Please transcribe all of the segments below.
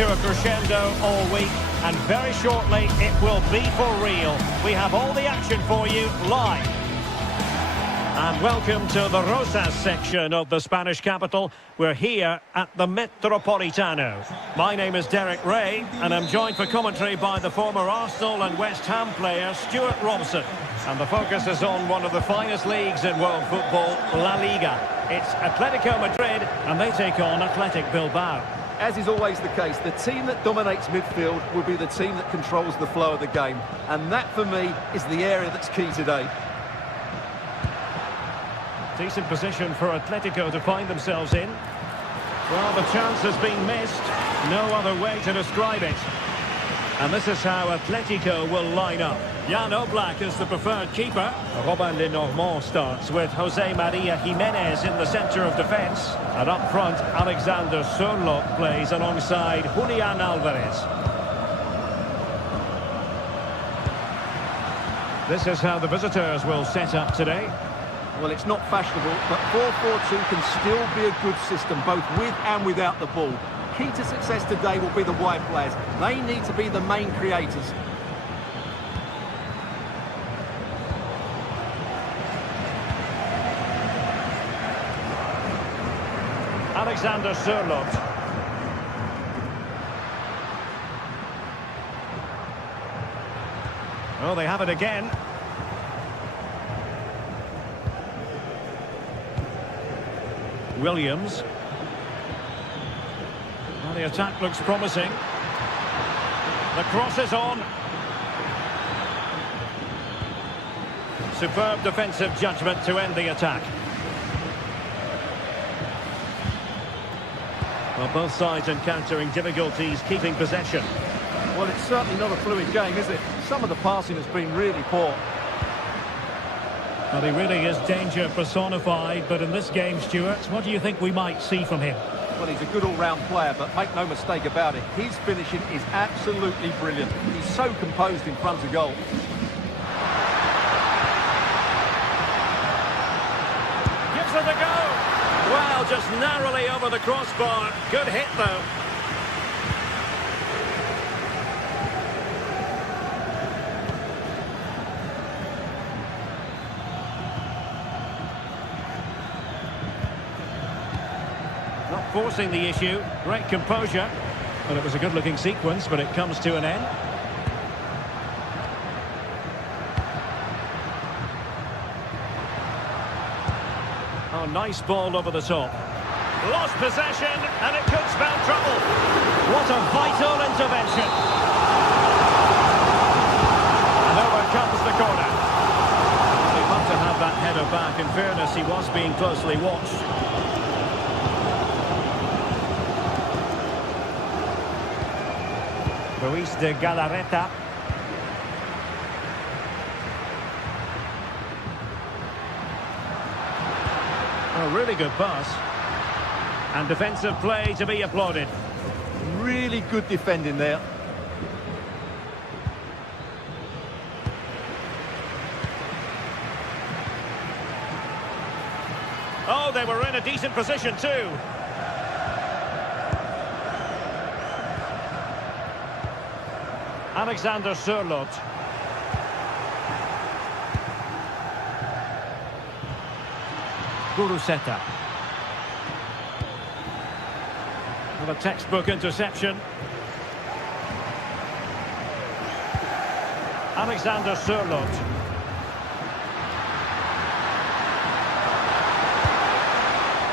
to a crescendo all week, and very shortly it will be for real. We have all the action for you live. And welcome to the Rosas section of the Spanish capital. We're here at the Metropolitano. My name is Derek Ray, and I'm joined for commentary by the former Arsenal and West Ham player Stuart Robson. And the focus is on one of the finest leagues in world football, La Liga. It's Atletico Madrid, and they take on Athletic Bilbao. As is always the case, the team that dominates midfield will be the team that controls the flow of the game. And that, for me, is the area that's key today. Decent position for Atletico to find themselves in. Well, the chance has been missed. No other way to describe it. And this is how Atletico will line up. Jan Oblak is the preferred keeper. Robin Lenormand starts with Jose Maria Jimenez in the centre of defence. And up front, Alexander Sørloth plays alongside Julian Alvarez. This is how the visitors will set up today. Well, it's not fashionable, but 4-4-2 can still be a good system, both with and without the ball. Key to success today will be the wide players. They need to be the main creators. Alexander Sørloth. Oh, they have it again. Williams. Well, the attack looks promising. The cross is on. Superb defensive judgment to end the attack. Well, both sides encountering difficulties keeping possession. Well, it's certainly not a fluid game, is it? Some of the passing has been really poor. Well, he really is danger personified, but in this game, Stuart, what do you think we might see from him? Well, he's a good all-round player, but make no mistake about it, his finishing is absolutely brilliant. He's so composed in front of goal. Gives it a go! Well, just narrowly over the crossbar. Good hit, though. Not forcing the issue, great composure. Well, it was a good-looking sequence, but it comes to an end. Oh, nice ball over the top. Lost possession, and it could spell trouble. What a vital intervention. And over comes the corner. He must have had that header back. In fairness, he was being closely watched. Luis de Galarreta. A really good pass. And defensive play to be applauded. Really good defending there. Oh, they were in a decent position too. Alexander Sørloth. Guruseta. Well, a textbook interception. Alexander Sørloth.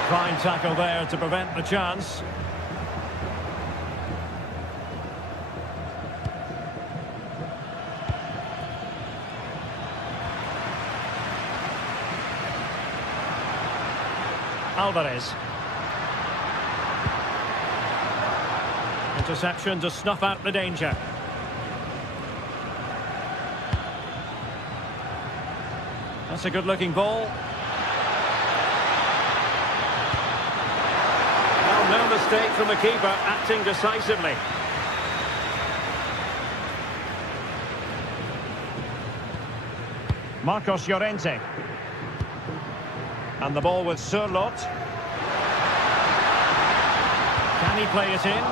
Fine tackle there to prevent the chance. Alvarez. Interception to snuff out the danger. That's a good-looking ball. Well, no mistake from the keeper, acting decisively. Marcos Llorente. And the ball with Sørloth. Can he play it in?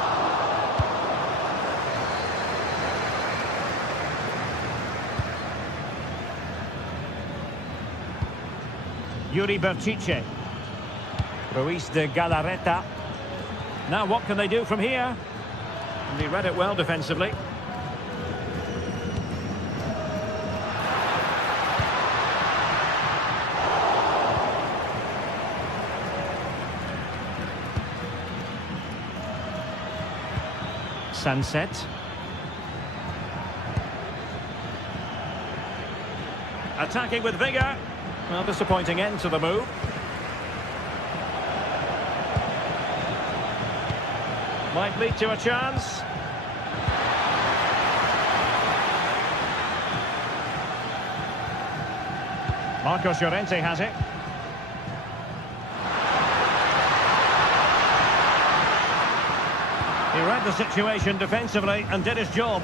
Yuri Berchiche. Ruiz de Galarreta. Now what can they do from here? And he read it well defensively. Sunset. Attacking with vigour. Well, disappointing end to the move. Might lead to a chance. Marcos Llorente has it. He read the situation defensively and did his job.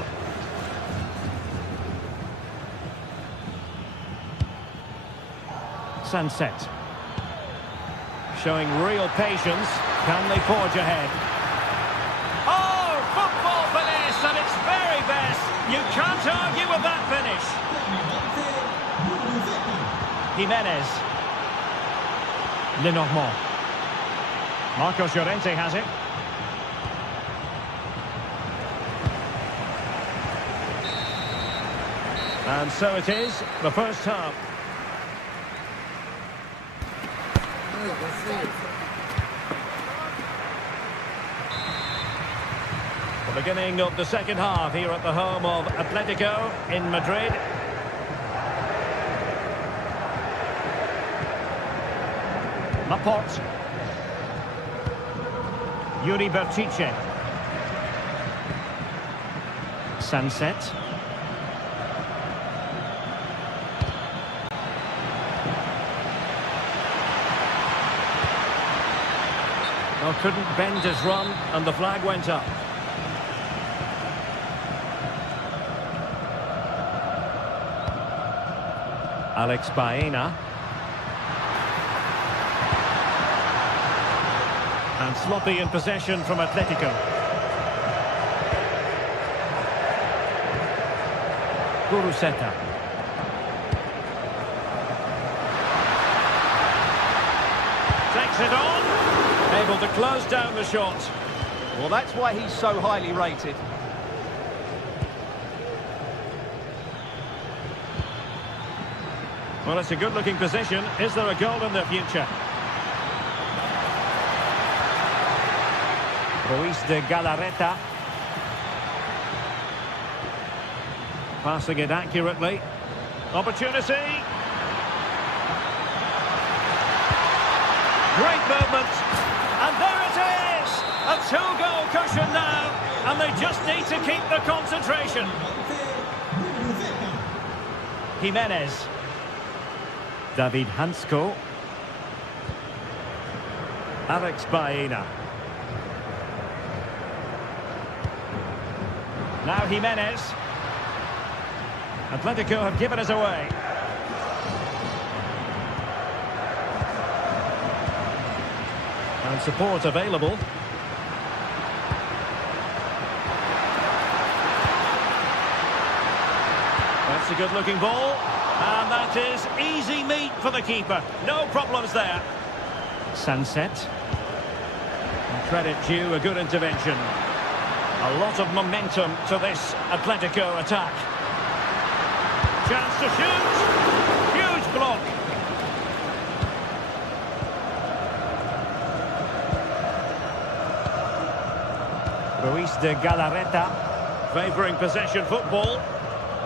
Sunset. Showing real patience. Can they forge ahead? Oh, football finish at its very best. You can't argue with that finish. Jimenez. Lenormand. Marcos Llorente has it. And so it is, the first half. The beginning of the second half here at the home of Atletico in Madrid. Laporte. Yuri Berchiche. Sunset. Well, couldn't bend his run, and the flag went up. Alex Baena. And sloppy in possession from Atletico. Guruseta. Takes it on. Able to close down the shot. Well, that's why he's so highly rated. Well, it's a good-looking position. Is there a goal in the future? Ruiz de Galarreta. Passing it accurately. Opportunity. Great movement. And there it is! A two-goal cushion now. And they just need to keep the concentration. Jimenez. David Hansko. Alex Baena. Now Jimenez. Atletico have given us away. And support available. That's a good-looking ball. And that is easy meat for the keeper. No problems there. Sunset. And credit due, a good intervention. A lot of momentum to this Atletico attack. Chance to shoot. Huge block. Ruiz de Galarreta. Favouring possession football.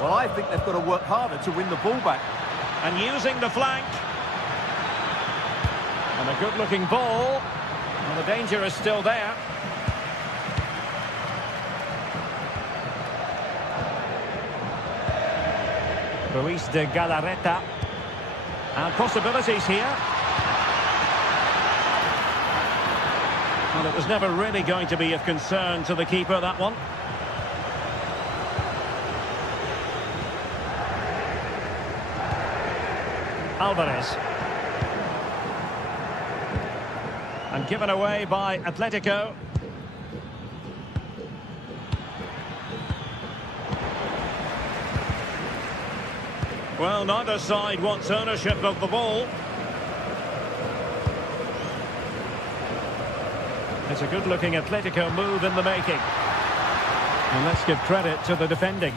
Well, I think they've got to work harder to win the ball back. And using the flank. And a good-looking ball. And the danger is still there. Ruiz de Galarreta. And possibilities here. Well, it was never really going to be of concern to the keeper, that one. Alvarez. And given away by Atletico. Well, neither side wants ownership of the ball. It's a good-looking Atletico move in the making. And let's give credit to the defending.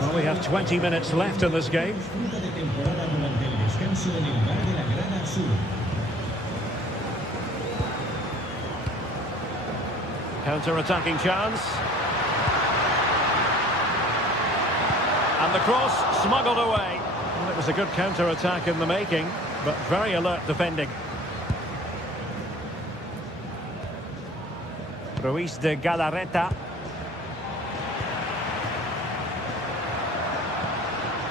Well, we have 20 minutes left in this game. Counter-attacking chance. And the cross smuggled away. Well, it was a good counter-attack in the making, but very alert defending. Ruiz de Galarreta.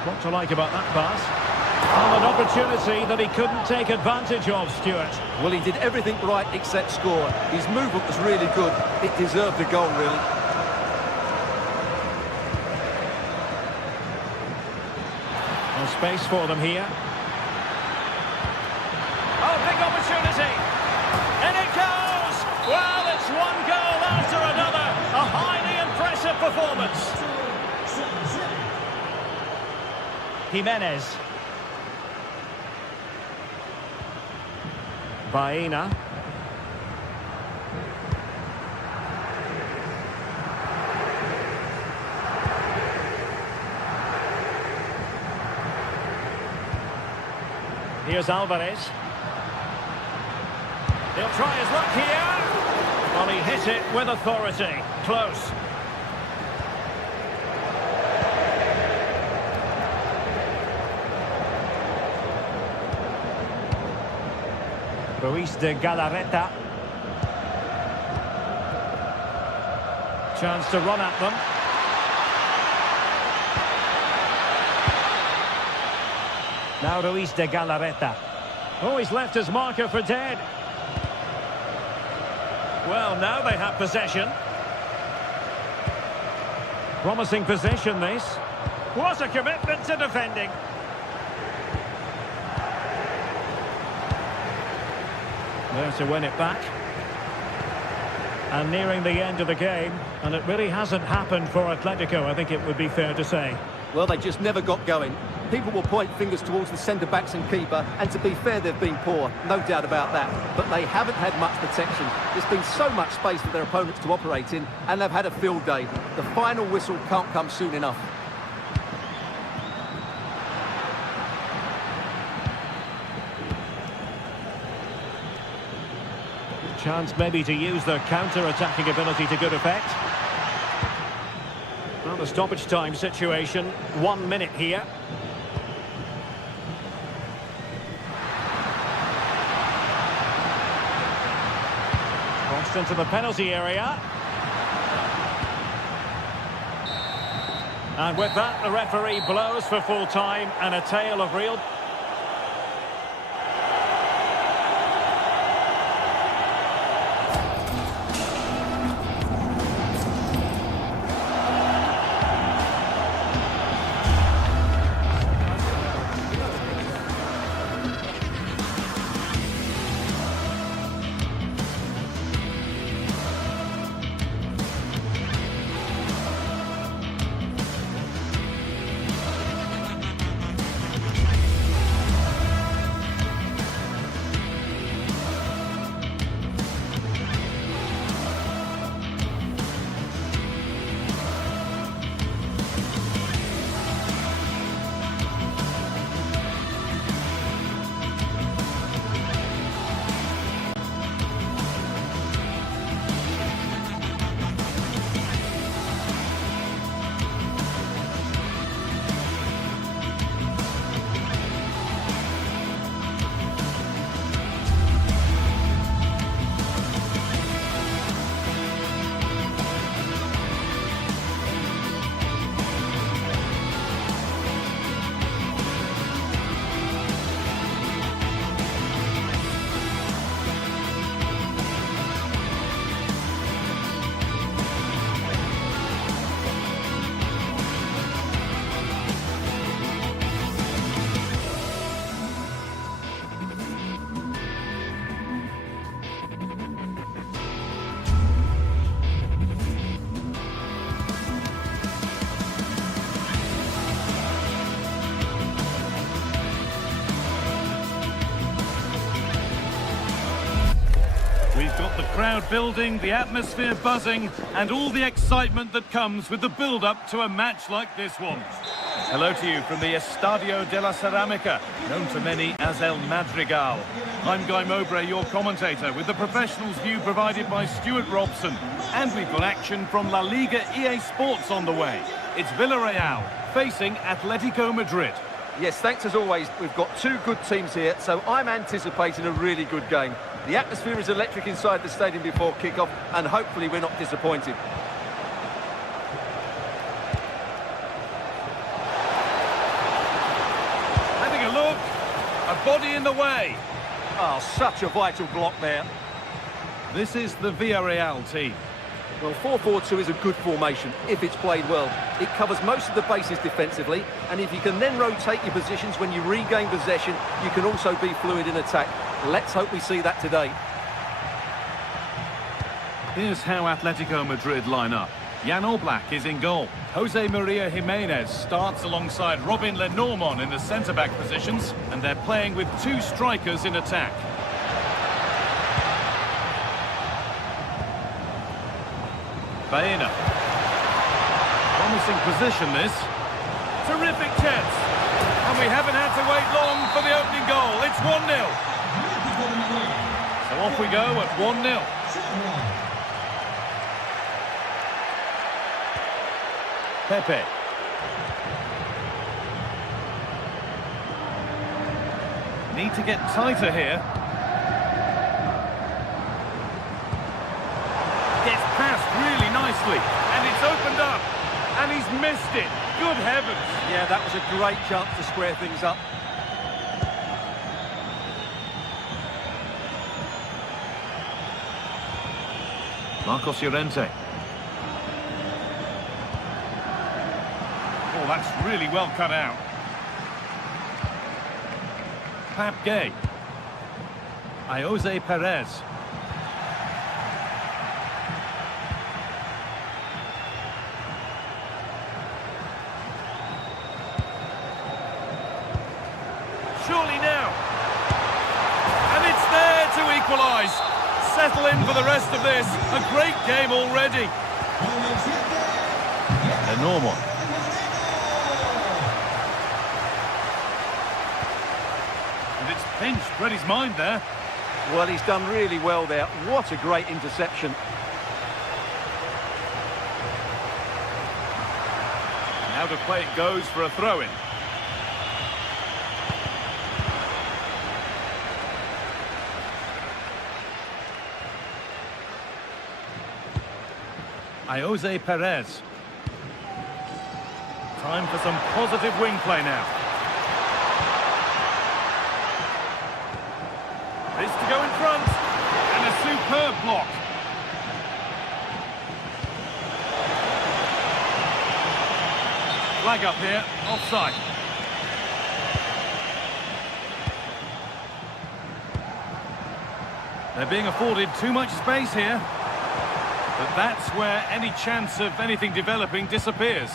What to like about that pass? Oh, an opportunity that he couldn't take advantage of, Stuart. Well, he did everything right except score. His movement was really good. It deserved a goal, really. No space for them here. Oh, big opportunity. And it goes! Well, it's one goal after another. A highly impressive performance. Jimenez. Baena. Here's Alvarez. He'll try his luck here. Well, he hit it with authority. Close. Ruiz de Galarreta. Chance to run at them. Now Ruiz de Galarreta. Oh, he's left his marker for dead. Well, now they have possession. Promising possession, this. What a commitment to defending. There to win it back. And nearing the end of the game, and it really hasn't happened for Atletico, I think it would be fair to say. Well, they just never got going. People will point fingers towards the centre-backs and keeper, and to be fair, they've been poor, no doubt about that. But they haven't had much protection. There's been so much space for their opponents to operate in, and they've had a field day. The final whistle can't come soon enough. Chance maybe to use their counter-attacking ability to good effect. Well, the stoppage time situation, 1 minute here. Crossed into the penalty area. And with that, the referee blows for full time, and a tale of real... crowd building, the atmosphere buzzing, and all the excitement that comes with the build-up to a match like this one. Hello to you from the Estadio de la Ceramica, known to many as El Madrigal. I'm Guy Mowbray, your commentator, with the professionals' view provided by Stuart Robson. And we've got action from La Liga GTSports on the way. It's Villarreal facing Atletico Madrid. Yes, thanks as always. We've got two good teams here, so I'm anticipating a really good game. The atmosphere is electric inside the stadium before kick-off, and hopefully we're not disappointed. Having a look, a body in the way. Oh, such a vital block there. This is the Villarreal team. Well, 4-4-2 is a good formation if it's played well. It covers most of the bases defensively, and if you can then rotate your positions when you regain possession, you can also be fluid in attack. Let's hope we see that today. Here's how Atletico Madrid line up. Jan Oblak is in goal. Jose Maria Jimenez starts alongside Robin Lenormand in the centre-back positions, and they're playing with two strikers in attack. Baena. Promising position, this. Terrific chance. And we haven't had to wait long for the opening goal. It's 1-0. So off we go at 1-0. Pepe. Need to get tighter here. Gets past really nicely, and it's opened up, and he's missed it. Good heavens. Yeah, that was a great chance to square things up. Marcos Llorente. Oh, that's really well cut out. Pap Gay. Jose Perez. Surely now. And it's there to equalise. Settle in for the rest of this. A great game already. Enormous. And it's pinched Reddy's mind there. Well, he's done really well there. What a great interception. Now to play it goes for a throw-in. Jose Perez. Time for some positive wing play now. This to go in front. And a superb block. Flag up here. Offside. They're being afforded too much space here. But that's where any chance of anything developing disappears.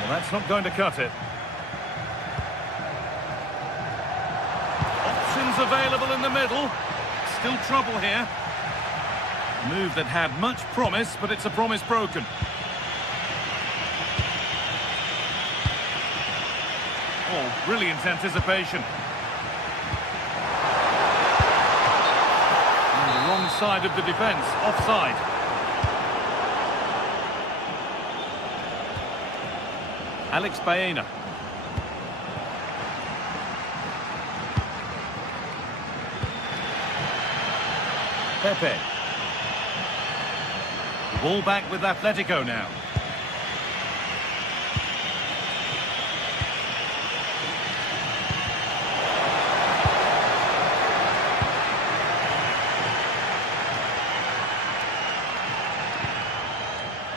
Well, that's not going to cut it. Options available in the middle. Still trouble here. Move that had much promise, but it's a promise broken. Oh, brilliant anticipation. On the wrong side of the defence, offside. Alex Baena. Pepe. Ball back with Atletico now.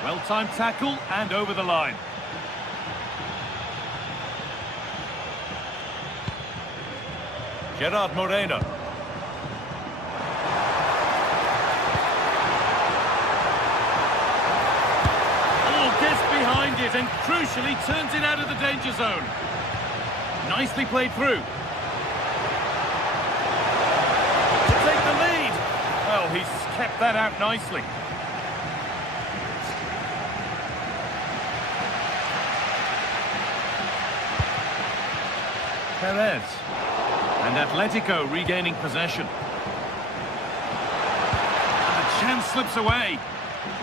Well-timed tackle and over the line. Gerard Moreno. then crucially turns it out of the danger zone. Nicely played through. To take the lead. Well, he's kept that out nicely. Perez. And Atletico regaining possession. And the chance slips away.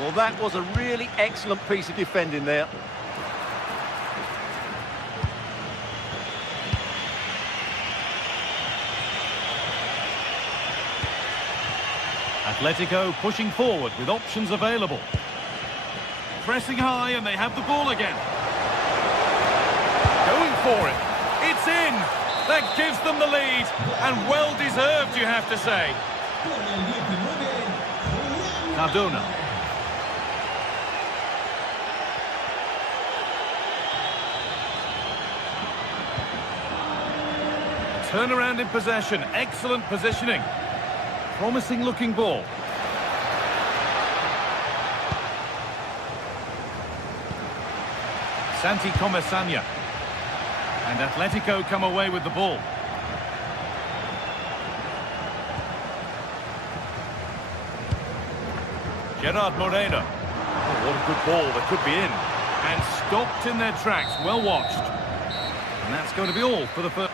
Well, that was a really excellent piece of defending there. Atletico pushing forward with options available. Pressing high and they have the ball again. Going for it. It's in. That gives them the lead. And well deserved, you have to say. Cardona. Turnaround in possession. Excellent positioning. Promising looking ball. Santi Comesaña. And Atletico come away with the ball. Gerard Moreno. Oh, what a good ball. That could be in. And stopped in their tracks. Well watched. And that's going to be all for the first.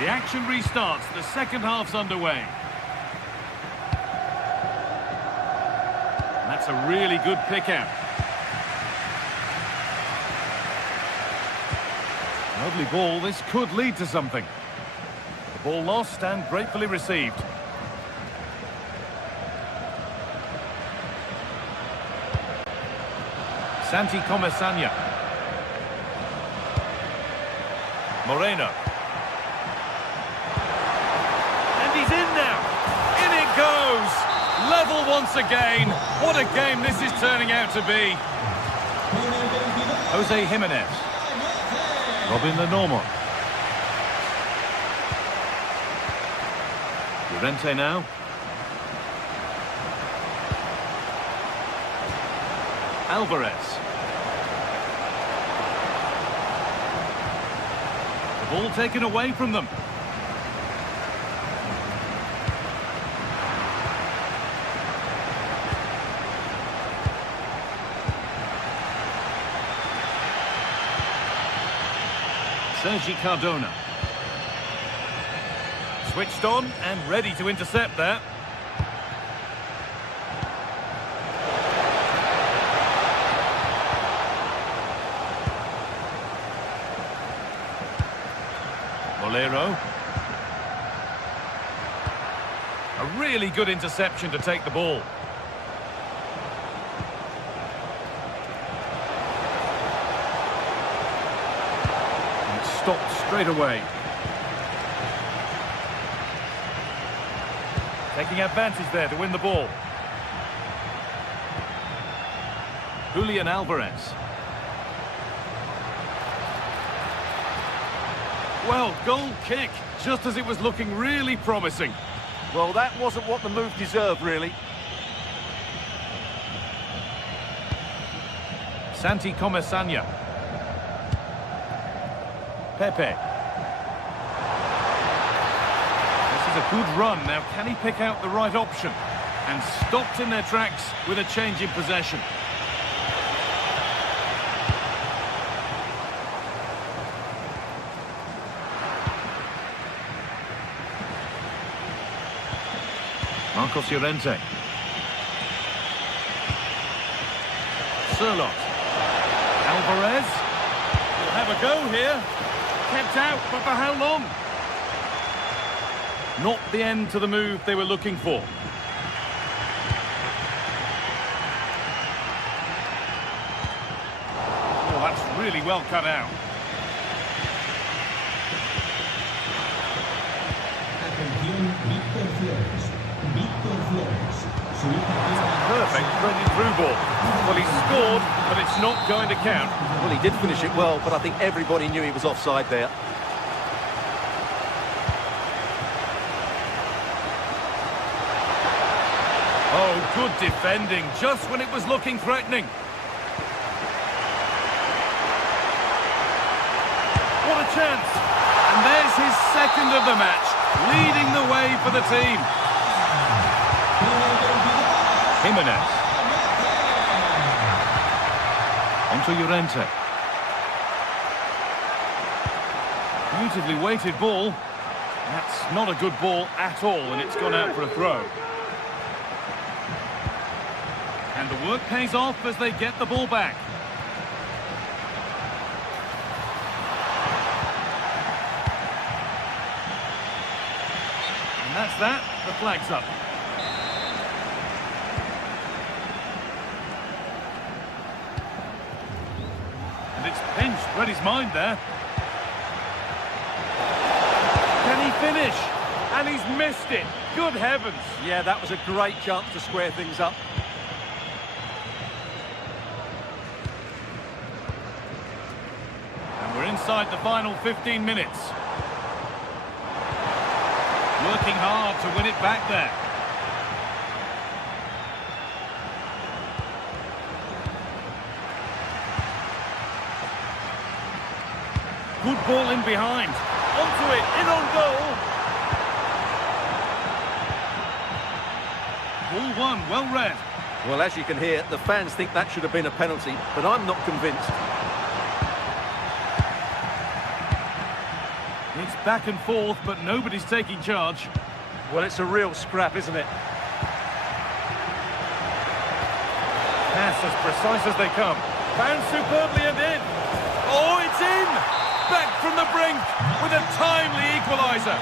The action restarts. The second half's underway. That's a really good pick out. Lovely ball. This could lead to something. The ball lost and gratefully received. Santi Comesaña. Moreno. And he's in now. In it goes. Level once again. What a game this is turning out to be. Jose Jimenez. Robin Lenormand. Llorente now. Alvarez. The ball taken away from them. Sergi Cardona. Switched on and ready to intercept there. Bolero. A really good interception to take the ball. Stopped straight away. Taking advantage there to win the ball. Julian Alvarez. Well, goal kick, just as it was looking really promising. Well, that wasn't what the move deserved, really. Santi Comesaña. Pepe. This is a good run. Now, can he pick out the right option? And stopped in their tracks with a change in possession. Marcos Llorente. Surlot. Alvarez. Will have a go here. Kept out, but for how long? Not the end to the move they were looking for. Oh, that's really well cut out. Perfect threaded through ball. Well, he scored, but it's not going to count. Well, he did finish it well, but I think everybody knew he was offside there. good defending, just when it was looking threatening. What a chance! And there's his second of the match, leading the way for the team. Jimenez. Onto Llorente. Beautifully weighted ball. That's not a good ball at all, and it's gone out for a throw. And the work pays off as they get the ball back. And that's that. The flag's up. And it's pinched. Read his mind there. Can he finish? And he's missed it. Good heavens. Yeah, that was a great chance to square things up. And we're inside the final 15 minutes. Working hard to win it back there. Good ball in behind. Onto it, in on goal. Ball one, well read. Well, as you can hear, the fans think that should have been a penalty, but I'm not convinced. It's back and forth, but nobody's taking charge. Well, it's a real scrap, isn't it? Pass as precise as they come. Found superbly and in. Oh, it's in! Back from the brink with a timely equaliser.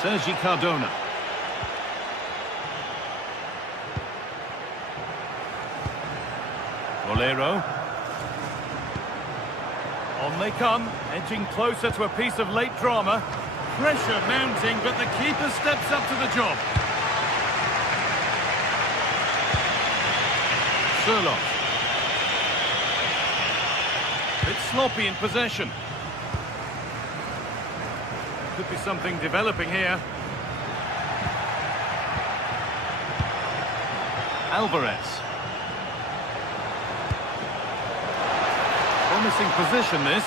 Sergi Cardona. Bolero. On they come, edging closer to a piece of late drama. Pressure mounting, but the keeper steps up to the job. Sherlock. Bit sloppy in possession. Could be something developing here. Alvarez. Promising position, this.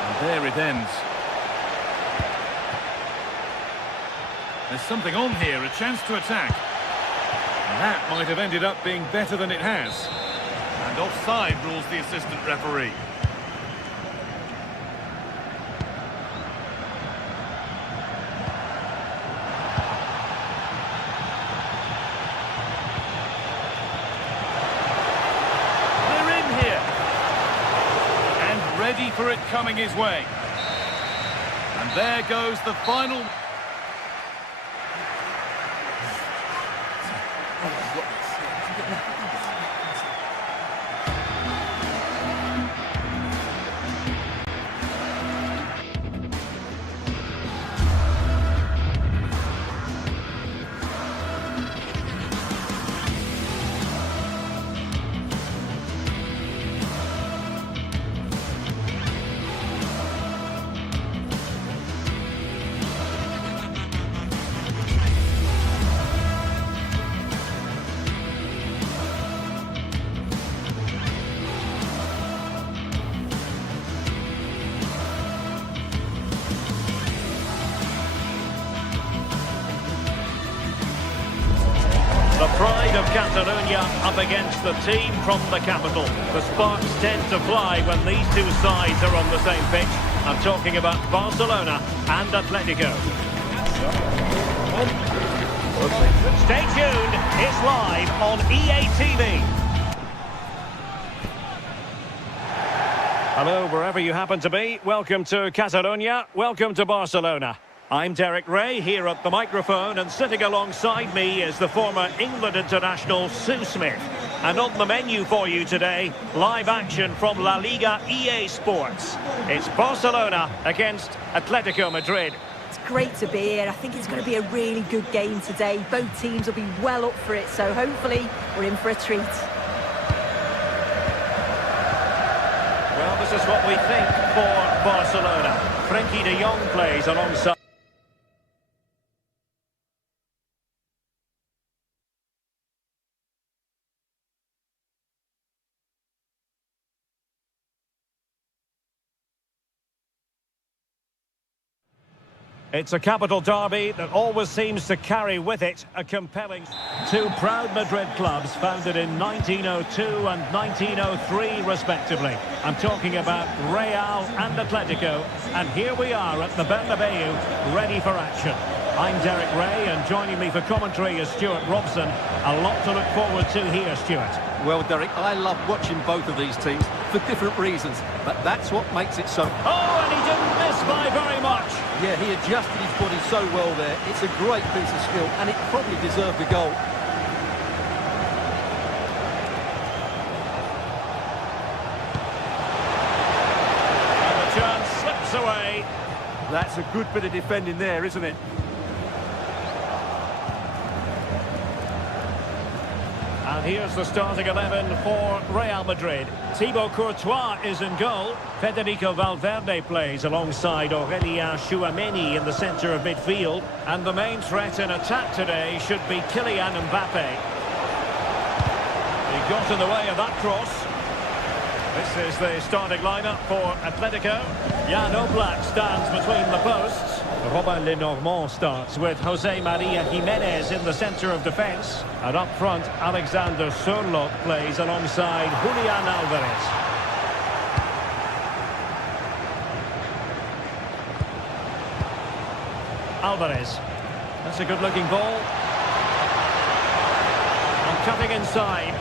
And there it ends. There's something on here, a chance to attack. And that might have ended up being better than it has. And offside rules the assistant referee. They're in here. And ready for it coming his way. And there goes the final... The pride of Catalonia up against the team from the capital. The sparks tend to fly when these two sides are on the same pitch. I'm talking about Barcelona and Atletico. Stay tuned, it's live on EA TV. Hello, wherever you happen to be. Welcome to Catalonia. Welcome to Barcelona. I'm Derek Ray here at the microphone, and sitting alongside me is the former England international Sue Smith. And on the menu for you today, live action from La Liga EA Sports. It's Barcelona against Atletico Madrid. It's great to be here. I think it's going to be a really good game today. Both teams will be well up for it, so hopefully we're in for a treat. Well, this is what we think for Barcelona. Frenkie de Jong plays alongside. It's a capital derby that always seems to carry with it a compelling... Two proud Madrid clubs founded in 1902 and 1903 respectively. I'm talking about Real and Atletico, and here we are at the Bernabeu, ready for action. I'm Derek Ray, and joining me for commentary is Stuart Robson. A lot to look forward to here, Stuart. Well, Derek, I love watching both of these teams for different reasons, but that's what makes it so... Oh, and he didn't miss by very much. Yeah, he adjusted his body so well there. It's a great piece of skill, and it probably deserved a goal. And the chance slips away. That's a good bit of defending there, isn't it? And here's the starting 11 for Real Madrid. Thibaut Courtois is in goal. Federico Valverde plays alongside Aurélien Tchouaméni in the centre of midfield. And the main threat in attack today should be Kylian Mbappe. He got in the way of that cross. This is the starting lineup for Atletico. Jan Oblak stands between the posts. Robin Lenormand starts with Jose Maria Jimenez in the centre of defence. And up front, Alexander Sørloth plays alongside Julian Alvarez. Alvarez. That's a good-looking ball. And cutting inside.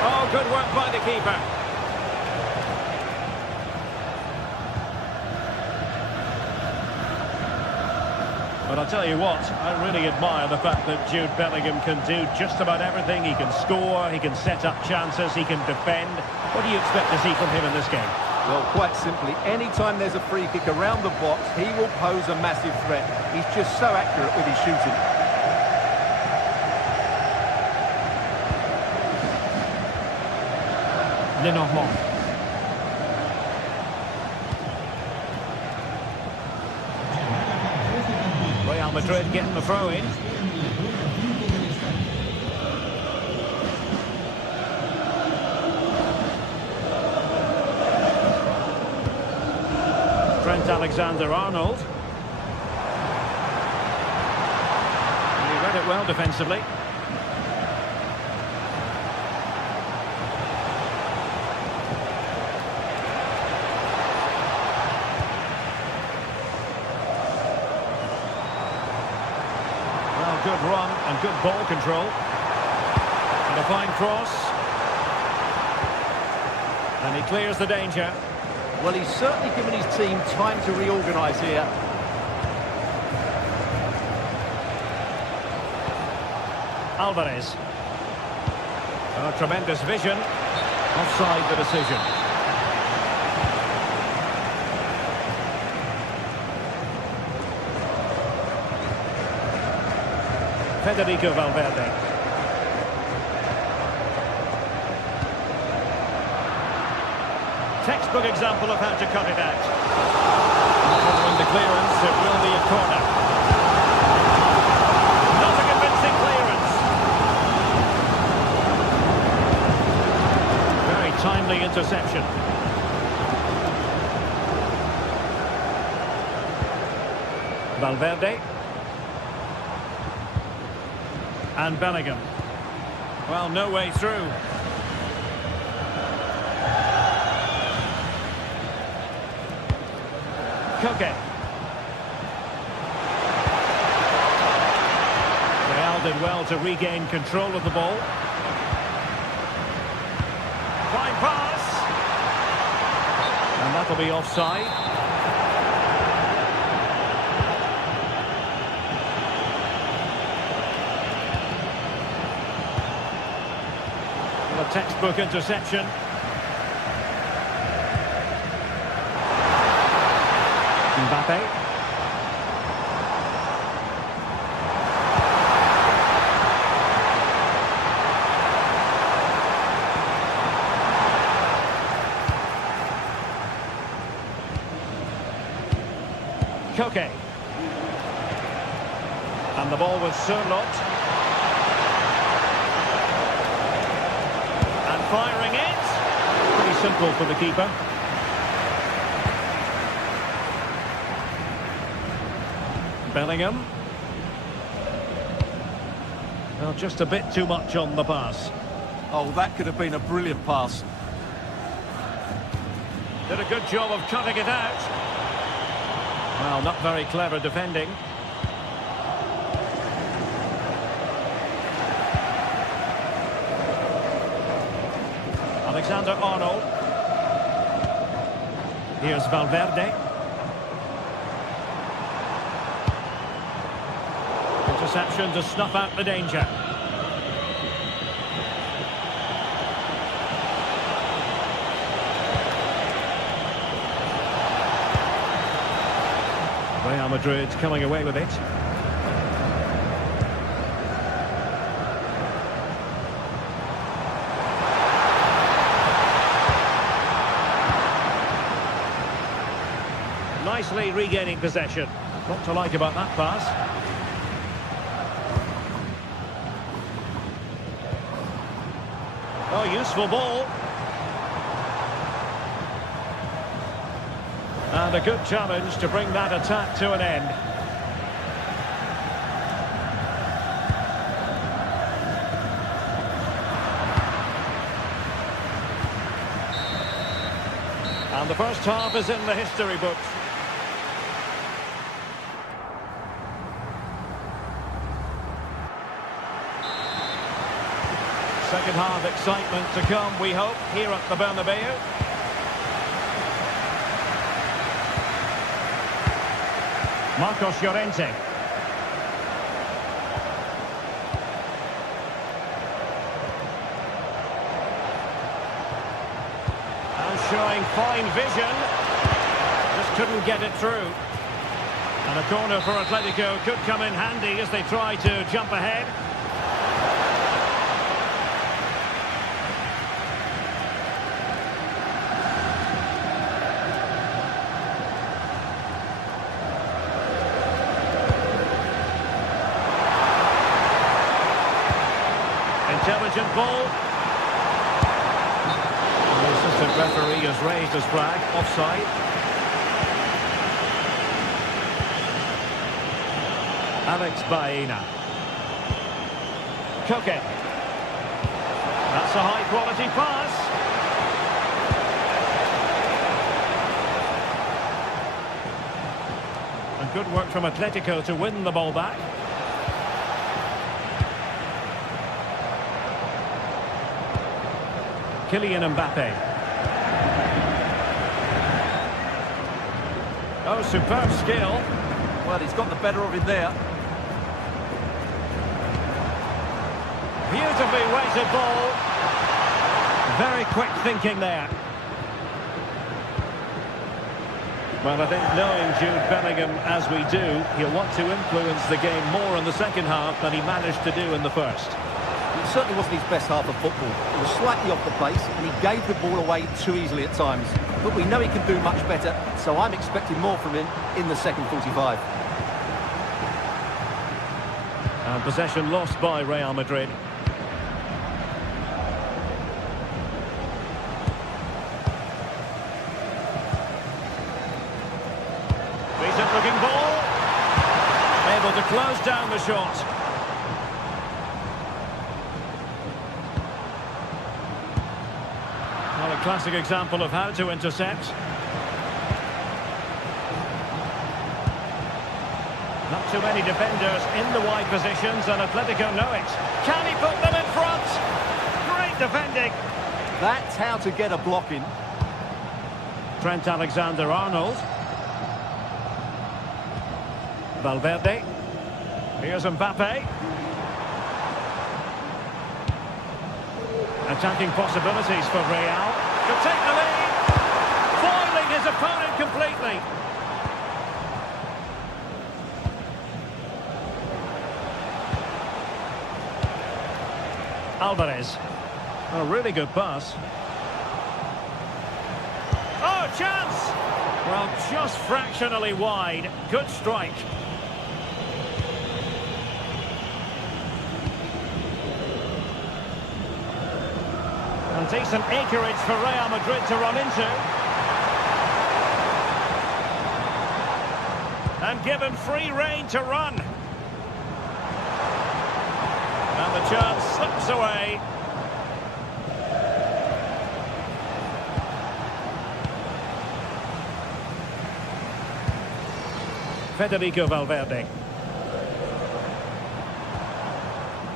Oh, good work by the keeper. But I'll tell you what, I really admire the fact that Jude Bellingham can do just about everything. He can score, he can set up chances, he can defend. What do you expect to see from him in this game? Well, quite simply, anytime there's a free kick around the box, he will pose a massive threat. He's just so accurate with his shooting. Lenormand. Real Madrid getting the throw in. Trent Alexander-Arnold. And he read it well defensively. Good run and good ball control. And a fine cross. And he clears the danger. Well, he's certainly given his team time to reorganise here. Alvarez. Oh, tremendous vision. Offside the decision. Federico Valverde. Textbook example of how to cut it out. Following the clearance, it will be a corner. Not a convincing clearance. Very timely interception. Valverde. And Bellingham. Well, no way through. Koke. Real did well to regain control of the ball. Fine pass. And that'll be offside. A textbook interception. Mbappe. Koke. And the ball with Sørloth. And firing it. Pretty simple for the keeper. Bellingham. Well, just a bit too much on the pass. Oh, that could have been a brilliant pass. Did a good job of cutting it out. Well, not very clever defending. Alexander-Arnold. Here's Valverde. Interception to snuff out the danger. Real Madrid coming away with it. Nicely regaining possession. What to like about that pass? Oh, useful ball. And a good challenge to bring that attack to an end. And the first half is in the history books. Second half excitement to come, we hope, here at the Bernabeu. Marcos Llorente. And showing fine vision. Just couldn't get it through. And a corner for Atletico could come in handy as they try to jump ahead. Intelligent ball. And the assistant referee has raised his flag. Offside. Alex Baena. Koke. That's a high-quality pass. And good work from Atletico to win the ball back. Kylian Mbappe. Oh, superb skill. Well, he's got the better of him there. Beautifully weighted ball. Very quick thinking there. Well, I think knowing Jude Bellingham as we do, he'll want to influence the game more in the second half than he managed to do in the first. It certainly wasn't his best half of football. He was slightly off the pace and he gave the ball away too easily at times. But we know he can do much better, so I'm expecting more from him in the second 45. And possession lost by Real Madrid. Decent looking ball. Able to close down the shot. Well, a classic example of how to intercept. Not too many defenders in the wide positions, and Atletico know it. Can he put them in front? Great defending. That's how to get a block in. Trent Alexander-Arnold. Valverde. Here's Mbappe. Attacking possibilities for Real. Could take the lead. Foiling his opponent completely. Alvarez. A really good pass. Oh, a chance! Well, just fractionally wide. Good strike. And decent acreage for Real Madrid to run into. And given free rein to run. And the chance slips away. Federico Valverde.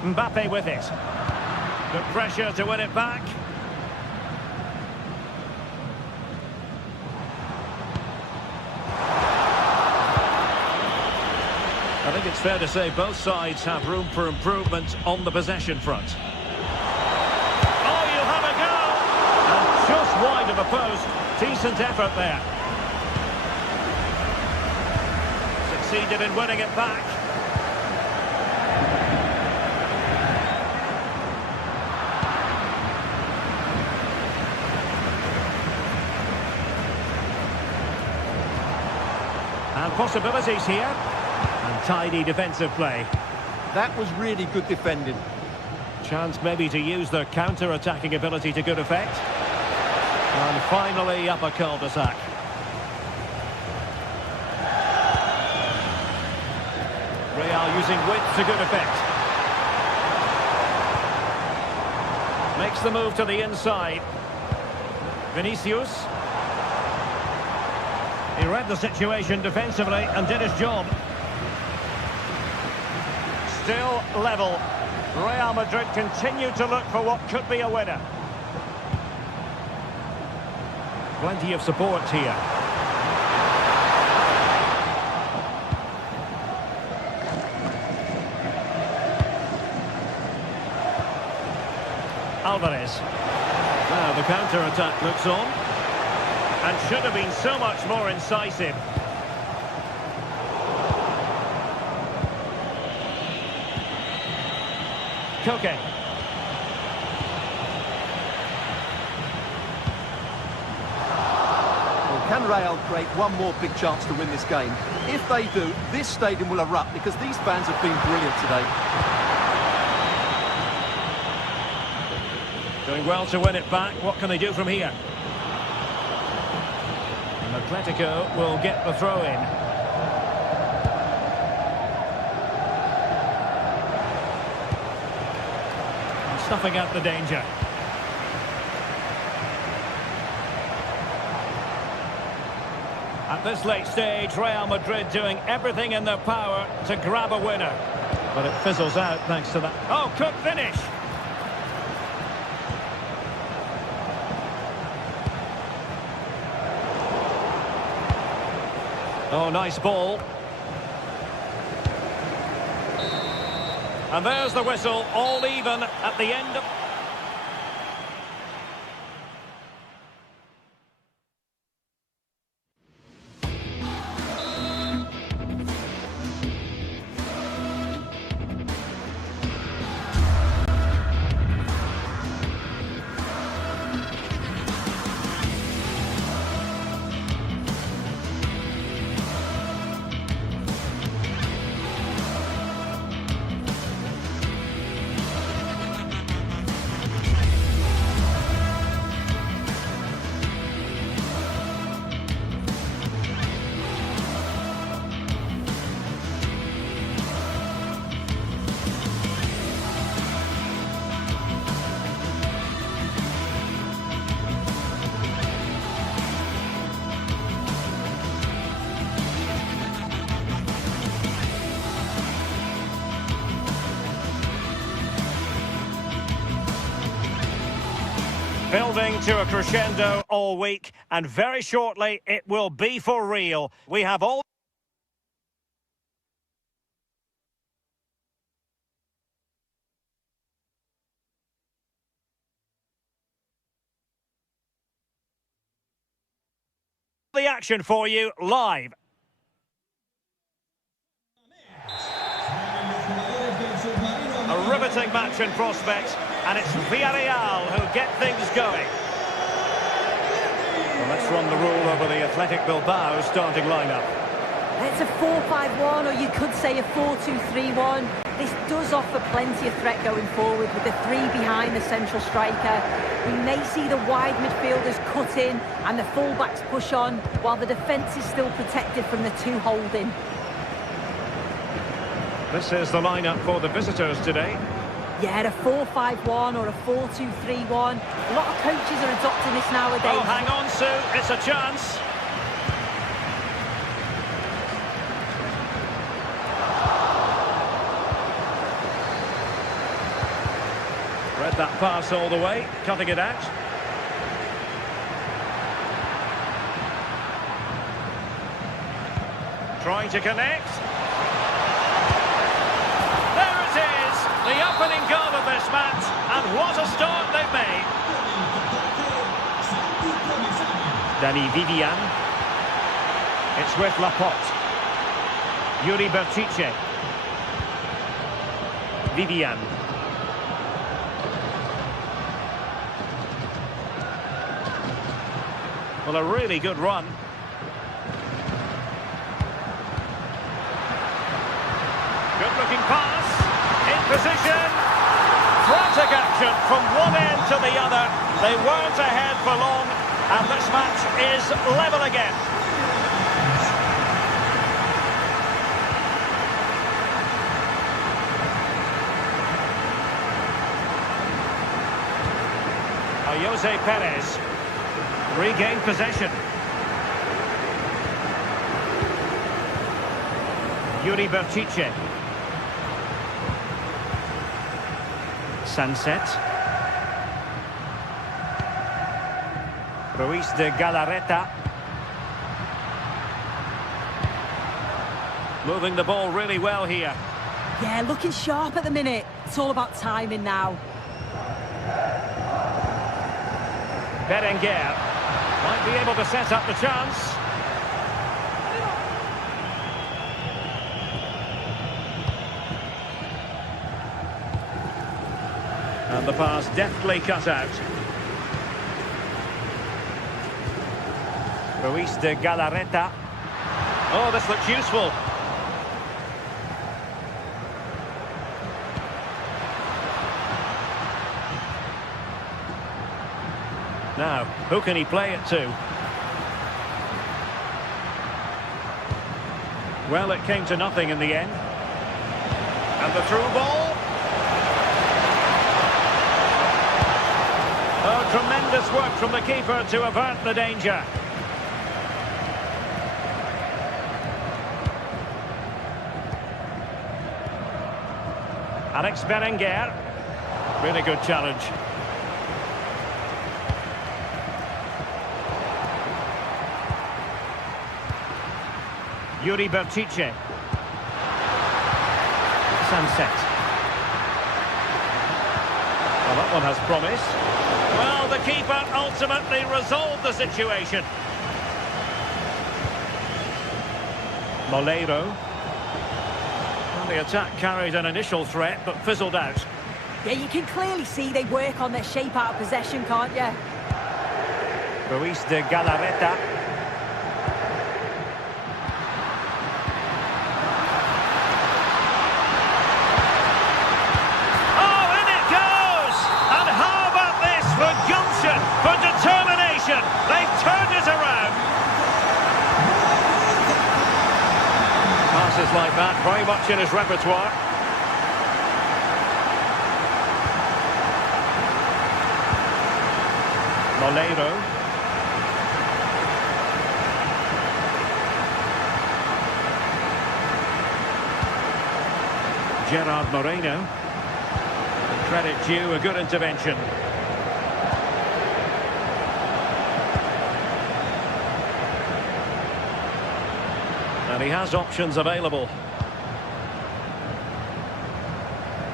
Mbappe with it. Good pressure to win it back. I think it's fair to say both sides have room for improvement on the possession front. Oh, you'll have a go! And just wide of the post. Decent effort there. Succeeded in winning it back. And possibilities here. And tidy defensive play. That was really good defending. Chance maybe to use their counter-attacking ability to good effect. And finally up a cul-de-sac. Real using width to good effect. Makes the move to the inside. Vinicius. He read the situation defensively and did his job. Still level. Real Madrid continue to look for what could be a winner. Plenty of support here. Alvarez. Now the counter-attack looks on. And should have been so much more incisive. Koke. Well, can Real create one more big chance to win this game? If they do, this stadium will erupt because these fans have been brilliant today. Doing well to win it back. What can they do from here? And Atletico will get the throw in. And snuffing out the danger. At this late stage, Real Madrid doing everything in their power to grab a winner. But it fizzles out thanks to that. Oh, good finish! Oh, nice ball. And there's the whistle, all even at the end of... Building to a crescendo all week, and very shortly it will be for real. We have all the action for you live. A riveting match in prospect, and it's Villarreal who get things going. Well, let's run the rule over the Athletic Bilbao starting lineup. It's a 4-5-1, or you could say a 4-2-3-1. This does offer plenty of threat going forward with the three behind the central striker. We may see the wide midfielders cut in and the fullbacks push on, while the defence is still protected from the two holding. This is the lineup for the visitors today. Yeah, a 4-5-1 or a 4-2-3-1. A lot of coaches are adopting this nowadays. Oh, hang on, Sue. It's a chance. Read that pass all the way, cutting it out. Trying to connect. There it is, the opening goal of this match, and what a start they've made. Danny Vivian. It's with Laporte. Yuri Bertice. Vivian. Well, a really good run. Good-looking pass. In position. Frantic action from one end to the other. They weren't ahead for long, and this match is level again. Jose Perez. Regained possession. Yuri Bertice. Sunset. Ruiz de Galarreta. Moving the ball really well here. Yeah, looking sharp at the minute. It's all about timing now. Berenguer might be able to set up the chance. And the pass deftly cut out. Ruiz de Galarreta. Oh, this looks useful. Now, who can he play it to? Well, it came to nothing in the end. And the through ball. Oh, tremendous work from the keeper to avert the danger. Alex Berenguer. Really good challenge. Yuri Bertice. Sunset. Well, that one has promise. Well, the keeper ultimately resolved the situation. Moleiro. Well, the attack carried an initial threat, but fizzled out. Yeah, you can clearly see they work on their shape out of possession, can't you? Ruiz de Galarreta. For determination, they've turned it around. Passes like that, very much in his repertoire. Moleiro. Gerard Moreno. Credit due, a good intervention. And he has options available.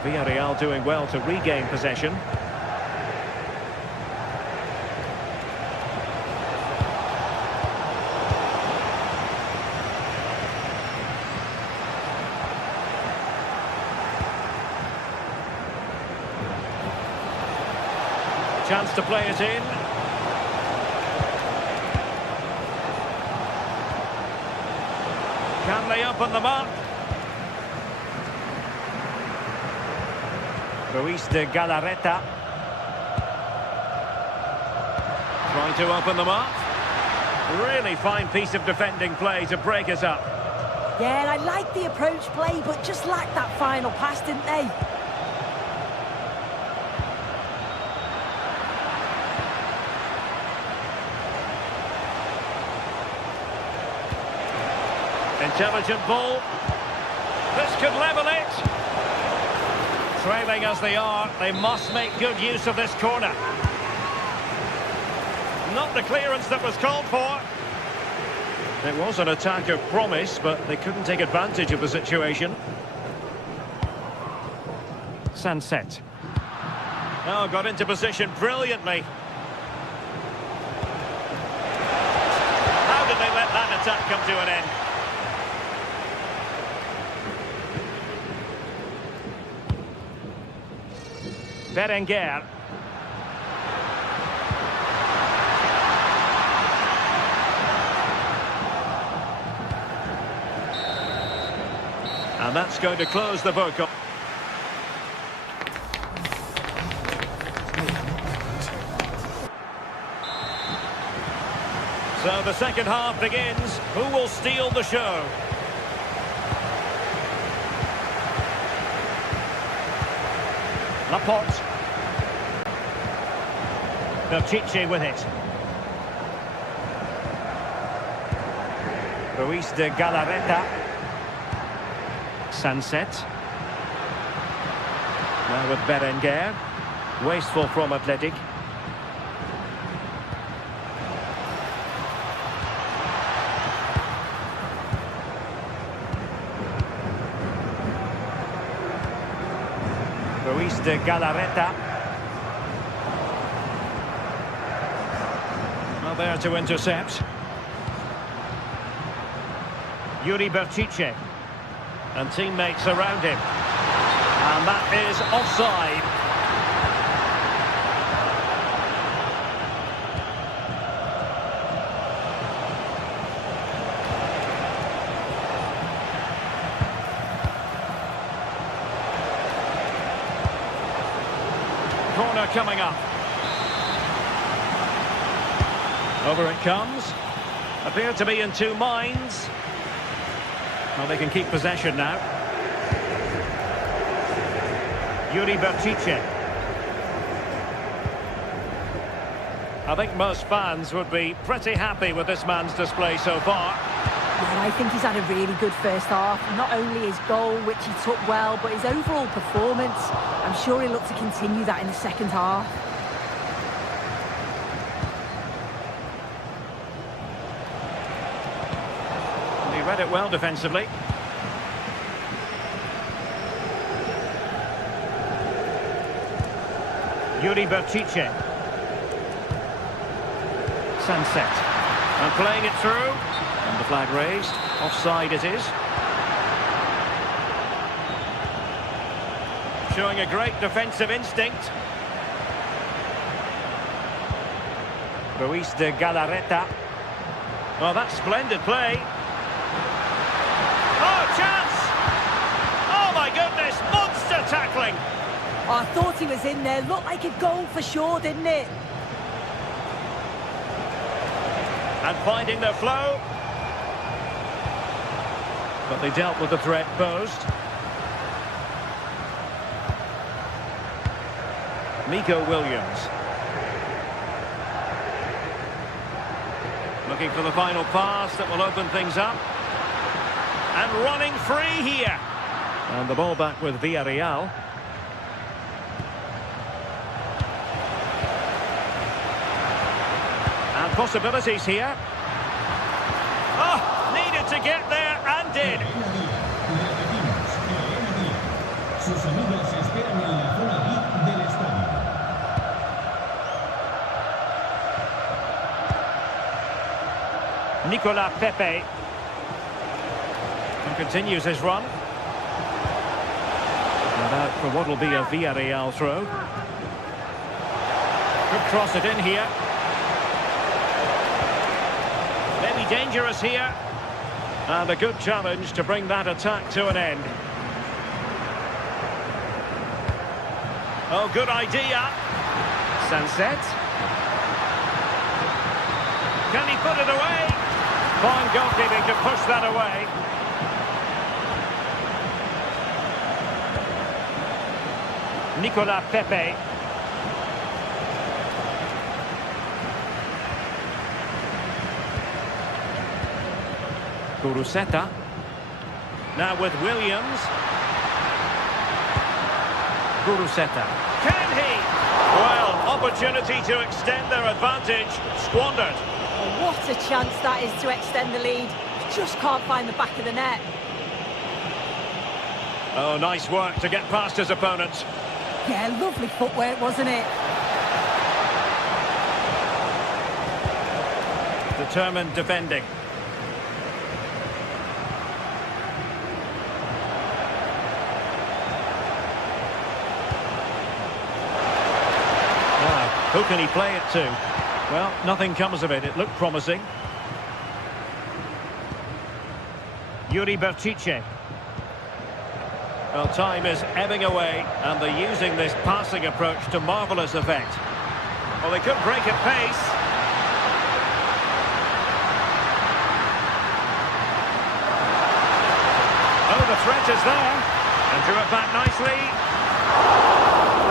Villarreal doing well to regain possession. Chance to play it in. Can they open them up? Ruiz de Galarreta. Trying to open them up. Really fine piece of defending play to break us up. Yeah, and I like the approach play, but just lacked that final pass, didn't they? Intelligent ball. This could level it. Trailing as they are, they must make good use of this corner. Not the clearance that was called for. It was an attack of promise, but they couldn't take advantage of the situation. Sunset. Oh, got into position brilliantly. How did they let that attack come to an end? Berenguer. And that's going to close the book. So the second half begins. Who will steal the show? Laporte. Berchiche with it. Ruiz de Galarreta. Sunset. Now with Berenguer. Wasteful from Athletic. Ruiz de Galarreta. Well, there to intercept. Yuri Berchiche. And teammates around him. And that is offside. Corner coming up. Over it comes. Appear to be in two minds. Well, they can keep possession now. Yuri Berchiche. I think most fans would be pretty happy with this man's display so far. Yeah, I think he's had a really good first half. Not only his goal, which he took well, but his overall performance. I'm sure he'll look to continue that in the second half. He read it well defensively. Yuri Berchiche. Sunset. And playing it through. And the flag raised. Offside it is. Showing a great defensive instinct. Ruiz de Galarreta. Oh, that's splendid play. Oh, chance! Oh, my goodness, monster tackling! Oh, I thought he was in there. Looked like a goal for sure, didn't it? And finding the flow. But they dealt with the threat posed. Nico Williams. Looking for the final pass that will open things up. And running free here. And the ball back with Villarreal. And possibilities here. Oh, needed to get there and did. Nicolas Pepe. And continues his run. And out for what will be a Villarreal throw. Could cross it in here. Maybe dangerous here. And a good challenge to bring that attack to an end. Oh, good idea. Sunset. Can he put it away? Fine goalkeeping to push that away. Nicolas Pepe. Kuruseta. Now with Williams. Kuruseta. Can he? Well, opportunity to extend their advantage. Squandered. Oh, what a chance that is to extend the lead. Just can't find the back of the net. Oh, nice work to get past his opponents. Yeah, lovely footwork, wasn't it? Determined defending. Now, who can he play it to? Well, nothing comes of it. It looked promising. Yuri Berchiche. Well, time is ebbing away, and they're using this passing approach to marvellous effect. Well, they could break at pace. Oh, the threat is there. And drew it back nicely.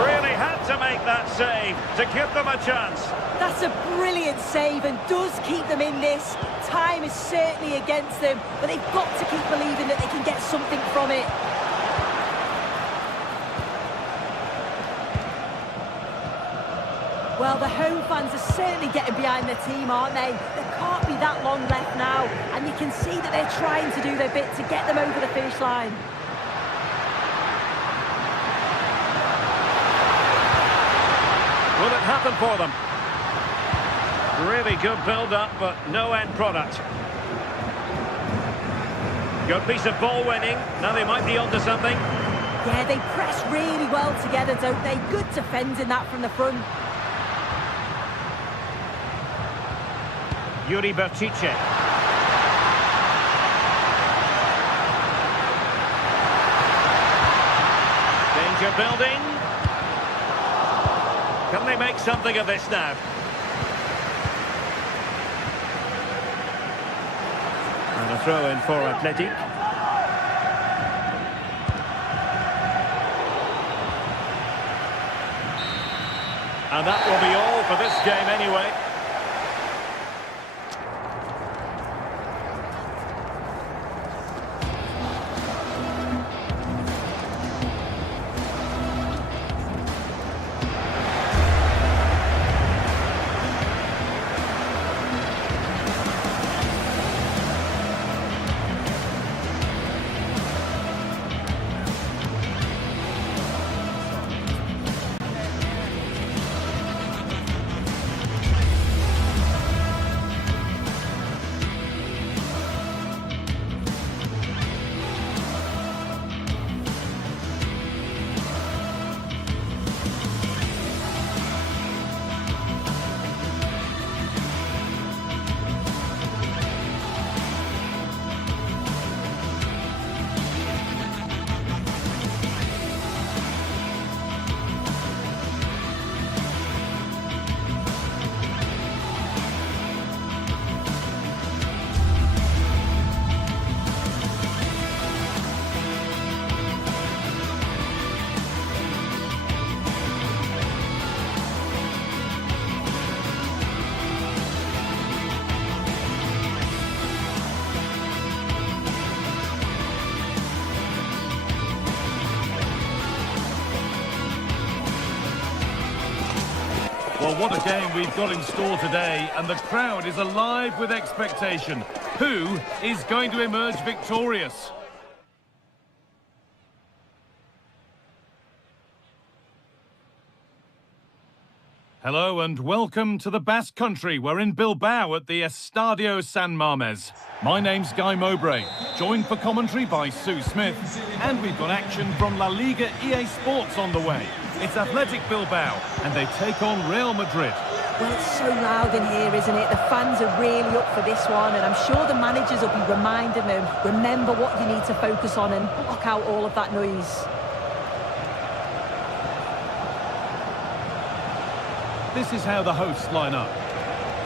Really had to make that save to give them a chance. That's a brilliant save and does keep them in this. Time is certainly against them, but they've got to keep believing that they can get something from it. Well, the home fans are certainly getting behind their team, aren't they? There can't be that long left now, and you can see that they're trying to do their bit to get them over the finish line. Will it happen for them? Really good build-up, but no end product. Good piece of ball winning. Now they might be onto something. Yeah, they press really well together, don't they? Good defending that from the front. Yuri Berchiche. Danger building. Can they make something of this now? And a throw in for Athletic. And that will be all for this game anyway. Well, what a game we've got in store today, and the crowd is alive with expectation. Who is going to emerge victorious? Hello and welcome to the Basque Country. We're in Bilbao at the Estadio San Mamés. My name's Guy Mowbray, joined for commentary by Sue Smith, and we've got action from La Liga EA Sports on the way. It's Athletic Bilbao, and they take on Real Madrid. Well, it's so loud in here, isn't it? The fans are really up for this one, and I'm sure the managers will be reminding them, remember what you need to focus on and block out all of that noise. This is how the hosts line up.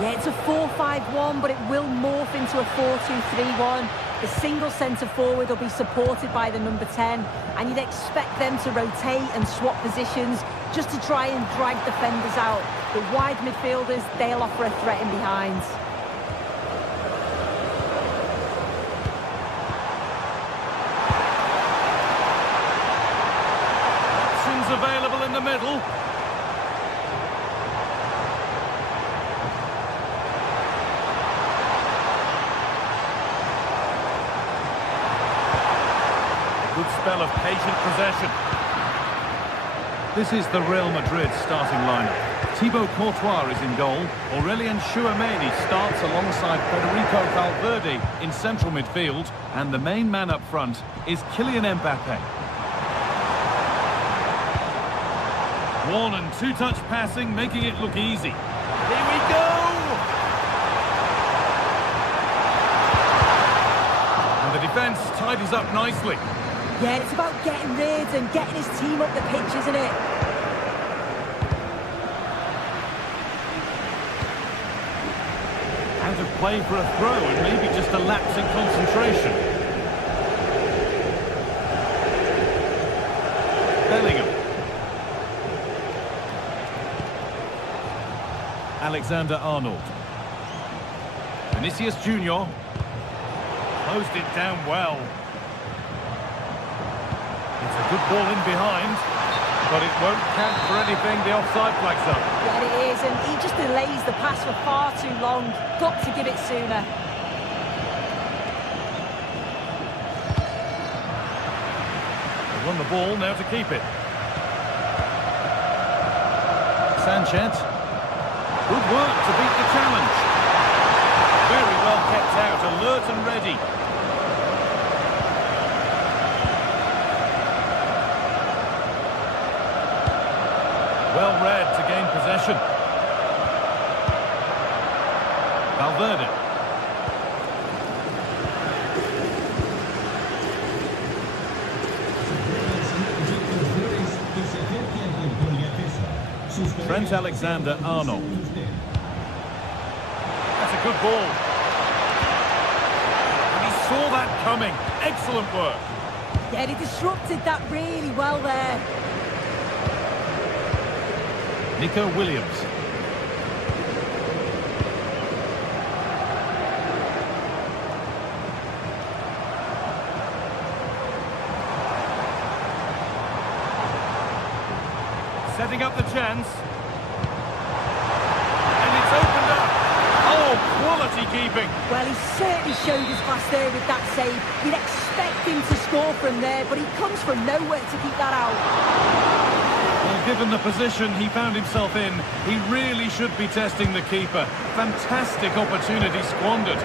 Yeah, it's a 4-5-1, but it will morph into a 4-2-3-1. The single centre-forward will be supported by the number 10, and you'd expect them to rotate and swap positions just to try and drag defenders out. The wide midfielders, they'll offer a threat in behind. Options available in the middle. Good spell of patient possession. This is the Real Madrid starting lineup. Thibaut Courtois is in goal. Aurelien Tchouameni starts alongside Federico Valverde in central midfield. And the main man up front is Kylian Mbappe. One and two-touch passing, making it look easy. Here we go! And the defence tidies up nicely. Yeah, it's about getting rid and getting his team up the pitch, isn't it? Out of play for a throw and maybe just a lapse in concentration. Bellingham. Alexander-Arnold. Vinicius Junior. Closed it down well. It's a good ball in behind, but it won't count for anything. The offside flag's up. Yeah, it is, and he just delays the pass for far too long. Got to give it sooner. They won the ball, now to keep it. Sanchez. Good work to beat the challenge. Very well kept out, alert and ready. Well read to gain possession. Valverde. Trent Alexander-Arnold. That's a good ball. And he saw that coming. Excellent work. Yeah, he disrupted that really well there. Nico Williams. Setting up the chance. And it's opened up. Oh, quality keeping. Well, he certainly showed his class there with that save. You'd expect him to score from there, but he comes from nowhere to keep that out. Well, given the position he found himself in, he really should be testing the keeper. Fantastic opportunity squandered.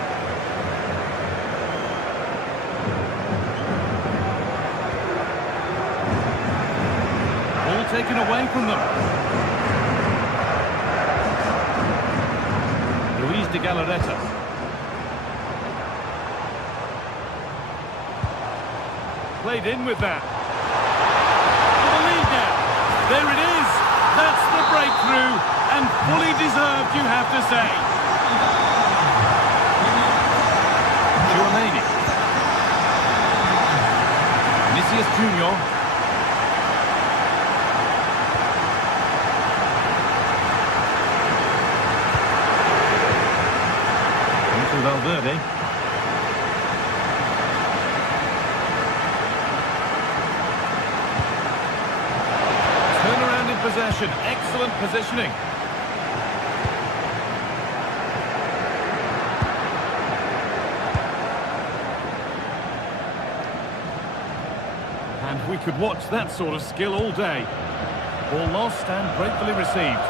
Ball taken away from them. Luis de Galarreta. Played in with that. For the lead now. There it is. That's the breakthrough. And fully deserved, you have to say. Tchouameni. Vinicius Junior. Into Valverde. Turnaround in possession. Excellent positioning. And we could watch that sort of skill all day. Ball lost and gratefully received.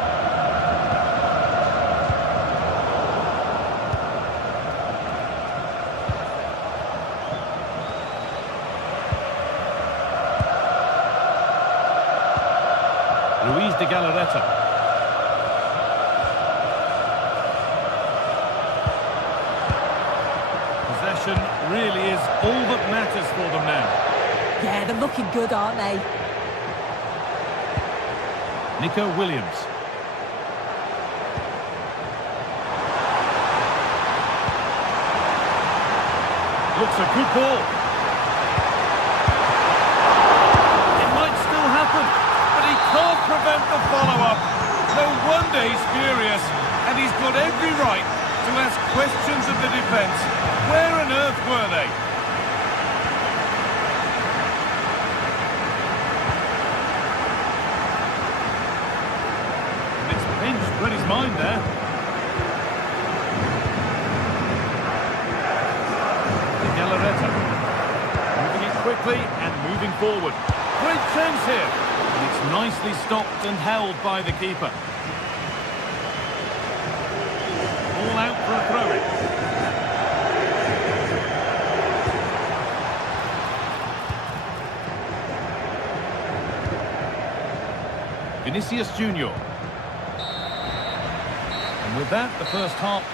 Luis de Galarreta. that matters for them now. Yeah, they're looking good, aren't they? Nico Williams. Looks a good ball. It might still happen, but he can't prevent the follow-up. No wonder he's furious, and he's got every right to ask questions of the defence. Where on earth were they? And it's pinched read his mind there. Moving it quickly and moving forward. Great chance here. And it's nicely stopped and held by the keeper. All out for a throw-in. Vinicius Junior. And with that, the first half.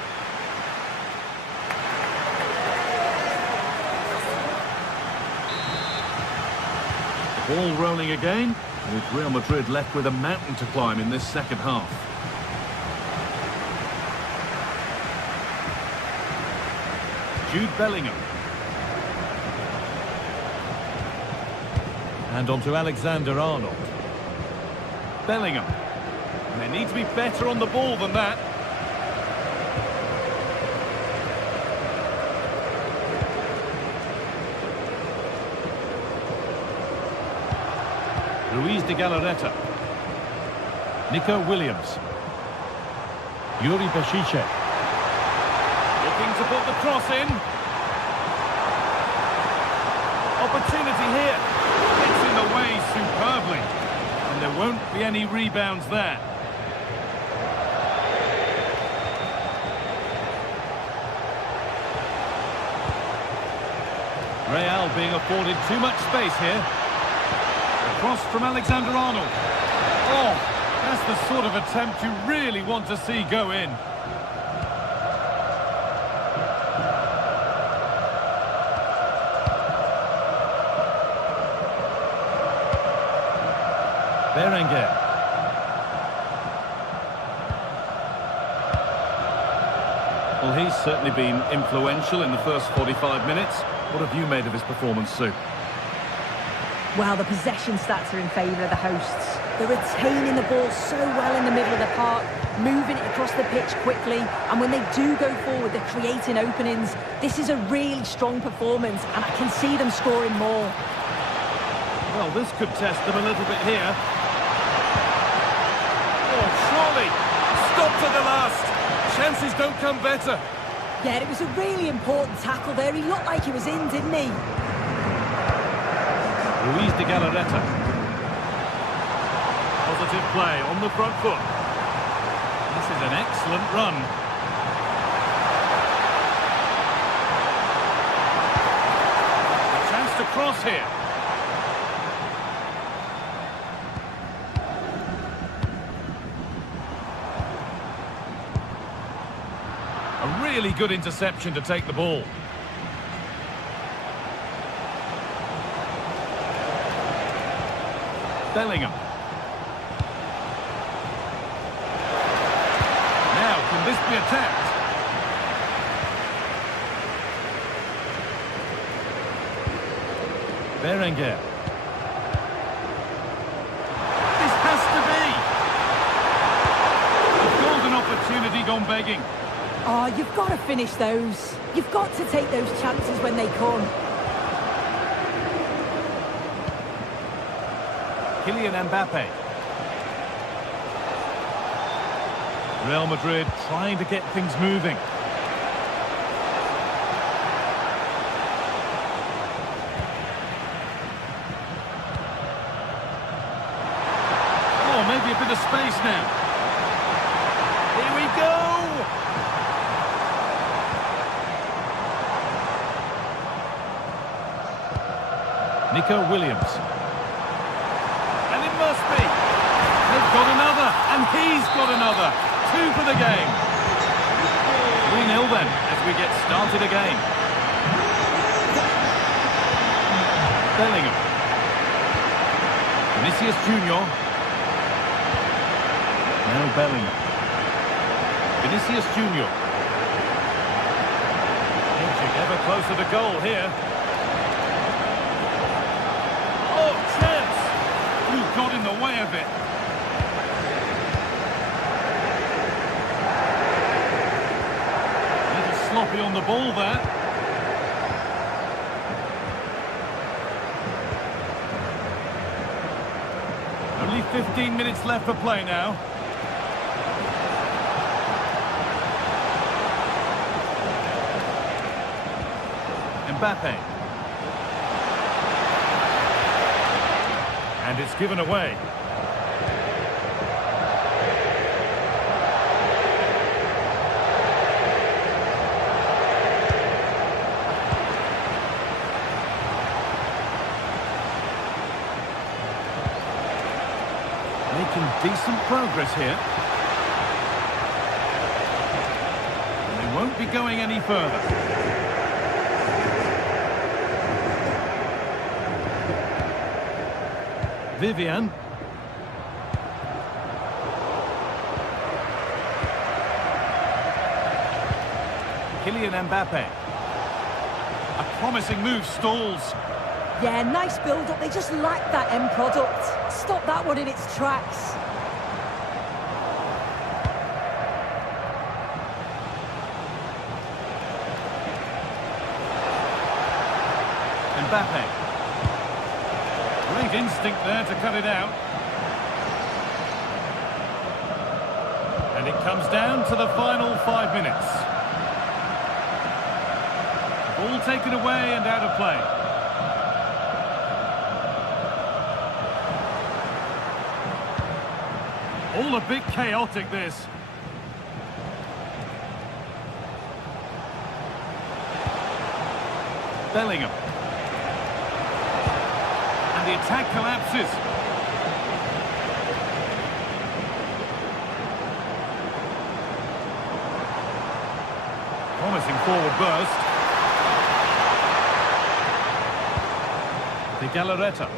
Ball rolling again, with Real Madrid left with a mountain to climb in this second half. Jude Bellingham. And on to Alexander-Arnold. Bellingham. And they need to be better on the ball than that. Luis de Galarreta. Nico Williams. Yuri Bešiček. Looking to put the cross in. Opportunity here. Gets in the way superbly. And there won't be any rebounds there. Real being afforded too much space here. Cross from Alexander-Arnold. Oh, that's the sort of attempt you really want to see go in. Berenguer. Well, he's certainly been influential in the first 45 minutes. What have you made of his performance, Sue? Well, the possession stats are in favour of the hosts. They're retaining the ball so well in the middle of the park, moving it across the pitch quickly, and when they do go forward, they're creating openings. This is a really strong performance, and I can see them scoring more. Well, this could test them a little bit here. Oh, surely! Stop to the last! Chances don't come better. Yeah, it was a really important tackle there. He looked like he was in, didn't he? Luis de Galarreta. Positive play on the front foot. This is an excellent run. A chance to cross here. A really good interception to take the ball. Bellingham. Now, can this be attacked? Berenguer. This has to be! A golden opportunity gone begging. Oh, you've got to finish those. You've got to take those chances when they come. Kylian Mbappe. Real Madrid trying to get things moving. Oh, maybe a bit of space now. Here we go! Nico Williams. Must be. They've got another, and he's got another. 2 for the game. 3-0 then, as we get started again. Bellingham. Vinicius Junior. Now Bellingham. Vinicius Junior. Inching ever closer to goal here. Oh, chance! Who got in the way of it? A little sloppy on the ball there. Only 15 minutes left for play now. Mbappe. And it's given away. Making decent progress here. And they won't be going any further. Vivian. Kylian Mbappe. A promising move stalls. Yeah, nice build-up. They just lack that end product. Stop that one in its tracks. Mbappe. Great instinct there to cut it out. And it comes down to the final 5 minutes. Ball taken away and out of play. All a bit chaotic, this. Bellingham. And the attack collapses. Promising forward burst. De Galarreta.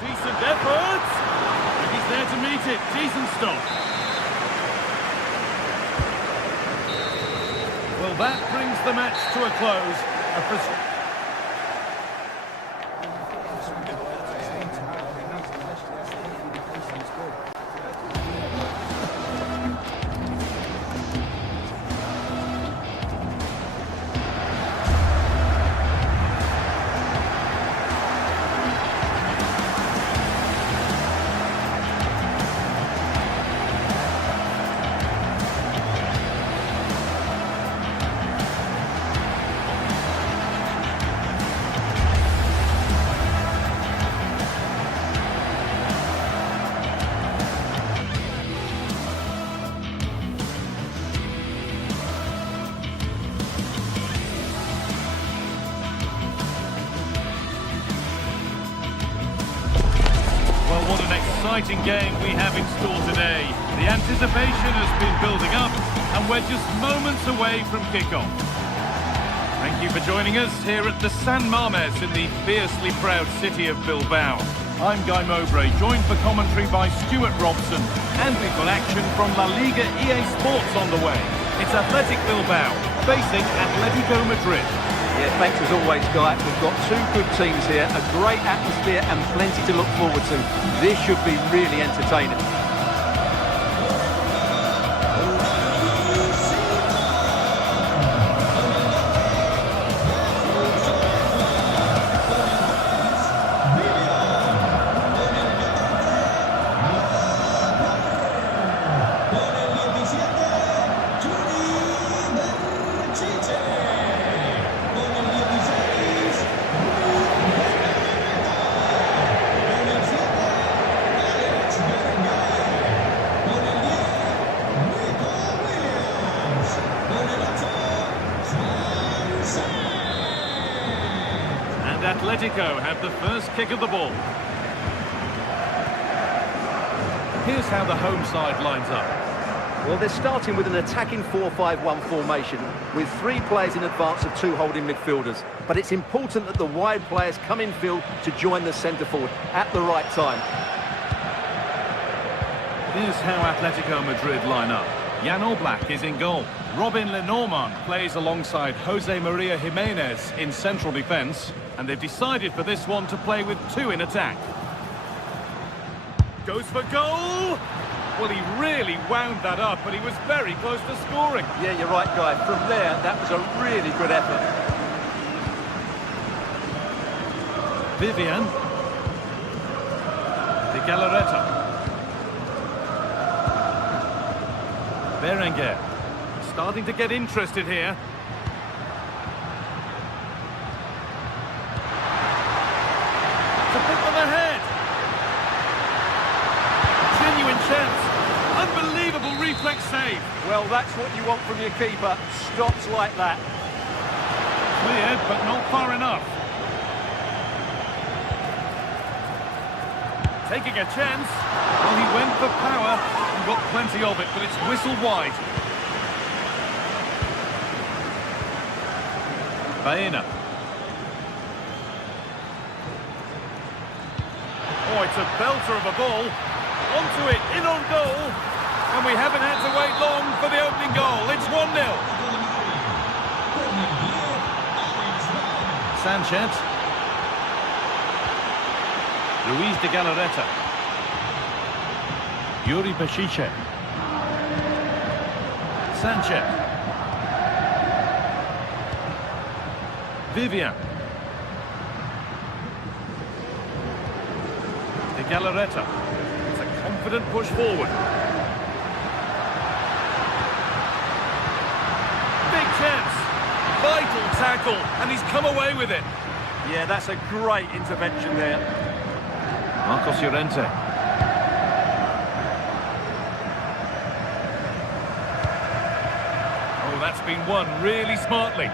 Decent effort. He's there to meet it. Decent stop. Well, that brings the match to a close. Well, what an exciting game we have in store today. The anticipation has been building up, and we're just moments away from kickoff. Thank you for joining us here at the San Mames in the fiercely proud city of Bilbao. I'm Guy Mowbray, joined for commentary by Stuart Robson, and we've got action from La Liga EA Sports on the way. It's Athletic Bilbao facing Atletico Madrid. Yeah, thanks as always, Guy. We've got two good teams here, a great atmosphere and plenty to look forward to. This should be really entertaining. Atletico have the first kick of the ball. Here's how the home side lines up. Well, they're starting with an attacking 4-5-1 formation with 3 players in advance of 2 holding midfielders. But it's important that the wide players come in field to join the centre forward at the right time. Here's how Atletico Madrid line up. Jan Oblak is in goal. Robin Lenormand plays alongside Jose Maria Jimenez in central defence. And they've decided for this one to play with 2 in attack. Goes for goal! Well, he really wound that up, but he was very close to scoring. Yeah, you're right, Guy. From there, that was a really good effort. Vivian. De Galarreta. Berenguer. Starting to get interested here. To put them ahead. Genuine chance. Unbelievable reflex save. Well, that's what you want from your keeper. Stops like that. Cleared, but not far enough. Taking a chance. Well, he went for power and got plenty of it, but it's whistled wide. Baena. Oh, it's a belter of a ball. Onto it, in on goal. And we haven't had to wait long for the opening goal. It's 1-0. Sanchez. Luis de Galarreta. Yuri Peshice. Sanchez. Vivian. De Galarreta. It's a confident push forward. Big chance. Vital tackle, and he's come away with it. Yeah, that's a great intervention there. Marcos Llorente. Oh, that's been won really smartly.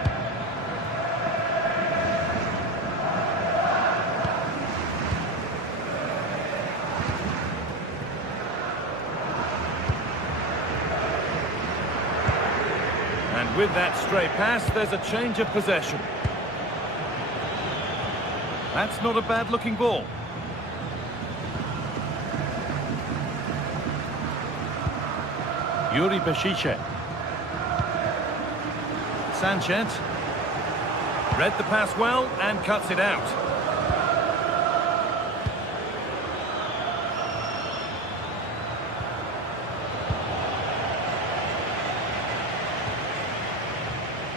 And with that stray pass, there's a change of possession. That's not a bad-looking ball. Yuri Peshice. Sanchez. Read the pass well and cuts it out.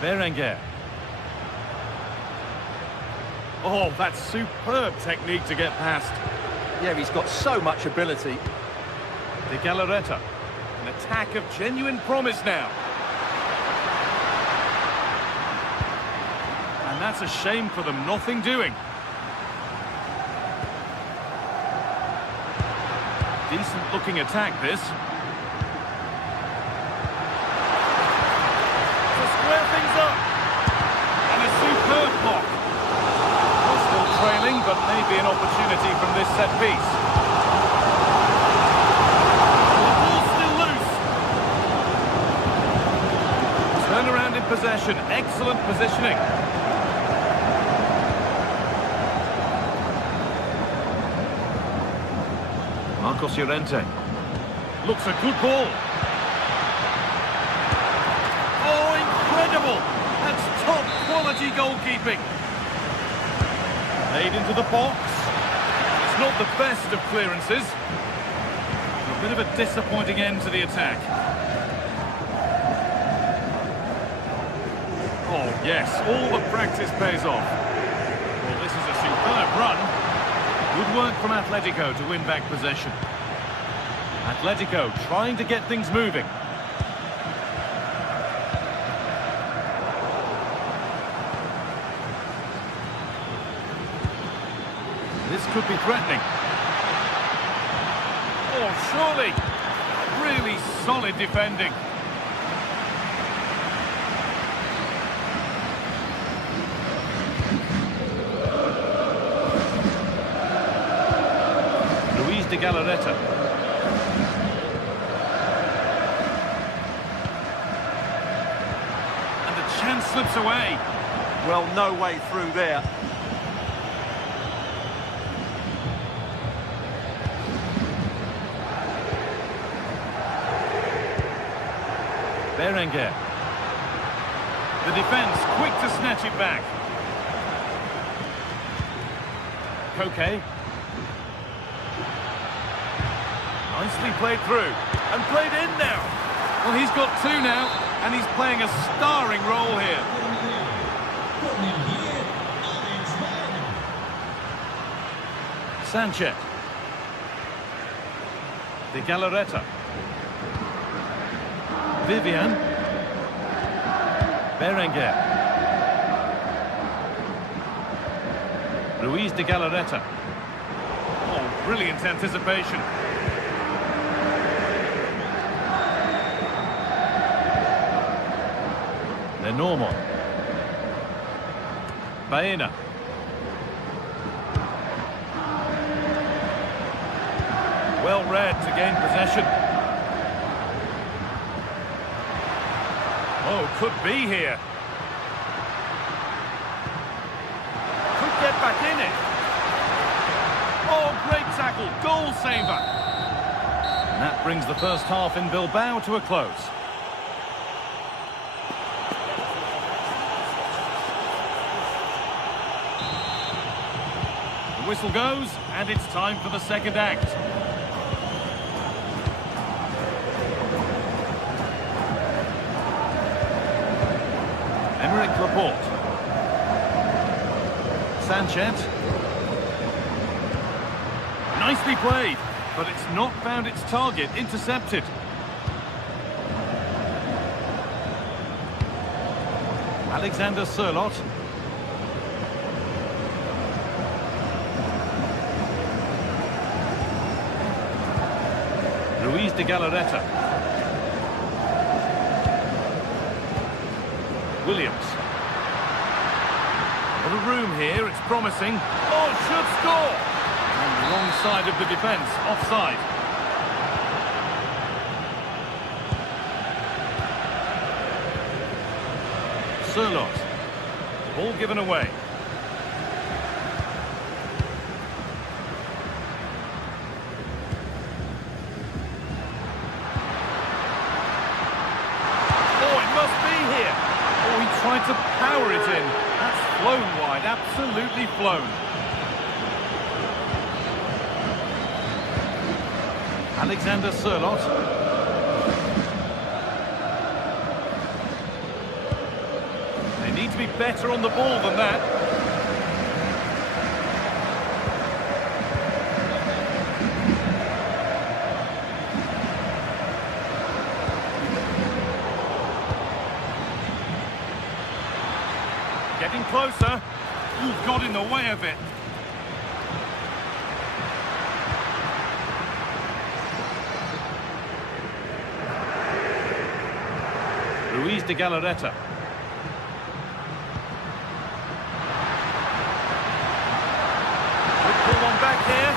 Berenguer. Oh, that's superb technique to get past. Yeah, he's got so much ability. De Galarreta. An attack of genuine promise now. And that's a shame for them, nothing doing. Decent looking attack, this. To square things up. And a superb block. We're still trailing, but maybe an opportunity from this set piece. Turnaround in possession, excellent positioning. Marcos Llorente. Looks a good ball. Oh, incredible! That's top quality goalkeeping. Made into the box. It's not the best of clearances. A bit of a disappointing end to the attack. Oh, yes, all the practice pays off. Well, this is a superb run. Good work from Atletico to win back possession. Atletico trying to get things moving. This could be threatening. Oh, surely. Really solid defending. De Galarreta. slips away. Well, no way through there. Berenguer. The defence quick to snatch it back. Koke. Nicely played through and played in now. Well, he's got two now, and he's playing a starring role here. Sanchez. De Galarreta. Vivian. Berenguer. Ruiz de Galarreta. Oh, brilliant anticipation. Normal. Baena. Well read to gain possession. Oh, could be here. Could get back in it. Oh, great tackle. Goal saver. And that brings the first half in Bilbao to a close. Whistle goes, and it's time for the second act. Emerick Laporte. Sanchez. Nicely played, but it's not found its target. Intercepted. Alexander Sørloth. Ruiz de Galarreta. Williams. What a room here, it's promising. Oh, should score! On the wrong side of the defence, offside. Sørloth. Ball given away. Tried to power it in. That's flown wide, absolutely flown. Alexander Sørloth. They need to be better on the ball than that. Getting closer. Ooh, got in the way of it. Ruiz de Galarreta. Good pull on back here.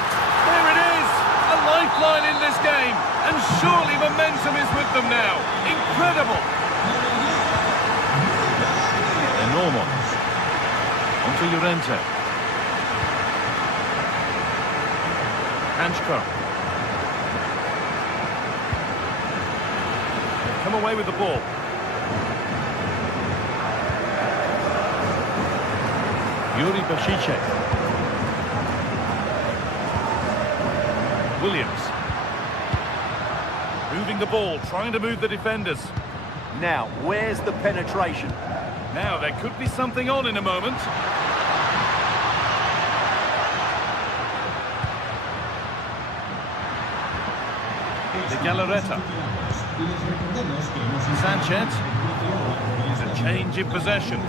There it is! A lifeline in this game. And surely momentum is with them now. Incredible! Normal. Onto Llorente. Hanchko. Come away with the ball. Yuri Bashice. Williams. Moving the ball, trying to move the defenders. Now, where's the penetration? Now, there could be something on in a moment. De Galarreta. Sanchez. There's a change in possession.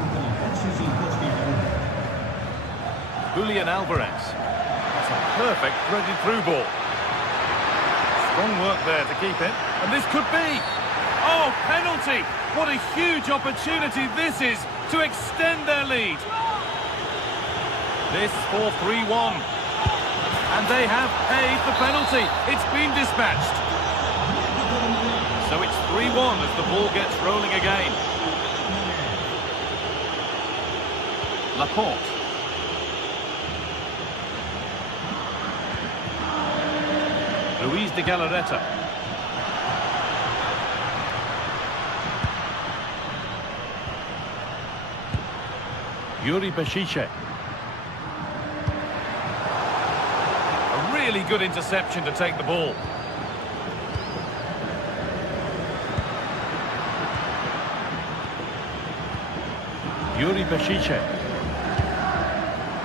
Julian Alvarez. That's a perfect threaded through ball. Strong work there to keep it. And this could be... Oh, penalty! What a huge opportunity this is to extend their lead. This for 3-1. And they have paid the penalty. It's been dispatched. So it's 3-1 as the ball gets rolling again. Laporte. Luis de Galarreta. Yuri Bashiche. A really good interception to take the ball. Yuri Bashiche.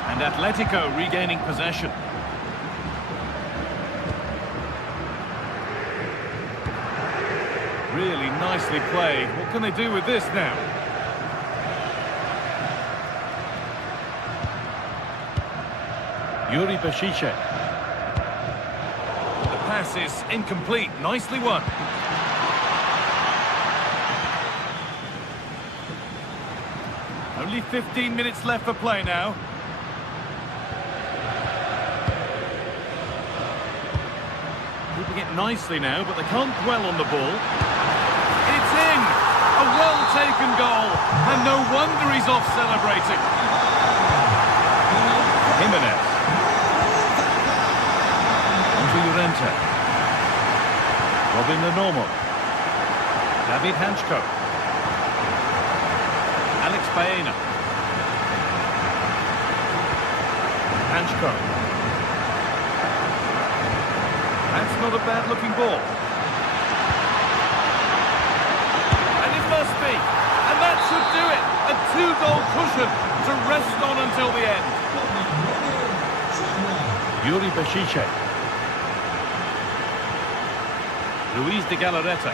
And Atletico regaining possession. Really nicely played. What can they do with this now? Yuri Bashiche. The pass is incomplete. Nicely won. Only 15 minutes left for play now. Keeping it nicely now, but they can't dwell on the ball. It's in! A well-taken goal, and no wonder he's off celebrating. Jimenez. Onto Llorente. Robin Lenormand. David Hanchko. Alex Baena. Hanchko. That's not a bad-looking ball. And it must be. And that should do it. A two-goal cushion to rest on until the end. Yuri Bashiche. Luis de Galarreta.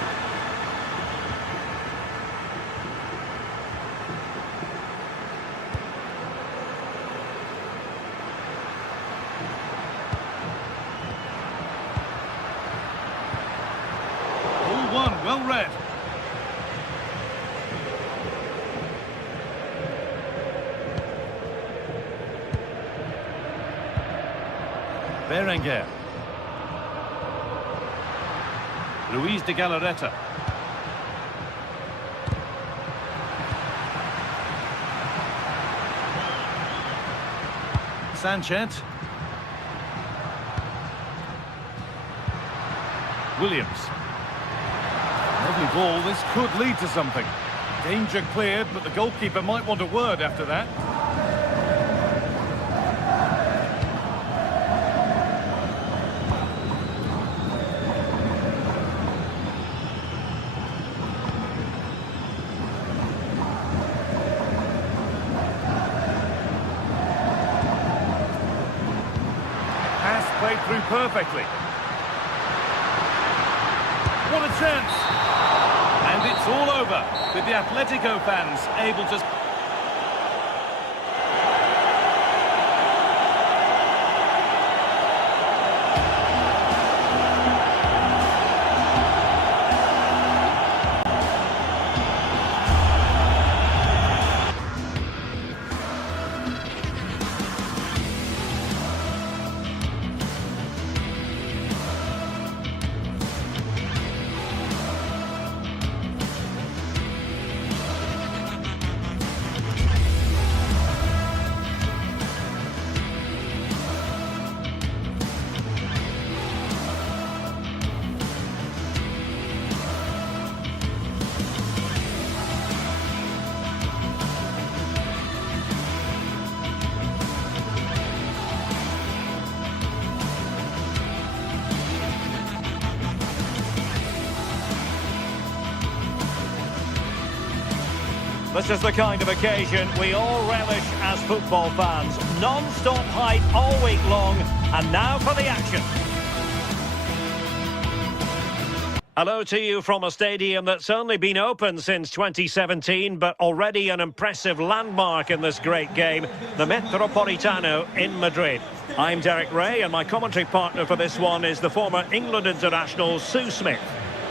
Well read. Berenguer. Luis de Galarreta. Sanchez. Williams. Lovely ball, this could lead to something. Danger cleared, but the goalkeeper might want a word after that. Pass played through perfectly. What a chance! And it's all over, with the Atletico fans able to... This is the kind of occasion we all relish as football fans. Non-stop hype all week long, and now for the action. Hello to you from a stadium that's only been open since 2017, but already an impressive landmark in this great game, the Metropolitano in Madrid. I'm Derek Ray, and my commentary partner for this one is the former England international Sue Smith.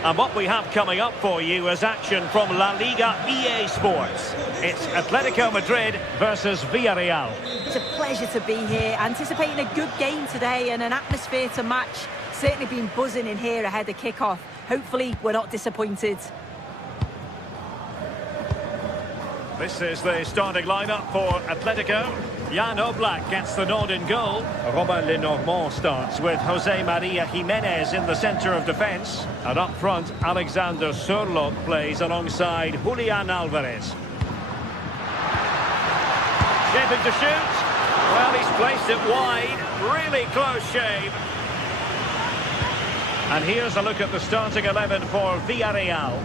And what we have coming up for you is action from La Liga EA Sports. It's Atletico Madrid versus Villarreal. It's a pleasure to be here, anticipating a good game today and an atmosphere to match. Certainly been buzzing in here ahead of kick-off. Hopefully we're not disappointed. This is the starting lineup for Atletico. Jan Oblak gets the nod in goal. Robin Lenormand starts with Jose Maria Jimenez in the centre of defence. And up front, Alexander Sørloth plays alongside Julian Alvarez. Shaping to shoot. Well, he's placed it wide. Really close shave. And here's a look at the starting 11 for Villarreal.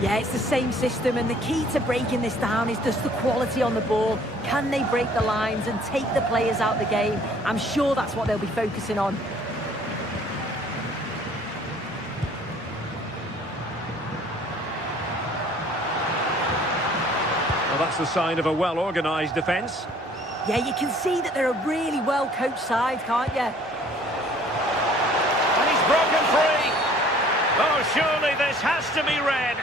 Yeah, it's the same system, and the key to breaking this down is just the quality on the ball. Can they break the lines and take the players out of the game? I'm sure that's what they'll be focusing on. Well, that's the sign of a well-organised defence. Yeah, you can see that they're a really well-coached side, can't you? And he's broken free. Oh, surely this has to be red.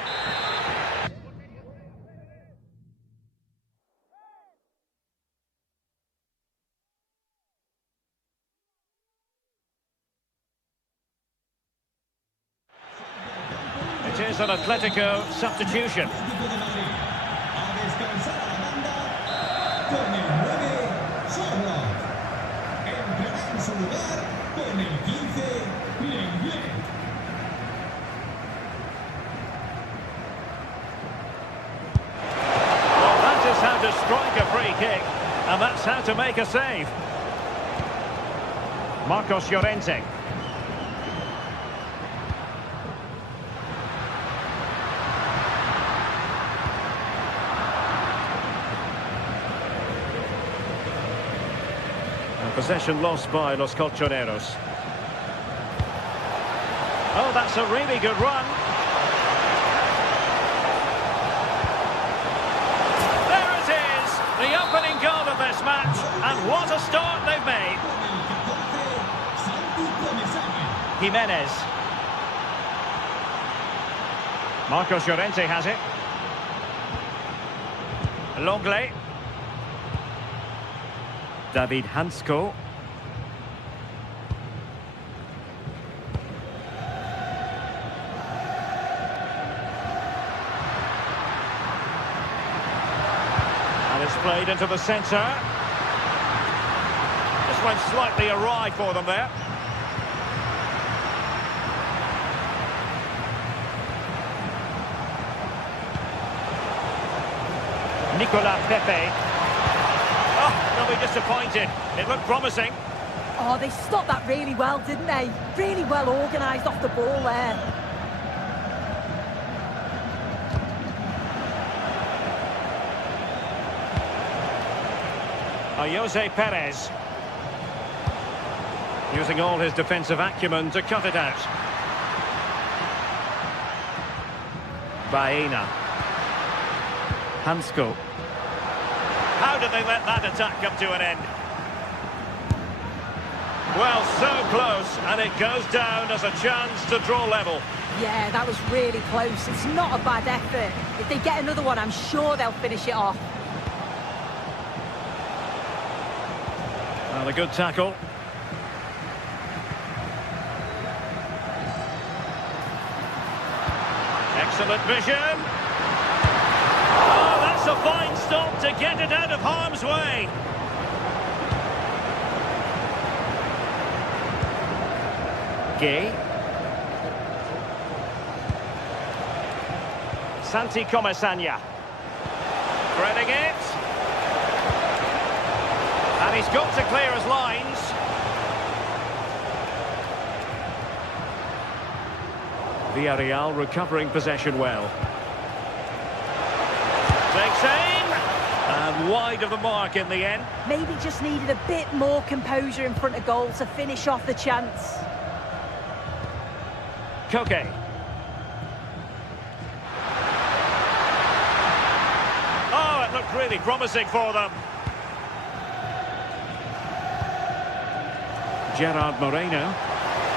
It is an Atletico substitution. How to strike a free kick, and that's how to make a save. Marcos Llorente. And possession lost by Los Colchoneros. Oh, that's a really good run. The opening goal of this match, and what a start they've made. Jimenez. Marcos Llorente has it. Longley. David Hansko. It's played into the centre. This went slightly awry for them there. Nicolas Pepe. Oh, they'll be disappointed. It looked promising. Oh, they stopped that really well, didn't they? Really well organised off the ball there. Jose Perez. Using all his defensive acumen to cut it out. Baena. Hansko. How did they let that attack come to an end? Well, so close, and it goes down as a chance to draw level. Yeah, that was really close. It's not a bad effort. If they get another one, I'm sure they'll finish it off. Well, a good tackle. Excellent vision. Oh, that's a fine stop to get it out of harm's way. Gay. Santi Comesaña. Threading it. And he's got to clear his lines. Villarreal recovering possession well. Takes aim. And wide of the mark in the end. Maybe just needed a bit more composure in front of goal to finish off the chance. Koke. Oh, it looked really promising for them. Gerard Moreno.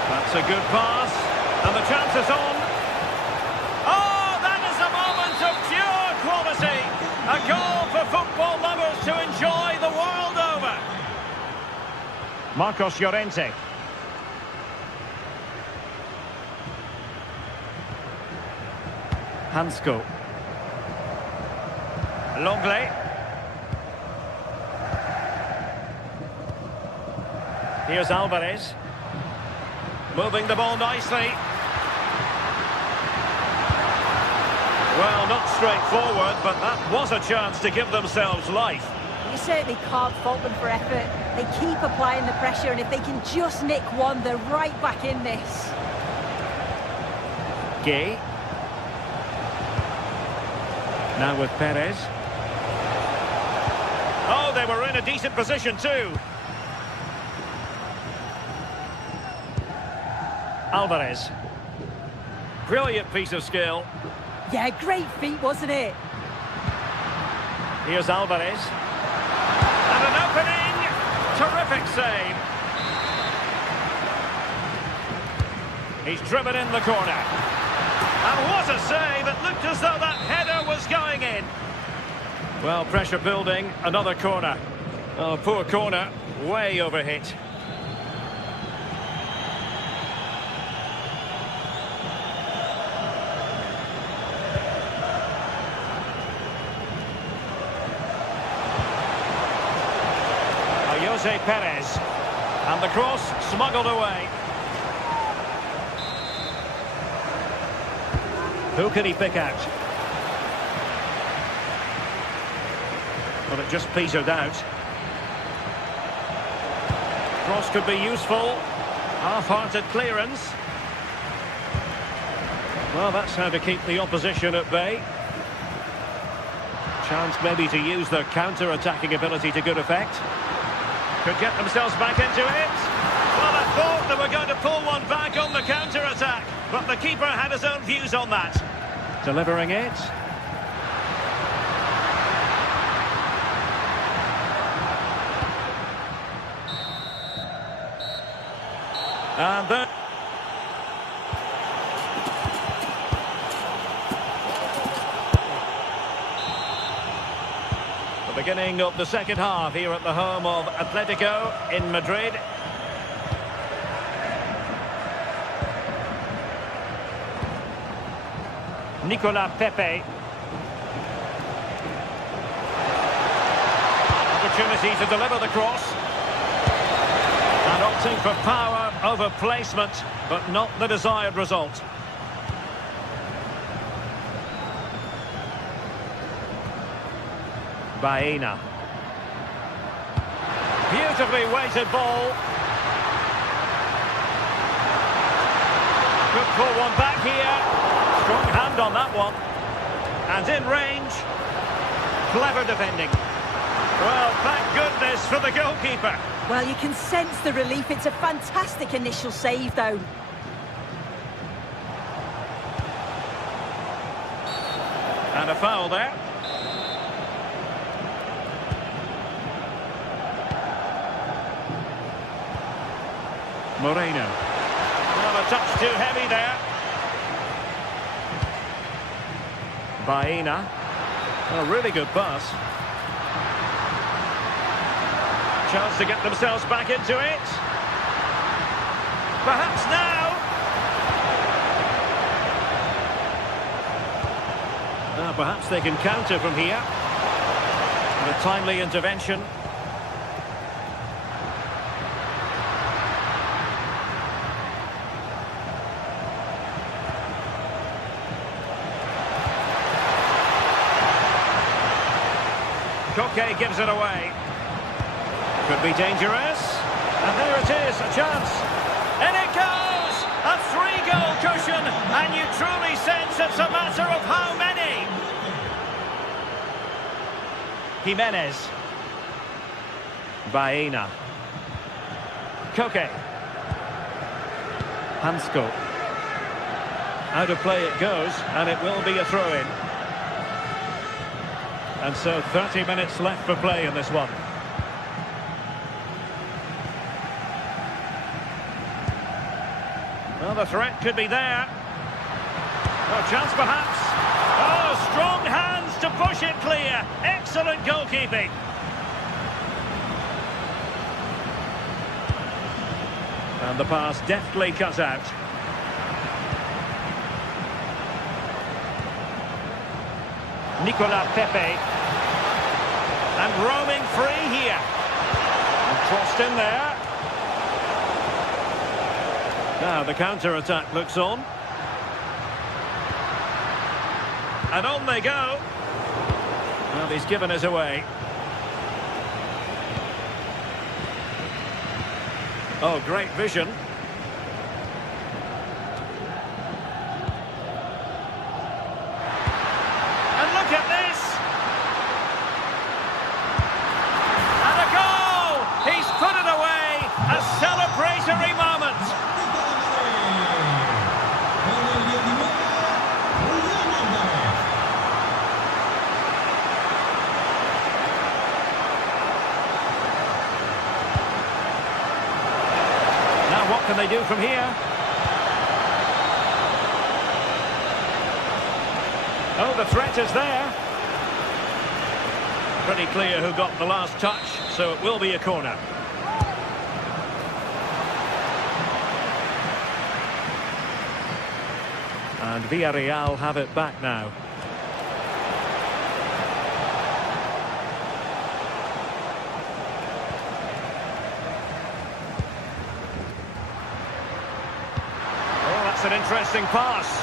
That's a good pass. And the chance is on. Oh, that is a moment of pure quality. A goal for football lovers to enjoy the world over. Marcos Llorente. Hansko. Longley. Here's Alvarez. Moving the ball nicely. Well, not straightforward, but that was a chance to give themselves life. You certainly can't fault them for effort. They keep applying the pressure, and if they can just nick one, they're right back in this. Gay. Now with Perez. Oh, they were in a decent position too. Alvarez. Brilliant piece of skill. Yeah, great feat, wasn't it? Here's Alvarez. And an opening. Terrific save. He's driven in the corner. And what a save. It looked as though that header was going in. Well, pressure building. Another corner. Oh, poor corner. Way overhit. Jose Perez, and the cross smuggled away. Who can he pick out? Well, it just petered out. Cross could be useful. Half-hearted clearance. Well, that's how to keep the opposition at bay. Chance maybe to use their counter-attacking ability to good effect. Could get themselves back into it. Well, I thought they were going to pull one back on the counter-attack, but the keeper had his own views on that. Delivering it. And then... beginning of the second half here at the home of Atletico in Madrid. Nicolas Pepe. Opportunity to deliver the cross. And opting for power over placement, but not the desired result. Baena. Beautifully weighted ball. Could pull one back here. Strong hand on that one. And in range. Clever defending. Well, thank goodness for the goalkeeper. Well, you can sense the relief. It's a fantastic initial save, though. And a foul there. Moreno. Well, a touch too heavy there. Baena. A really good pass. Chance to get themselves back into it. Perhaps now. Perhaps they can counter from here. And a timely intervention. Koke gives it away. Could be dangerous. And there it is, a chance. And it goes! A 3-goal cushion, and you truly sense it's a matter of how many. Jimenez. Baena. Koke. Hansko. Out of play it goes, and it will be a throw-in. And so 30 minutes left for play in this one. Well, the threat could be there. Oh, chance perhaps. Oh, strong hands to push it clear. Excellent goalkeeping. And the pass deftly cut out. Nicolas Pepe. And roaming free here. And crossed in there. Now the counter-attack looks on. And on they go. Well, he's given us away. Oh, great vision. And look at this! And a goal! He's put it away! A celebratory moment! Now what can they do from here? Oh, the threat is there. Pretty clear who got the last touch, so it will be a corner. And Villarreal have it back now. Oh, that's an interesting pass.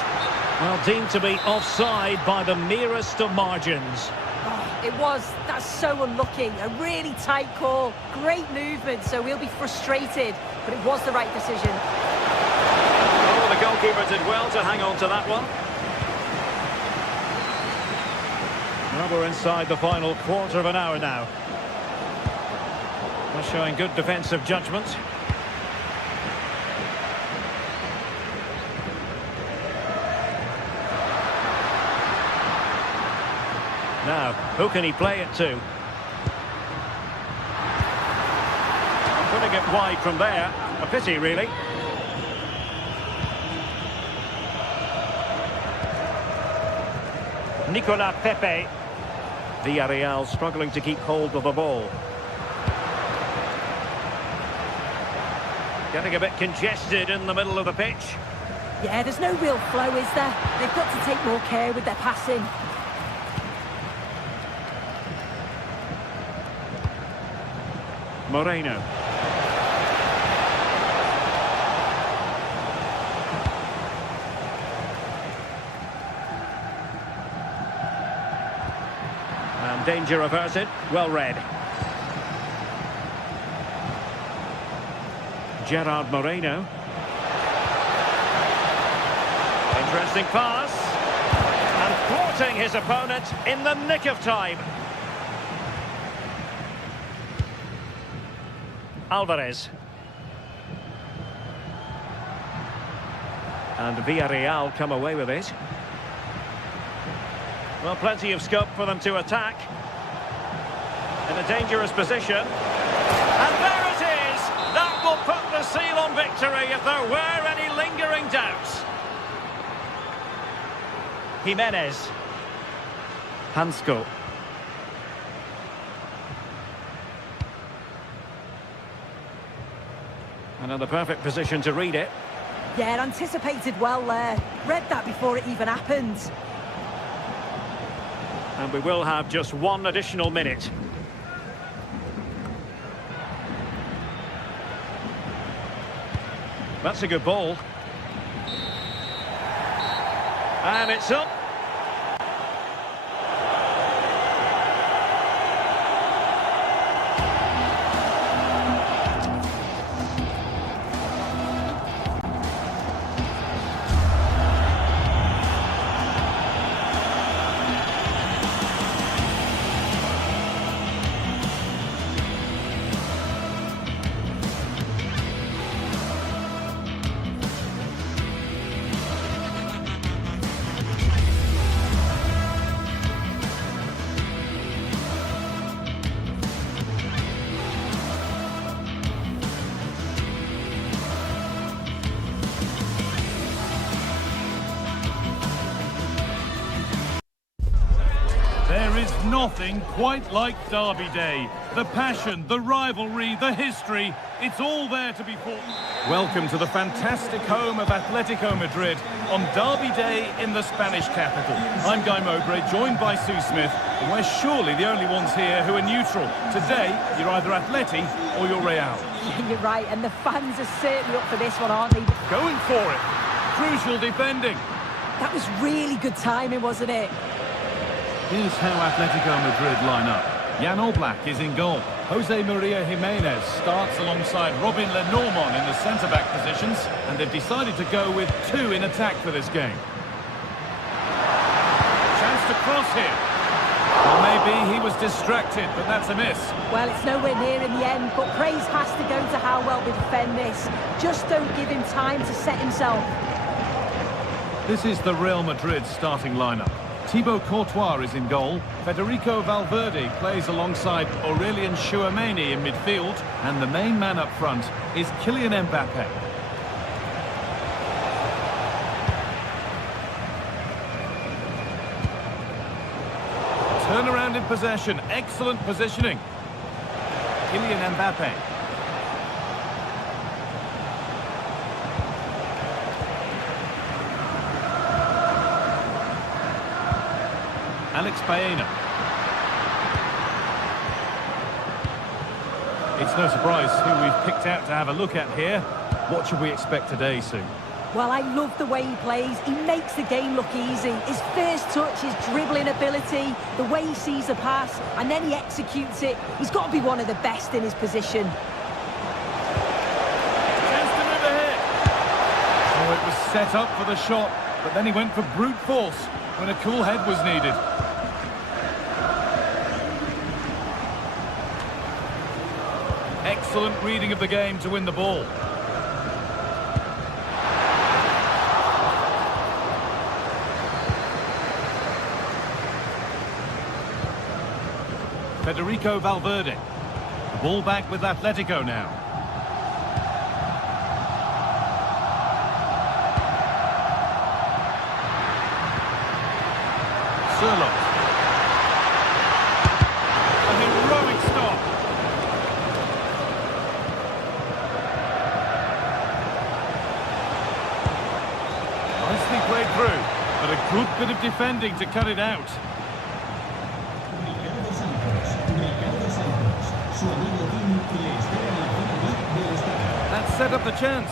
Well, deemed to be offside by the merest of margins. Oh, it was. That's so unlucky. A really tight call. Great movement, so we'll be frustrated. But it was the right decision. Oh, the goalkeeper did well to hang on to that one. Well, we're inside the final quarter of an hour now. They're showing good defensive judgment. Now, who can he play it to? Putting it wide from there. A pity, really. Nicolas Pepe. Villarreal struggling to keep hold of the ball. Getting a bit congested in the middle of the pitch. Yeah, there's no real flow, is there? They've got to take more care with their passing. Moreno. And danger averted. Well read. Gerard Moreno. Interesting pass. And thwarting his opponent in the nick of time. Alvarez. And Villarreal come away with it. Well, plenty of scope for them to attack. In a dangerous position. And there it is! That will put the seal on victory if there were any lingering doubts. Jimenez. Hansko. Another perfect position to read it. Yeah, anticipated well there. Read that before it even happened. And we will have just one additional minute. That's a good ball. And it's up. There is nothing quite like Derby Day. The passion, the rivalry, the history, it's all there to be fought. Welcome to the fantastic home of Atletico Madrid on Derby Day in the Spanish capital. I'm Guy Mowbray, joined by Sue Smith, and we're surely the only ones here who are neutral. Today, you're either Atleti or you're Real. You're right, and the fans are certainly up for this one, aren't they? Going for it. Crucial defending. That was really good timing, wasn't it? Here's how Atletico Madrid line up. Jan Oblak is in goal. Jose Maria Jimenez starts alongside Robin Lenormand in the centre-back positions, and they've decided to go with two in attack for this game. Chance to cross here. Well, maybe he was distracted, but that's a miss. Well, it's nowhere near in the end, but praise has to go to how well they defend this. Just don't give him time to set himself. This is the Real Madrid starting lineup. Thibaut Courtois is in goal. Federico Valverde plays alongside Aurelien Tchouameni in midfield. And the main man up front is Kylian Mbappe. Turnaround in possession. Excellent positioning. Kylian Mbappe. Alex Baena. It's no surprise who we've picked out to have a look at here. What should we expect today, Sue? Well, I love the way he plays. He makes the game look easy. His first touch, his dribbling ability, the way he sees a pass, and then he executes it. He's got to be one of the best in his position. Chance to move ahead. Oh, it was set up for the shot, but then he went for brute force when a cool head was needed. Excellent reading of the game to win the ball. Federico Valverde. The ball back with Atletico now. Sirlock. A heroic stop. Nicely played through, but a good bit of defending to cut it out. That set up the chance.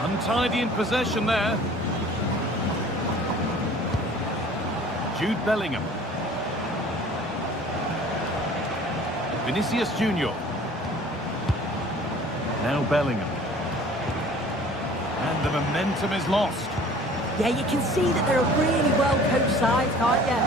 Untidy in possession there. Jude Bellingham. Vinicius Junior. Now Bellingham. And the momentum is lost. Yeah, you can see that they're a really well-coached side, can't you?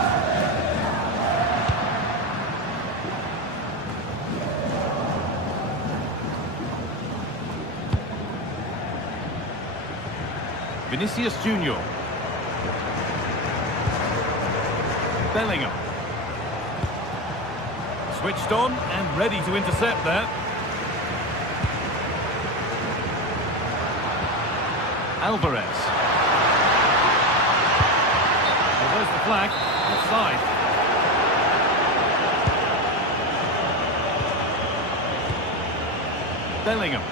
Vinicius Junior. Bellingham. Switched on and ready to intercept that. Alvarez. Well, there's the flag. Offside. Bellingham.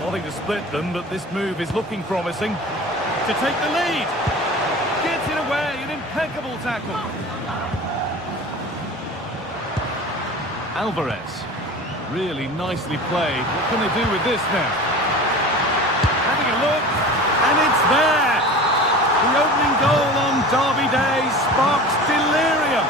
Nothing to split them, but this move is looking promising. To take the lead. Gets it away, an impeccable tackle. Alvarez. Really nicely played. What can they do with this now? Having a look, and it's there. The opening goal on Derby Day sparks delirium.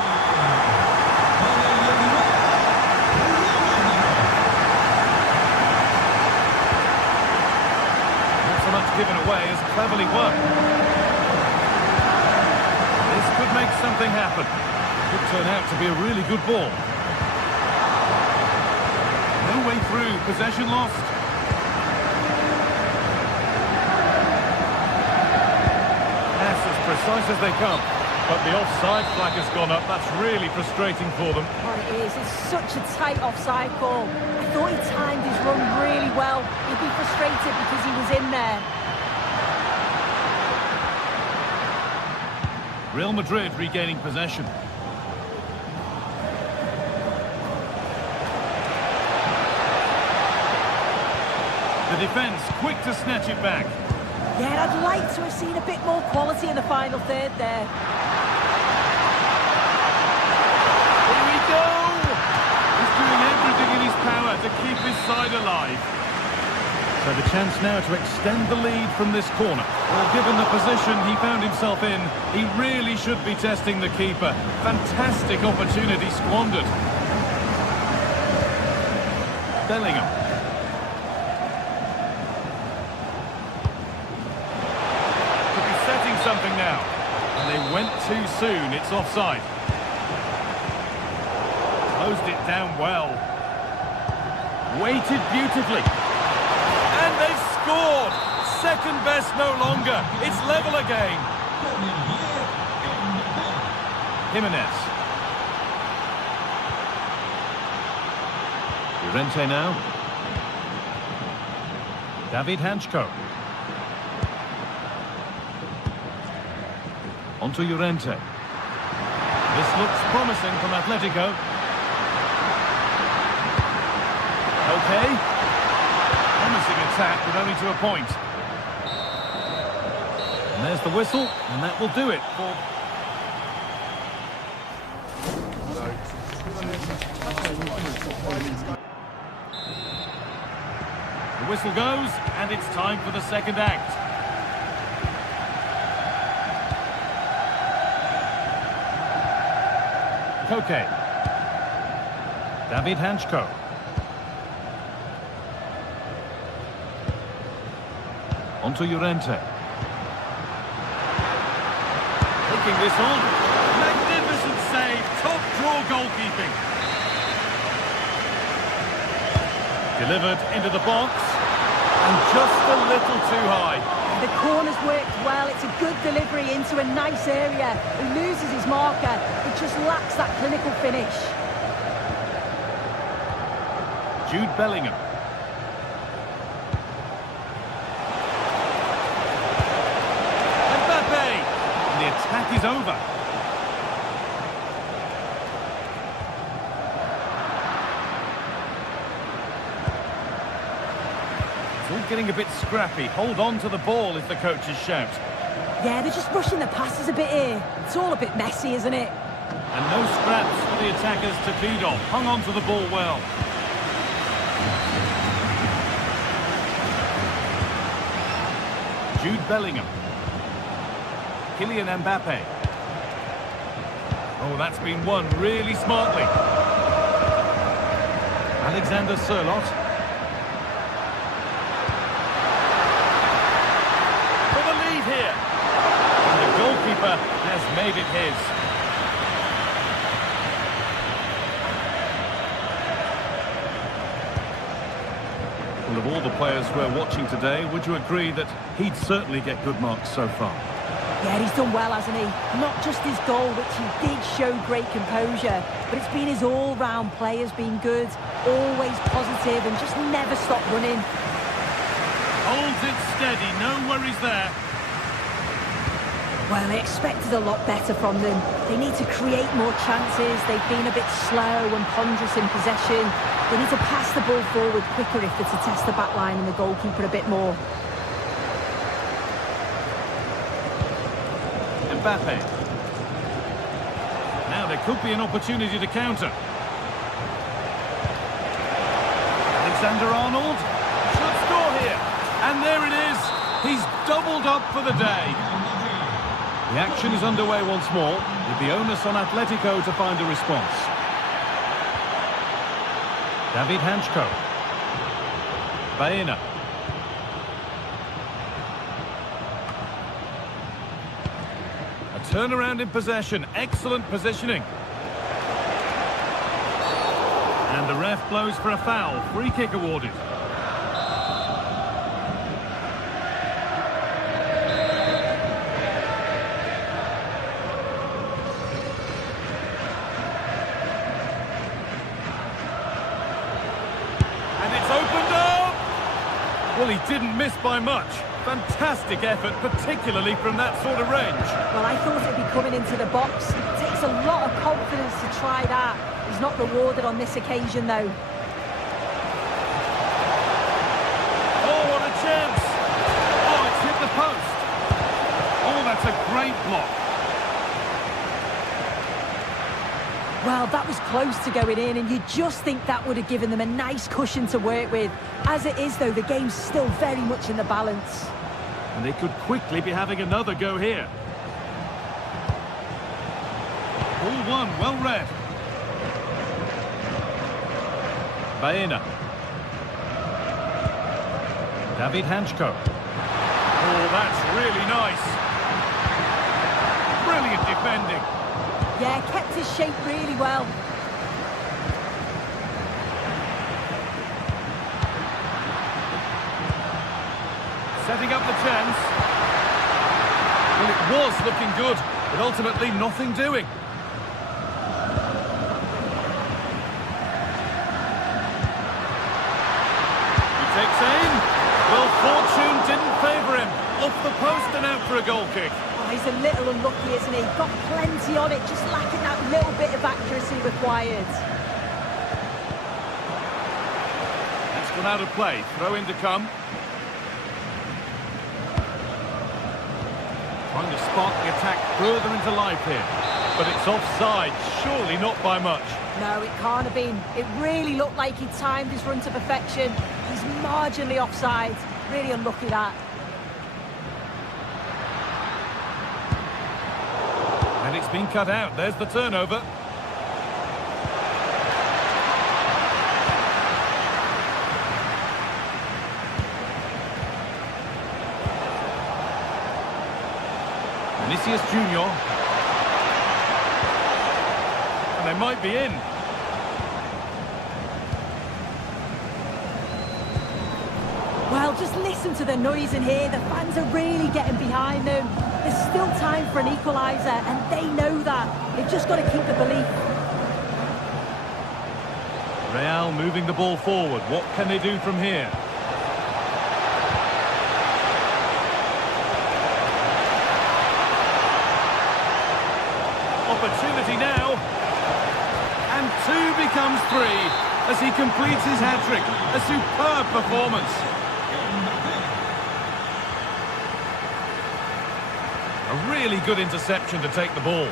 Given away is cleverly won. This could make something happen. Could turn out to be a really good ball. No way through, possession lost. Pass as precise as they come. But the offside flag has gone up. That's really frustrating for them. Oh, it is. It's such a tight offside call. I thought he timed his run really well. He'd be frustrated because he was in there. Real Madrid regaining possession. The defence quick to snatch it back. Yeah, I'd like to have seen a bit more quality in the final third there. Here we go! He's doing everything in his power to keep his side alive. So the chance now to extend the lead from this corner. Well, given the position he found himself in, he really should be testing the keeper. Fantastic opportunity squandered. Bellingham. Could be setting something now. And they went too soon. It's offside. Closed it down well. Waited beautifully. And they've scored! Second best no longer. It's level again. Jimenez. Llorente now. David Hanchko. Onto Llorente. This looks promising from Atletico. Okay. Promising attack, but only to a point. And there's the whistle, and that will do it for... The whistle goes, and it's time for the second act. Koke. David Hanchko. Onto Llorente. Taking this on. Magnificent save. Top draw goalkeeping. Delivered into the box. And just a little too high. The corner's worked well. It's a good delivery into a nice area. He loses his marker. It just lacks that clinical finish. Jude Bellingham. The attack is over. It's all getting a bit scrappy. Hold on to the ball is the coach's shout. Yeah, they're just rushing the passes a bit here. It's all a bit messy, isn't it? And no scraps for the attackers to feed on. Hung on to the ball well. Jude Bellingham. Kylian Mbappe. Oh, that's been won really smartly. Alexander Sørloth. For the lead here. And the goalkeeper has made it his. Well, of all the players we're watching today, would you agree that he'd certainly get good marks so far? Yeah, he's done well, hasn't he? Not just his goal, which he did show great composure, but it's been his all-round play has been good, always positive and just never stopped running. Holds it steady, no worries there. Well, they expected a lot better from them. They need to create more chances. They've been a bit slow and ponderous in possession. They need to pass the ball forward quicker if they're to test the back line and the goalkeeper a bit more. Mbappe. Now there could be an opportunity to counter. Alexander-Arnold should score here. And there it is. He's doubled up for the day. The action is underway once more, with the onus on Atletico to find a response. David Hanchko. Baena. A turnaround in possession, excellent positioning. And the ref blows for a foul, free kick awarded. Well, he didn't miss by much. Fantastic effort, particularly from that sort of range. Well, I thought it'd be coming into the box. It takes a lot of confidence to try that. He's not rewarded on this occasion, though. Oh, what a chance! Oh, it's hit the post. Oh, that's a great block. Well, that was close to going in, and you just think that would have given them a nice cushion to work with. As it is, though, the game's still very much in the balance. And they could quickly be having another go here. Ball one, well read. Baena. David Hanchko. Oh, that's really nice. Brilliant defending. Yeah, kept his shape really well. Setting up the chance. Well, it was looking good, but ultimately nothing doing. He takes aim. Well, fortune didn't favour him. Off the post and out for a goal kick. Oh, he's a little unlucky, isn't he? Got plenty on it, just lacking that little bit of accuracy required. That's gone out of play. Throw in to come. Trying to spark the attack further into life here. But it's offside, surely not by much. No, it can't have been. It really looked like he timed his run to perfection. He's marginally offside. Really unlucky, that. And it's been cut out. There's the turnover. Vinicius Junior. And they might be in. Well, just listen to the noise in here. The fans are really getting behind them. There's still time for an equaliser, and they know that. They've just got to keep the belief. Real moving the ball forward. What can they do from here? Opportunity now. And 2 becomes 3 as he completes his hat-trick. A superb performance. A really good interception to take the ball.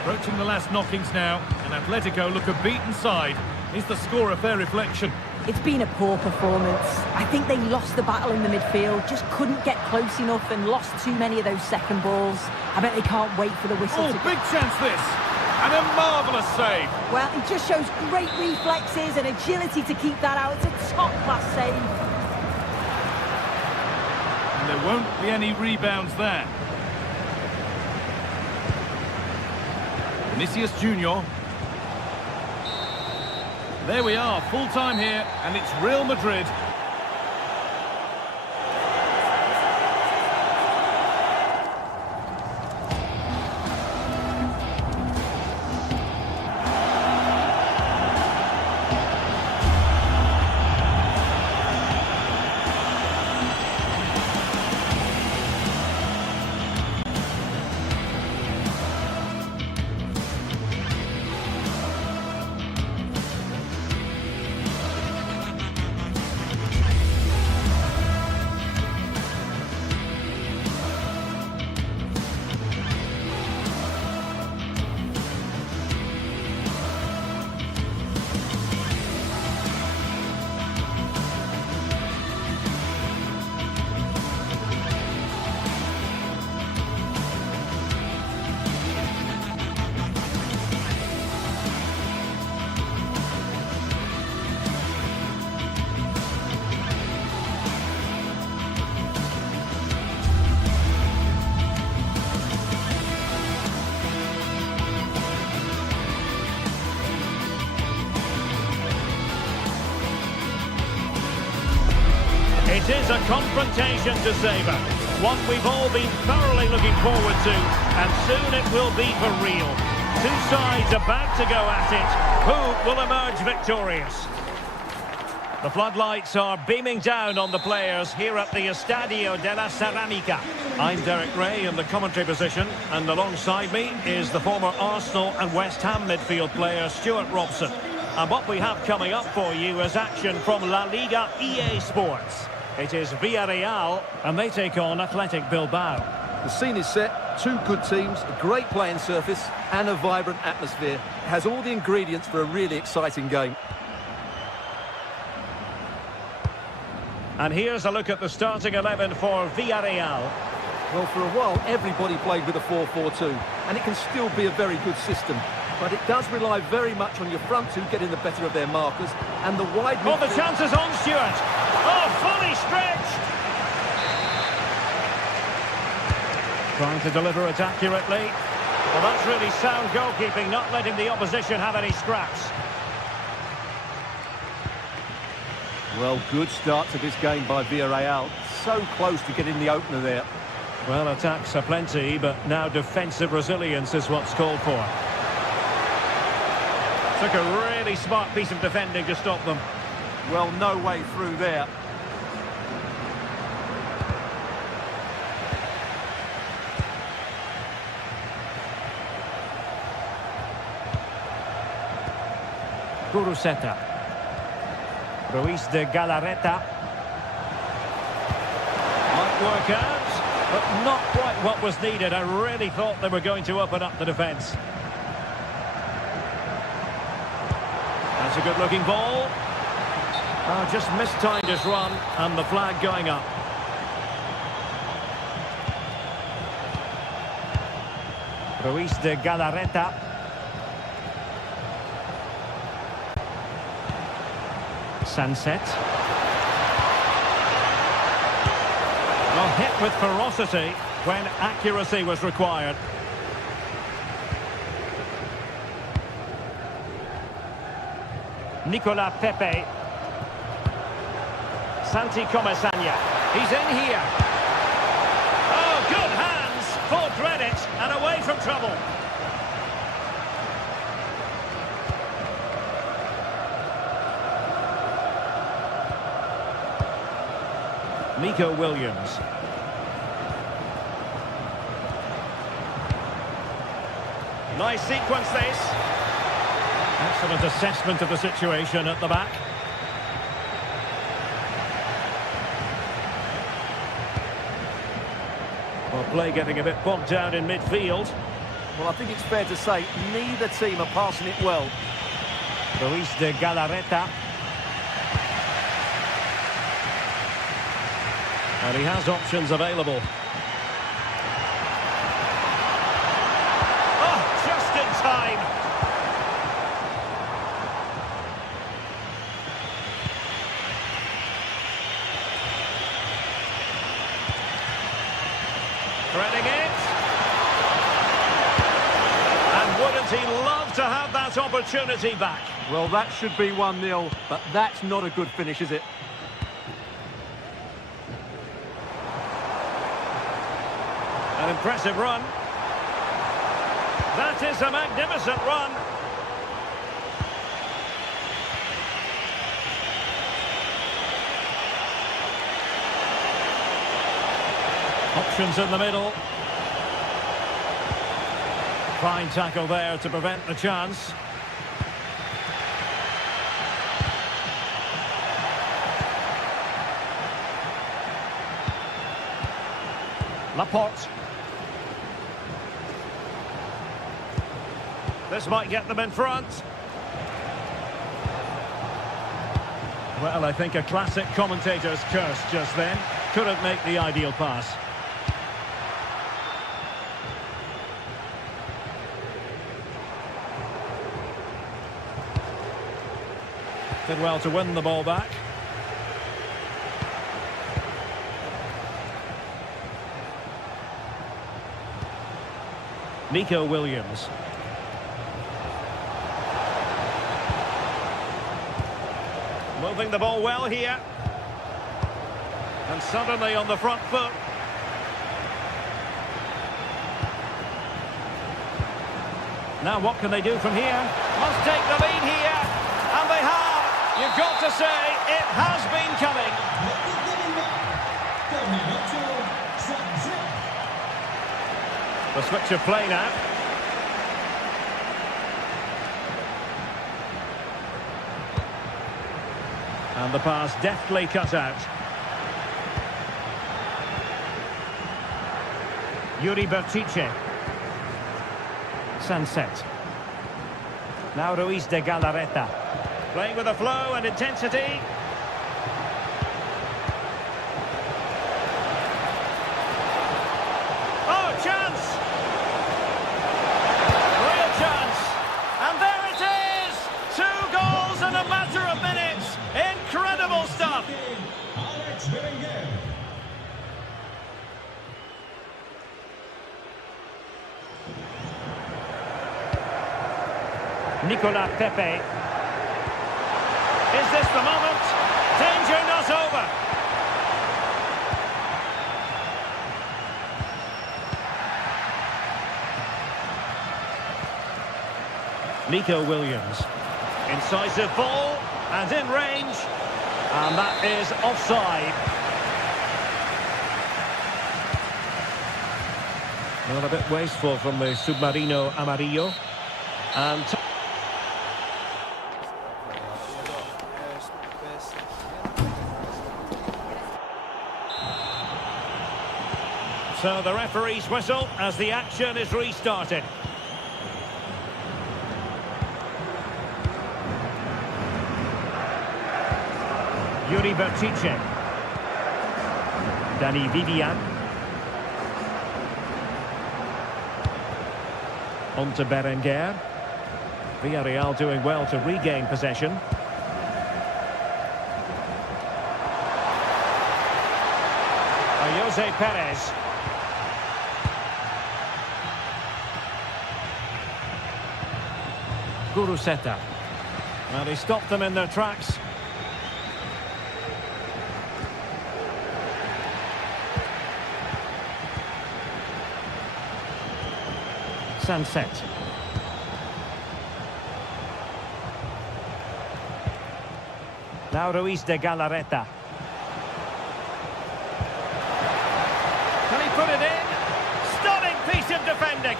Approaching the last knockings now, and Atletico look a beaten side. Is the score a fair reflection? It's been a poor performance. I think they lost the battle in the midfield, just couldn't get close enough and lost too many of those second balls. I bet they can't wait for the whistle to go. Big chance this! And a marvellous save! Well, he just shows great reflexes and agility to keep that out. It's a top-class save. And there won't be any rebounds there. Vinicius Junior. There we are, full time here, and it's Real Madrid. It is a confrontation to savour, one we've all been thoroughly looking forward to, and soon it will be for real. Two sides about to go at it. Who will emerge victorious? The floodlights are beaming down on the players here at the Estadio de la Ceramica. I'm Derek Ray in the commentary position, and alongside me is the former Arsenal and West Ham midfield player Stuart Robson. And what we have coming up for you is action from La Liga EA Sports. It is Villarreal, and they take on Athletic Bilbao. The scene is set, two good teams, a great playing surface and a vibrant atmosphere. It has all the ingredients for a really exciting game. And here's a look at the starting 11 for Villarreal. Well, for a while, everybody played with a 4-4-2, and it can still be a very good system. But it does rely very much on your front two getting the better of their markers, and the wide... Oh, the chance is on, Stuart! Oh, fully stretched! Trying to deliver it accurately. Well, that's really sound goalkeeping, not letting the opposition have any scraps. Well, good start to this game by Villarreal. So close to getting the opener there. Well, attacks are plenty, but now defensive resilience is what's called for. Took a really smart piece of defending to stop them. Well, no way through there. Guruseta. Ruiz de Galarreta. Might work out, but not quite what was needed. I really thought they were going to open up the defence. That's a good-looking ball. Oh, just mistimed his run, and the flag going up. Ruiz de Galarreta. Sunset. Well, hit with ferocity when accuracy was required. Nicola Pepe. Santi Comesaña. He's in here. Oh, good hands. Full credit and away from trouble. Nico Williams. Nice sequence this. Excellent assessment of the situation at the back. Well, play getting a bit bogged down in midfield. Well, I think it's fair to say neither team are passing it well. Ruiz de Galarreta. And he has options available. Oh, just in time. Threading it. And wouldn't he love to have that opportunity back? Well, that should be 1-0, but that's not a good finish, is it? An impressive run. That is a magnificent run. Options in the middle. Fine tackle there to prevent the chance. Laporte. This might get them in front. Well, I think a classic commentator's curse just then. Couldn't make the ideal pass. Did well to win the ball back. Nico Williams. Moving the ball well here. And suddenly on the front foot. Now what can they do from here? Must take the lead here. And they have. You've got to say, it has been coming. The switch of play now. And the pass deftly cut out. Yuri Bertice. Sunset. Now Ruiz de Galarreta. Playing with a flow and intensity. Oh, chance! Real chance. And there it is! 2 goals in a matter of minutes. Incredible stuff. Nicolas Pepe. Is this the moment? Danger not over. Nico Williams. Incisive ball and in range. And that is offside. Well, a bit wasteful from the Submarino Amarillo. And so the referee's whistle as the action is restarted. Yuri Bertice. Dani Vivian. On to Berenguer. Villarreal doing well to regain possession. Jose Perez. Guruseta. Well, he stopped them in their tracks. Sunset. Now Ruiz de Galarreta. Can he put it in? Stunning piece of defending.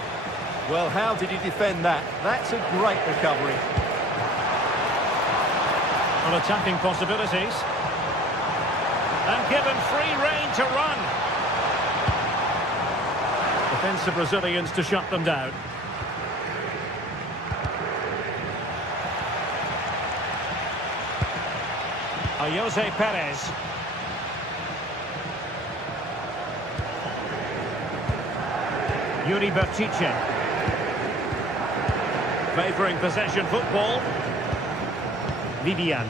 Well, how did he defend that? That's a great recovery. On attacking possibilities. And given free rein to run. Defensive Brazilians to shut them down. Jose Perez. Yuri Bertice. Favouring possession football. Vivian.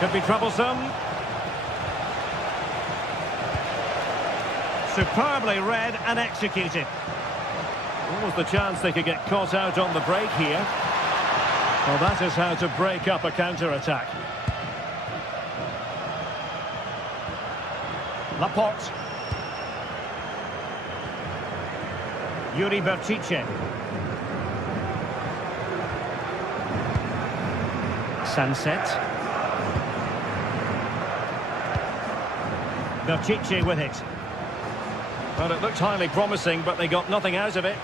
Could be troublesome. Superbly read and executed. What was the chance they could get caught out on the break here? Well, that is how to break up a counter-attack. Laporte. Yuri Bertice. Sunset. Bertice with it. Well, it looked highly promising, but they got nothing out of it.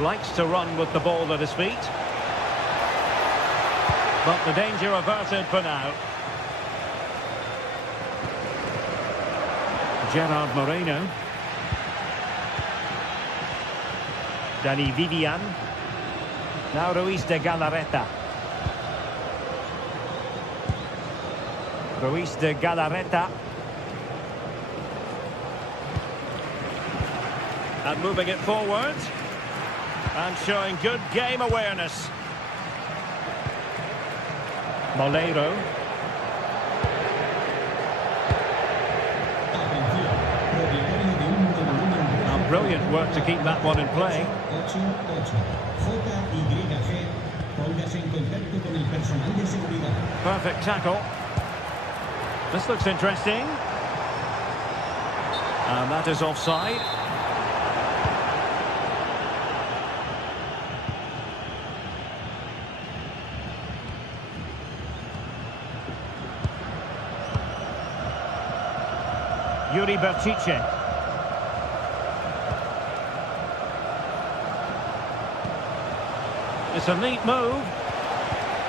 Likes to run with the ball at his feet. But the danger averted for now. Gerard Moreno. Dani Vivian. Now Ruiz de Galarreta. Ruiz de Galarreta. And moving it forward. And showing good game awareness. Moleiro. brilliant work to keep that one in play. Perfect tackle. This looks interesting. And that is offside. Yuri Berchiche. It's a neat move.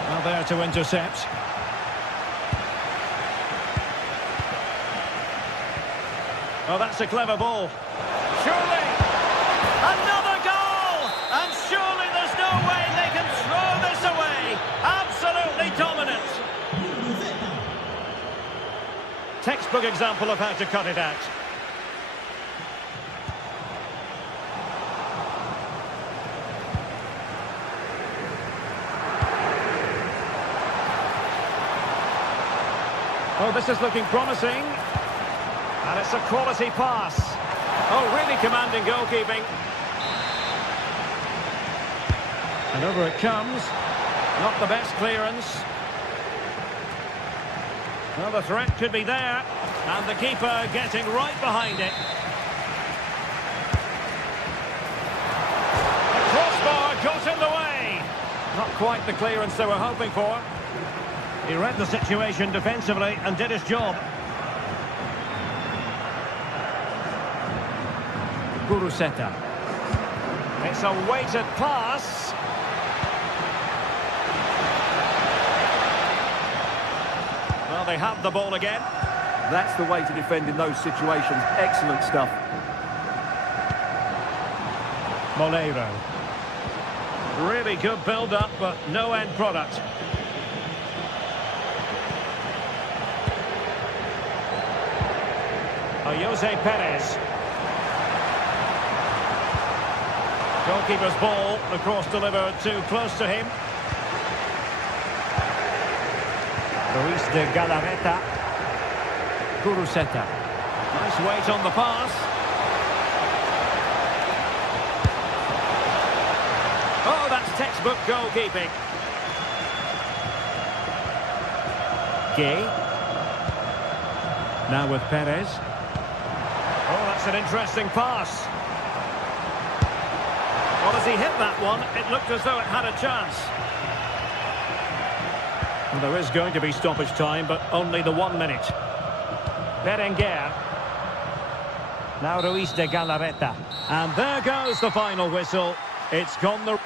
Now there to intercept. Oh, that's a clever ball. Surely! Another goal! And surely there's no way they can throw this away. Absolutely dominant. Textbook example of how to cut it out. Oh, this is looking promising. And it's a quality pass. Oh, really commanding goalkeeping. And over it comes. Not the best clearance. Well, the threat could be there. And the keeper getting right behind it. The crossbar got in the way. Not quite the clearance they were hoping for. He read the situation defensively and did his job. Guruseta. It's a weighted pass. Well, they have the ball again. That's the way to defend in those situations. Excellent stuff. Moleiro. Really good build-up, but no end product. Jose Perez. Goalkeeper's ball, the cross delivered too close to him. Luis de Galarreta. Guruseta. Nice weight on the pass. Oh, that's textbook goalkeeping. Gay. Now with Perez. Oh, that's an interesting pass. Well, as he hit that one, it looked as though it had a chance. Well, there is going to be stoppage time, but only the 1 minute. Berenguer. Now Luis de Galarreta. And there goes the final whistle. It's gone the...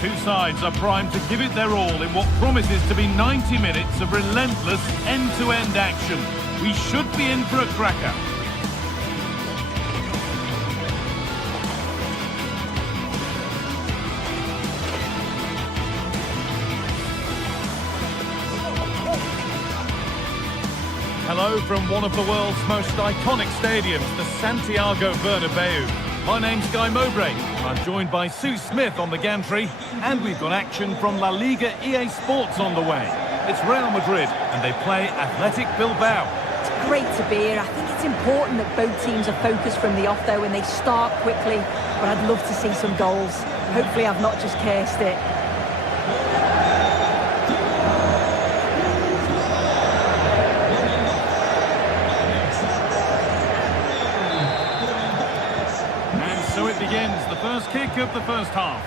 Two sides are primed to give it their all in what promises to be 90 minutes of relentless end-to-end action. We should be in for a cracker. Hello from one of the world's most iconic stadiums, the Santiago Bernabeu. My name's Guy Mowbray. I'm joined by Sue Smith on the gantry, and we've got action from La Liga Sports on the way. It's Real Madrid, and they play Athletic Bilbao. It's great to be here. I think it's important that both teams are focused from the off, though, and they start quickly. But I'd love to see some goals. Hopefully I've not just cursed it. it begins, the first kick of the first half.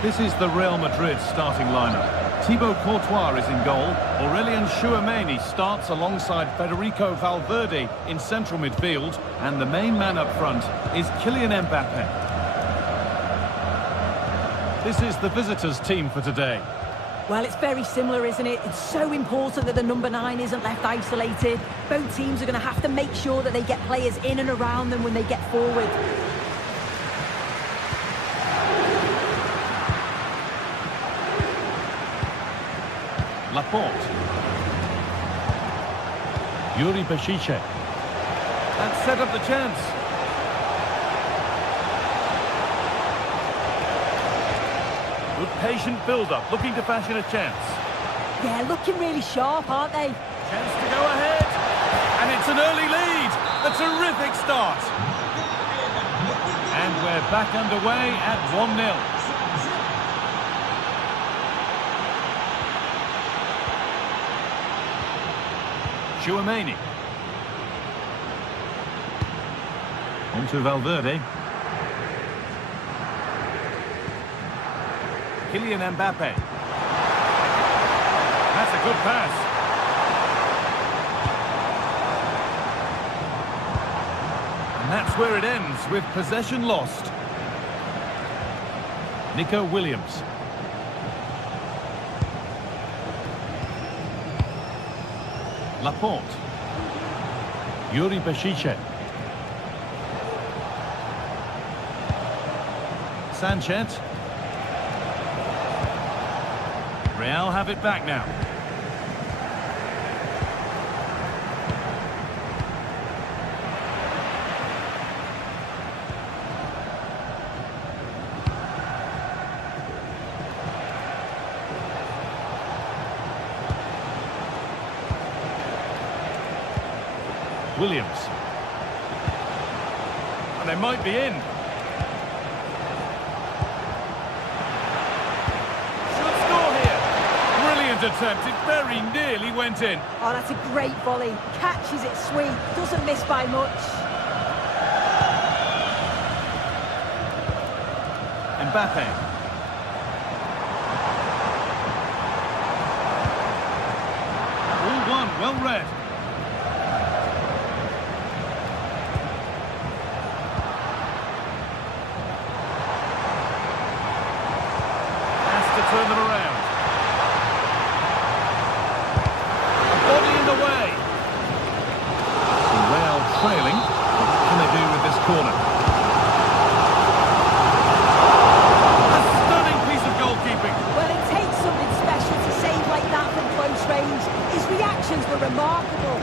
This is the Real Madrid starting lineup. Thibaut Courtois is in goal. Aurelien Tchouameni starts alongside Federico Valverde in central midfield. And the main man up front is Kylian Mbappe. This is the visitors' team for today. Well, it's very similar, isn't it? It's so important that the number 9 isn't left isolated. Both teams are going to have to make sure that they get players in and around them when they get forward. Laporte. Yuri Bešiček. That set up the chance. Good patient build-up, looking to fashion a chance. Yeah, looking really sharp, aren't they? Chance to go ahead. And it's an early lead. A terrific start. And we're back underway at 1-0. Tchouameni. On to Valverde. Kylian Mbappe. That's a good pass. And that's where it ends, with possession lost. Nico Williams. Laporte. Yuri Bešiček. Sanchez. Real have it back now. Williams. And they might be in. Should score here. Brilliant attempt. It very nearly went in. Oh, that's a great volley. Catches it sweet. Doesn't miss by much. Mbappe. All one. Well read. Turn them around. A body in the way. Real trailing. What can they do with this corner? A stunning piece of goalkeeping. Well, it takes something special to save like that from close range. His reactions were remarkable.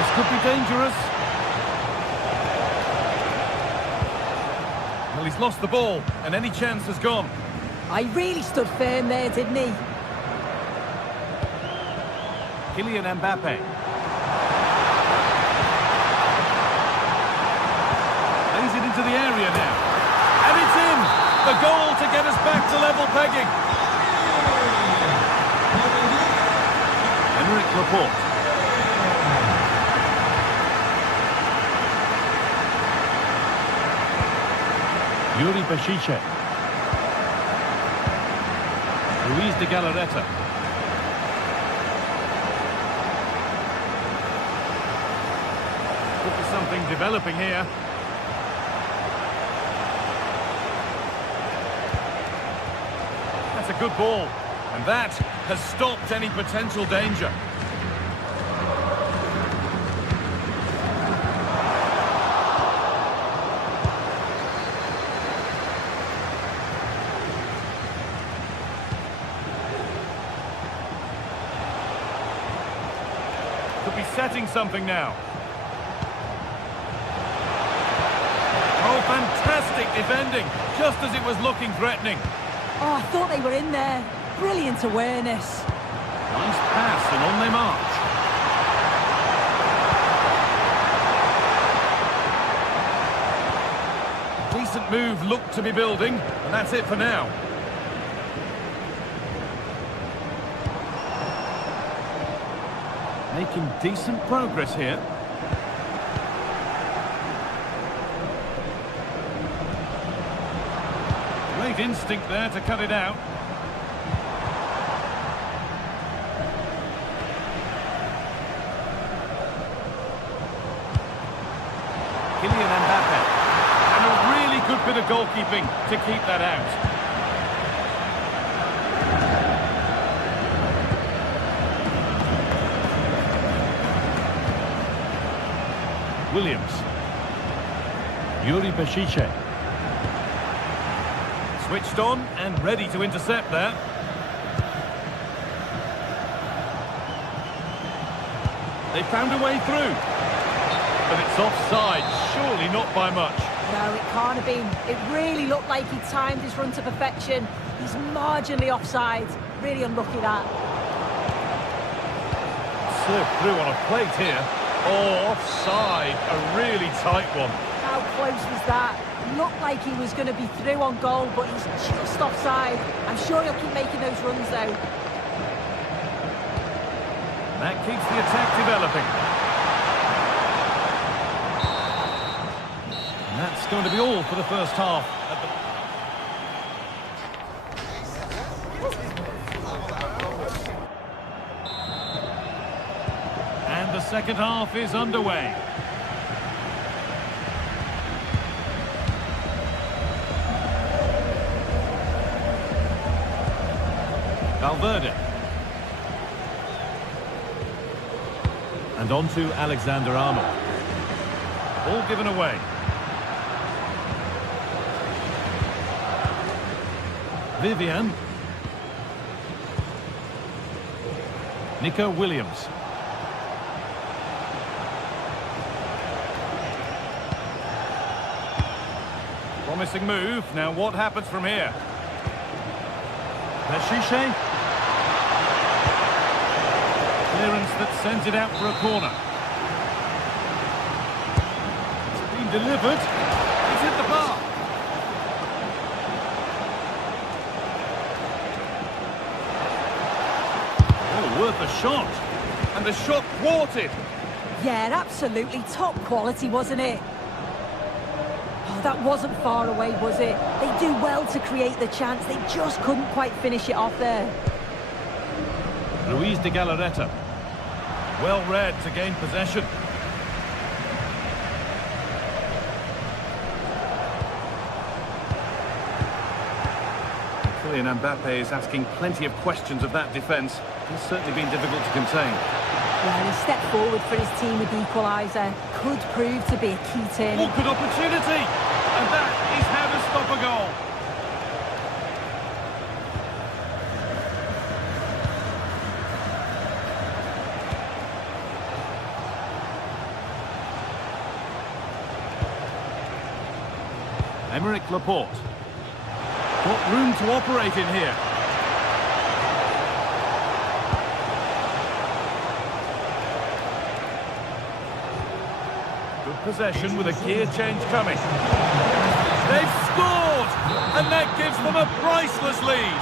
This could be dangerous. Well, he's lost the ball, and any chance has gone. I really stood firm there, didn't he? Kylian Mbappe. Lays it into the area now. And it's in! The goal to get us back to level pegging. Emerick Laporte. Yuri Bešiček. Luis de Galarreta. Could be something developing here. That's a good ball. And that has stopped any potential danger. Could be setting something now. Oh, fantastic defending, just as it was looking threatening. Oh, I thought they were in there. Brilliant awareness. Nice pass, and on they march. Decent move looked to be building, and that's it for now. Making decent progress here. Great instinct there to cut it out. Kylian Mbappe. And a really good bit of goalkeeping to keep that out. Williams. Yuri Beshiche. Switched on and ready to intercept there. They found a way through. But it's offside, surely not by much. No, it can't have been. It really looked like he timed his run to perfection. He's marginally offside. Really unlucky that. Served through on a plate here. Oh, offside. A really tight one. How close was that? Looked like he was going to be through on goal, but he's just offside. I'm sure he'll keep making those runs, though. That keeps the attack developing. And that's going to be all for the first half. And the second half is underway. Valverde. And on to Alexander-Arnold. Ball given away. Vivian. Nico Williams. Promising move. Now what happens from here? Beshiche. Clearance that sends it out for a corner. It's been delivered. It's hit the bar. Oh, worth a shot. And the shot thwarted. Yeah, absolutely top quality, wasn't it? Oh, that wasn't far away, was it? They do well to create the chance. They just couldn't quite finish it off there. Luis de Galarreta. Well read to gain possession. Kylian Mbappe is asking plenty of questions of that defence. It's certainly been difficult to contain. Yeah, he stepped forward for his team with the equaliser. Could prove to be a key turn. Oh, good opportunity! And that is how to stop a goal. Emerick Laporte. Got room to operate in here. Good possession with a gear change coming. They've scored! And that gives them a priceless lead.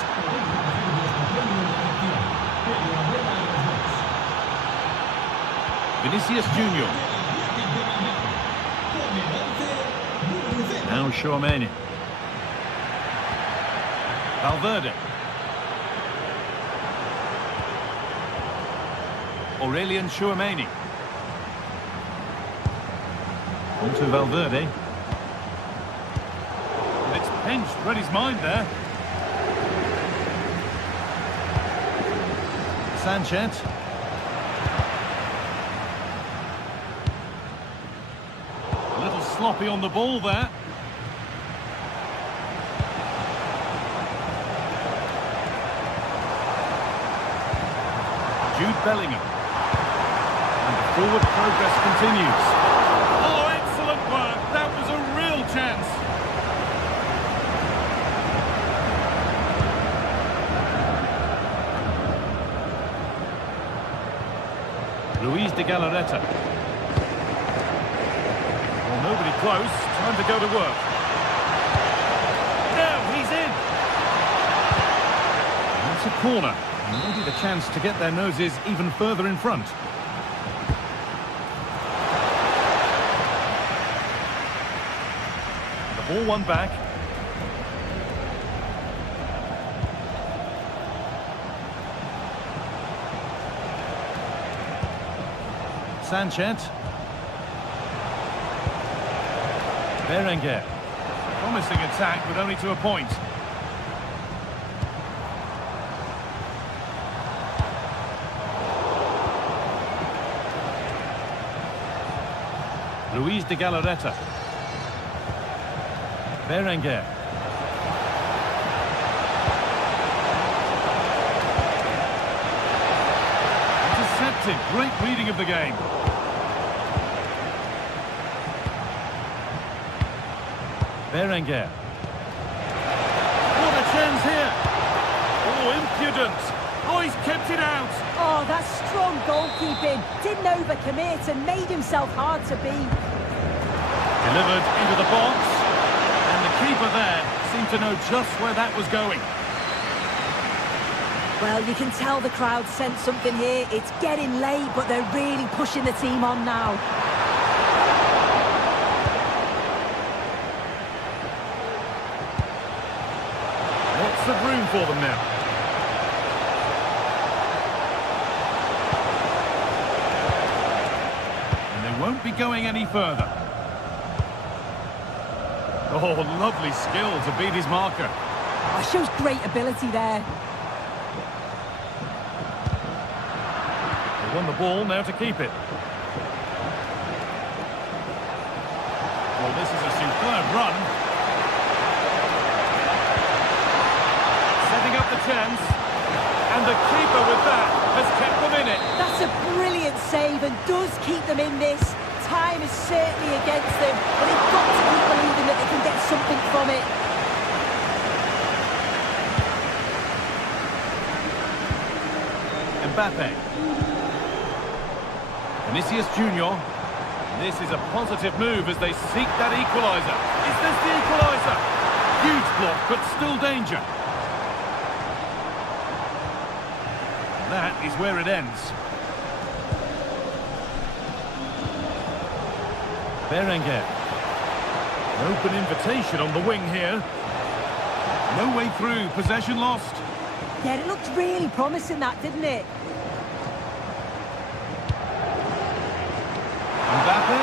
Vinicius Junior. Now Tchouaméni. Valverde. Aurélien Tchouaméni. On to Valverde. And it's pinched, read his mind there. Sanchez. A little sloppy on the ball there. Jude Bellingham. And the forward progress continues. Oh, excellent work. That was a real chance. Luis de Galarreta. Well, nobody close. Time to go to work. No, he's in. That's a corner. Maybe the chance to get their noses even further in front. The ball won back. Sanchez. Berenguer. Promising attack, but only to a point. Luis de Galarreta. Berenguer. Intercepted. Great reading of the game. Berenguer. What a chance here. Oh, impudent. Oh, he's kept it out. Oh, that's strong goalkeeping. Didn't overcommit and made himself hard to beat. Delivered into the box. And the keeper there seemed to know just where that was going. Well, you can tell the crowd sensed something here. It's getting late, but they're really pushing the team on now. Lots of room for them now. And they won't be going any further. Oh, lovely skill to beat his marker. Oh, shows great ability there. They won the ball, now to keep it. Well, this is a superb run. Setting up the chance. And the keeper with that has kept them in it. That's a brilliant save and does keep them in this. Time is certainly against them, but they've got to keep believing that they can get something from it. Mbappe. Vinicius Junior. This is a positive move as they seek that equaliser. Is this the equaliser? Huge block, but still danger. That is where it ends. Berenguer. An open invitation on the wing here. No way through, possession lost. Yeah, it looked really promising, that, didn't it? Mbappe.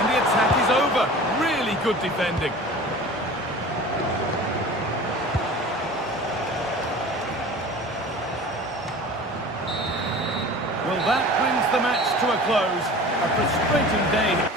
And the attack is over. Really good defending. Well, that brings the match to a close. A frustrating day.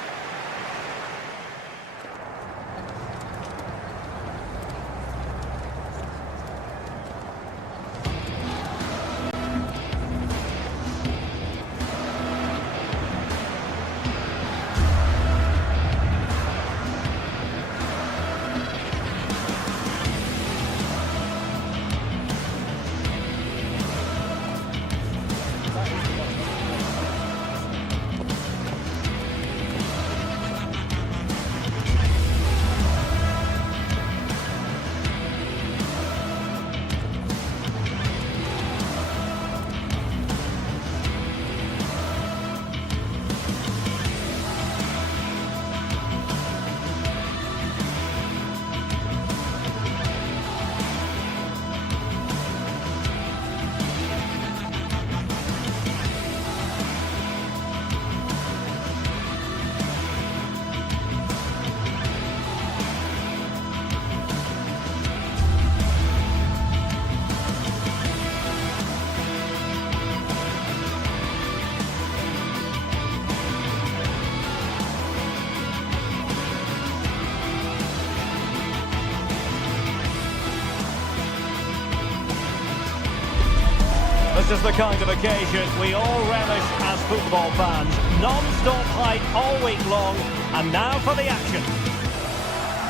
This is the kind of occasion we all relish as football fans. Non-stop hype all week long, and now for the action.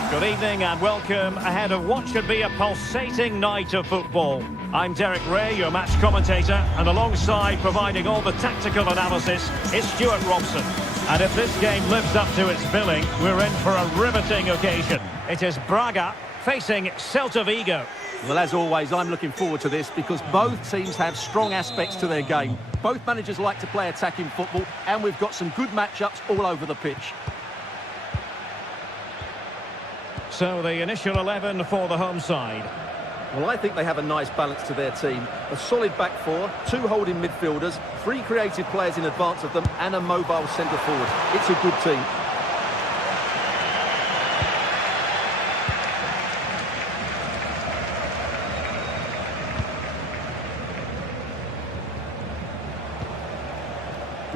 Good evening and welcome ahead of what should be a pulsating night of football. I'm Derek Ray, your match commentator, and alongside providing all the tactical analysis is Stuart Robson. And if this game lives up to its billing, we're in for a riveting occasion. It is Braga facing Celta Vigo. Well, as always, I'm looking forward to this because both teams have strong aspects to their game. Both managers like to play attacking football, and we've got some good matchups all over the pitch. So the initial 11 for the home side. Well, I think they have a nice balance to their team. A solid back four, 2 holding midfielders, 3 creative players in advance of them, and a mobile centre forward. It's a good team.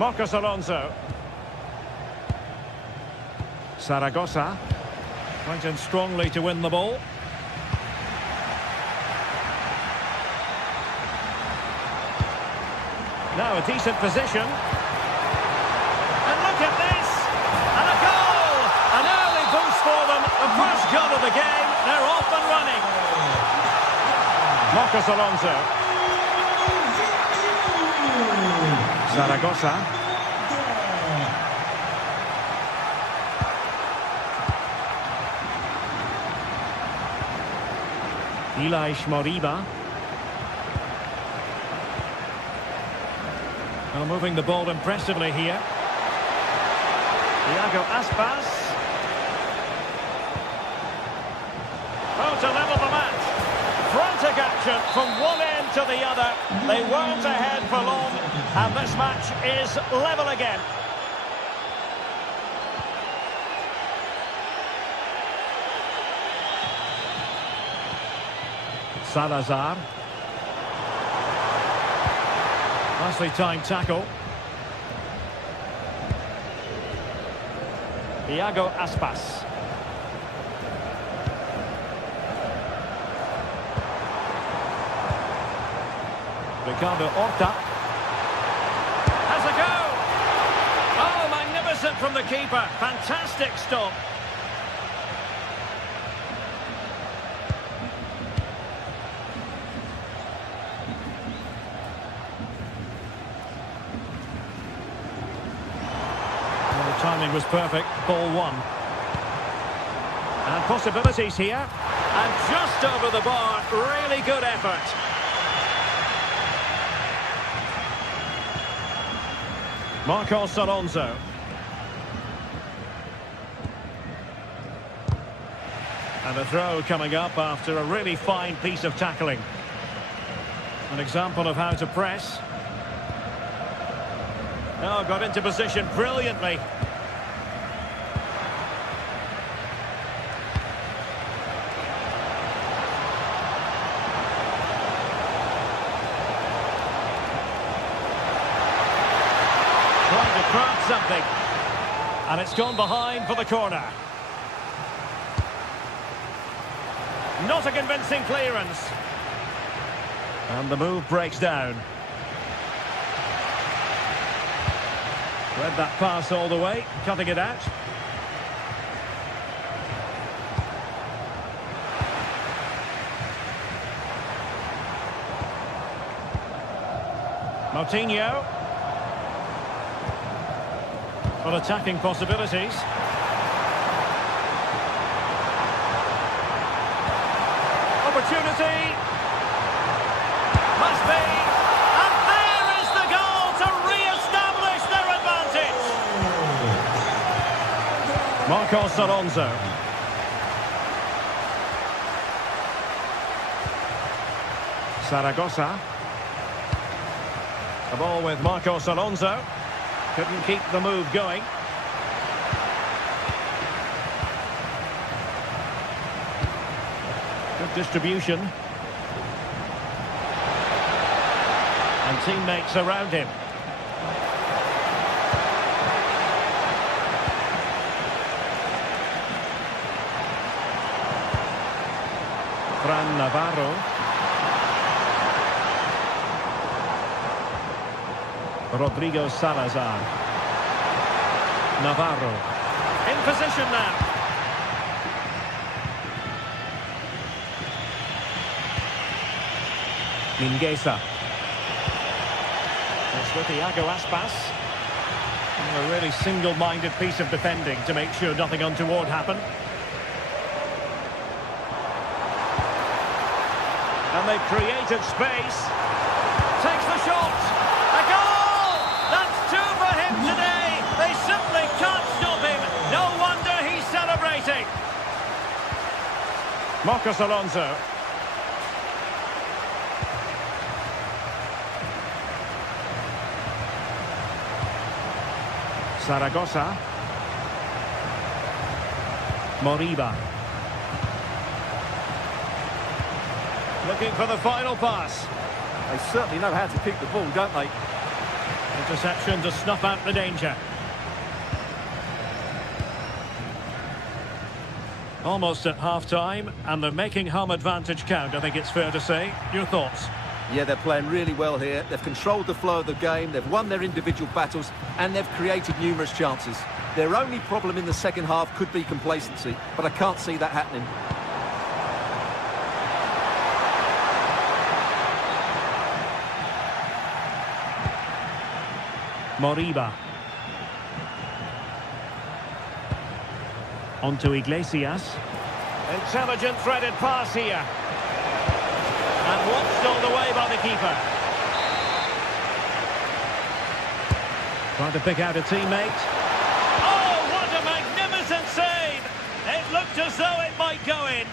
Marcos Alonso. Zaragoza. Went in strongly to win the ball. Now a decent position. And look at this! And a goal! An early boost for them. The first goal of the game. They're off and running. Marcos Alonso. Zaragoza. Moriba. Well, moving the ball impressively here. Iago Aspas. Oh, to level the match. Frantic action from one end to the other. They weren't ahead for long, and this match is level again. Salazar. Nicely timed tackle. Iago Aspas. Ricardo Horta. Has a go! Oh, magnificent from the keeper. Fantastic stop. Timing was perfect. Ball 1. And possibilities here. And just over the bar. Really good effort. Marcos Alonso. And a throw coming up after a really fine piece of tackling. An example of how to press. Oh, got into position brilliantly. Trying to craft something. And it's gone behind for the corner. Not a convincing clearance. And the move breaks down. Read that pass all the way, cutting it out. Moutinho. Well, attacking possibilities. Opportunity. Must be. And there is the goal to re-establish their advantage. Marcos Alonso. Zaragoza. The ball with Marcos Alonso. Couldn't keep the move going. Good distribution. And teammates around him. Fran Navarro. Rodrigo Salazar. Navarro. In position now. Mingueza. It's with Iago Aspas. A really single-minded piece of defending to make sure nothing untoward happened. And they've created space. Takes the shot. A goal! That's 2 for him today. They simply can't stop him. No wonder he's celebrating. Marcos Alonso. Zaragoza. Moriba. Looking for the final pass. They certainly know how to keep the ball, don't they? Interception to snuff out the danger. Almost at half-time, and they're making home advantage count, I think it's fair to say. Your thoughts? Yeah, they're playing really well here. They've controlled the flow of the game, they've won their individual battles, and they've created numerous chances. Their only problem in the second half could be complacency, but I can't see that happening. Moriba. On to Iglesias. Intelligent threaded pass here. And one stole away by the keeper. Trying to pick out a teammate. Oh, what a magnificent save! It looked as though it might go in.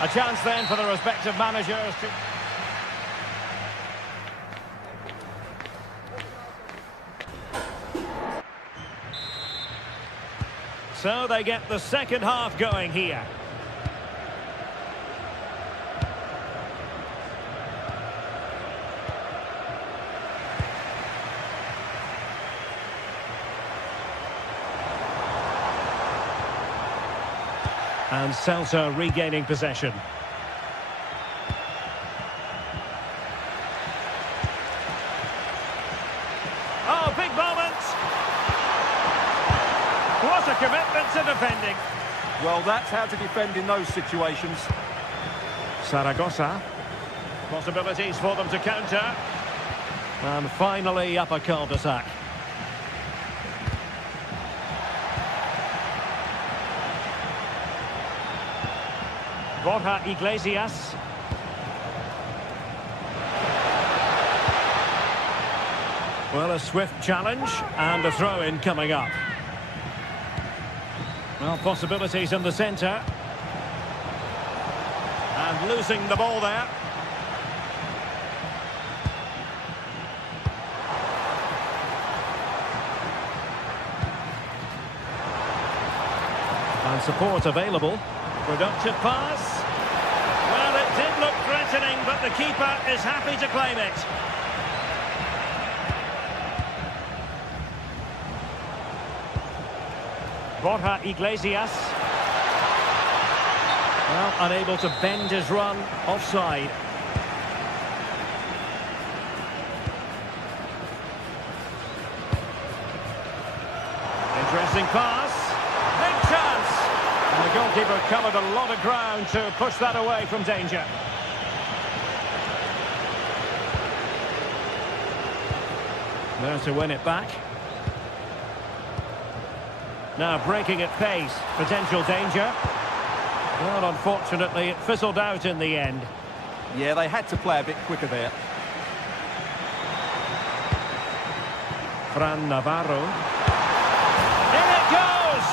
A chance then for the respective managers to... So they get the second half going here. And Celta regaining possession. Oh, big moment! What a commitment to defending. Well, that's how to defend in those situations. Zaragoza. Possibilities for them to counter. And finally up a cul-de-sac. Borja Iglesias. Well, a swift challenge and a throw-in coming up. Well, possibilities in the centre. And losing the ball there. And support available. Productive pass. Well, it did look threatening, but the keeper is happy to claim it. Borja Iglesias. Well, unable to bend his run, offside. Interesting pass. Big chance. And the goalkeeper covered a lot of ground to push that away from danger. There to win it back. Now breaking at pace, potential danger. Well, unfortunately, it fizzled out in the end. Yeah, they had to play a bit quicker there. Fran Navarro. In it goes!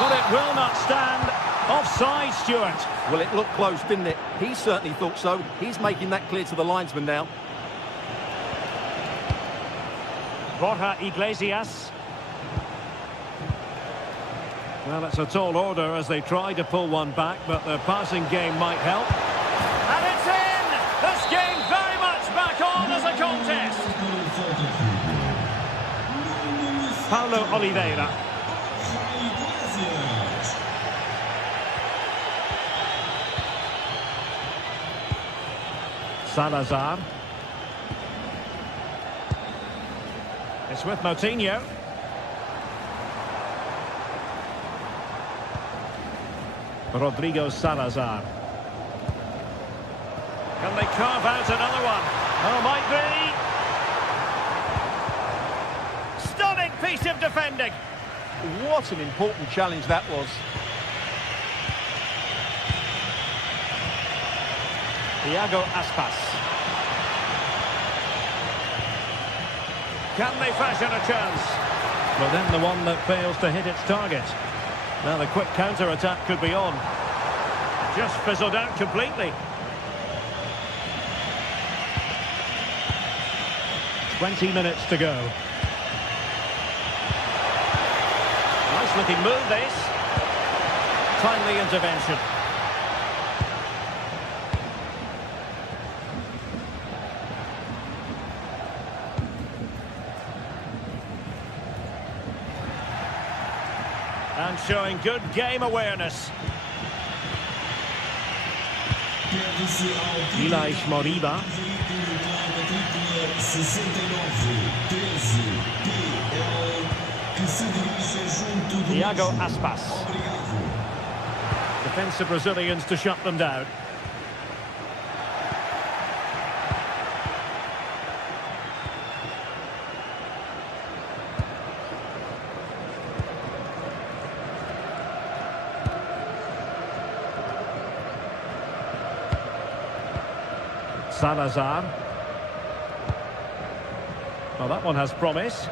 But it will not stand. Offside, Stuart. Well, it looked close, didn't it? He certainly thought so. He's making that clear to the linesman now. Borja Iglesias. Well, it's a tall order as they try to pull one back, but the passing game might help. And it's in! This game very much back on as a contest. Paulo Oliveira. Salazar. It's with Moutinho. Rodrigo Salazar. Can they carve out another one? Oh, might be. Stunning piece of defending. What an important challenge that was. Iago Aspas. Can they fashion a chance? But then the one that fails to hit its target. Now the quick counter-attack could be on. Just fizzled out completely. 20 minutes to go. Nice looking move, this. Timely intervention. And showing good game awareness. Ilaix Moriba. Thiago Aspas. Defensive Brazilians to shut them down. Salazar. Well, that one has promise.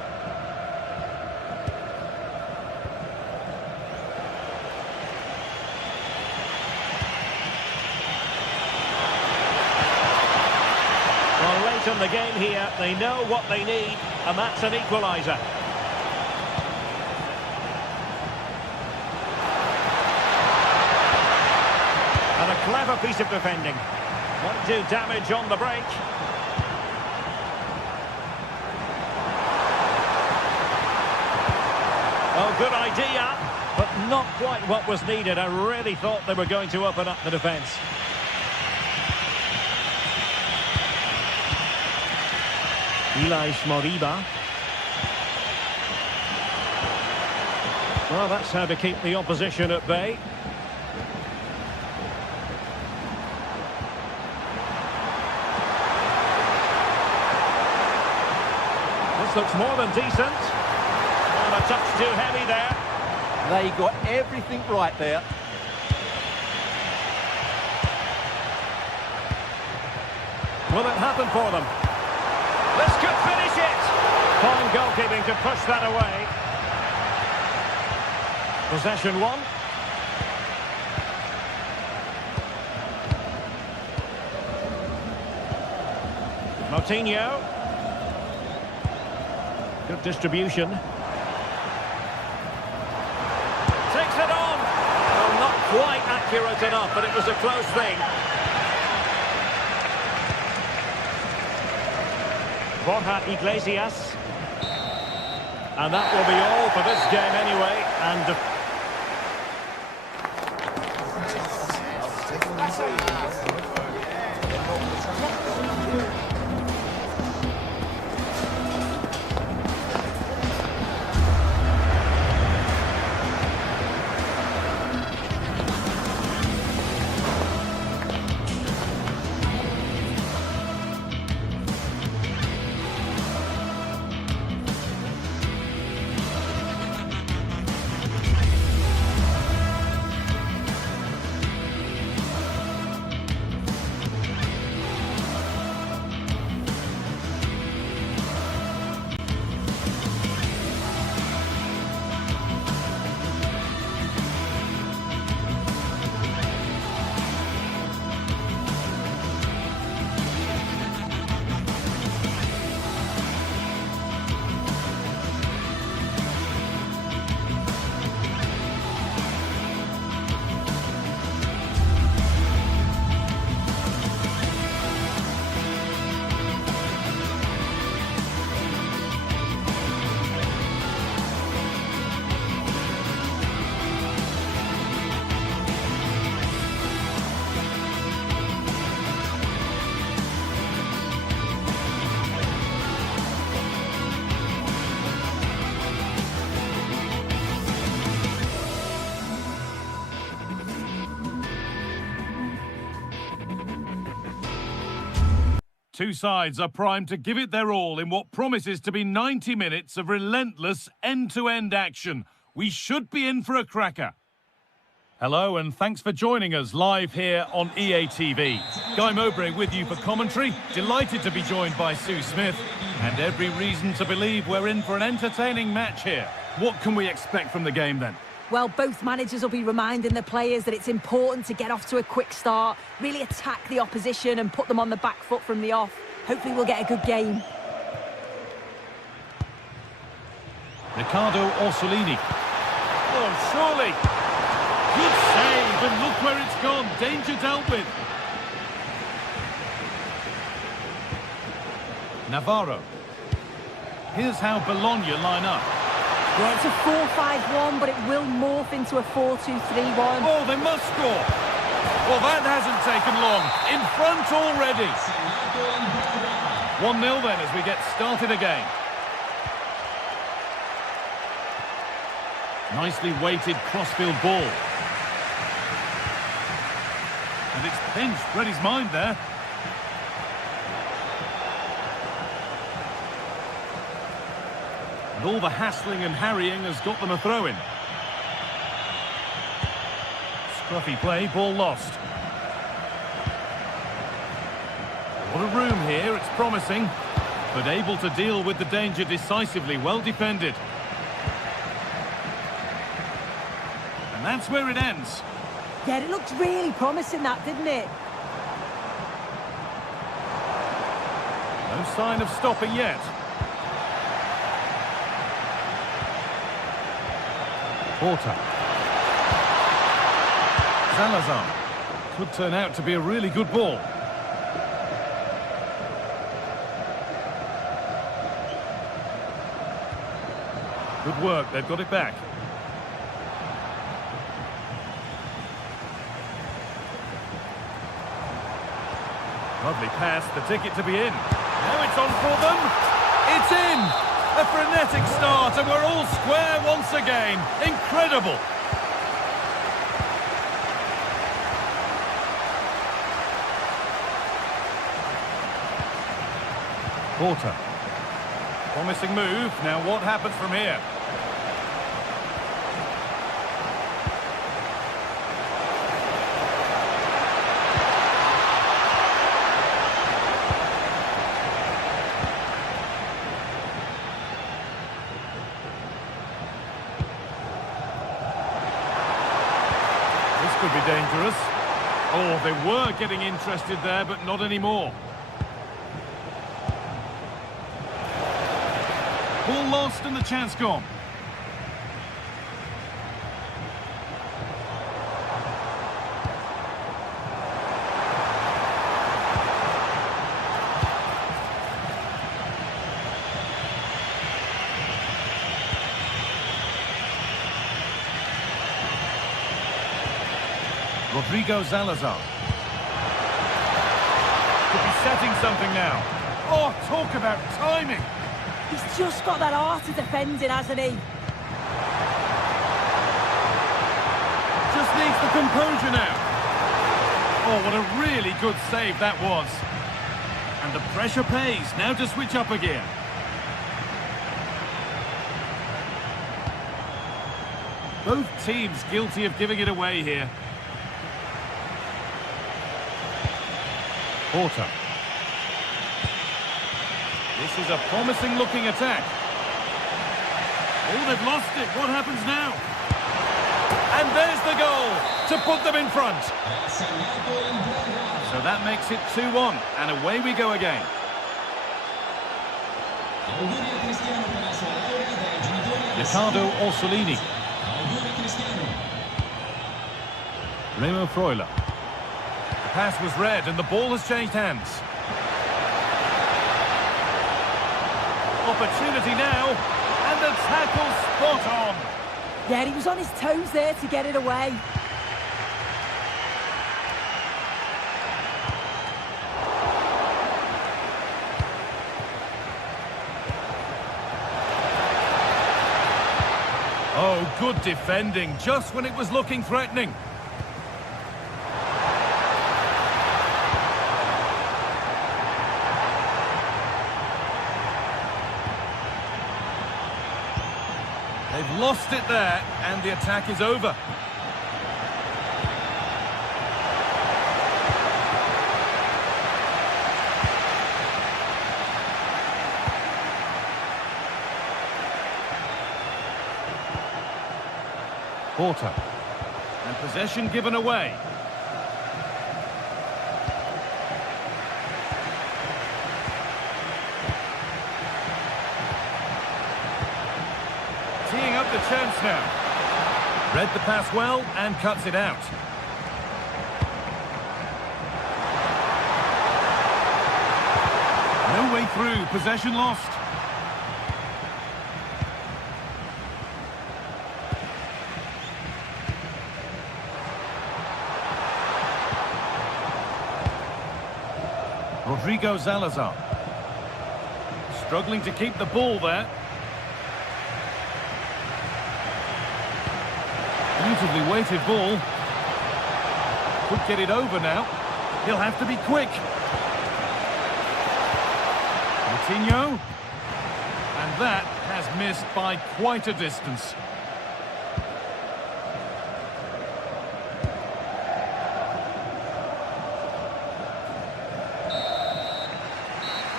Well, late in the game here, they know what they need, and that's an equaliser. And a clever piece of defending. Won't do damage on the break. Oh, good idea, but not quite what was needed. I really thought they were going to open up the defence. Ilaix Moriba. Well, that's how to keep the opposition at bay. This looks more than decent. And a touch too heavy there. They got everything right there. Will it happen for them? This could finish it! Fine goalkeeping to push that away. Possession one. Moutinho. Good distribution. Takes it on! Well, not quite accurate enough, but it was a close thing. Borja Iglesias. And that will be all for this game anyway. And two sides are primed to give it their all in what promises to be 90 minutes of relentless end-to-end action. We should be in for a cracker. Hello and thanks for joining us live here on EA TV. Guy Mowbray with you for commentary. Delighted to be joined by Sue Smith. And every reason to believe we're in for an entertaining match here. What can we expect from the game then? Well, both managers will be reminding the players that it's important to get off to a quick start, really attack the opposition and put them on the back foot from the off. Hopefully we'll get a good game. Riccardo Orsolini. Oh, surely. Good save, and look where it's gone. Danger dealt with. Navarro. Here's how Bologna line up. Yeah, it's a 4-5-1, but it will morph into a 4-2-3-1. Oh, they must score. Well, that hasn't taken long. In front already. 1-0 then as we get started again. Nicely weighted crossfield ball. And it's pinched. Read his mind there. And all the hassling and harrying has got them a throw-in. Scruffy play, ball lost. What a room here, it's promising. But able to deal with the danger decisively, well defended. And that's where it ends. Yeah, it looked really promising, that, didn't it? No sign of stopping yet. Porta. Salazar. Could turn out to be a really good ball. Good work, they've got it back. Lovely pass, the ticket to be in. Now it's on for them. It's in! A frenetic start, and we're all square once again. Incredible! Porta. Promising move. Now what happens from here? Could be dangerous. Oh, they were getting interested there, but not anymore. Ball lost and the chance gone. Rodrigo Salazar. Could be setting something now. Oh, talk about timing. He's just got that art of defending, hasn't he? Just needs the composure now. Oh, what a really good save that was. And the pressure pays. Now to switch up again. Both teams guilty of giving it away here. Porta. This is a promising looking attack. Oh, they've lost it. What happens now? And there's the goal to put them in front. So that makes it 2-1, and away we go again. Riccardo Orsolini. Remo Freuler. The pass was read and the ball has changed hands. Opportunity now, and the tackle spot on. Yeah, he was on his toes there to get it away. Oh, good defending, just when it was looking threatening. They've lost it there, and the attack is over. Porter. And possession given away. Teeing up the chance now. Read the pass well and cuts it out. No way through, possession lost. Rodrigo Salazar. Struggling to keep the ball there. Beautifully weighted ball. Could get it over now. He'll have to be quick. Coutinho. And that has missed by quite a distance.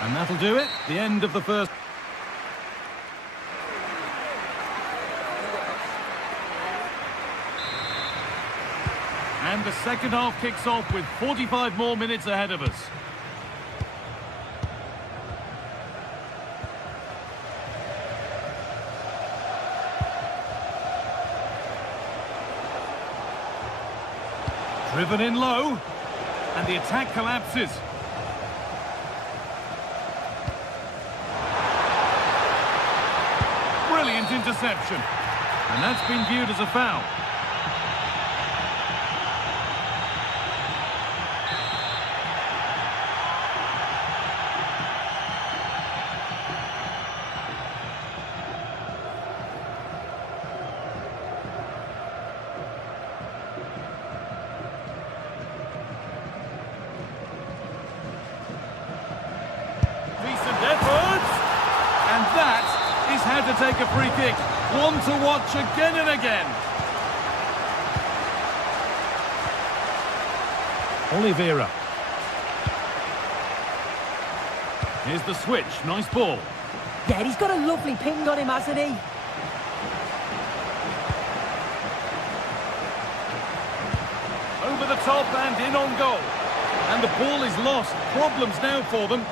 And that'll do it. The end of the first. And the second half kicks off with 45 more minutes ahead of us. Driven in low, and the attack collapses. Brilliant interception, and that's been viewed as a foul. How to take a free kick. One to watch again and again. Oliveira. Here's the switch. Nice ball. Yeah, he's got a lovely ping on him, hasn't he? Over the top and in on goal. And the ball is lost. Problems now for them.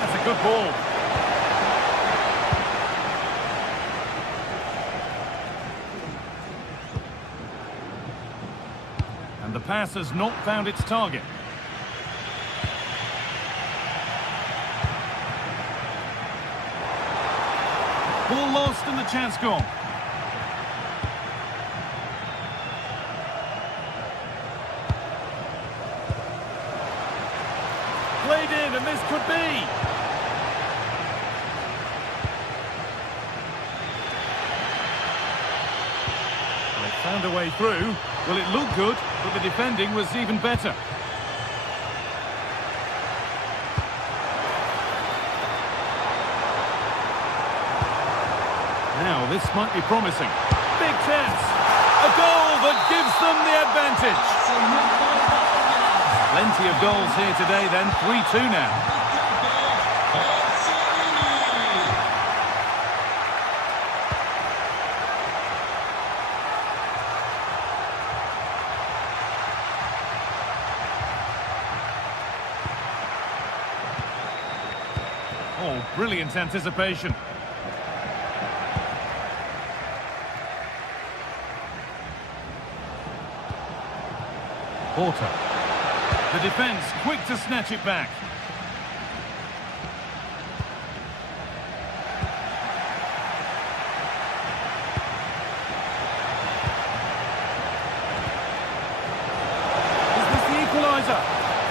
That's a good ball. And the pass has not found its target. Ball lost and the chance gone. Played in, and this could be. They found a way through. Well, it looked good, but the defending was even better. Now, this might be promising. Big chance. A goal that gives them the advantage. Plenty of goals here today then. 3-2 now. Oh, brilliant anticipation. Porter. The defence quick to snatch it back. Is this the equaliser?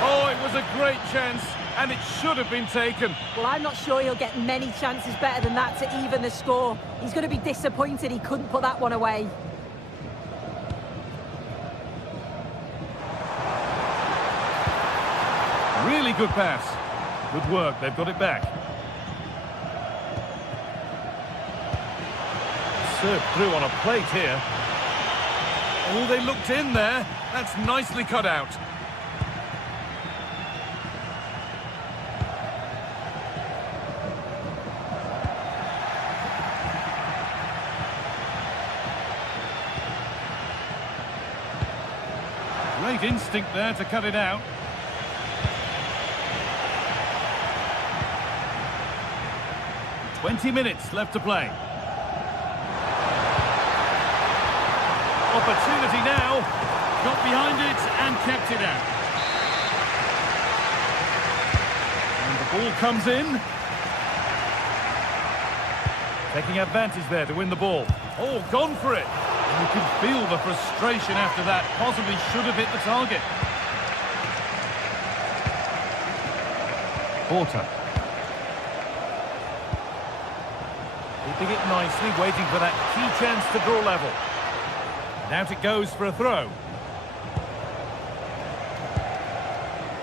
Oh, it was a great chance, and it should have been taken. Well, I'm not sure he'll get many chances better than that to even the score. He's going to be disappointed he couldn't put that one away. Really good pass. Good work, they've got it back. Served through on a plate here. Oh, they looked in there. That's nicely cut out. Great instinct there to cut it out. "20 minutes left to play. Opportunity now. Got behind it and kept it out. And the ball comes in. Taking advantage there to win the ball. Oh, gone for it. And you can feel the frustration after that. Possibly should have hit the target. Porter. Keeping it nicely, waiting for that key chance to draw level. And out it goes for a throw.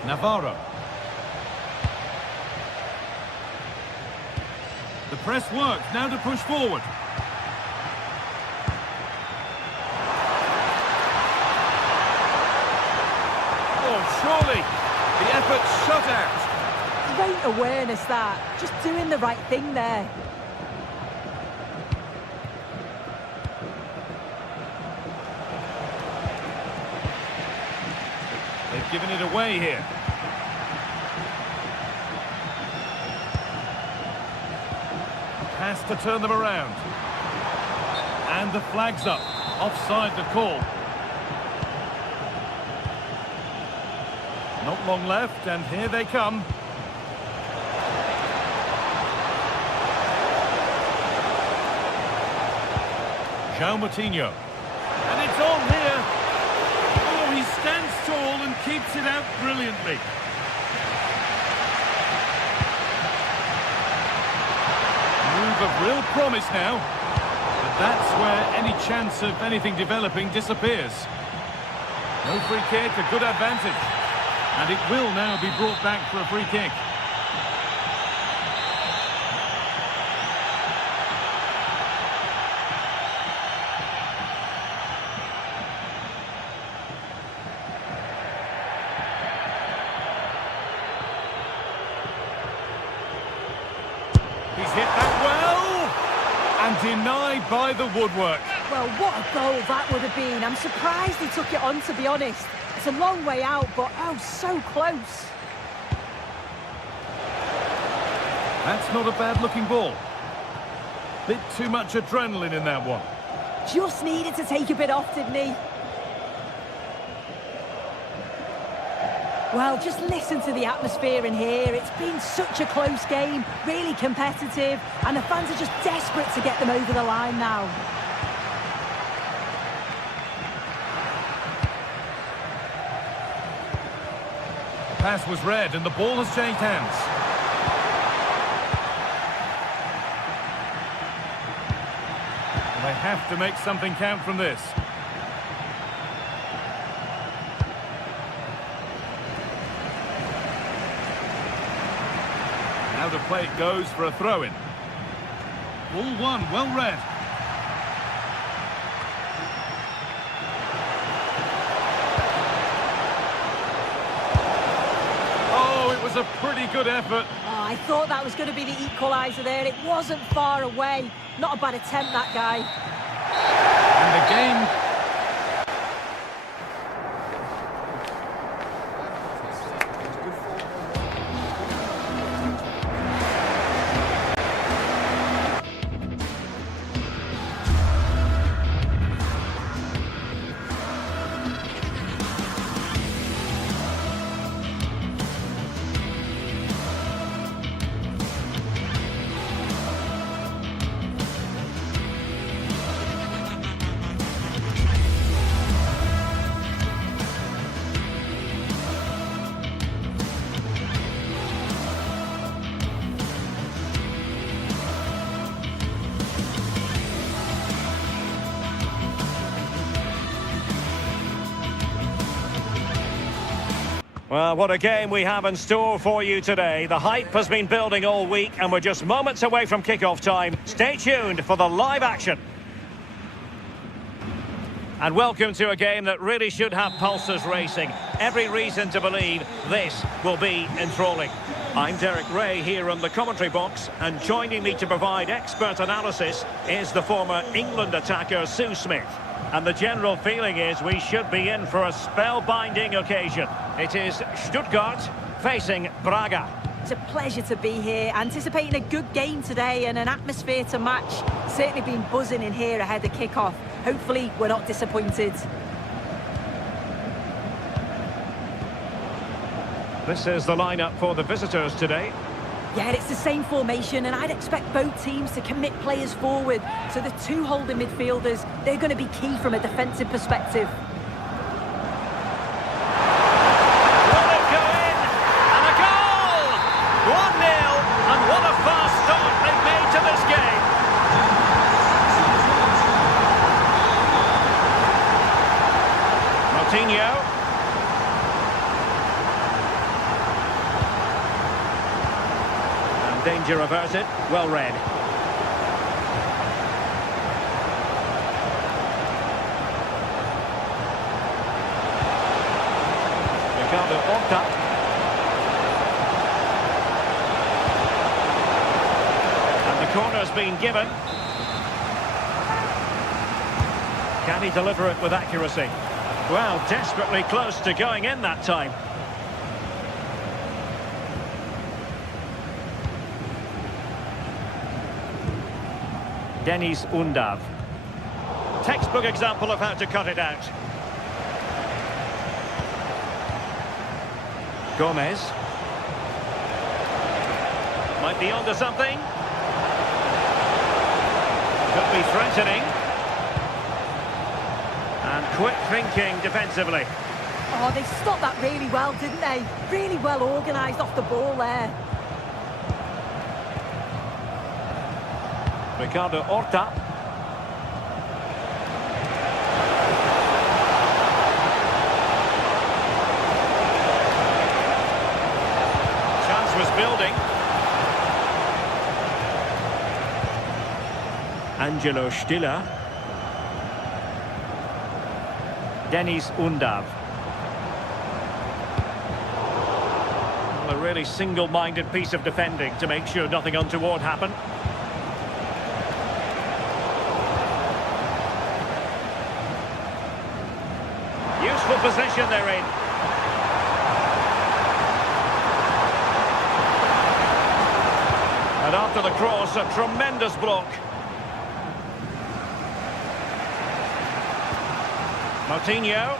Navarro. The press works, now to push forward. Oh, surely the effort shut out. Great awareness that. Just doing the right thing there. They've given it away here. Has to turn them around. And the flag's up. Offside the call. Not long left, and here they come. João Moutinho. And it's on here. Oh, he stands tall and keeps it out brilliantly. Move of real promise now. But that's where any chance of anything developing disappears. No free kick, a good advantage. And it will now be brought back for a free kick. He's hit that well, and denied by the woodwork. Well, what a goal that would have been. I'm surprised he took it on, to be honest. It's a long way out, but oh, so close. That's not a bad-looking ball. Bit too much adrenaline in that one. Just needed to take a bit off, didn't he? Well, just listen to the atmosphere in here. It's been such a close game, really competitive, and the fans are just desperate to get them over the line now. The pass was read, and the ball has changed hands. And they have to make something count from this. Now the play goes for a throw-in. Ball one, well read. Oh, it was a pretty good effort. Oh, I thought that was going to be the equaliser there. It wasn't far away. Not a bad attempt, that guy. And the game... Well, what a game we have in store for you today. The hype has been building all week and we're just moments away from kick-off time. Stay tuned for the live action. And welcome to a game that really should have pulses racing. every reason to believe this will be enthralling. I'm Derek Ray here in the commentary box, and joining me to provide expert analysis is the former England attacker Sue Smith. And the general feeling is we should be in for a spellbinding occasion. It is Stuttgart facing Braga. It's a pleasure to be here, anticipating a good game today and an atmosphere to match. Certainly been buzzing in here ahead of kick-off. Hopefully we're not disappointed. This is the lineup for the visitors today. Yeah, it's the same formation, and I'd expect both teams to commit players forward. So the two holding midfielders, they're going to be key from a defensive perspective. Will it go in? And a goal! 1-0, and what a fast start they've made to this game. Martinho. Danger averted, well read. Ricardo Horta. And the corner's been given. Can he deliver it with accuracy? Well, desperately close to going in that time. Deniz Undav. Textbook example of how to cut it out. Gomez. Might be onto something. Could be threatening. And quick thinking defensively. Oh, they stopped that really well, didn't they? Really well organised off the ball there. Ricardo Horta. Chance was building. Angelo Stiller. Deniz Undav. Well, a really single-minded piece of defending to make sure nothing untoward happened. Position they're in. And after the cross, a tremendous block. Martinho.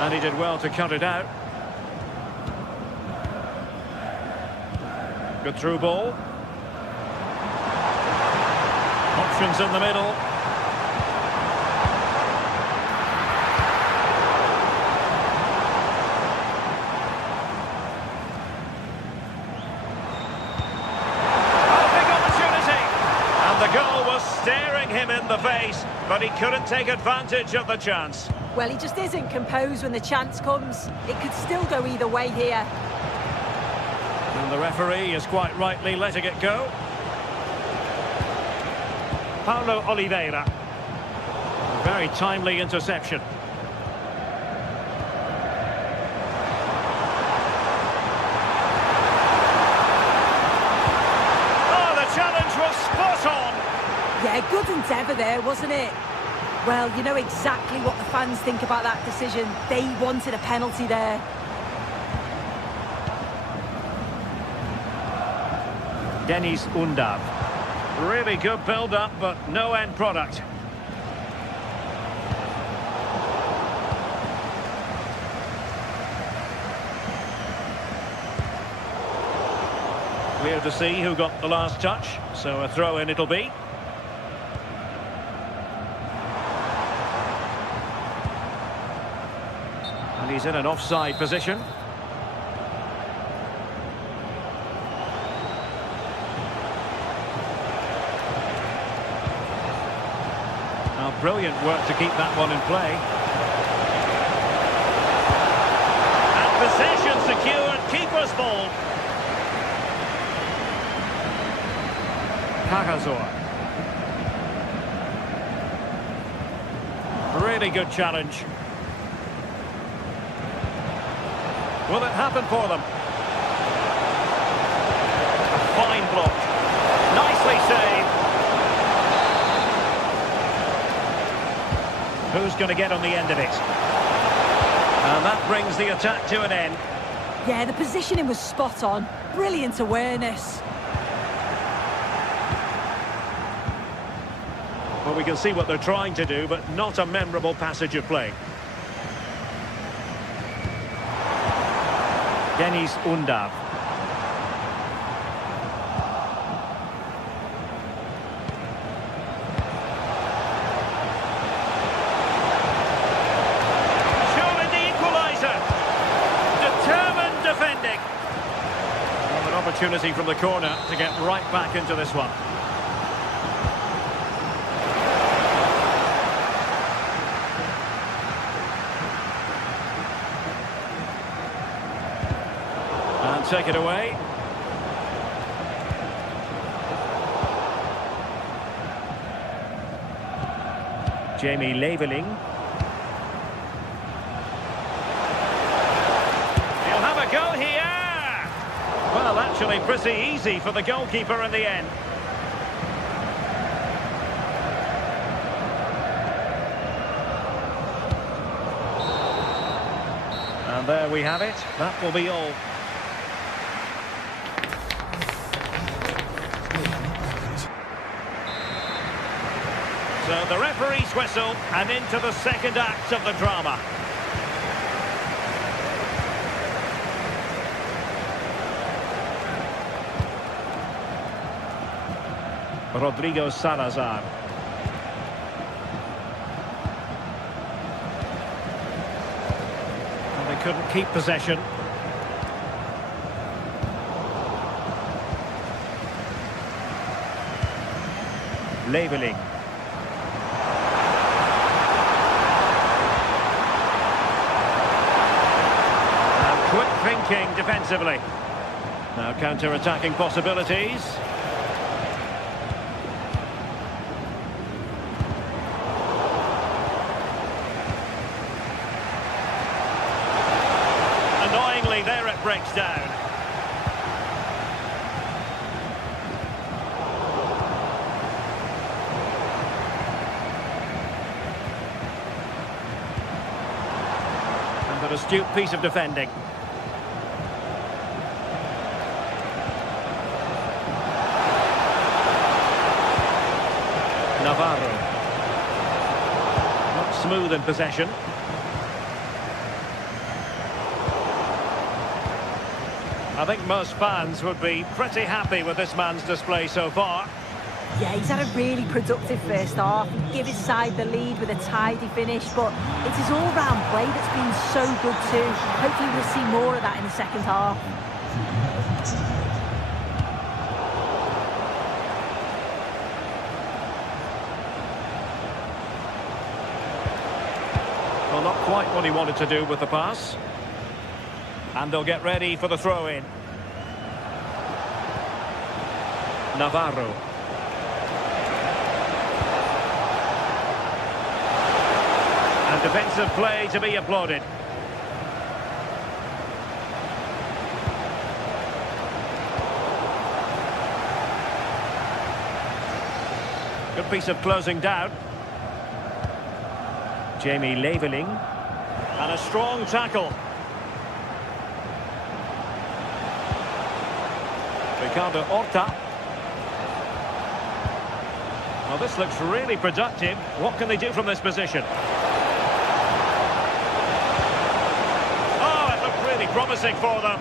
And he did well to cut it out. Good through ball. Options in the middle. Staring him in the face, but he couldn't take advantage of the chance. Well, he just isn't composed when the chance comes. It could still go either way here. And the referee is quite rightly letting it go. Paulo Oliveira. Very timely interception. Oh, the challenge was spot on. Yeah, good endeavour there, wasn't it? Well, you know exactly what the fans think about that decision. They wanted a penalty there. Deniz Undav. Really good build-up, but no end product. Clear to see who got the last touch, so a throw-in it'll be. And he's in an offside position. Now, brilliant work to keep that one in play. And possession secured, keeper's ball. Cagazor. Really good challenge. Will it happen for them? Fine block. Nicely saved. Who's going to get on the end of it? And that brings the attack to an end. Yeah, the positioning was spot on. Brilliant awareness. Well, we can see what they're trying to do, but not a memorable passage of play. Deniz Undav. Surely the equaliser. Determined defending. Well, an opportunity from the corner to get right back into this one. And take it away. Jamie Leveling. He'll have a go here. Well, actually pretty easy for the goalkeeper in the end. And there we have it. That will be all. So the referee's whistle, and into the second act of the drama. Rodrigo Salazar. And they couldn't keep possession. Leveling. Quick thinking defensively. Now counter-attacking possibilities. Annoyingly, there it breaks down. And an astute piece of defending. Navarro. Not smooth in possession. I think most fans would be pretty happy with this man's display so far. Yeah, he's had a really productive first half. He gave his side the lead with a tidy finish, but it's his all-round play that's been so good too. Hopefully we'll see more of that in the second half. Well, not quite what he wanted to do with the pass. And they'll get ready for the throw-in. Navarro. And defensive play to be applauded. Good piece of closing down. Jamie Leveling. And a strong tackle. Ricardo Horta. Well, this looks really productive. What can they do from this position? Oh, it looked really promising for them.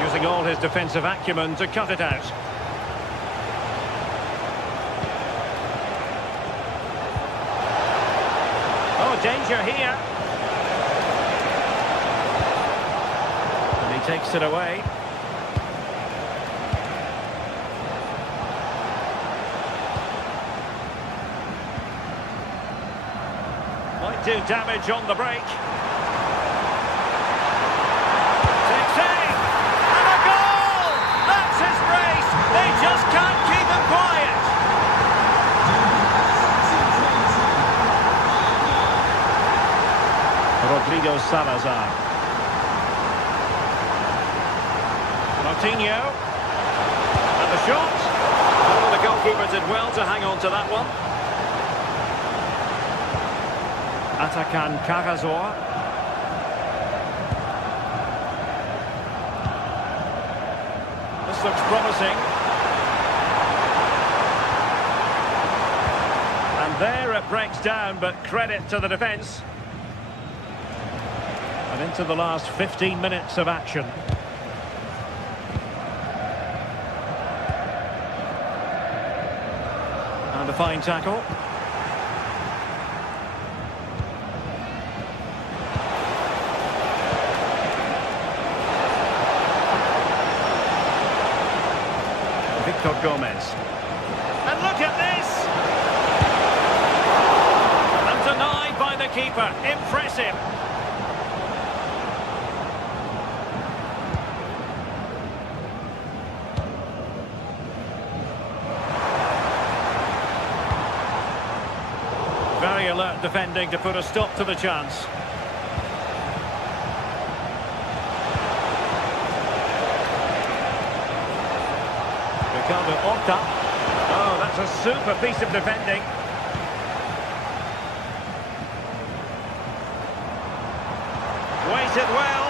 Using all his defensive acumen to cut it out. Oh, danger here. And he takes it away. might do damage on the break. Takes aim, and a goal! That's his brace! They just can't keep him quiet! Rodrigo Salazar. Coutinho. And the shot. Oh, the goalkeeper did well to hang on to that one. Atakan Karazor. This looks promising. And there it breaks down, but credit to the defence. And into the last 15 minutes of action. And a fine tackle. Victor Gomez. And look at this! And denied by the keeper. Impressive. Very alert defending to put a stop to the chance. Ricardo Horta. Oh, that's a super piece of defending. Waited well.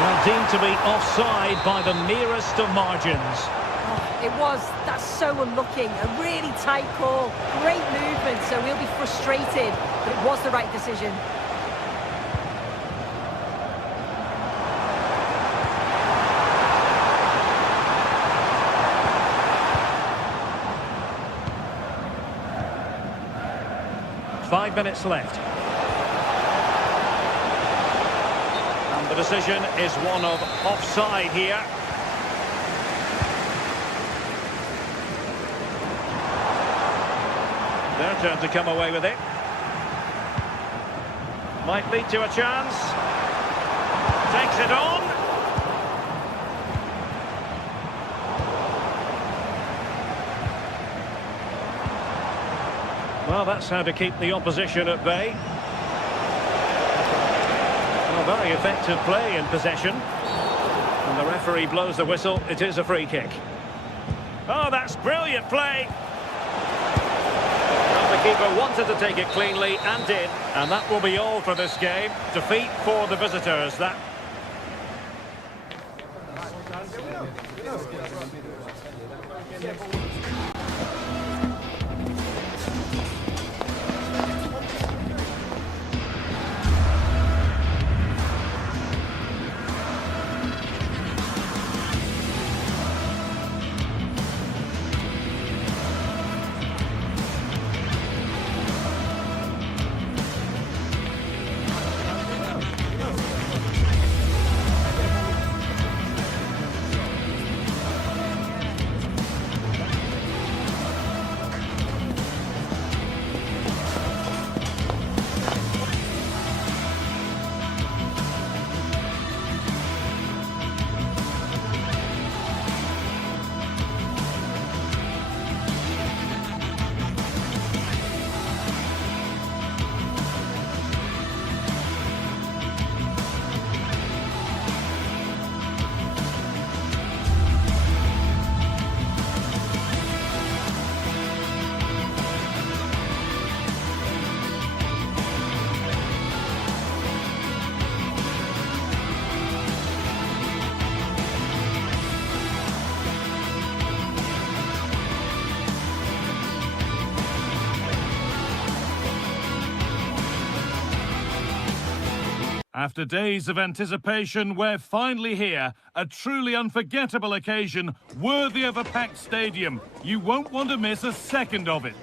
Well, deemed to be offside by the merest of margins. It was. That's so unlucky. A really tight call. Great movement, so he'll be frustrated. But it was the right decision. Five minutes left. And the decision is one of offside here. Their turn to come away with it. Might lead to a chance. Takes it on. Well, that's how to keep the opposition at bay. Well, very effective play in possession. And the referee blows the whistle. It is a free kick. Oh, that's brilliant play. Well, the keeper wanted to take it cleanly and did. And that will be all for this game. Defeat for the visitors. That. After days of anticipation, we're finally here. A truly unforgettable occasion, worthy of a packed stadium. You won't want to miss a second of it.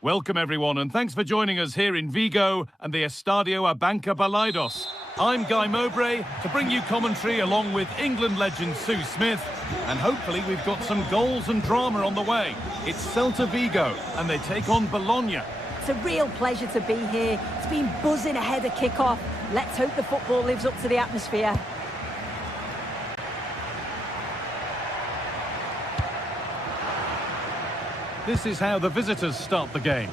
Welcome everyone, and thanks for joining us here in Vigo and the Estadio Abanca Balaidos. I'm Guy Mowbray to bring you commentary along with England legend Sue Smith. And hopefully we've got some goals and drama on the way. It's Celta Vigo and they take on Bologna. It's a real pleasure to be here. It's been buzzing ahead of kick-off. Let's hope the football lives up to the atmosphere. This is how the visitors start the game.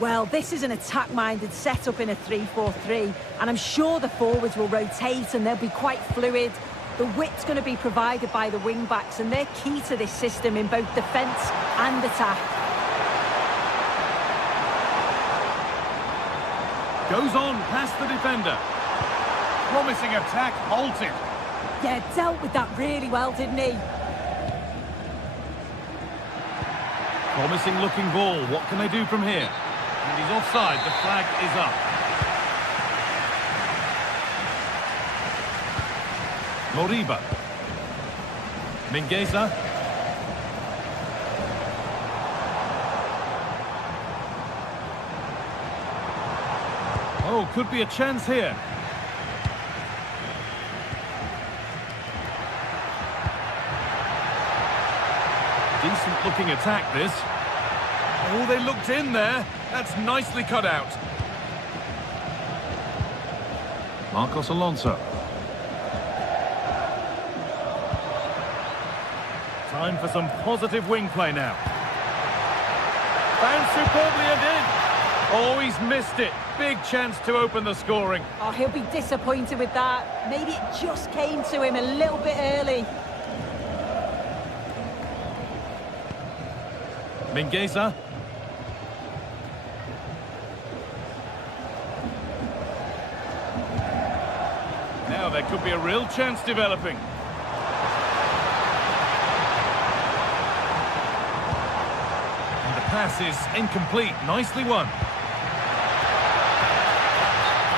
Well, this is an attack-minded setup in a 3-4-3, and I'm sure the forwards will rotate and they'll be quite fluid. The width's going to be provided by the wing-backs, and they're key to this system in both defence and attack. Goes on past the defender. Promising attack halted. Yeah, dealt with that really well, didn't he? Promising looking ball. What can they do from here? And he's offside. The flag is up. Moriba. Mingueza. Oh, could be a chance here. Decent looking attack, this. Oh, they looked in there. That's nicely cut out. Marcos Alonso. Time for some positive wing play now. Found superbly and in. Oh, he's missed it. Big chance to open the scoring. Oh, he'll be disappointed with that. Maybe it just came to him a little bit early. Mingueza. Now there could be a real chance developing. And the pass is incomplete. Nicely won.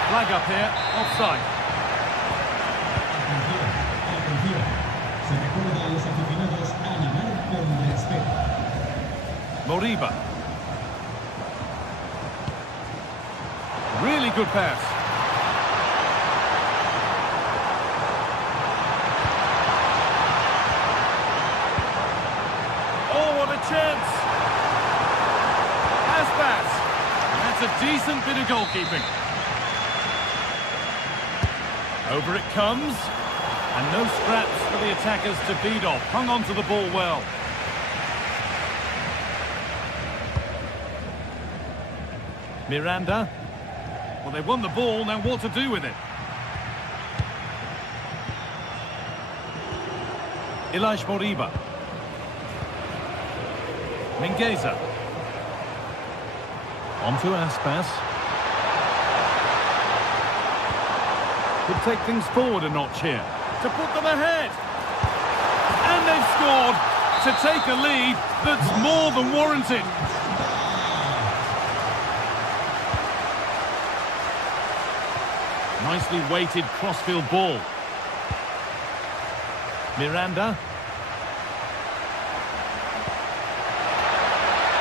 Flag up here. Offside. Moriba. Really good pass. Oh, what a chance. Pass. That's a decent bit of goalkeeping. Over it comes. And no scraps for the attackers to feed off. Hung on to the ball well. Miranda. Well, they won the ball, now what to do with it? Elias Moriba. Mingueza. On to Aspas. Could take things forward a notch here. To put them ahead. And they've scored to take a lead that's more than warranted. Nicely weighted crossfield ball. Miranda.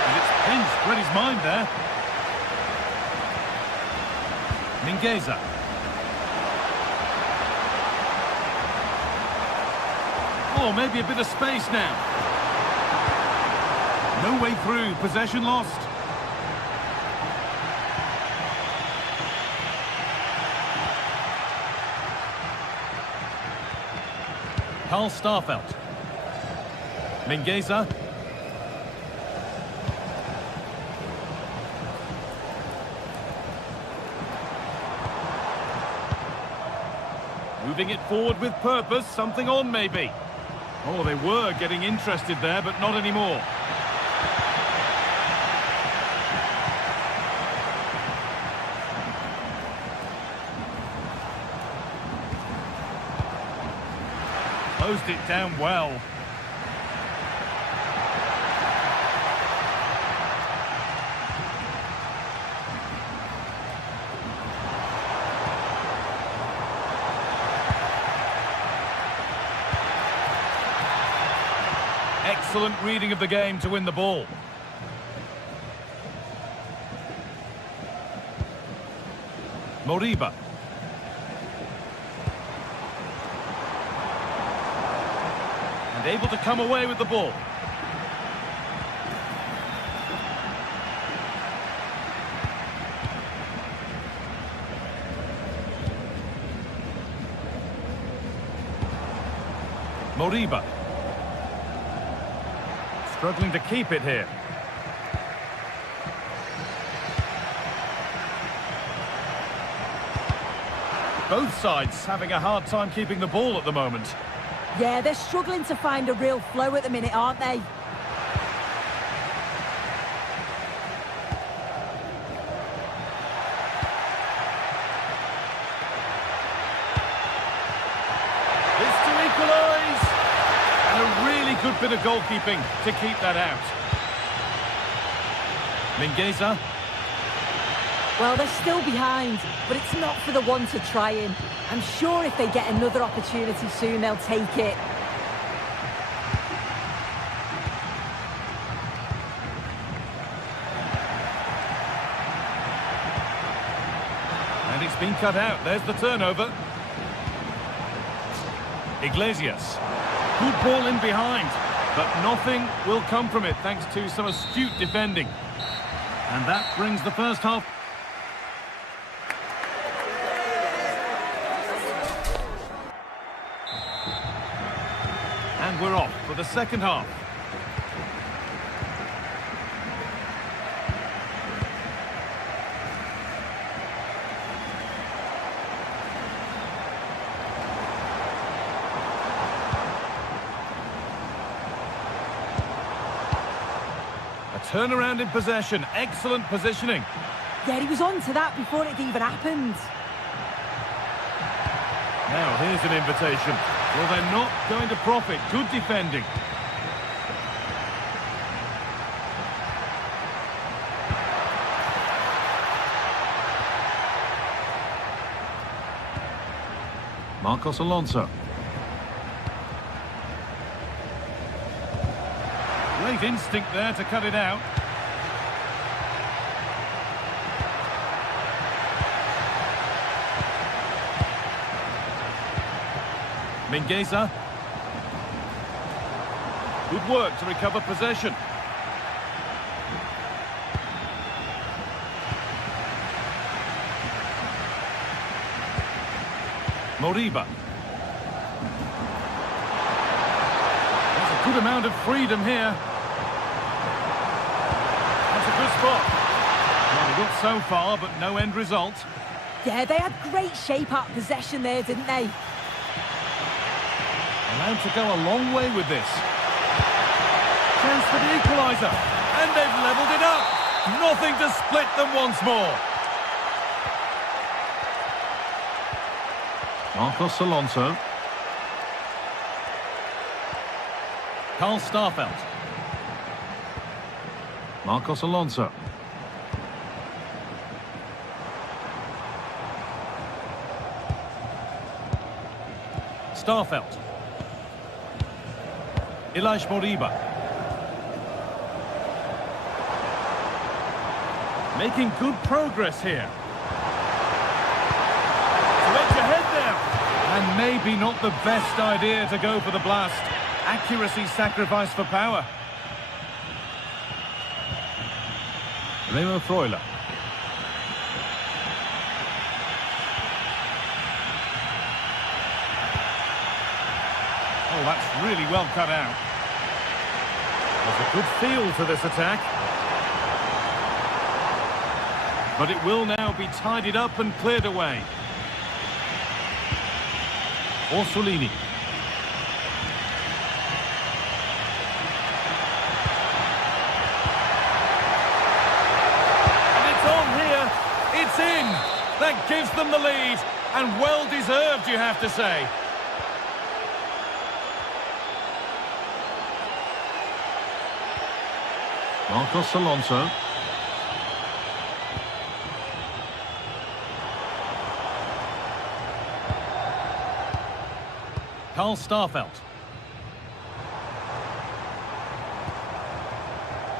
And it's pinched, read his mind there. Mingueza. Oh, maybe a bit of space now. No way through, possession lost. Carl Starfelt. Mingueza. Moving it forward with purpose, something on maybe. Oh, they were getting interested there, but not anymore. Closed it down well. Excellent reading of the game to win the ball. Moriba. and able to come away with the ball. Moriba. Struggling to keep it here. Both sides having a hard time keeping the ball at the moment. Yeah, they're struggling to find a real flow at the minute, aren't they? This to equalise! And a really good bit of goalkeeping to keep that out. Mingueza. Well, they're still behind, but it's not for the want of trying. I'm sure if they get another opportunity soon, they'll take it. And it's been cut out. There's the turnover. Iglesias. Good ball in behind, but nothing will come from it thanks to some astute defending. And that brings the first half. And we're off for the second half. A turnaround in possession, excellent positioning. Yeah, he was on to that before it even happened. Now here's an invitation. Well, they're not going to profit. Good defending. Marcos Alonso. Great instinct there to cut it out. Mingueza. Good work to recover possession. Moriba. There's a good amount of freedom here. That's a good spot. Well, they got so far, but no end result. Yeah, they had great shape up possession there, didn't they? Allowed to go a long way with this. Chance for the equaliser. And they've levelled it up. Nothing to split them once more. Marcos Alonso. Carl Starfelt. Marcos Alonso. Starfelt. Ilaix Moriba. Making good progress here. To edge ahead there. And maybe not the best idea to go for the blast. Accuracy sacrificed for power. Remo Freuler. Oh, that's really well cut out. There's a good feel to this attack. But it will now be tidied up and cleared away. Orsolini. And it's on here. It's in. That gives them the lead. And well deserved, you have to say. Marcos Alonso. Carl Starfelt.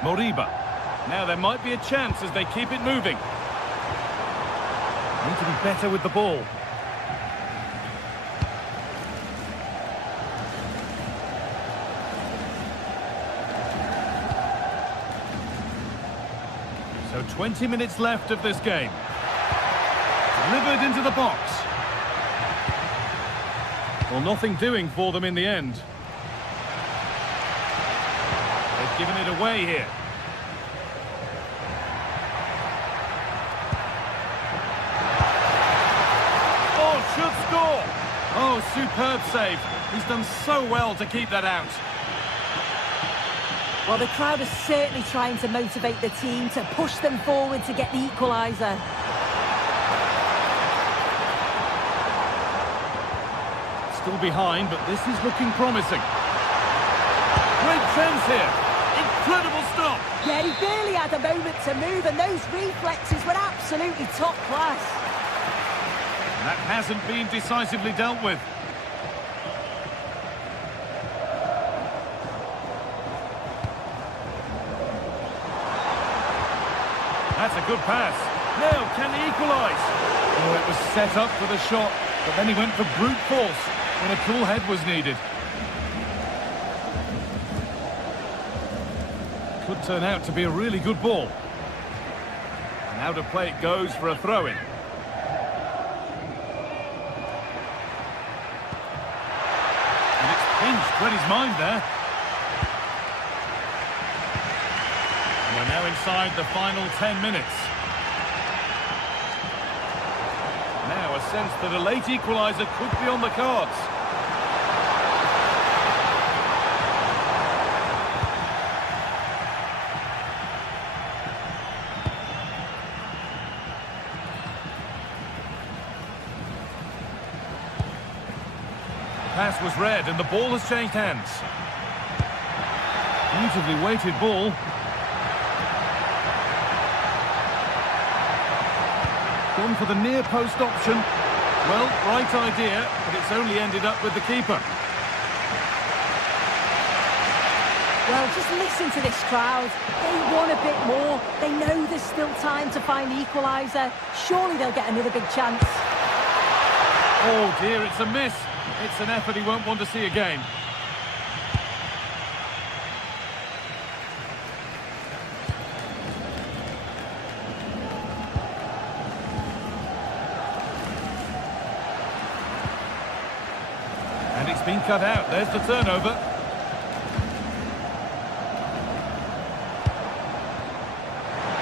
Moriba. Now there might be a chance as they keep it moving. Need to be better with the ball. So 20 minutes left of this game. Delivered into the box. Well, nothing doing for them in the end. They've given it away here. Oh, should score! Oh, superb save. He's done so well to keep that out. Well, the crowd is certainly trying to motivate the team to push them forward to get the equaliser. Still behind, but this is looking promising. Great chance here. Incredible stop. Yeah, he barely had a moment to move, and those reflexes were absolutely top class. That hasn't been decisively dealt with. That's a good pass. Now, can he equalise? Oh, it was set up for the shot, but then he went for brute force when a cool head was needed. Could turn out to be a really good ball. And out of play it goes for a throw-in. And it's pinched read his mind there. And we're now inside the final 10 minutes. Now a sense that a late equaliser could be on the cards. Pass was read and the ball has changed hands. Beautifully weighted ball. Gone for the near post option. Well, right idea, but it's only ended up with the keeper. Well, just listen to this crowd. They want a bit more. They know there's still time to find the equaliser. Surely they'll get another big chance. Oh dear, it's a miss. It's an effort he won't want to see again. And it's been cut out. There's the turnover.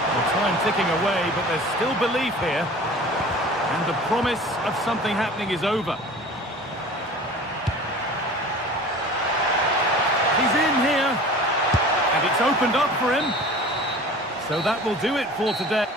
The time ticking away, but there's still belief here. And the promise of something happening is over. He's in here. And it's opened up for him. So that will do it for today.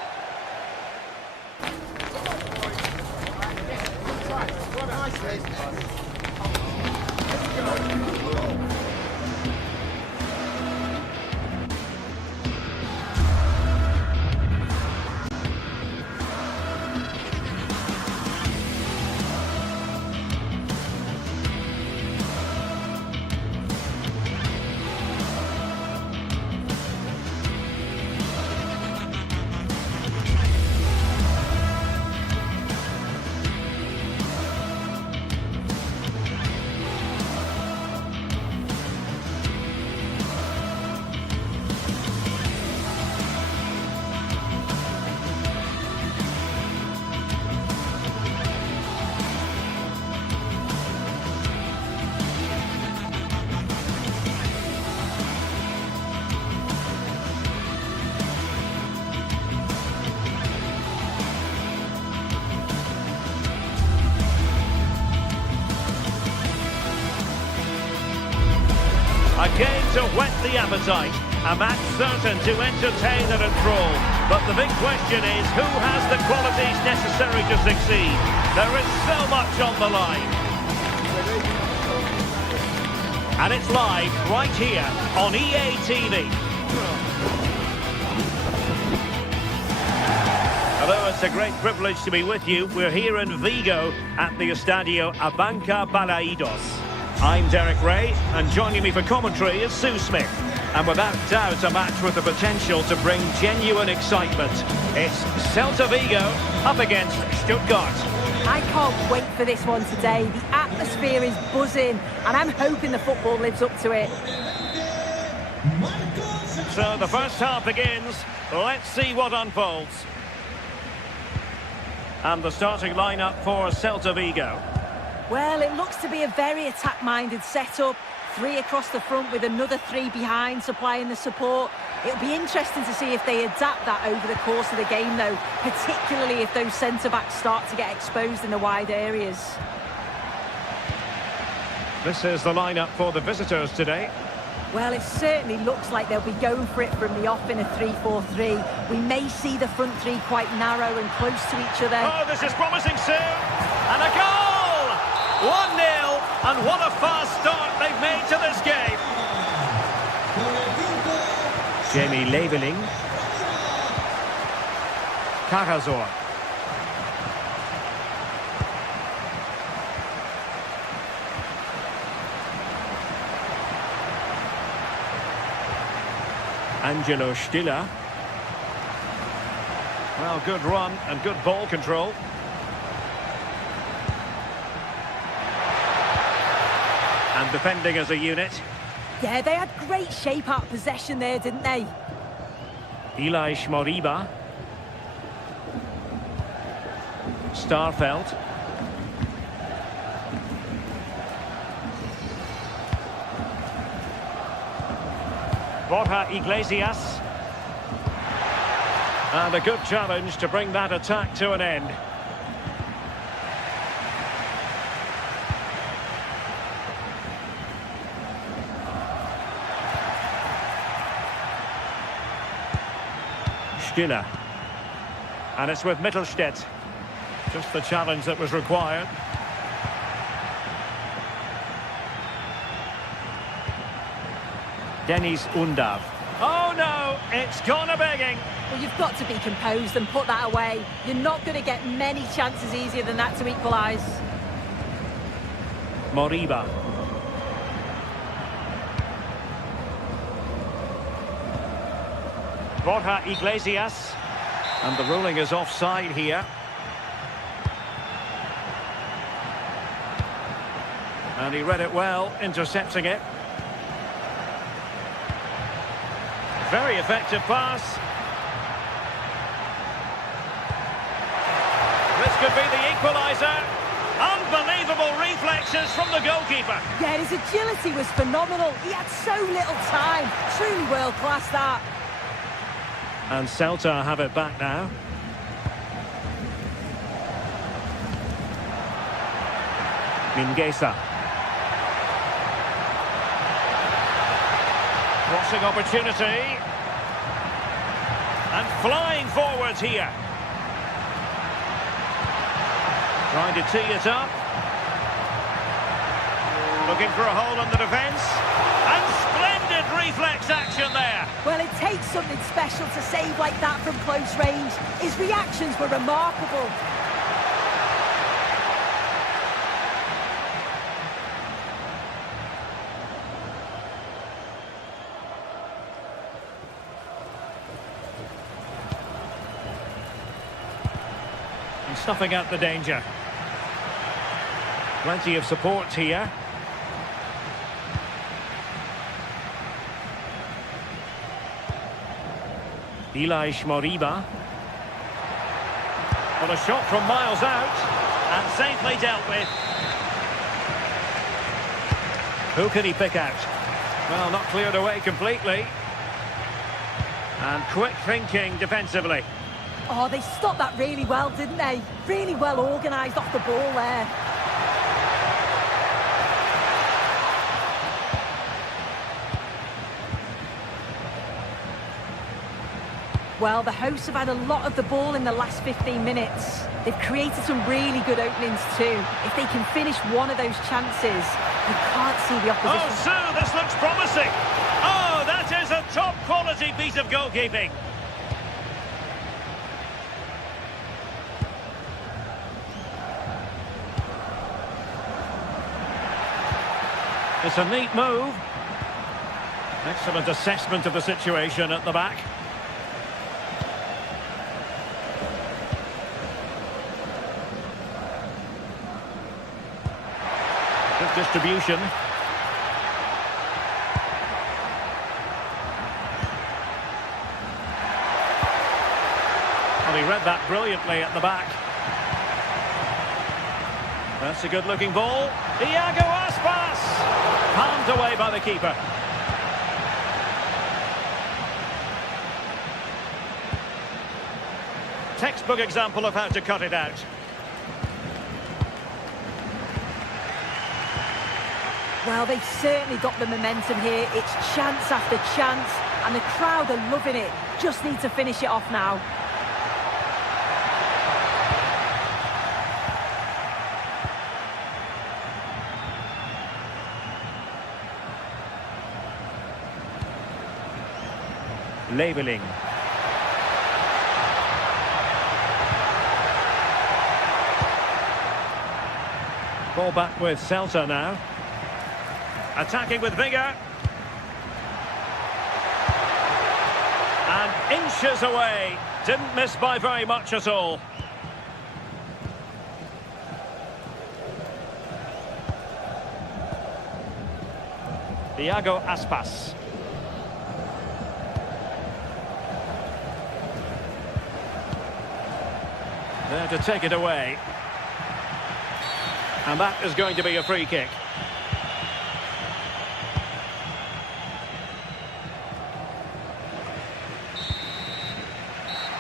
A game to whet the appetite, a match certain to entertain and enthrall. But the big question is, who has the qualities necessary to succeed? There is so much on the line. And it's live right here on EA TV. Hello, it's a great privilege to be with you. We're here in Vigo at the Estadio Abanca Balaidos. I'm Derek Ray, and joining me for commentary is Sue Smith. And without doubt, a match with the potential to bring genuine excitement. It's Celta Vigo up against Stuttgart. I can't wait for this one today. The atmosphere is buzzing, and I'm hoping the football lives up to it. So the first half begins. Let's see what unfolds. And the starting lineup for Celta Vigo. Well, it looks to be a very attack-minded setup. 3 across the front with another 3 behind supplying the support. It'll be interesting to see if they adapt that over the course of the game, though, particularly if those centre-backs start to get exposed in the wide areas. This is the lineup for the visitors today. Well, it certainly looks like they'll be going for it from the off in a 3-4-3. We may see the front 3 quite narrow and close to each other. Oh, this is promising soon. And a goal! 1-0. And what a fast start they've made to this game. Jamie Leveling. Karazor. Angelo Stiller. Well, good run and good ball control. And defending as a unit. Yeah, they had great shape out of possession there, didn't they? Ilaix Moriba. Starfelt. Borja Iglesias. And a good challenge to bring that attack to an end. Stiller. And it's with Mittelstädt. Just the challenge that was required. Dennis Undav. Oh no, it's gone a-begging. Well, you've got to be composed and put that away. You're not going to get many chances easier than that to equalise. Moriba. Borja Iglesias. And the ruling is offside here. And he read it well, intercepting it. Very effective pass. This could be the equaliser. Unbelievable reflexes from the goalkeeper. Yeah, his agility was phenomenal. He had so little time. Truly world-class, that. And Celta have it back now. Mingueza. Crossing opportunity. And flying forwards here. Trying to tee it up. Looking for a hole in the defence. And splendid reflex action there. Well, it takes something special to save like that from close range. His reactions were remarkable. And snuffing out the danger. Plenty of support here. Ilaix Moriba. Well, a shot from miles out. And safely dealt with. Who can he pick out? Well, not cleared away completely. And quick thinking defensively. Oh, they stopped that really well, didn't they? Really well organised off the ball there. Well, the hosts have had a lot of the ball in the last 15 minutes. They've created some really good openings too. If they can finish one of those chances, you can't see the opposition. Oh, Sue, this looks promising. Oh, that is a top-quality piece of goalkeeping. It's a neat move. Excellent assessment of the situation at the back. Good distribution. Well, he read that brilliantly at the back. That's a good-looking ball. Iago Aspas! Palmed away by the keeper. Textbook example of how to cut it out. Well, they've certainly got the momentum here. It's chance after chance, and the crowd are loving it. Just need to finish it off now. Labeling. Ball back with Celta now. Attacking with vigour. And inches away. Didn't miss by very much at all. Iago Aspas. There to take it away. And that is going to be a free kick.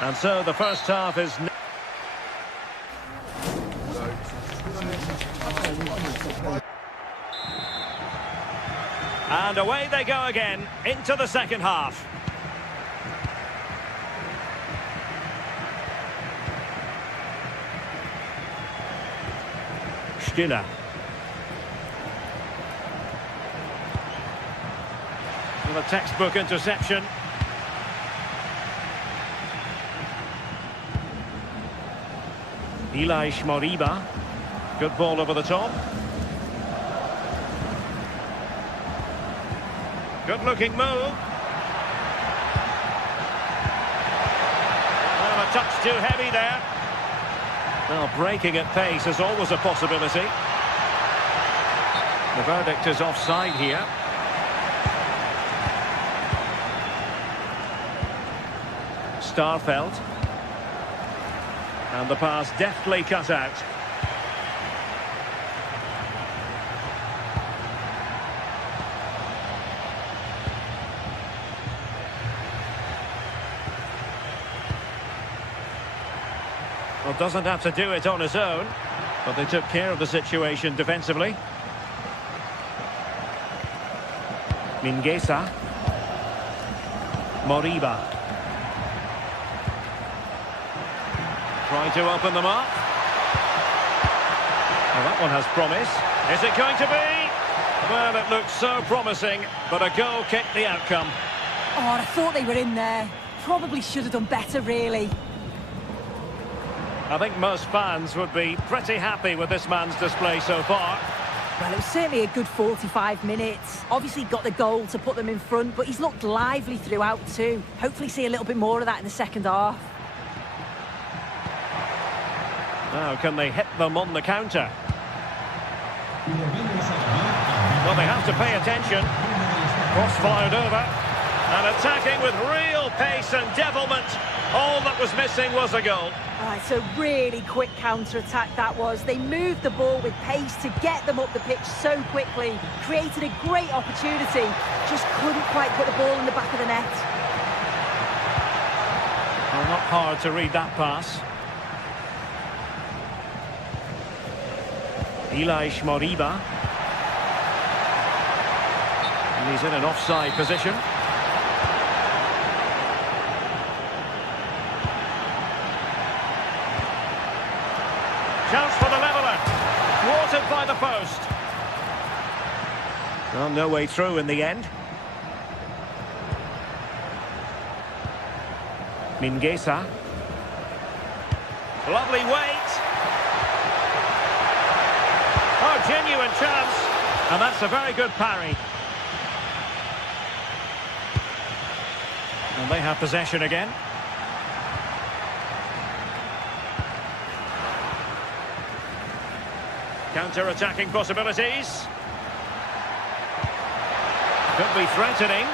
And so the first half is... And away they go again, into the second half. Stiller. With a textbook interception. Elias Moriba. Good ball over the top. Good looking move. Well, a touch too heavy there. Well, breaking at pace is always a possibility. The verdict is offside here. Starfelt. And the pass deftly cut out. Well, doesn't have to do it on his own, but they took care of the situation defensively. Mingueza. Moriba. Trying to open them up. Well, that one has promise. Is it going to be? Well, it looked so promising, but a goal kicked the outcome. Oh, I thought they were in there. Probably should have done better, really. I think most fans would be pretty happy with this man's display so far. Well, it was certainly a good 45 minutes. Obviously got the goal to put them in front, but he's looked lively throughout too. Hopefully see a little bit more of that in the second half. Now, can they hit them on the counter? Well, they have to pay attention. Cross fired over. And attacking with real pace and devilment. All that was missing was a goal. It's a really quick counter-attack that was. They moved the ball with pace to get them up the pitch so quickly. Created a great opportunity. Just couldn't quite put the ball in the back of the net. Well, not hard to read that pass. Elias Moriba. And he's in an offside position. Chance for the leveller. Thwarted by the post. Well, no way through in the end. Mingueza. Lovely weight. Oh, genuine chance. And that's a very good parry. And they have possession again. Counter-attacking possibilities. Could be threatening.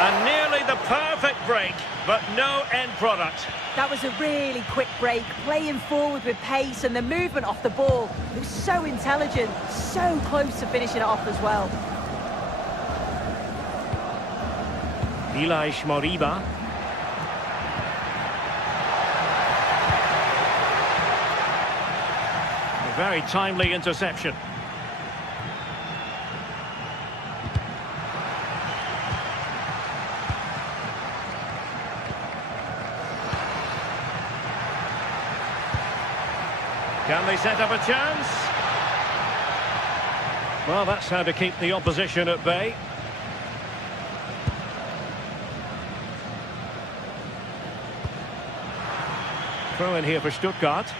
And nearly the perfect break, but no end product. That was a really quick break, playing forward with pace, and the movement off the ball. It was so intelligent, so close to finishing it off as well. Ilaix Moriba. A very timely interception. Can they set up a chance? Well, that's how to keep the opposition at bay. Throw in here for Stuttgart.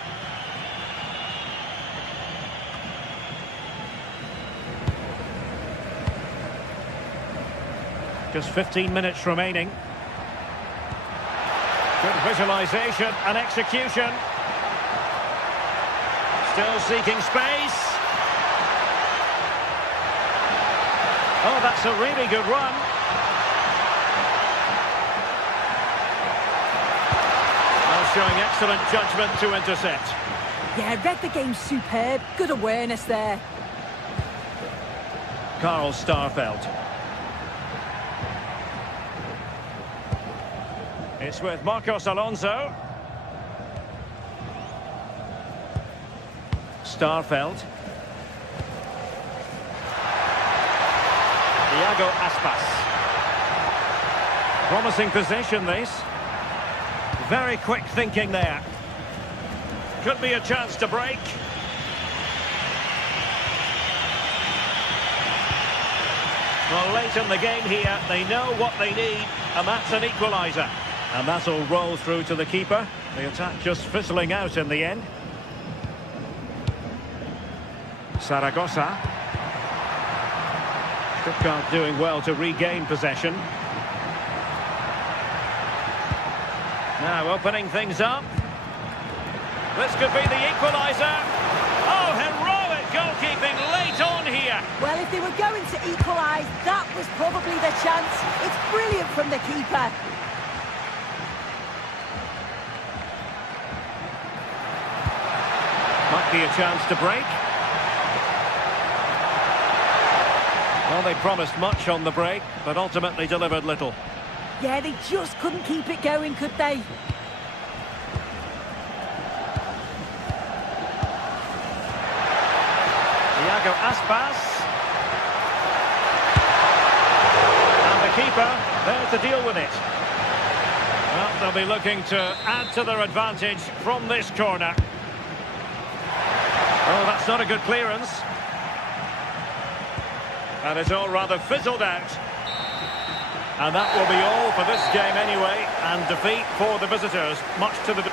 Just 15 minutes remaining. Good visualization and execution. Still seeking space. Oh, that's a really good run. Well, showing excellent judgment to intercept. Yeah, read the game superb. Good awareness there. Karl Starfelt. It's with Marcos Alonso. Starfelt. Iago Aspas. Promising possession, this. Very quick thinking there. Could be a chance to break. Well, late in the game here, they know what they need, and that's an equaliser. And that'll roll through to the keeper. The attack just fizzling out in the end. Zaragoza. Stuttgart doing well to regain possession. Now opening things up. This could be the equaliser. Oh, heroic goalkeeping late on here. Well, if they were going to equalise, that was probably the chance. It's brilliant from the keeper. Might be a chance to break. Well, they promised much on the break, but ultimately delivered little. Yeah, they just couldn't keep it going, could they? Iago Aspas. And the keeper there to deal with it. Well, they'll be looking to add to their advantage from this corner. Oh, that's not a good clearance. And it's all rather fizzled out. And that will be all for this game anyway. And defeat for the visitors, much to the...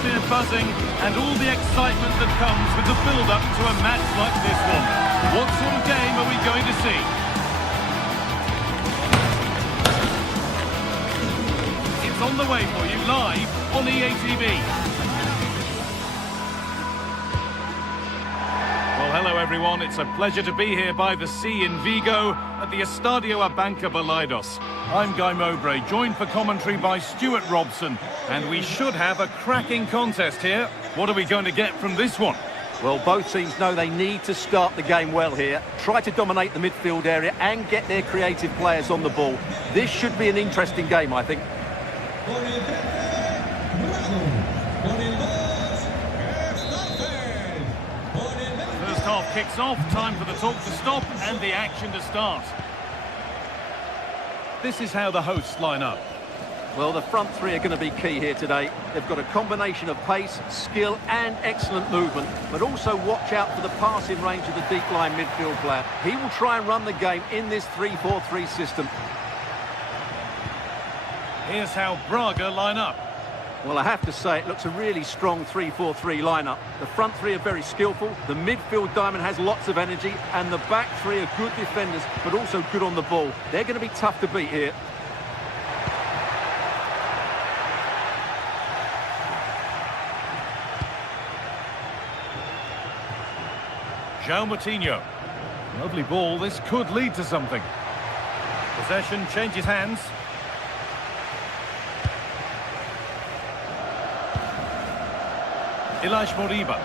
atmosphere buzzing and all the excitement that comes with the build-up to a match like this one. What sort of game are we going to see? It's on the way for you live on EA TV. Well, hello everyone. It's a pleasure to be here by the sea in Vigo at the Estadio Abanca Balaidos. I'm Guy Mowbray, joined for commentary by Stuart Robson, and we should have a cracking contest here. What are we going to get from this one? Well, both teams know they need to start the game well here, try to dominate the midfield area and get their creative players on the ball. This should be an interesting game, I think. First half kicks off, time for the talk to stop and the action to start. This is how the hosts line up. Well, the front three are going to be key here today. They've got a combination of pace, skill and excellent movement, but also watch out for the passing range of the deep line midfield player. He will try and run the game in this 3-4-3 system. Here's how Braga line up. Well, I have to say, it looks a really strong 3-4-3 lineup. The front three are very skillful, the midfield diamond has lots of energy, and the back three are good defenders, but also good on the ball. They're going to be tough to beat here. João Moutinho. Lovely ball, this could lead to something. Possession changes hands. Ilaix Moriba.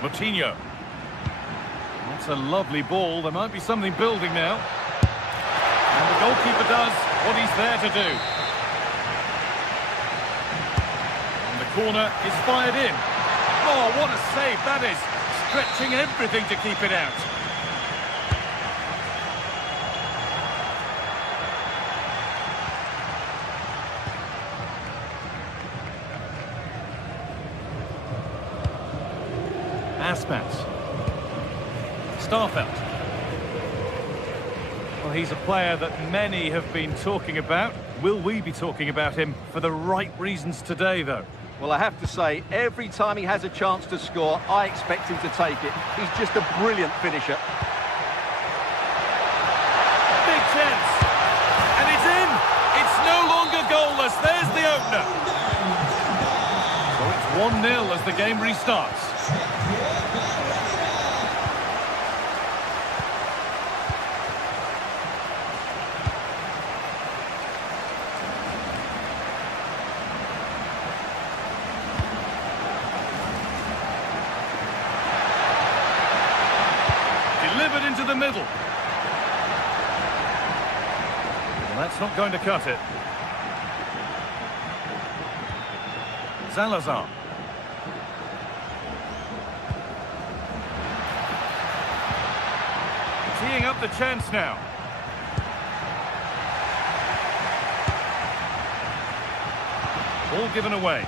Moutinho. That's a lovely ball. There might be something building now. And the goalkeeper does what he's there to do. And the corner is fired in. Oh, what a save that is. Stretching everything to keep it out. Aspas. Starfelt. Well, he's a player that many have been talking about. Will we be talking about him for the right reasons today, though? Well, I have to say, every time he has a chance to score, I expect him to take it. He's just a brilliant finisher. Big chance. And it's in. It's no longer goalless. There's the opener. So it's 1-0 as the game restarts. Delivered into the middle. Well, that's not going to cut it. Salazar. Teeing up the chance now. Ball given away.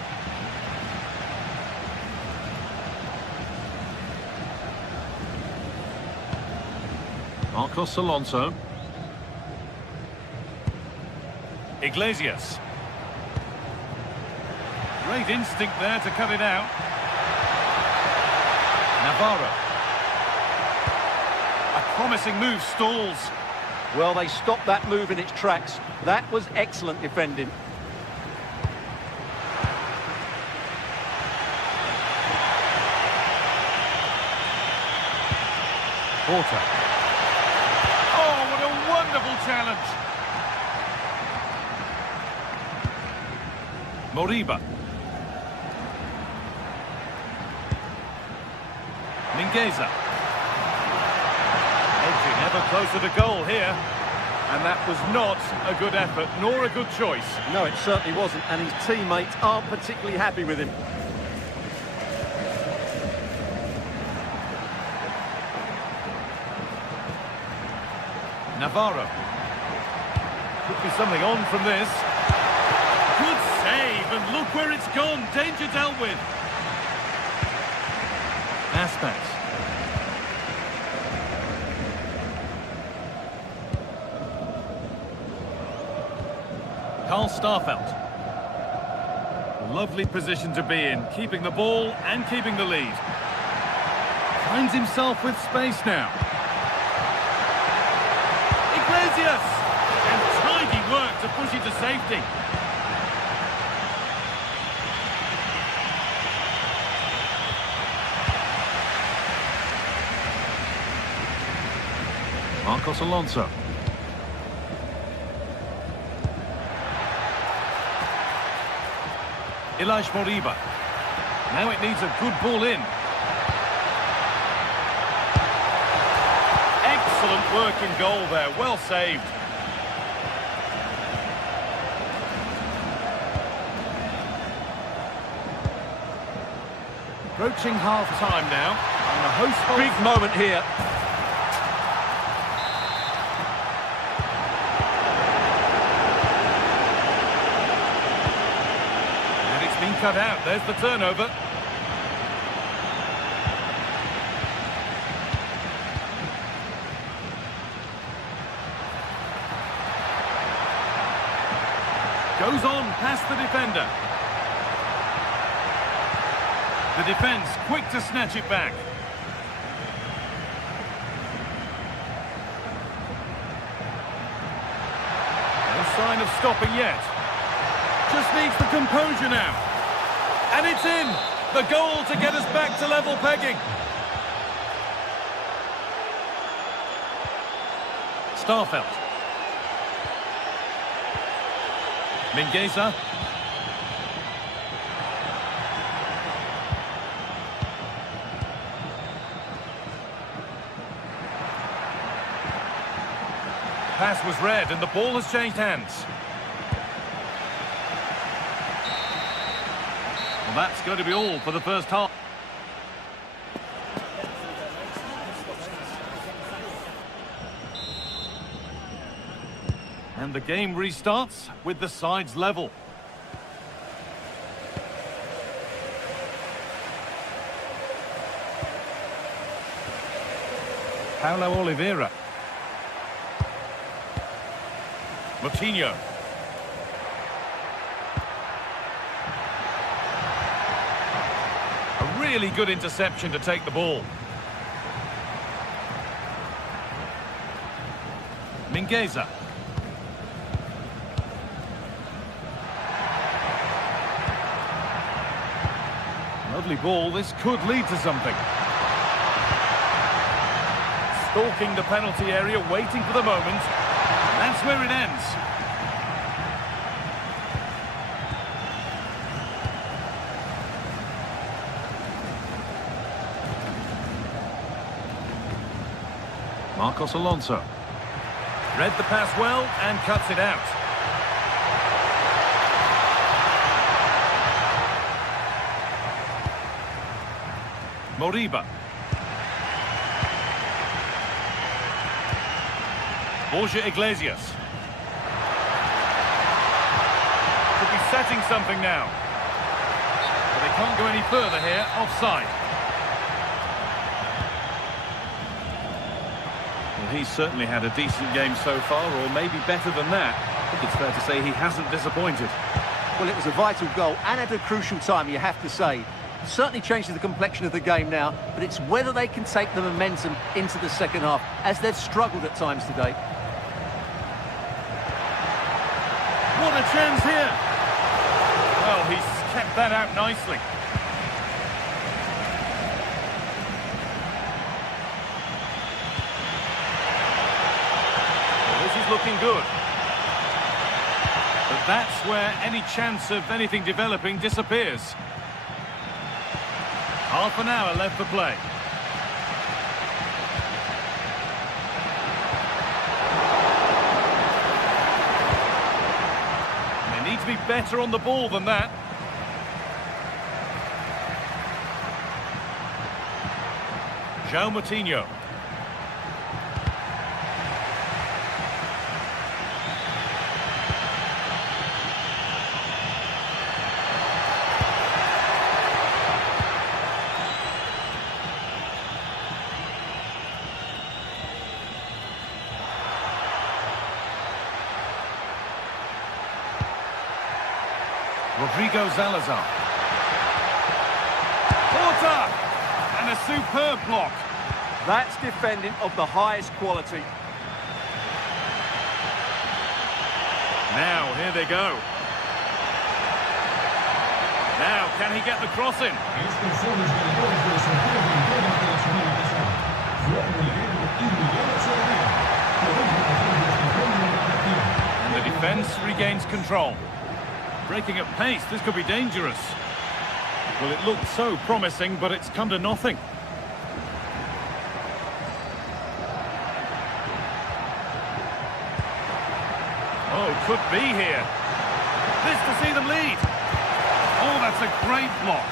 Marcos Alonso. Iglesias. Great instinct there to cut it out. Navarro. A promising move stalls. Well, they stopped that move in its tracks. That was excellent defending. Porter. Oh, what a wonderful challenge. Moriba. Mingueza. Edging ever closer to goal here. And that was not a good effort, nor a good choice. No, it certainly wasn't, and his teammates aren't particularly happy with him. Navarro. Could be something on from this. Good save, and look where it's gone. Danger dealt with. Aspas. Carl Starfelt. Lovely position to be in, keeping the ball and keeping the lead. Finds himself with space now. Iglesias! And tidy work to push it to safety. Marcos Alonso. Ilaix Moriba. Now it needs a good ball in. Excellent work in goal there, well saved. Approaching half-time now, and the host... Big moment here. Cut out, there's the turnover. Goes on past the defender. The defence quick to snatch it back. No sign of stopping yet. Just needs the composure now. And it's in! The goal to get us back to level pegging. Starfelt. Mingueza. Pass was read and the ball has changed hands. That's going to be all for the first half. And the game restarts with the sides level. Paulo Oliveira. Moutinho. Really good interception to take the ball. Mingueza. Lovely ball, this could lead to something. Stalking the penalty area, waiting for the moment. That's where it ends. Marcos Alonso. Read the pass well and cuts it out. Moriba. Borja Iglesias. Could be setting something now. But they can't go any further here, offside. He's certainly had a decent game so far, or maybe better than that. I think it's fair to say he hasn't disappointed. Well, it was a vital goal, and at a crucial time, you have to say. Certainly changes the complexion of the game now, but it's whether they can take the momentum into the second half, as they've struggled at times today. What a chance here! Well, he's kept that out nicely. Looking good. But that's where any chance of anything developing disappears. Half an hour left for play. They need to be better on the ball than that. João Moutinho. Rodrigo Salazar. Porter! And a superb block. That's defending of the highest quality. Now, here they go. Now, can he get the cross in? And the defence regains control. Breaking at pace, this could be dangerous. Well, it looked so promising, but it's come to nothing. Oh, could be here. This to see them lead. Oh, that's a great block.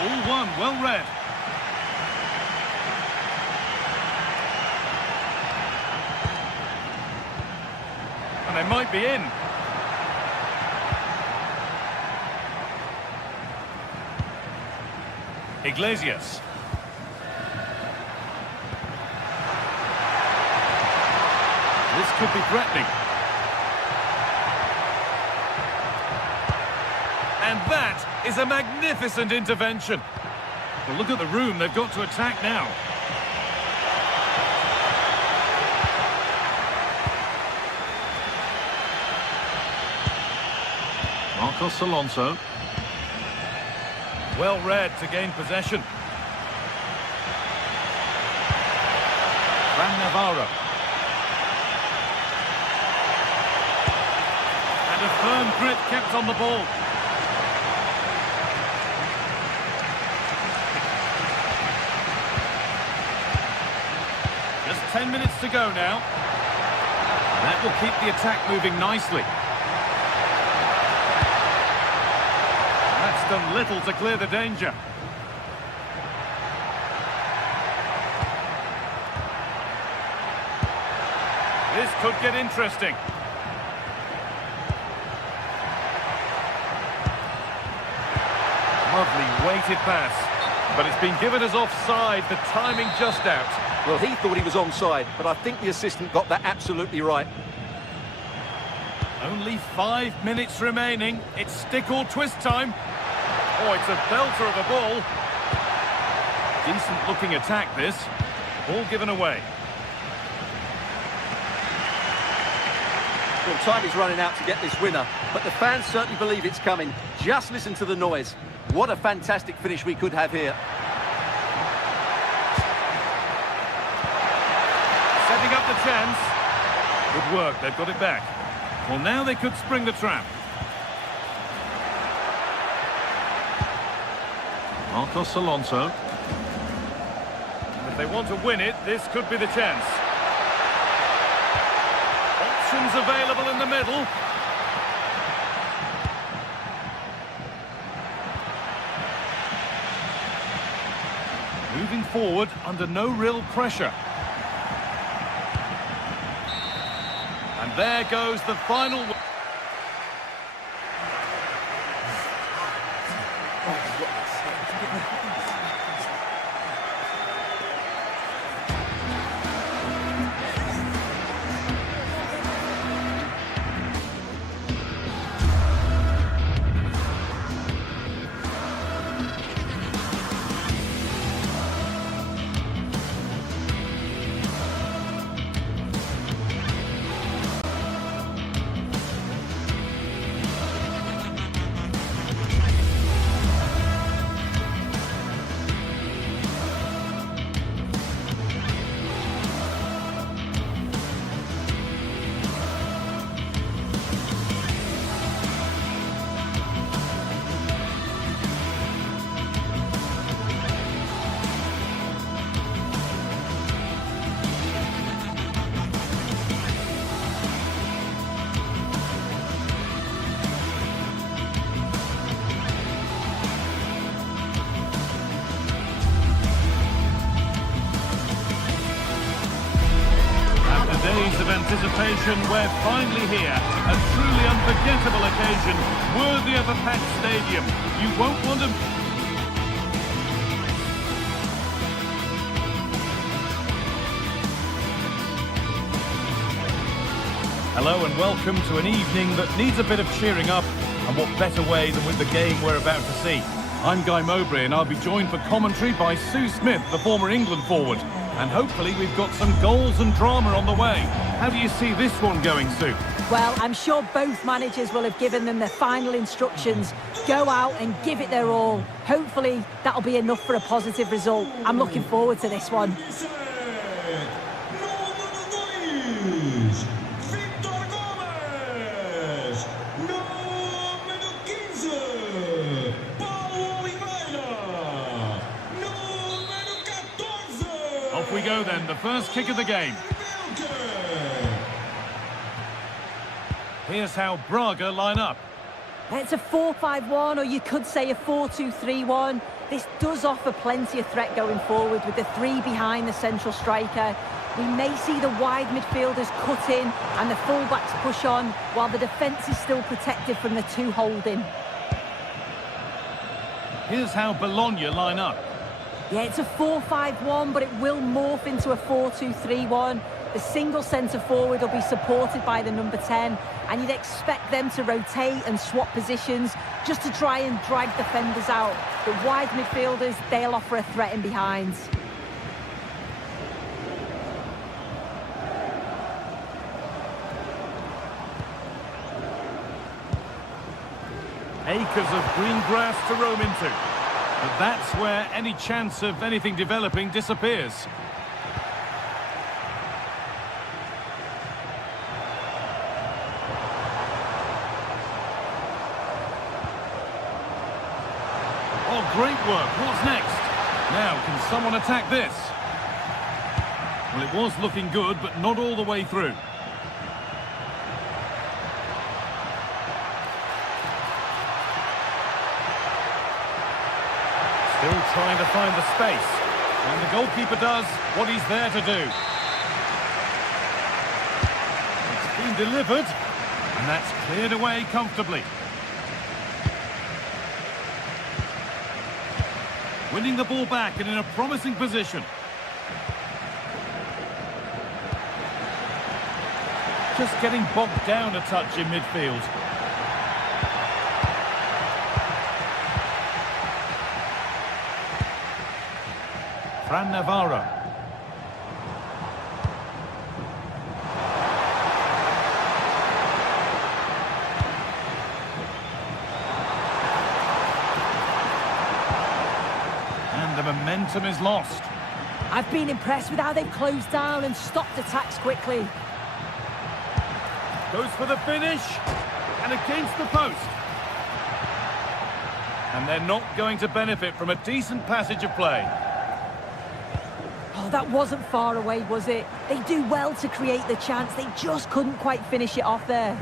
All one, well read. And they might be in. Iglesias. This could be threatening. And that is a magnificent intervention. Well, look at the room they've got to attack now. Marcos Alonso. Well read to gain possession. Fran Navarro. And a firm grip kept on the ball. Just 10 minutes to go now. That will keep the attack moving nicely. That's done little to clear the danger. This could get interesting. Lovely weighted pass. But it's been given as offside, the timing just out. Well, he thought he was onside, but I think the assistant got that absolutely right. Only 5 minutes remaining. It's stick or twist time. Oh, it's a belter of a ball. Decent looking attack this. Ball given away. Well, time is running out to get this winner, but the fans certainly believe it's coming. Just listen to the noise. What a fantastic finish we could have here. Setting up the chance. Good work, they've got it back. Well, now they could spring the trap. Marcos Alonso. If they want to win it, this could be the chance. Options available in the middle. Moving forward under no real pressure. And there goes the final. Days of anticipation, we're finally here. A truly unforgettable occasion, worthy of a packed stadium. You won't want to... Hello and welcome to an evening that needs a bit of cheering up, and what better way than with the game we're about to see. I'm Guy Mowbray and I'll be joined for commentary by Sue Smith, the former England forward. And hopefully we've got some goals and drama on the way. How do you see this one going, Sue? Well, I'm sure both managers will have given them their final instructions. Go out and give it their all. Hopefully that'll be enough for a positive result. I'm looking forward to this one. Off we go then, the first kick of the game. Here's how Braga line up. It's a 4-5-1, or you could say a 4-2-3-1. This does offer plenty of threat going forward with the three behind the central striker. We may see the wide midfielders cut in and the fullbacks push on, while the defence is still protected from the two holding. Here's how Bologna line up. Yeah, it's a 4-5-1, but it will morph into a 4-2-3-1. The single centre-forward will be supported by the number 10, and you'd expect them to rotate and swap positions just to try and drag defenders out. The wide midfielders, they'll offer a threat in behind. Acres of green grass to roam into. But that's where any chance of anything developing disappears. Oh, great work. What's next? Now, can someone attack this? Well, it was looking good, but not all the way through. Still trying to find the space. And the goalkeeper does what he's there to do. It's been delivered, and that's cleared away comfortably. Winning the ball back and in a promising position. Just getting bogged down a touch in midfield. Fran Navarro. And the momentum is lost. I've been impressed with how they've closed down and stopped attacks quickly. Goes for the finish. And against the post. And they're not going to benefit from a decent passage of play. Oh, that wasn't far away, was it? They do well to create the chance. They just couldn't quite finish it off there.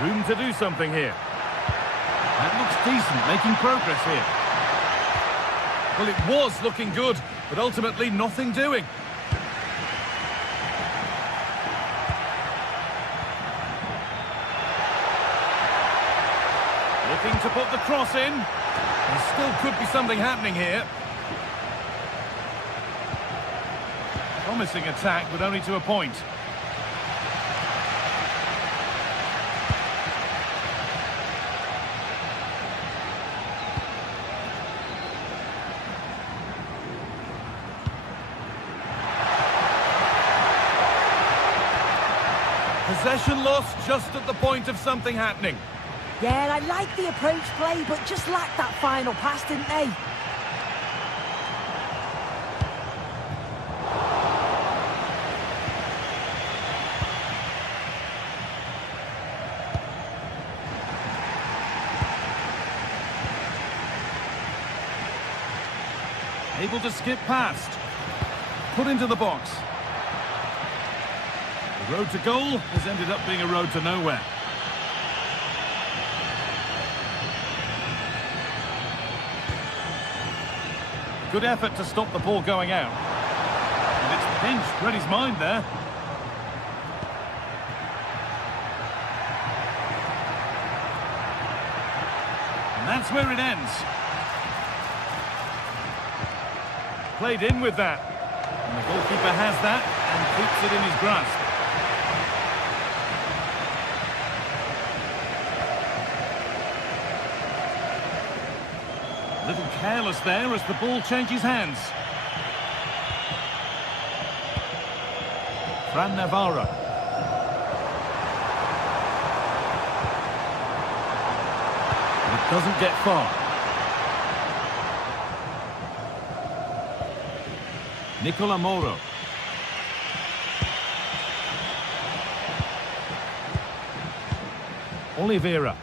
Room to do something here. That looks decent, making progress here. Well, it was looking good, but ultimately nothing doing. Looking to put the cross in. There still could be something happening here. Promising attack, but only to a point. Possession lost just at the point of something happening. Yeah, I like the approach play, but just lacked that final pass, didn't they? Able to skip past. Put into the box. The road to goal has ended up being a road to nowhere. Good effort to stop the ball going out. And it's pinched, read his mind there. And that's where it ends. played in with that. And the goalkeeper has that and keeps it in his grasp. A little careless there as the ball changes hands. Fran Navarro. It doesn't get far. Nicola Moro. Oliveira.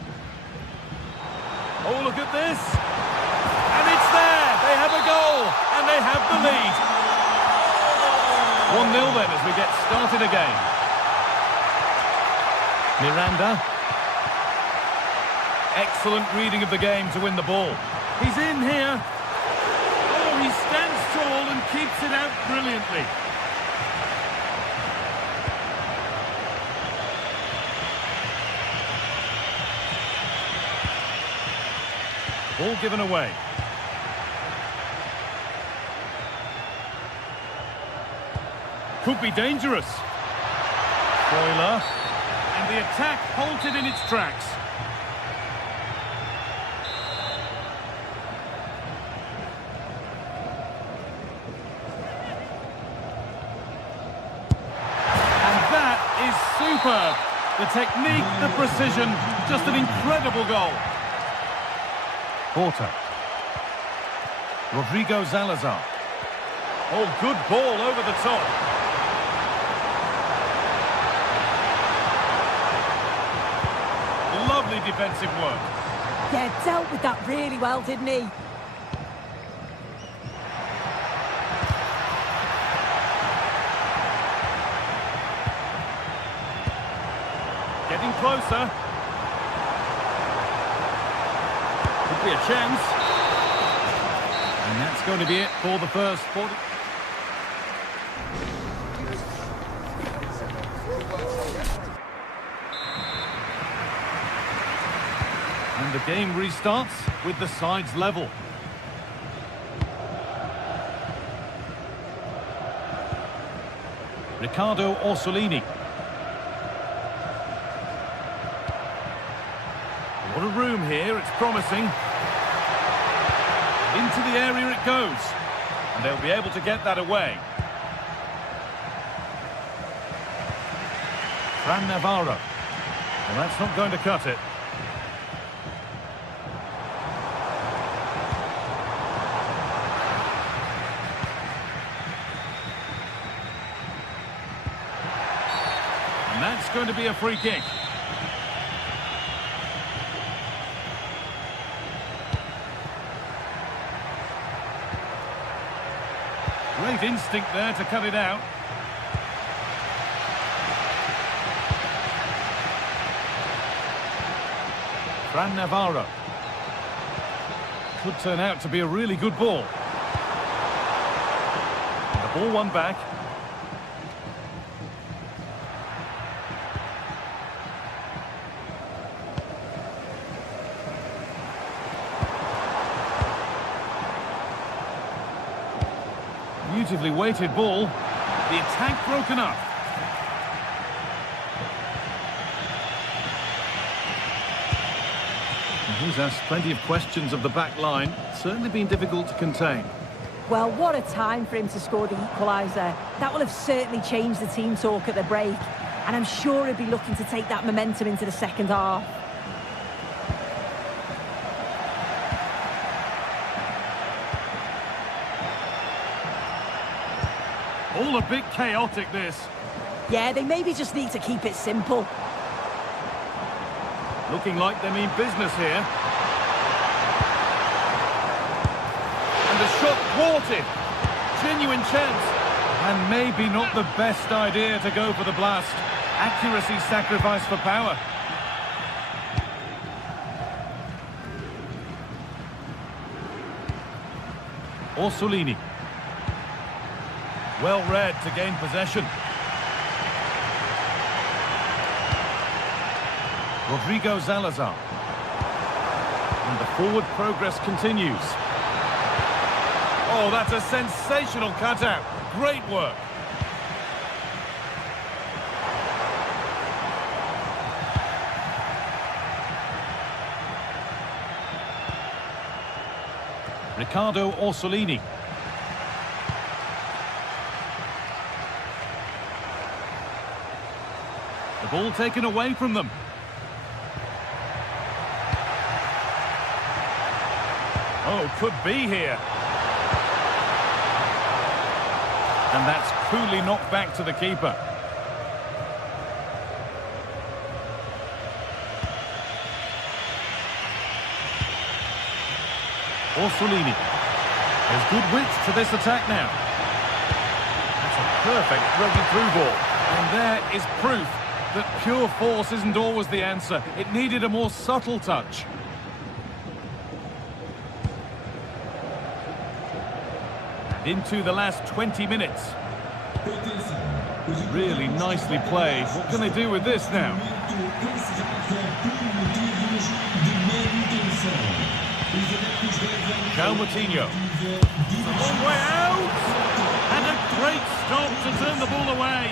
Oh, look at this. And it's there. They have a goal. And they have the lead. 1-0 then as we get started again. Miranda. Excellent reading of the game to win the ball. He's in here. Oh, he stands tall and keeps it out brilliantly. Ball given away. Could be dangerous. Spoiler. And the attack halted in its tracks. And that is superb. The technique, the precision, just an incredible goal. Porter. Rodrigo Salazar. Oh, good ball over the top. Lovely defensive work. Yeah, dealt with that really well, didn't he? Getting closer. Could be a chance. And that's going to be it for the first 40. And the game restarts with the sides level. Riccardo Orsolini. A lot of room here, it's promising. Into the area it goes. And they'll be able to get that away. Fran Navarro. Well, that's not going to cut it. And that's going to be a free kick. Great instinct there to cut it out. Fran Navarro. Could turn out to be a really good ball. The ball won back. Beautifully weighted ball. The attack broken up. And he's asked plenty of questions of the back line. Certainly been difficult to contain. Well, what a time for him to score the equaliser. That will have certainly changed the team talk at the break. And I'm sure he'll be looking to take that momentum into the second half. All a bit chaotic, this. Yeah, they maybe just need to keep it simple. Looking like they mean business here. And the shot thwarted. Genuine chance. And maybe not the best idea to go for the blast. Accuracy sacrificed for power. Orsolini. Well read to gain possession. Rodrigo Salazar. And the forward progress continues. Oh, that's a sensational cutout. Great work. Riccardo Orsolini. The ball taken away from them. Oh, could be here. And that's coolly knocked back to the keeper. Orsolini. There's good width to this attack now. That's a perfect threaded through ball. And there is proof that pure force isn't always the answer. It needed a more subtle touch. And into the last 20 minutes. Really nicely played. What can they do with this now? João Moutinho. A long way out! And a great stop to turn the ball away.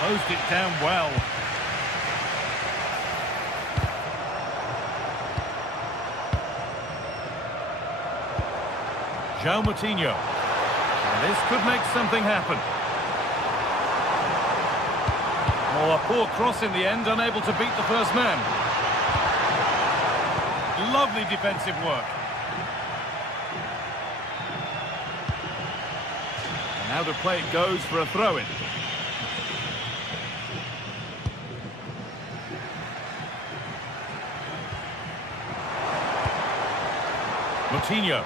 Closed it down well. João Moutinho. This could make something happen. Oh, a poor cross in the end, unable to beat the first man. Lovely defensive work. And now the play goes for a throw-in. Moutinho.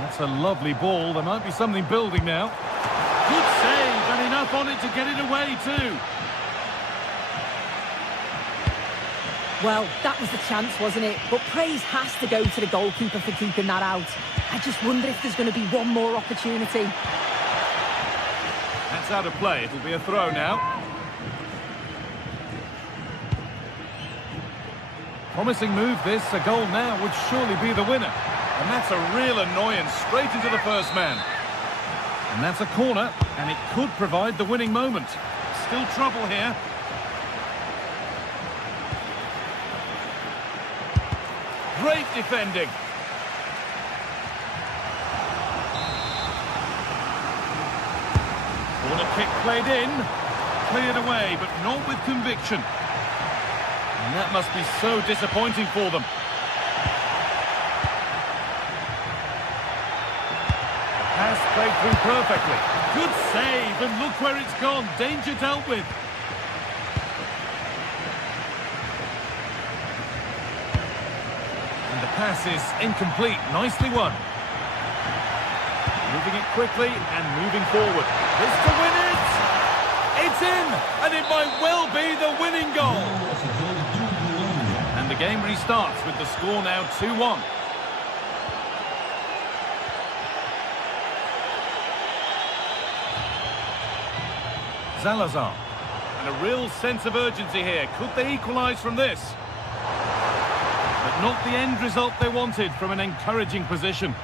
That's a lovely ball. There might be something building now. Good save, and enough on it to get it away too. Well, that was the chance, wasn't it? But praise has to go to the goalkeeper for keeping that out. I just wonder if there's going to be one more opportunity. That's out of play. It'll be a throw now. Promising move this. A goal now would surely be the winner. And that's a real annoyance, straight into the first man. And that's a corner, and it could provide the winning moment. Still trouble here. Great defending. Corner kick played in. Cleared away, but not with conviction. And that must be so disappointing for them. Pass played through perfectly. Good save, and look where it's gone. Danger dealt with. And the pass is incomplete. Nicely won. Moving it quickly and moving forward. This to win it! It's in! And it might well be the winning goal. And the game restarts with the score now 2-1. Salazar. And a real sense of urgency here. Could they equalise from this? But not the end result they wanted from an encouraging position.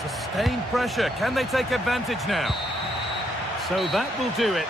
Sustained pressure. Can they take advantage now? So that will do it.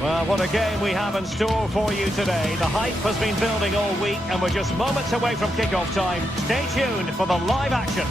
Well, what a game we have in store for you today. The hype has been building all week and we're just moments away from kickoff time. Stay tuned for the live action.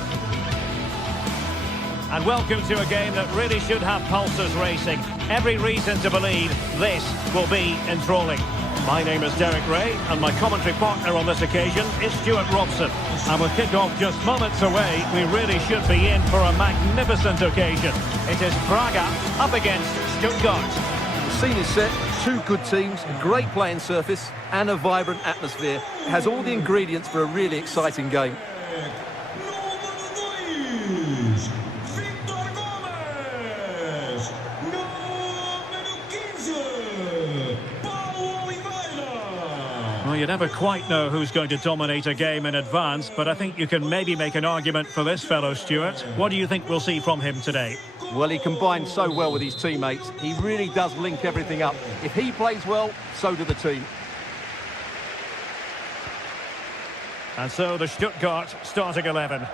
And welcome to a game that really should have pulses racing. Every reason to believe this will be enthralling. My name is Derek Ray, and my commentary partner on this occasion is Stuart Robson. And with kick-off just moments away, we really should be in for a magnificent occasion. It is Braga up against Stuttgart. The scene is set, two good teams, a great playing surface and a vibrant atmosphere. It has all the ingredients for a really exciting game. Well, you never quite know who's going to dominate a game in advance, but I think you can maybe make an argument for this fellow, Stuart. What do you think we'll see from him today? Well, he combines so well with his teammates. He really does link everything up. If he plays well, so do the team. And so the Stuttgart starting 11.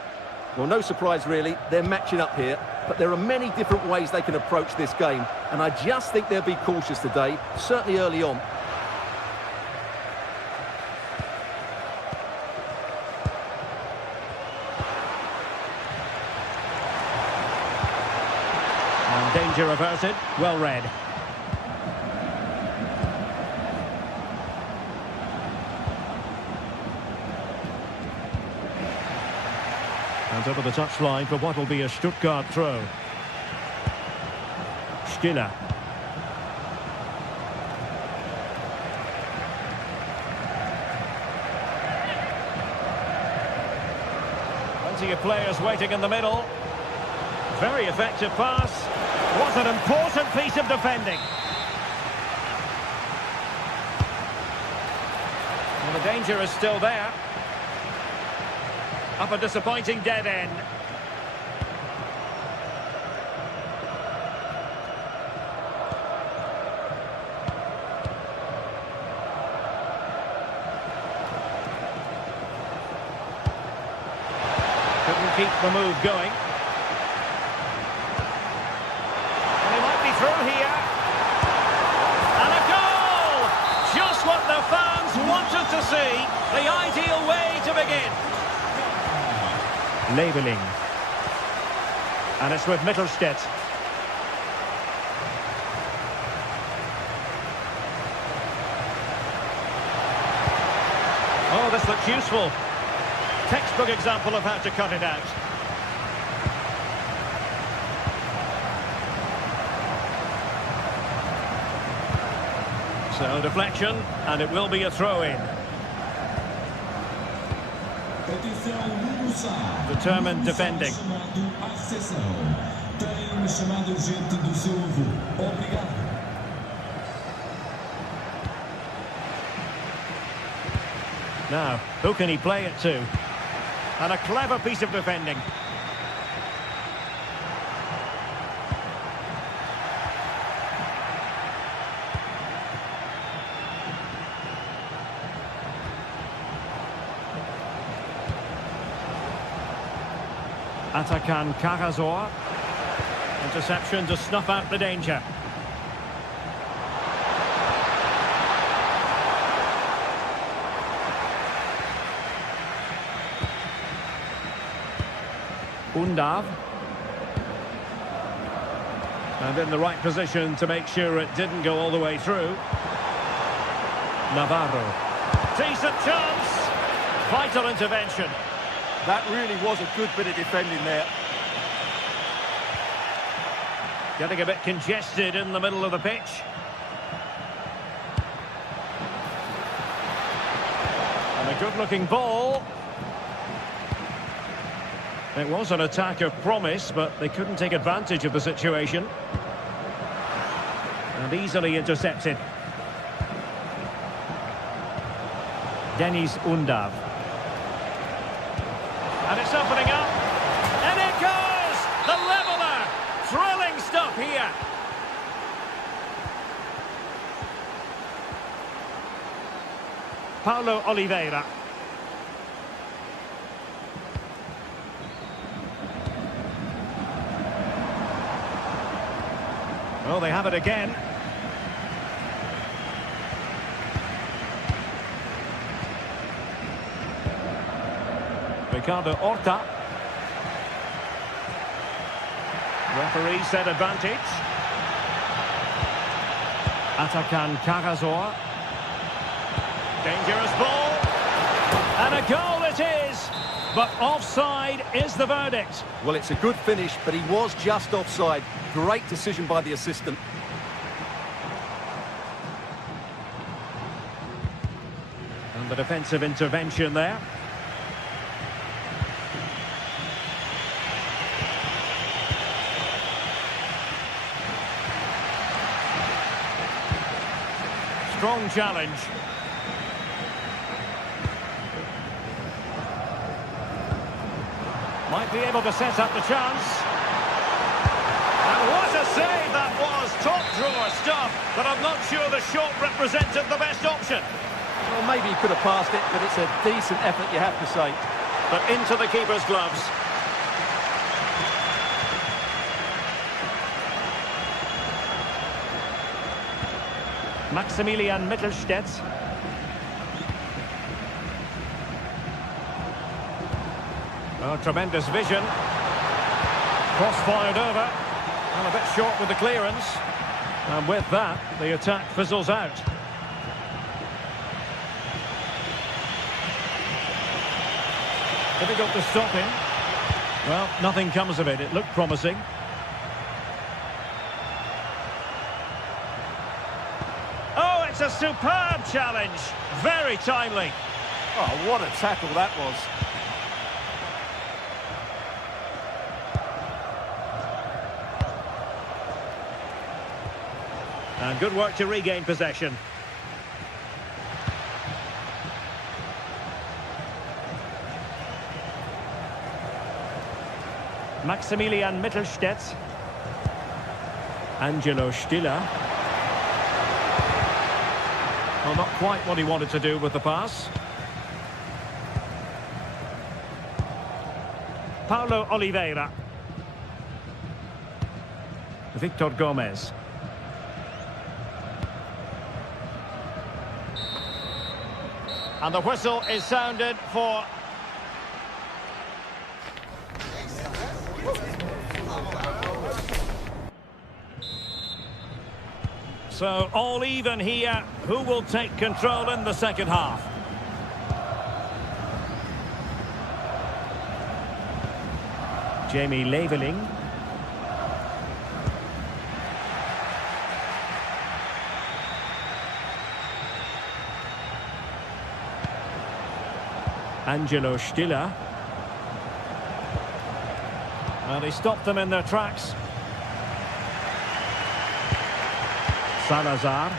Well, no surprise really, they're matching up here, but there are many different ways they can approach this game, and I just think they'll be cautious today, certainly early on. And danger averted, well read. And over the touchline for what will be a Stuttgart throw. Stiller. Plenty of players waiting in the middle. Very effective pass. What an important piece of defending. Well, the danger is still there. Up a disappointing dead end. Couldn't keep the move going. And he might be through here. And a goal! Just what the fans wanted to see. The ideal way to begin. Labelling. And it's with Mittelstedt. Oh, this looks useful. Textbook example of how to cut it out. So deflection, and it will be a throw-in. Determined defending. Now, who can he play it to? And a clever piece of defending. Atakan Karazor. Interception to snuff out the danger. Undav. And in the right position to make sure it didn't go all the way through. Navarro. Decent chance. Vital intervention. That really was a good bit of defending there. Getting a bit congested in the middle of the pitch. And a good-looking ball. It was an attack of promise, but they couldn't take advantage of the situation. And easily intercepted. Deniz Undav. And it's opening up. And it goes! The leveller! Thrilling stuff here. Paulo Oliveira. Well, they have it again. Ricardo Horta. Referee said advantage. Atakan Karazor. Dangerous ball. And a goal it is. But offside is the verdict. Well, it's a good finish, but he was just offside. Great decision by the assistant. And the defensive intervention there. Strong challenge. Might be able to set up the chance. And what a save that was. Top drawer stuff. But I'm not sure the shot represented the best option. Well, maybe he could have passed it, but it's a decent effort, you have to say. But into the keeper's gloves. Maximilian Mittelstädt. Oh, tremendous vision. Cross fired over. And a bit short with the clearance. And with that, the attack fizzles out. Difficult to stop him. Well, nothing comes of it. It looked promising. Oh, it's a superb challenge. Very timely. Oh, what a tackle that was. And good work to regain possession. Maximilian Mittelstädt. Angelo Stiller. Well, not quite what he wanted to do with the pass. Paulo Oliveira. Victor Gomez. And the whistle is sounded for... So, all even here. Who will take control in the second half? Jamie Leveling. Angelo Stiller. Well, he stopped them in their tracks. Salazar.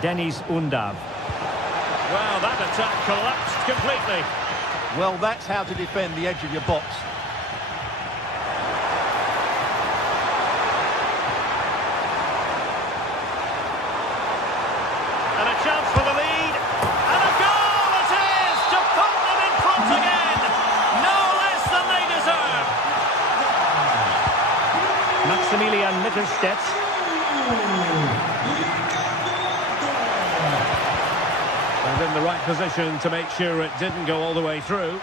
Denis Undav. Well, that attack collapsed completely. Well, that's how to defend the edge of your box. And a chance for the lead. And a goal it is to put them in front again. No less than they deserve. Maximilian Mittelstädt. And in the right position to make sure it didn't go all the way through.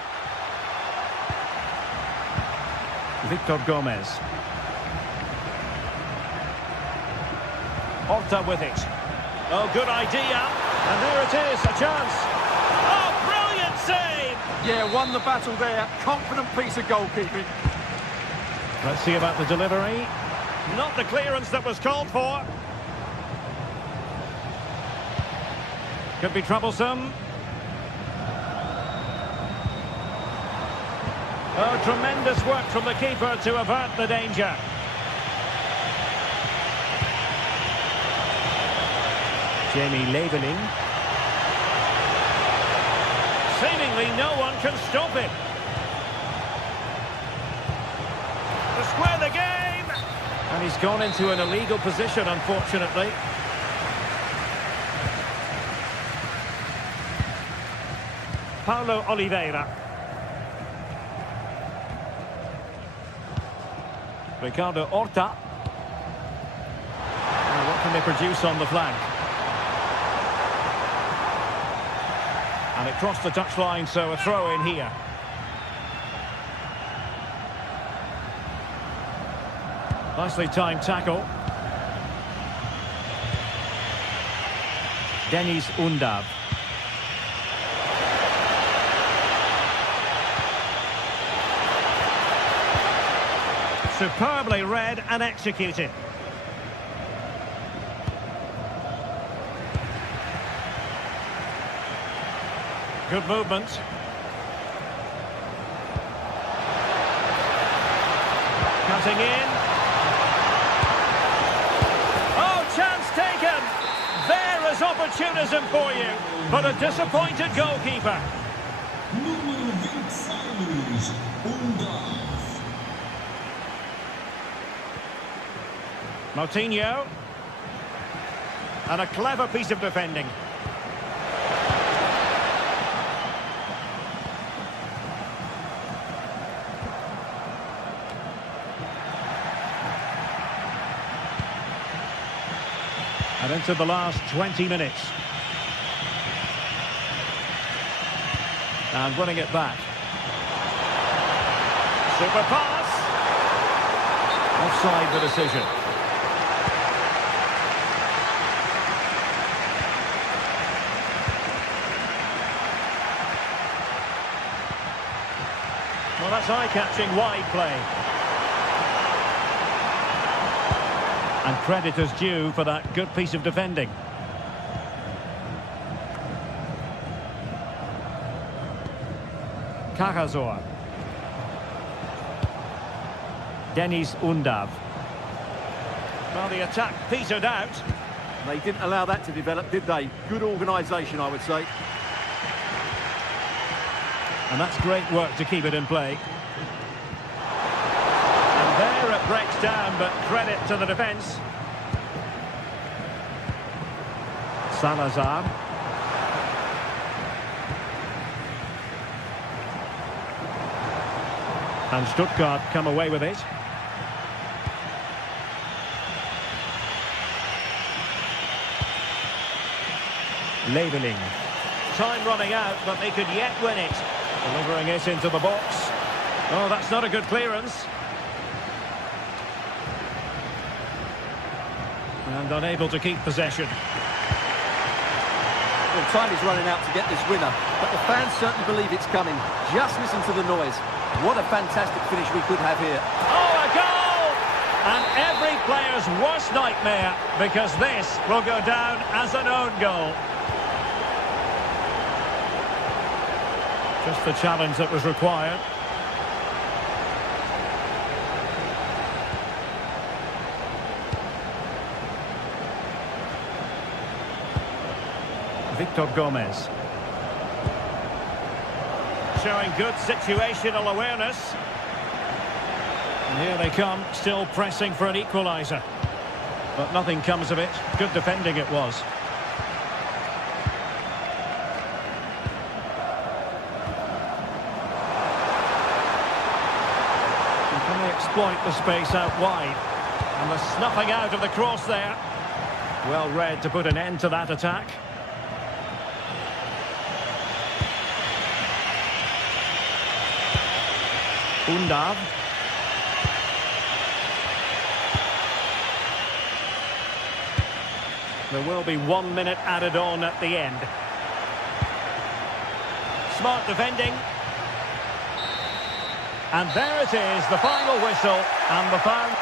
Victor Gomez. Horta with it. Oh, good idea. And there it is, a chance. Oh, brilliant save! Yeah, won the battle there. Confident piece of goalkeeping. Let's see about the delivery. Not the clearance that was called for. Could be troublesome. Oh, tremendous work from the keeper to avert the danger. Jamie Leveling. Seemingly no one can stop him. To square the game. And he's gone into an illegal position, unfortunately. Paulo Oliveira. Ricardo Horta. And what can they produce on the flank? And it crossed the touchline, so a throw in here. Nicely timed tackle. Denis Undav. Superbly read and executed. Good movement. Cutting in. Oh, chance taken. There is opportunism for you, but a disappointed goalkeeper. Moutinho. And a clever piece of defending. And into the last 20 minutes. And winning it back. Super pass. Offside the decision. Well, that's eye-catching wide play. And credit is due for that good piece of defending. Cajazor. Denis Undav. Well, the attack petered out. They didn't allow that to develop, did they? Good organisation, I would say. And that's great work to keep it in play. And there it breaks down, but credit to the defence. Salazar. And Stuttgart come away with it. Leveling. Time running out, but they could yet win it. Delivering it into the box. Oh, that's not a good clearance. And unable to keep possession. Well, time is running out to get this winner, but the fans certainly believe it's coming. Just listen to the noise. What a fantastic finish we could have here. Oh, a goal! And every player's worst nightmare, because this will go down as an own goal. Just the challenge that was required. Victor Gomez. Showing good situational awareness. And here they come, still pressing for an equaliser. But nothing comes of it. Good defending it was. Can they exploit the space out wide? And the snuffing out of the cross there. Well read to put an end to that attack. Undav. There will be 1 minute added on at the end. Smart defending. And there it is, the final whistle and the foul.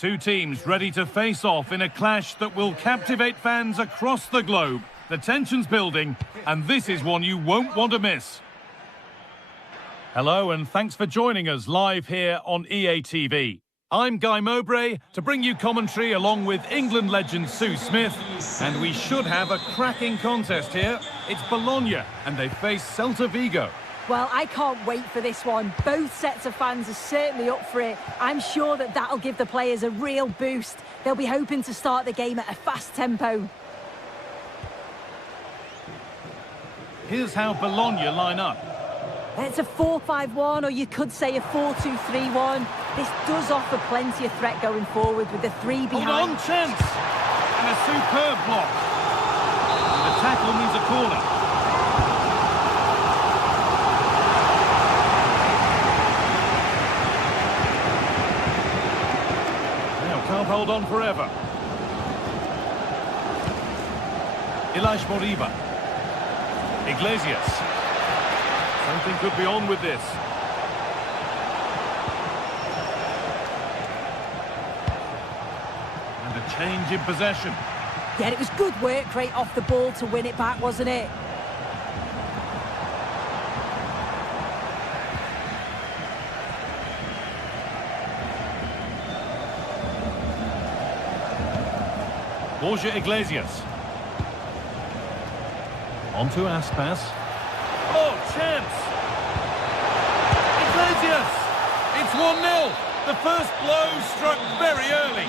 Two teams ready to face off in a clash that will captivate fans across the globe. The tension's building, and this is one you won't want to miss. Hello, and thanks for joining us live here on EA TV. I'm Guy Mowbray to bring you commentary along with England legend Sue Smith, and we should have a cracking contest here. It's Bologna, and they face Celta Vigo. Well, I can't wait for this one. Both sets of fans are certainly up for it. I'm sure that that'll give the players a real boost. They'll be hoping to start the game at a fast tempo. Here's how Bologna line up. It's a 4-5-1, or you could say a 4-2-3-1. This does offer plenty of threat going forward with the three behind. Hold on, chance! And a superb block. And the tackle means a corner. Now, can't hold on forever. Ilaix Moriba. Iglesias. Something could be on with this. And a change in possession. Yeah, it was good work rate off the ball to win it back, wasn't it? Borja Iglesias. On to Aspas. Oh, chance! Iglesias! It's 1-0. The first blow struck very early.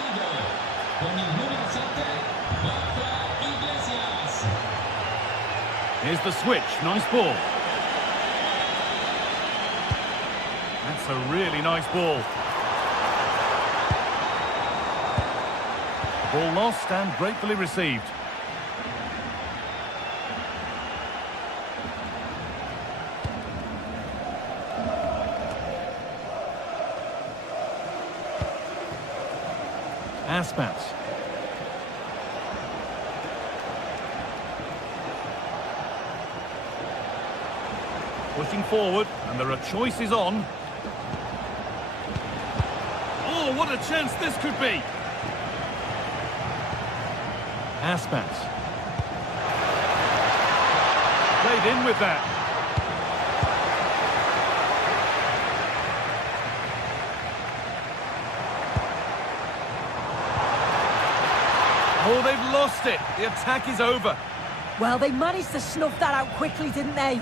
Here's the switch. Nice ball. That's a really nice ball. Ball lost and gratefully received. Aspas. Pushing forward, and there are choices on. Oh, what a chance this could be! Aspas. Played in with that. Oh, they've lost it. The attack is over. Well, they managed to snuff that out quickly, didn't they?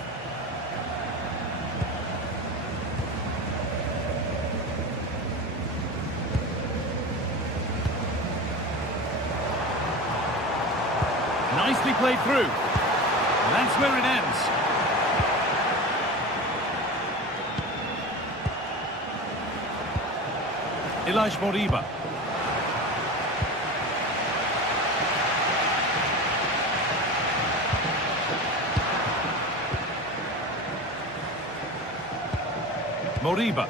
Nicely played through. And that's where it ends. Ilaix Moriba. Moriba.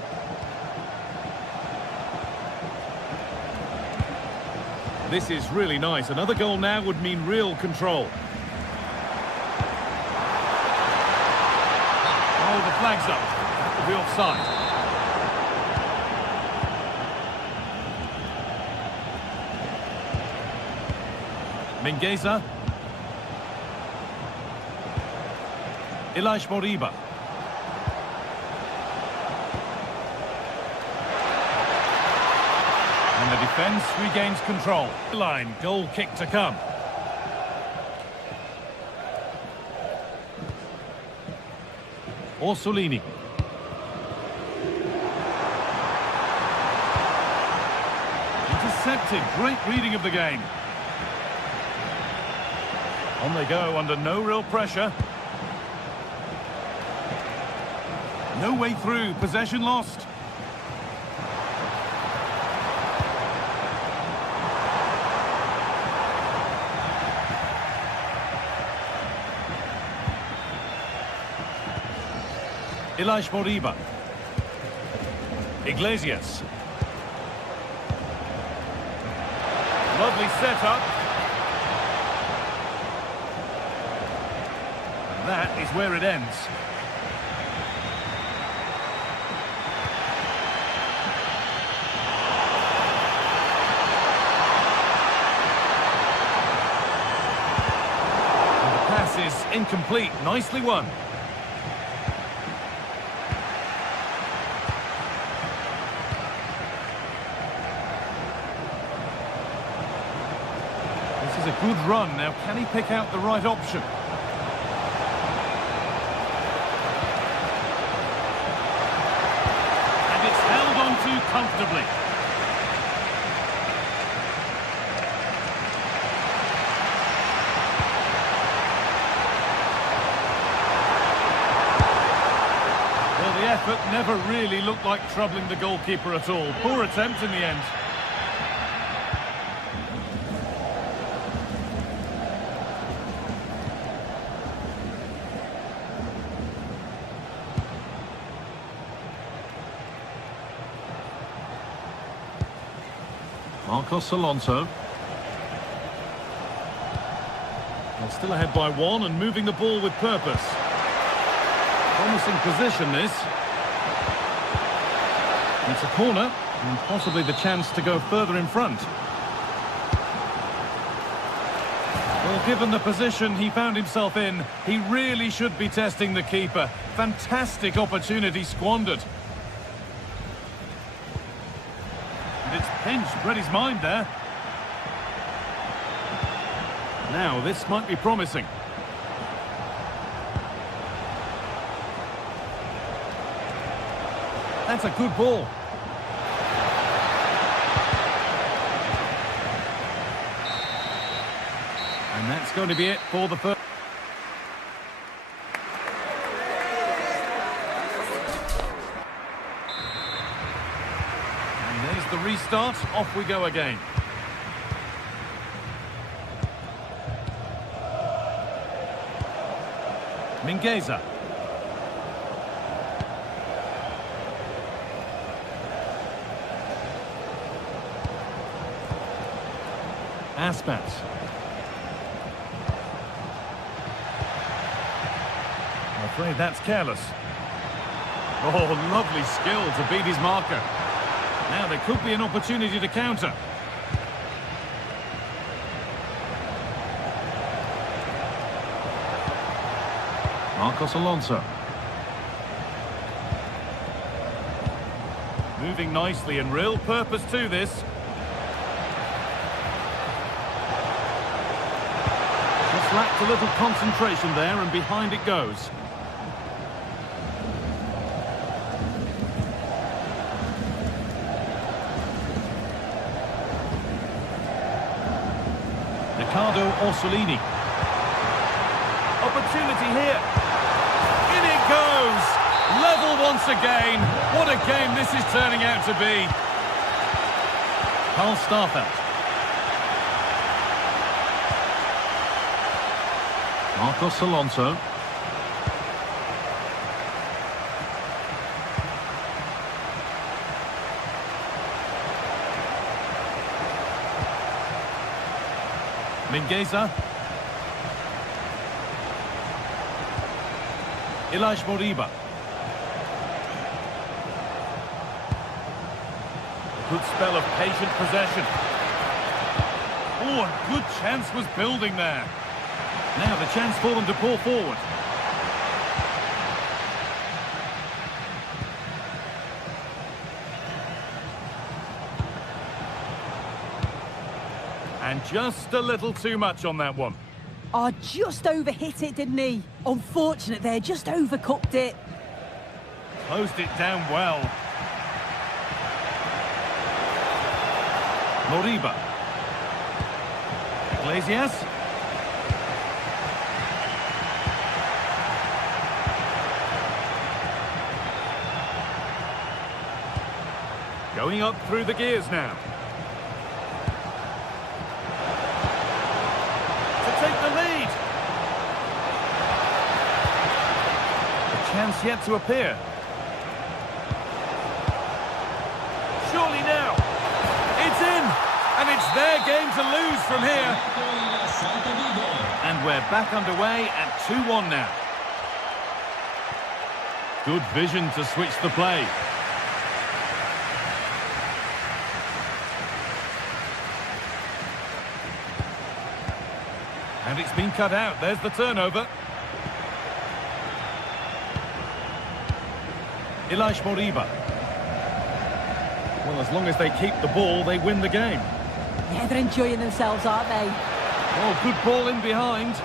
This is really nice. Another goal now would mean real control. Oh, the flag's up. That will be offside. Mingueza. Ilaix Moriba. And the defence regains control. Line, goal kick to come. Orsolini. Intercepted. Great reading of the game. On they go under no real pressure. No way through. Possession lost. Ilaix Moriba. Iglesias. Lovely setup. And that is where it ends. incomplete. Nicely won. This is a good run. Now, can he pick out the right option? And it's held on to comfortably. The effort never really looked like troubling the goalkeeper at all. Poor attempt in the end. Marcos Alonso. They're still ahead by one and moving the ball with purpose. Promising position, this. It's a corner, and possibly the chance to go further in front. Well, given the position he found himself in, he really should be testing the keeper. Fantastic opportunity squandered. And it's pinched Brady's mind there. Now, this might be promising. That's a good ball. And that's going to be it for the first. And there's the restart. Off we go again. Mingueza. Aspas. I'm afraid that's careless. Oh, lovely skill to beat his marker. Now there could be an opportunity to counter. Marcos Alonso. Moving nicely and real purpose to this. Lacked a little concentration there, and behind it goes. Ricardo Orsolini. Opportunity here. In it goes. Level once again. What a game this is turning out to be. Carl Starfelt. Marcos Alonso. Mingueza. Ilaix Moriba. A good spell of patient possession. Oh, a good chance was building there. Now the chance for them to pour forward. And just a little too much on that one. Oh, just overhit it, didn't he? Unfortunate there, just overcooked it. Closed it down well. Moriba. Iglesias. Going up through the gears now. To take the lead. A chance yet to appear. Surely now. It's in. And it's their game to lose from here. And we're back underway at 2-1 now. Good vision to switch the play. And it's been cut out. There's the turnover. Moriba. Well, as long as they keep the ball, they win the game. Yeah, they're enjoying themselves, aren't they? Oh, good ball in behind.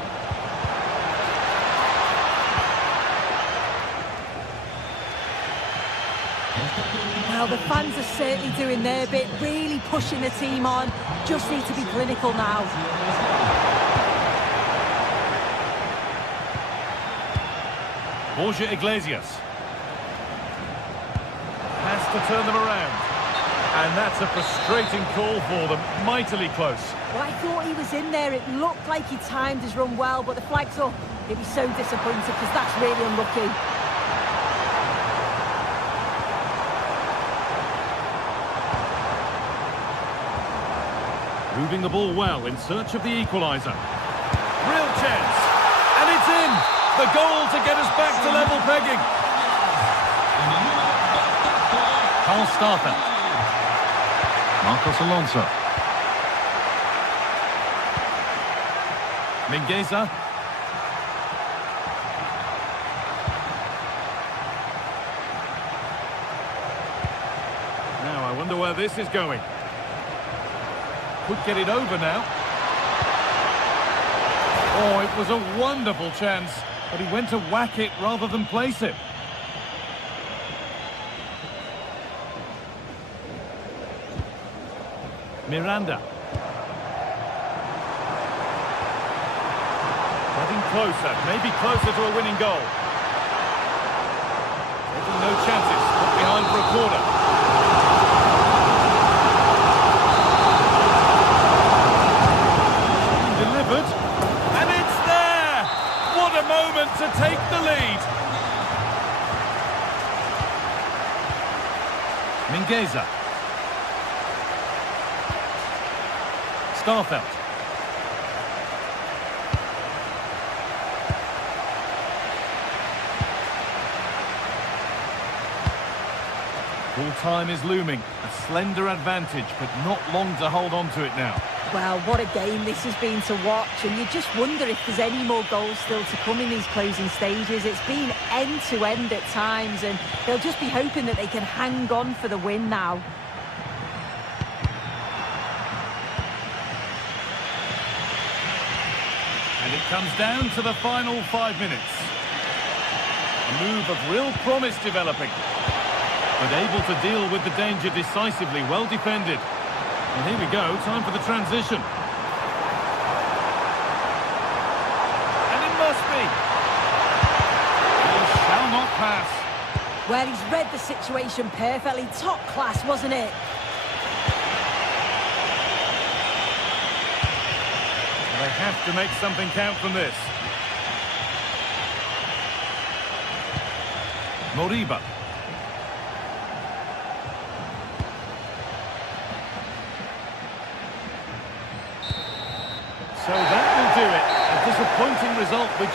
Well, the fans are certainly doing their bit, really pushing the team on. Just need to be clinical now. Borja Iglesias. Has to turn them around. And that's a frustrating call for them. Mightily close. Well, I thought he was in there. It looked like he timed his run well, but the flag's up. He'll be so disappointed because that's really unlucky. Moving the ball well in search of the equaliser. Real chance. And it's in. The goal to get us back to level pegging. Carl Starfelt. Marcos Alonso. Mingueza. Now, I wonder where this is going. Could get it over now. Oh, it was a wonderful chance, but he went to whack it rather than place it. Miranda. Getting closer, maybe closer to a winning goal. Taking no chances, put behind for a corner. Delivered, and it's there! What a moment to take the lead. Mingueza. Starfelt. Full time is looming. A slender advantage, but not long to hold on to it now. Well, what a game this has been to watch, and you just wonder if there's any more goals still to come in these closing stages. It's been end-to-end at times, and they'll just be hoping that they can hang on for the win now. And it comes down to the final 5 minutes. A move of real promise developing, but able to deal with the danger decisively, well defended. And here we go, time for the transition. And it must be. He shall not pass. Well, he's read the situation perfectly. Top class, wasn't it? They have to make something count from this. Moriba. So that will do it. A disappointing result with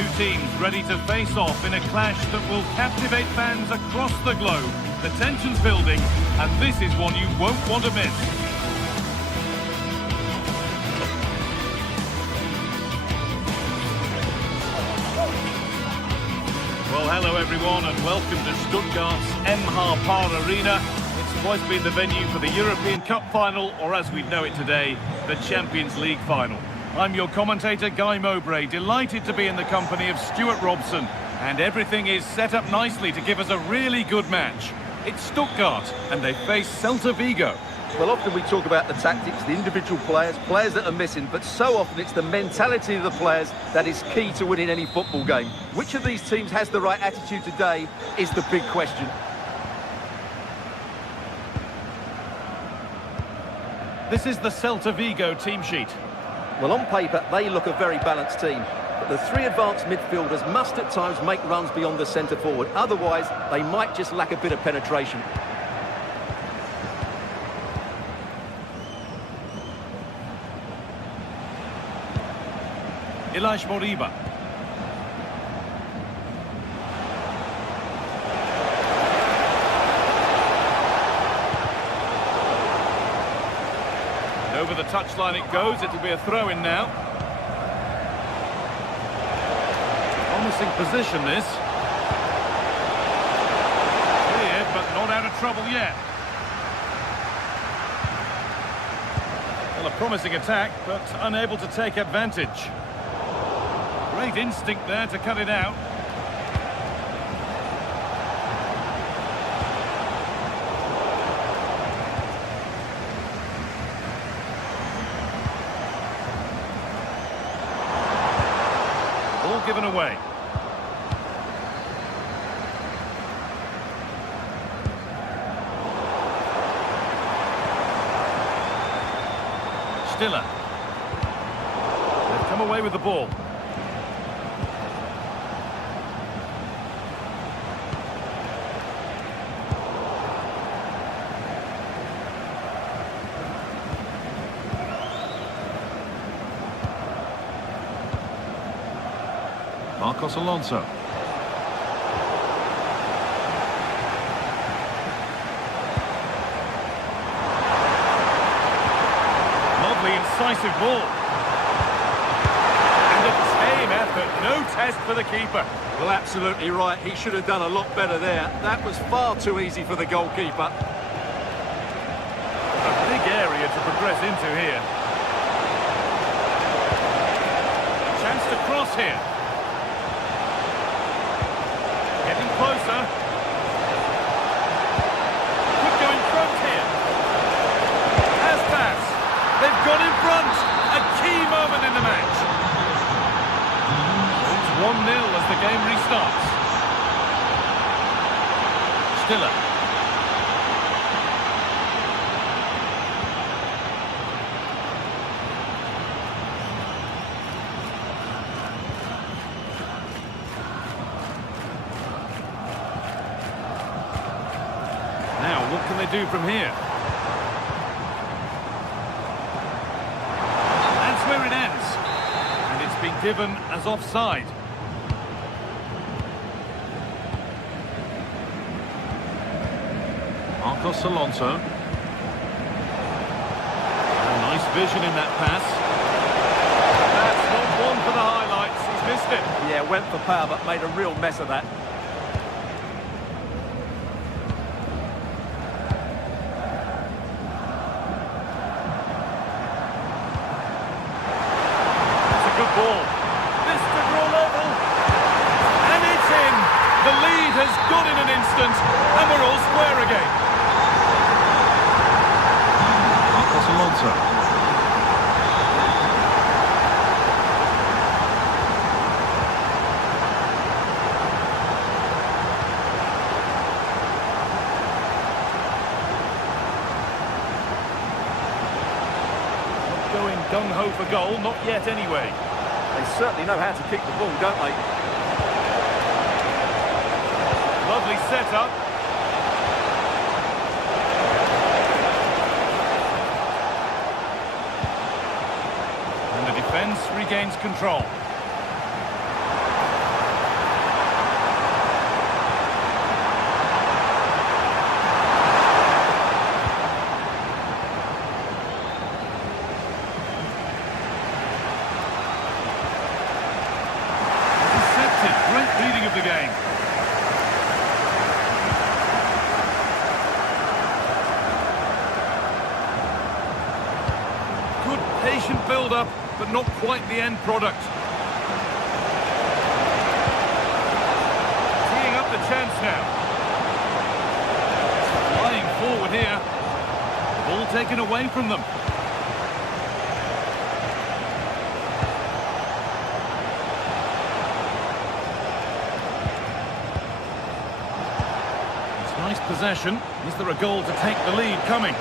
two teams ready to face off in a clash that will captivate fans across the globe. The tension's building, and this is one you won't want to miss. Well, hello everyone, and welcome to Stuttgart's Park Arena. It's twice been the venue for the European Cup final, or as we know it today, the Champions League final. I'm your commentator, Guy Mowbray, delighted to be in the company of Stuart Robson, and everything is set up nicely to give us a really good match. It's Stuttgart, and they face Celta Vigo. Well, often we talk about the tactics, the individual players that are missing, but so often it's the mentality of the players that is key to winning any football game. Which of these teams has the right attitude today is the big question. This is the Celta Vigo team sheet. Well, on paper, they look a very balanced team. But the three advanced midfielders must at times make runs beyond the centre forward. Otherwise, they might just lack a bit of penetration. Ilaix Moriba. Over the touchline it goes. It'll be a throw-in now. Promising position, this. Cleared, but not out of trouble yet. Well, a promising attack, but unable to take advantage. Great instinct there to cut it out. Ball given away. Stiller. They've come away with the ball. Marcos Alonso. Lovely, incisive ball. And a tame effort, no test for the keeper. Well, absolutely right. He should have done a lot better there. That was far too easy for the goalkeeper. A big area to progress into here. A chance to cross here. Getting closer. Could go in front here. Has pass. They've got in front. A key moment in the match. It's 1-0 as the game restarts. Stiller. Now, what can they do from here? That's where it ends. And it's been given as offside. Marcos Alonso. A nice vision in that pass. That's not one for the highlights. He's missed it. Yeah, went for power, but made a real mess of that. Good ball. This to draw level. And it's in. The lead has gone in an instant, and we're all square again. Marcos Alonso. Not going gung-ho for goal, not yet anyway. They certainly know how to kick the ball, don't they? Lovely setup. And the defence regains control. Great reading of the game. Good patient build-up, but not quite the end product. Teeing up the chance now. Flying forward here. Ball taken away from them. It's nice possession. Is there a goal to take the lead coming?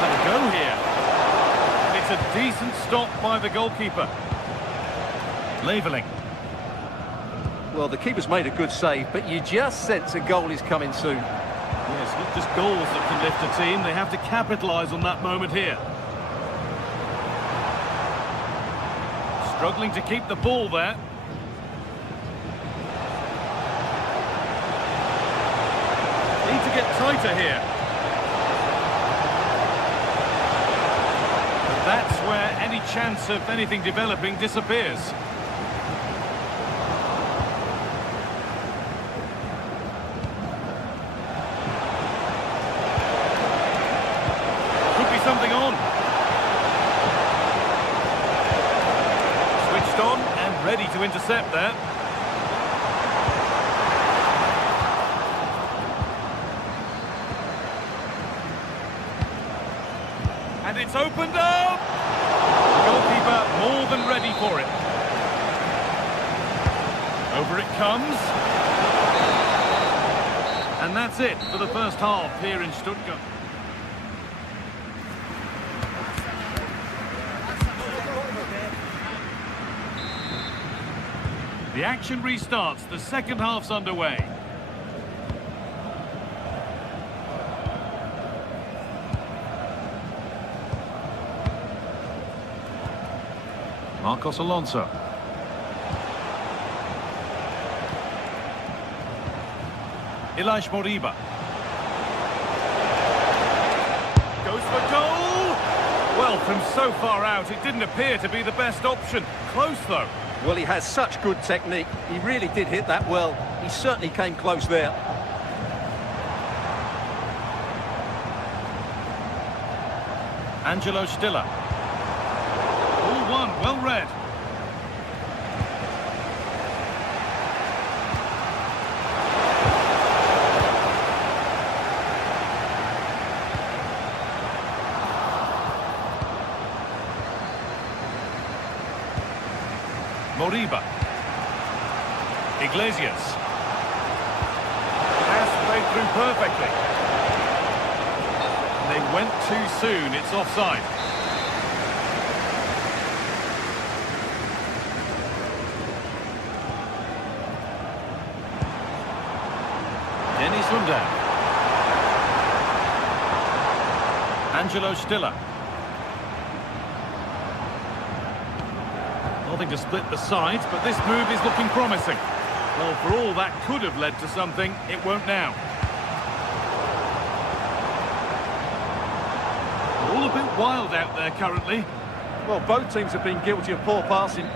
Had a go here. And it's a decent stop by the goalkeeper. Leveling. Well, the keeper's made a good save, but you just sense a goal is coming soon. Yes, not just goals that can lift a team, they have to capitalise on that moment here. Struggling to keep the ball there. Need to get tighter here. But that's where any chance of anything developing disappears. Something on. Switched on and ready to intercept there. And it's opened up. The goalkeeper more than ready for it. Over it comes. And that's it for the first half here in Stuttgart. The action restarts, the second half's underway. Marcos Alonso. Ilaix Moriba. Goes for goal! Well, from so far out, it didn't appear to be the best option. Close, though. Well, he has such good technique. He really did hit that well. He certainly came close there. Angelo Stiller. Ball one, well read. Moriba. Iglesias. Pass played through perfectly. They went too soon, it's offside. Dennis Sundar. Angelo Stiller. Nothing to split the sides, but this move is looking promising. Well, for all that could have led to something, it won't now. All a bit wild out there currently. Well, both teams have been guilty of poor passing.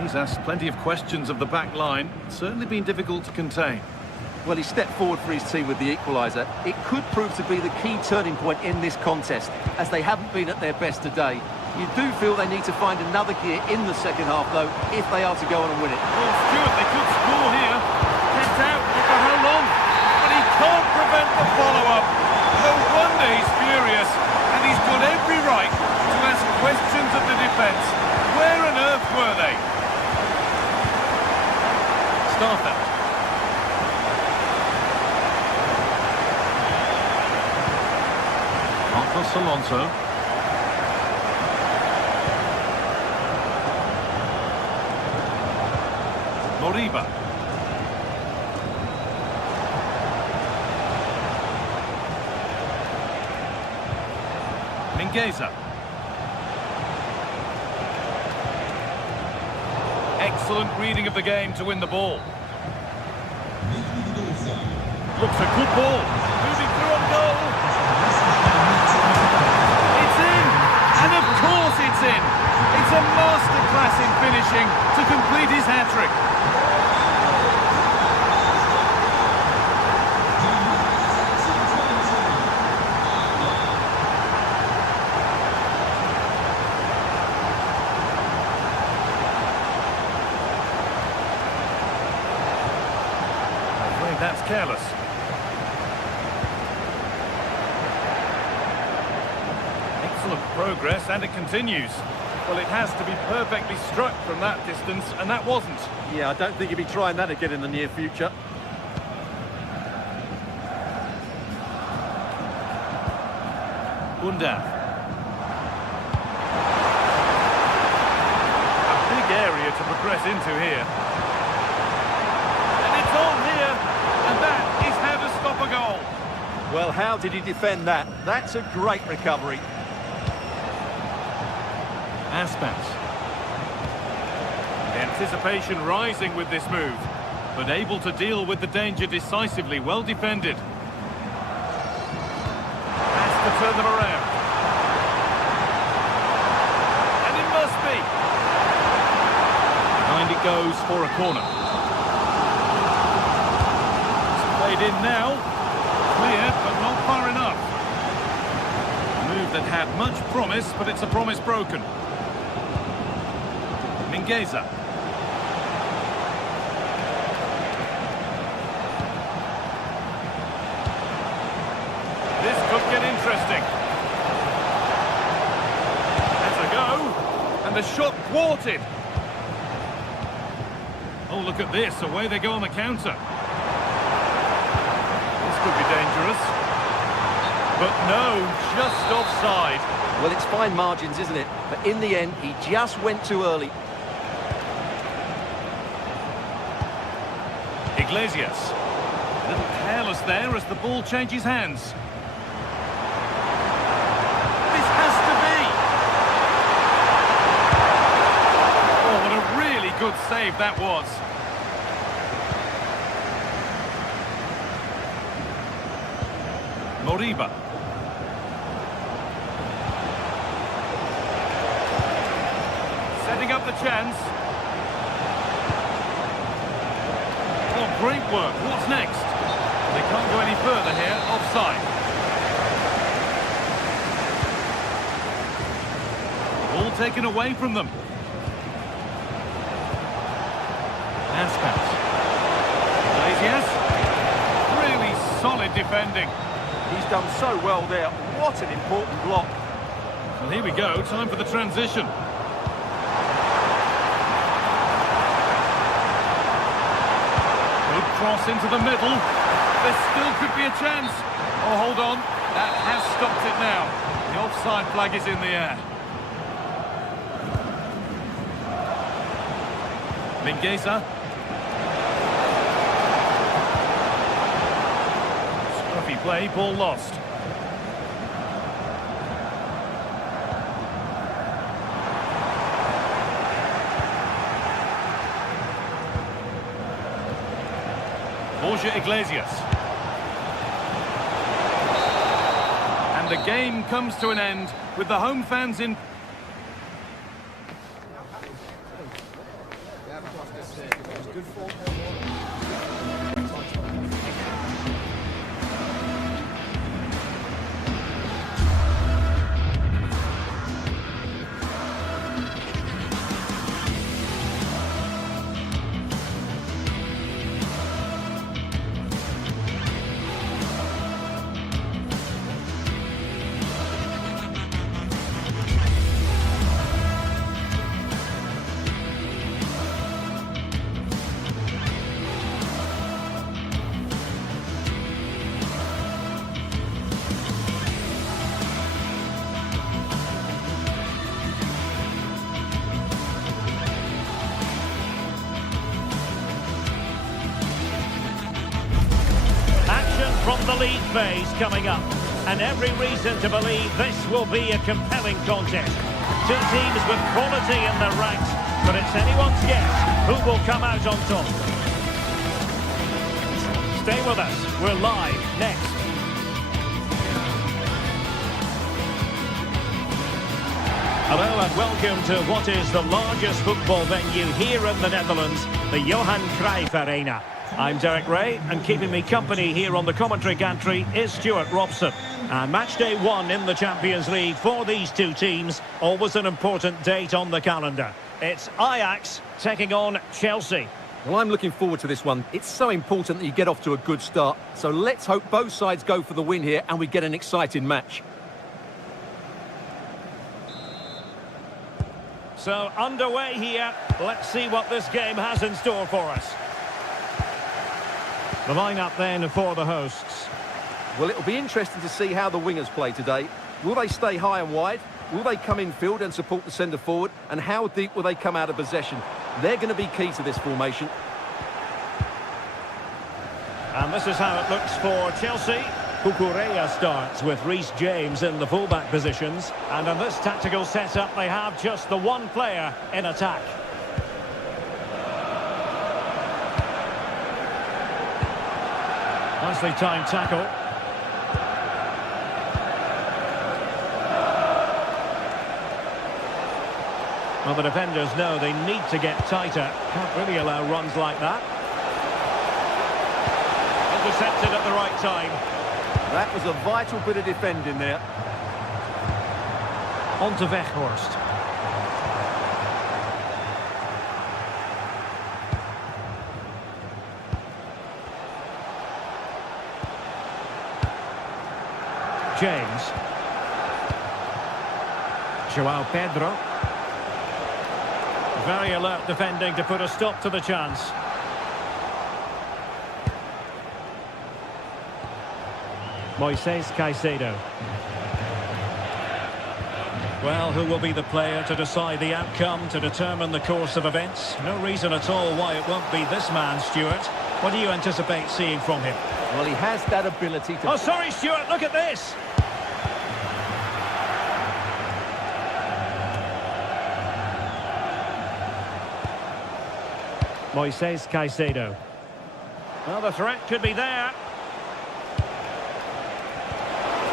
He's asked plenty of questions of the back line. It's certainly been difficult to contain. Well, he stepped forward for his team with the equaliser. It could prove to be the key turning point in this contest, as they haven't been at their best today. You do feel they need to find another gear in the second half, though, if they are to go on and win it. Well, Stuart, they could score here. Kept out, but for how long? But he can't prevent the follow-up. No wonder he's furious, and he's got every right to ask questions of the defence. Where on earth were they? Starfelt. Marcos Alonso. Moriba. Mingueza. Excellent reading of the game to win the ball. Looks a good ball. Moving through on goal. It's in! And of course it's in! It's a masterclass in finishing to complete his hat-trick. careless. Excellent progress, and it continues. Well, it has to be perfectly struck from that distance, and that wasn't. Yeah, I don't think he'll be trying that again in the near future. Undaf. A big area to progress into here. And it's on here, and that is how to stop a goal. Well, how did he defend that? That's a great recovery. Aspas. The anticipation rising with this move, but able to deal with the danger decisively. Well defended. Has to turn them around. And it must be. Behind it goes for a corner. It's played in now. Cleared, but not far enough. A move that had much promise, but it's a promise broken. Mingueza. This could get interesting. That's a go. And the shot thwarted. Oh, look at this. Away they go on the counter. This could be dangerous. But no, just offside. Well, it's fine margins, isn't it? But in the end, he just went too early. Iglesias. A little careless there as the ball changes hands. This has to be. Oh, what a really good save that was. Moriba. Setting up the chance. Oh, great work. What's next? They can't go any further here. Offside. Ball taken away from them. Aspas. Iglesias. Really solid defending. He's done so well there. What an important block. Well, here we go. Time for the transition. Good cross into the middle. There still could be a chance. Oh, hold on. That has stopped it now. The offside flag is in the air. Mingueza. Scruffy play, ball lost. Borja Iglesias. And the game comes to an end with the home fans in. From the league phase coming up, and every reason to believe this will be a compelling contest. Two teams with quality in their ranks, but it's anyone's guess who will come out on top. Stay with us, we're live next. Hello and welcome to what is the largest football venue here in the Netherlands, the Johan Cruijff Arena. I'm Derek Ray, and keeping me company here on the commentary gantry is Stuart Robson. And match day 1 in the Champions League for these two teams, always an important date on the calendar. It's Ajax taking on Chelsea. Well, I'm looking forward to this one. It's so important that you get off to a good start. So let's hope both sides go for the win here and we get an exciting match. So underway here. Let's see what this game has in store for us. The lineup then for the hosts. Well, it'll be interesting to see how the wingers play today. Will they stay high and wide? Will they come in field and support the centre forward? And how deep will they come out of possession? They're going to be key to this formation. And this is how it looks for Chelsea. Cucurella starts with Reece James in the fullback positions. And in this tactical setup, they have just the one player in attack. Nicely timed tackle. Well, the defenders know they need to get tighter. Can't really allow runs like that. Intercepted at the right time. That was a vital bit of defending there. On to Weghorst. James. João Pedro. Very alert defending to put a stop to the chance. Moises Caicedo. Well, who will be the player to decide the outcome, to determine the course of events? No reason at all why it won't be this man, Stuart. What do you anticipate seeing from him? Well, he has that ability to... Oh, sorry, Stuart, look at this! Moises Caicedo. Well, the threat could be there.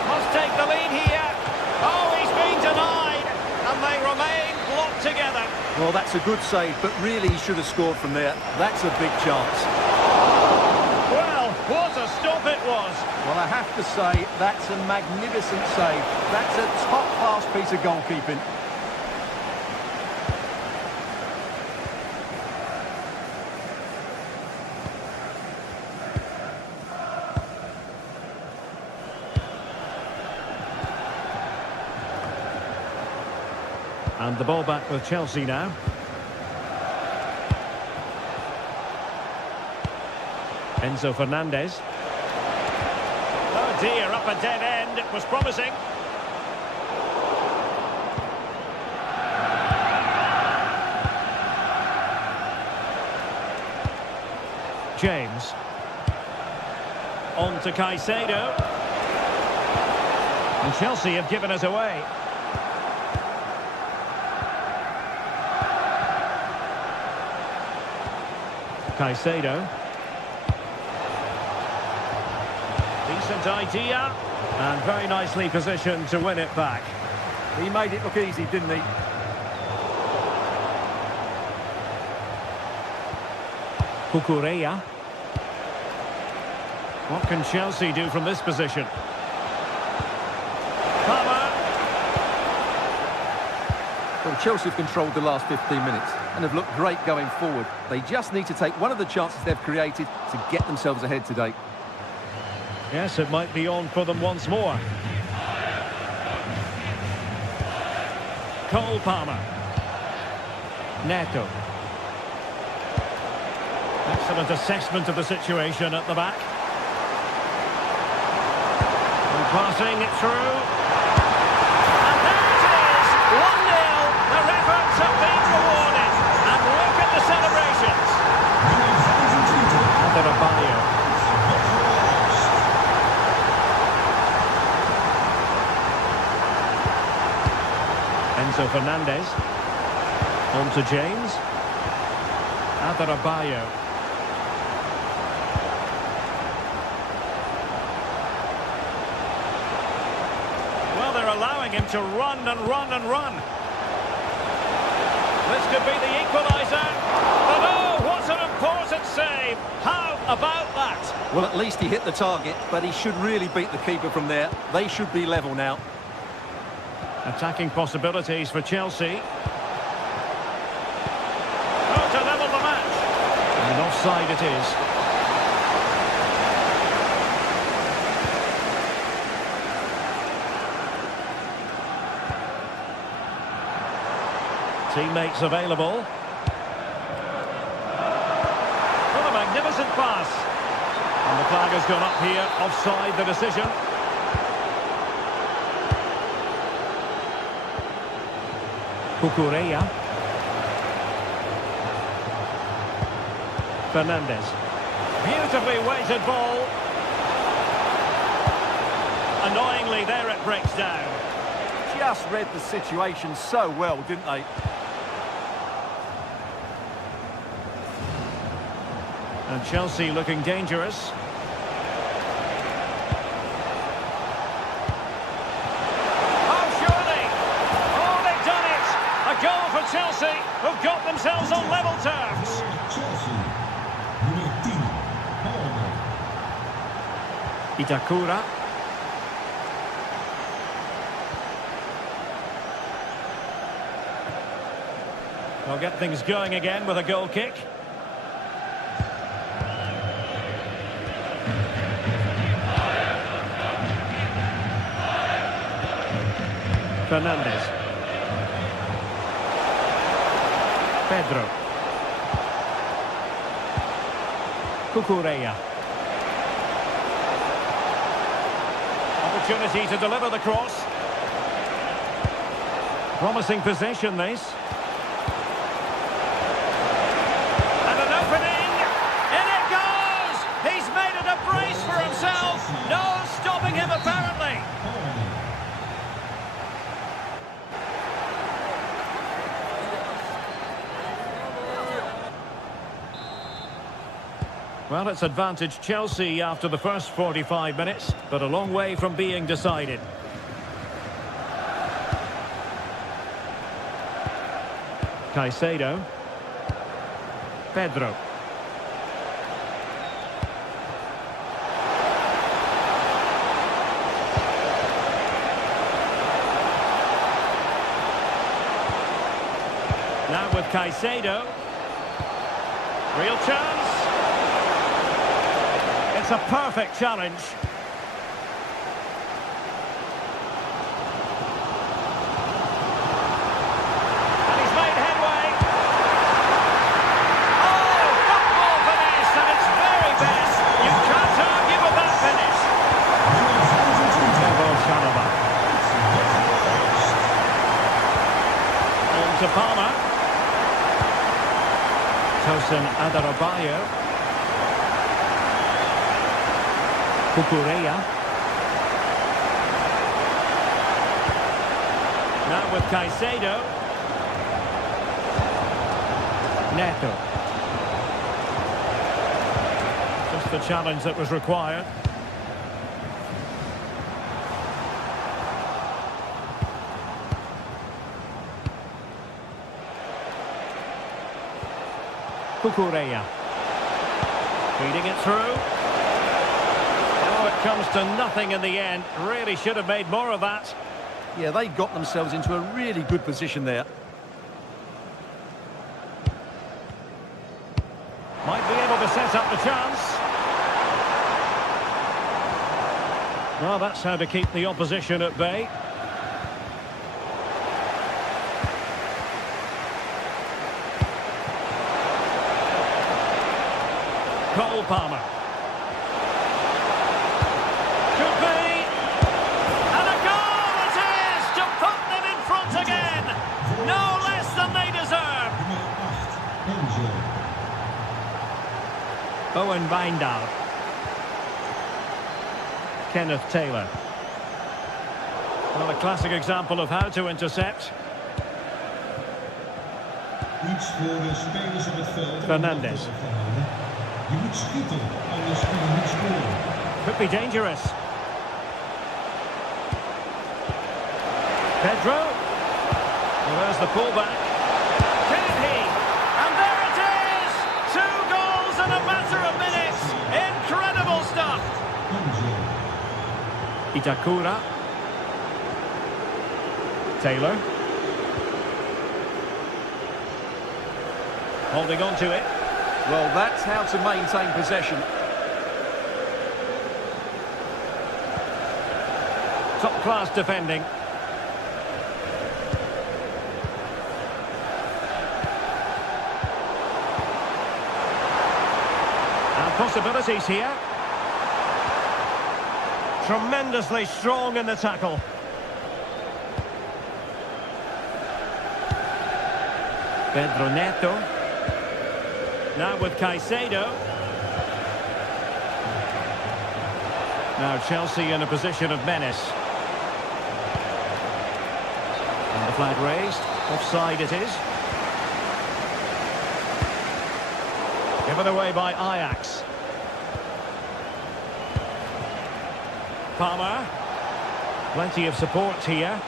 Must take the lead here. Oh, he's been denied. And they remain locked together. Well, that's a good save, but really he should have scored from there. That's a big chance. Well, what a stop it was. Well, I have to say, that's a magnificent save. That's a top-class piece of goalkeeping. And the ball back with Chelsea now. Enzo Fernandez. Oh dear, up a dead end. It was promising. James. On to Caicedo. And Chelsea have given us away. Caicedo. Decent idea. And very nicely positioned to win it back. He made it look easy, didn't he? Cucurella. What can Chelsea do from this position? Palmer. Well, Chelsea have controlled the last 15 minutes and have looked great going forward. They just need to take one of the chances they've created to get themselves ahead today. Yes, it might be on for them once more. Cole Palmer. Neto. Excellent assessment of the situation at the back. And passing it through. And there it is! 1-0. Their efforts have been rewarded. And look at the celebrations. Under a barrier. Enzo Fernandez. On to James. Adarabioyo. Well, they're allowing him to run and run and run. This could be the equaliser. But oh, what an important save. How about that? Well, at least he hit the target, but he should really beat the keeper from there. They should be level now. Attacking possibilities for Chelsea. Oh, to level the match. And offside it is. Teammates available. What a magnificent pass. And the flag has gone up here, offside the decision. Cucurella. Fernandez. Beautifully weighted ball. Annoyingly, there it breaks down. Just read the situation so well, didn't they? And Chelsea looking dangerous. Oh, surely! Oh, they've done it! A goal for Chelsea, who've got themselves on level terms. Itakura. They'll get things going again with a goal kick. Fernandez. Pedro. Cucurella. Opportunity to deliver the cross. Promising possession, this. And an opening. In it goes! He's made it a brace for himself. No stopping him, apparently. Well, it's advantage Chelsea after the first 45 minutes, but a long way from being decided. Caicedo. Pedro. Now with Caicedo. Real chance. It's a perfect challenge. And he's made headway. Oh, football finish, and it's very best. You can't argue with that finish. On to Palmer. Tosin Adarabioyo. Cucurella. Now with Caicedo. Neto. Just the challenge that was required. Cucurella. Feeding it through. Oh, it comes to nothing in the end. Really should have made more of that. Yeah, they got themselves into a really good position there. Might be able to set up the chance. Well, that's how to keep the opposition at bay. Cole Palmer. Could be. And a goal it is to put them in front again. No less than they deserve. Owen Wijndal. Kenneth Taylor. Well, a classic example of how to intercept. Fernandez. Je moet schieten, anders kun je niet scoren. Could be dangerous. Pedro. Well, there's the pullback. Can he? And there it is! 2 goals in a matter of minutes. Incredible stuff. Itakura. Taylor. Holding on to it. Well, that's how to maintain possession. Top-class defending. And possibilities here. Tremendously strong in the tackle. Pedro Neto. Now with Caicedo. Now Chelsea in a position of menace. And the flag raised. Offside it is. Given away by Ajax. Palmer. Plenty of support here.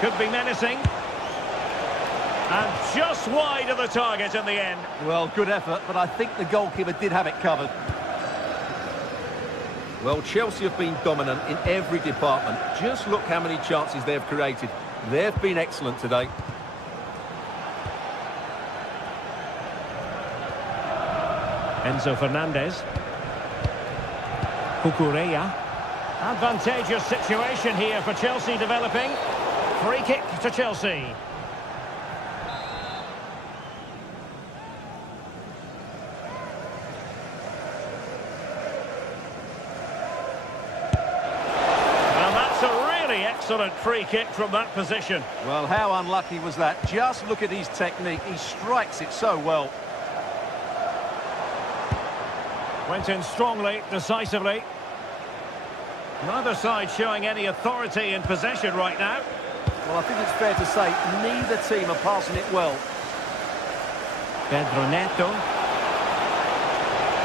Could be menacing. And just wide of the target in the end. Well, good effort, but I think the goalkeeper did have it covered. Well, Chelsea have been dominant in every department. Just look how many chances they've created. They've been excellent today. Enzo Fernandez. Cucurella. Advantageous situation here for Chelsea developing. Free kick to Chelsea. Excellent free kick from that position. Well, how unlucky was that? Just look at his technique. He strikes it so well. Went in strongly, decisively. Neither side showing any authority in possession right now. Well, I think it's fair to say neither team are passing it well. Pedro Neto.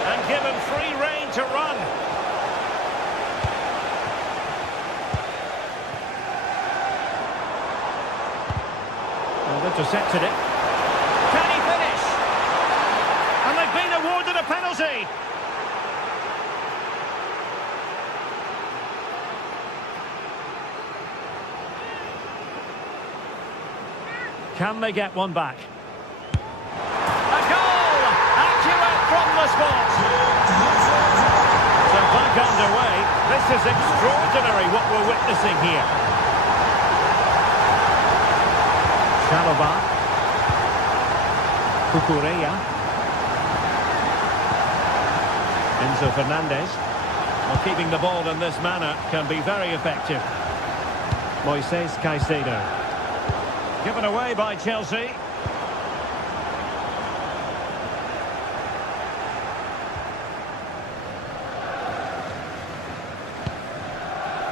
And given free rein to run. Intercepted it. Can he finish? And they've been awarded a penalty. Can they get one back? A goal! Accurate from the spot. So back underway. This is extraordinary what we're witnessing here. Chalobah. Cucurella. Enzo Fernandez. Well, keeping the ball in this manner can be very effective. Moises Caicedo. Given away by Chelsea.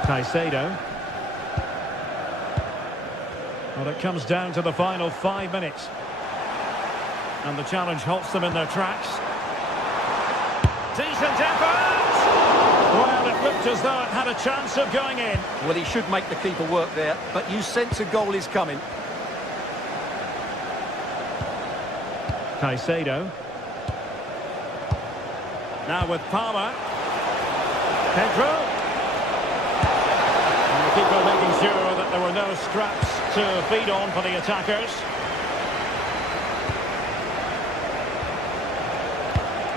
Caicedo. Well, it comes down to the final 5 minutes. And the challenge halts them in their tracks. Decent effort! Well, it looked as though it had a chance of going in. Well, he should make the keeper work there, but you sense a goal is coming. Caicedo. Now with Palmer. Pedro. And the keeper making sure that there were no scraps to feed on for the attackers.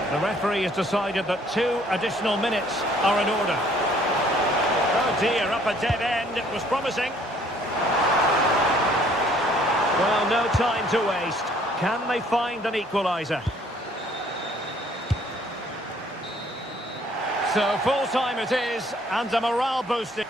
The referee has decided that 2 additional minutes are in order. Oh dear, up a dead end. It was promising. Well, no time to waste. Can they find an equaliser? So full time it is, and a morale boosting.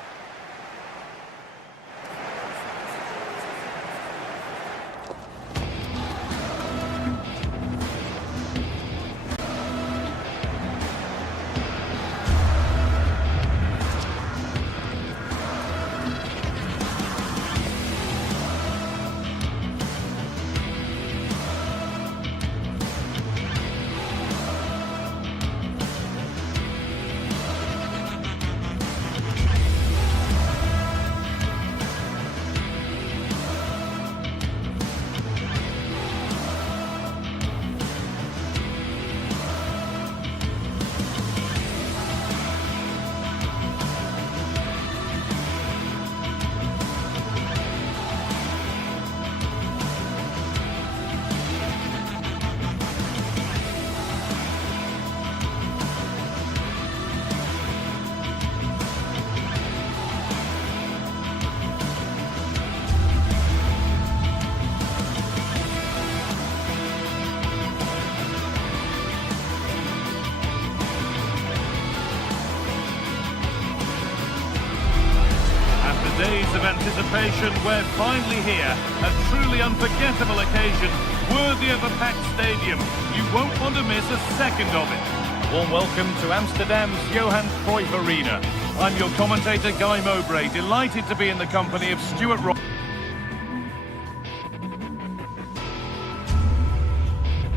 of anticipation. We're finally here. A truly unforgettable occasion, worthy of a packed stadium. You won't want to miss a second of it. Warm welcome to Amsterdam's Johan Cruyff Arena. I'm your commentator, Guy Mowbray, delighted to be in the company of Stuart Ross.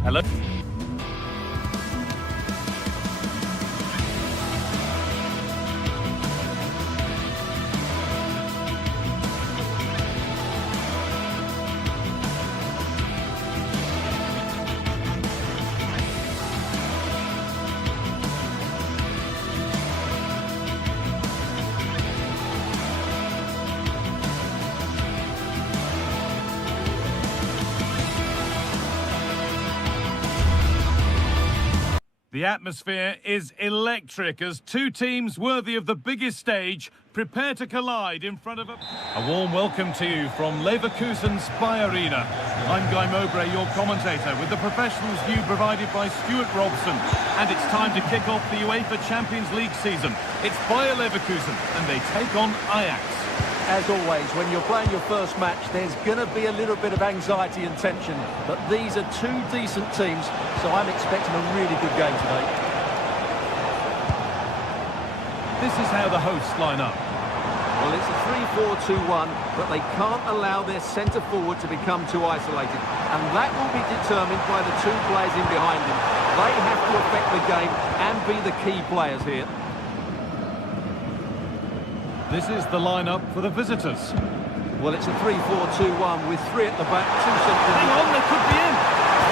Hello. The atmosphere is electric as two teams worthy of the biggest stage prepare to collide in front of a warm welcome to you from Leverkusen's Spy Arena. I'm Guy Mowbray, your commentator, with the professionals view provided by Stuart Robson. And it's time to kick off the UEFA Champions League season. It's Bayer Leverkusen and they take on Ajax. As always, when you're playing your first match, there's going to be a little bit of anxiety and tension. But these are two decent teams, so I'm expecting a really good game today. This is how the hosts line up. Well, it's a 3-4-2-1, but they can't allow their centre-forward to become too isolated. And that will be determined by the two players in behind him. They have to affect the game and be the key players here. This is the lineup for the visitors. Well, it's a 3-4-2-1 with three at the back, two central. Hang on, they could be in.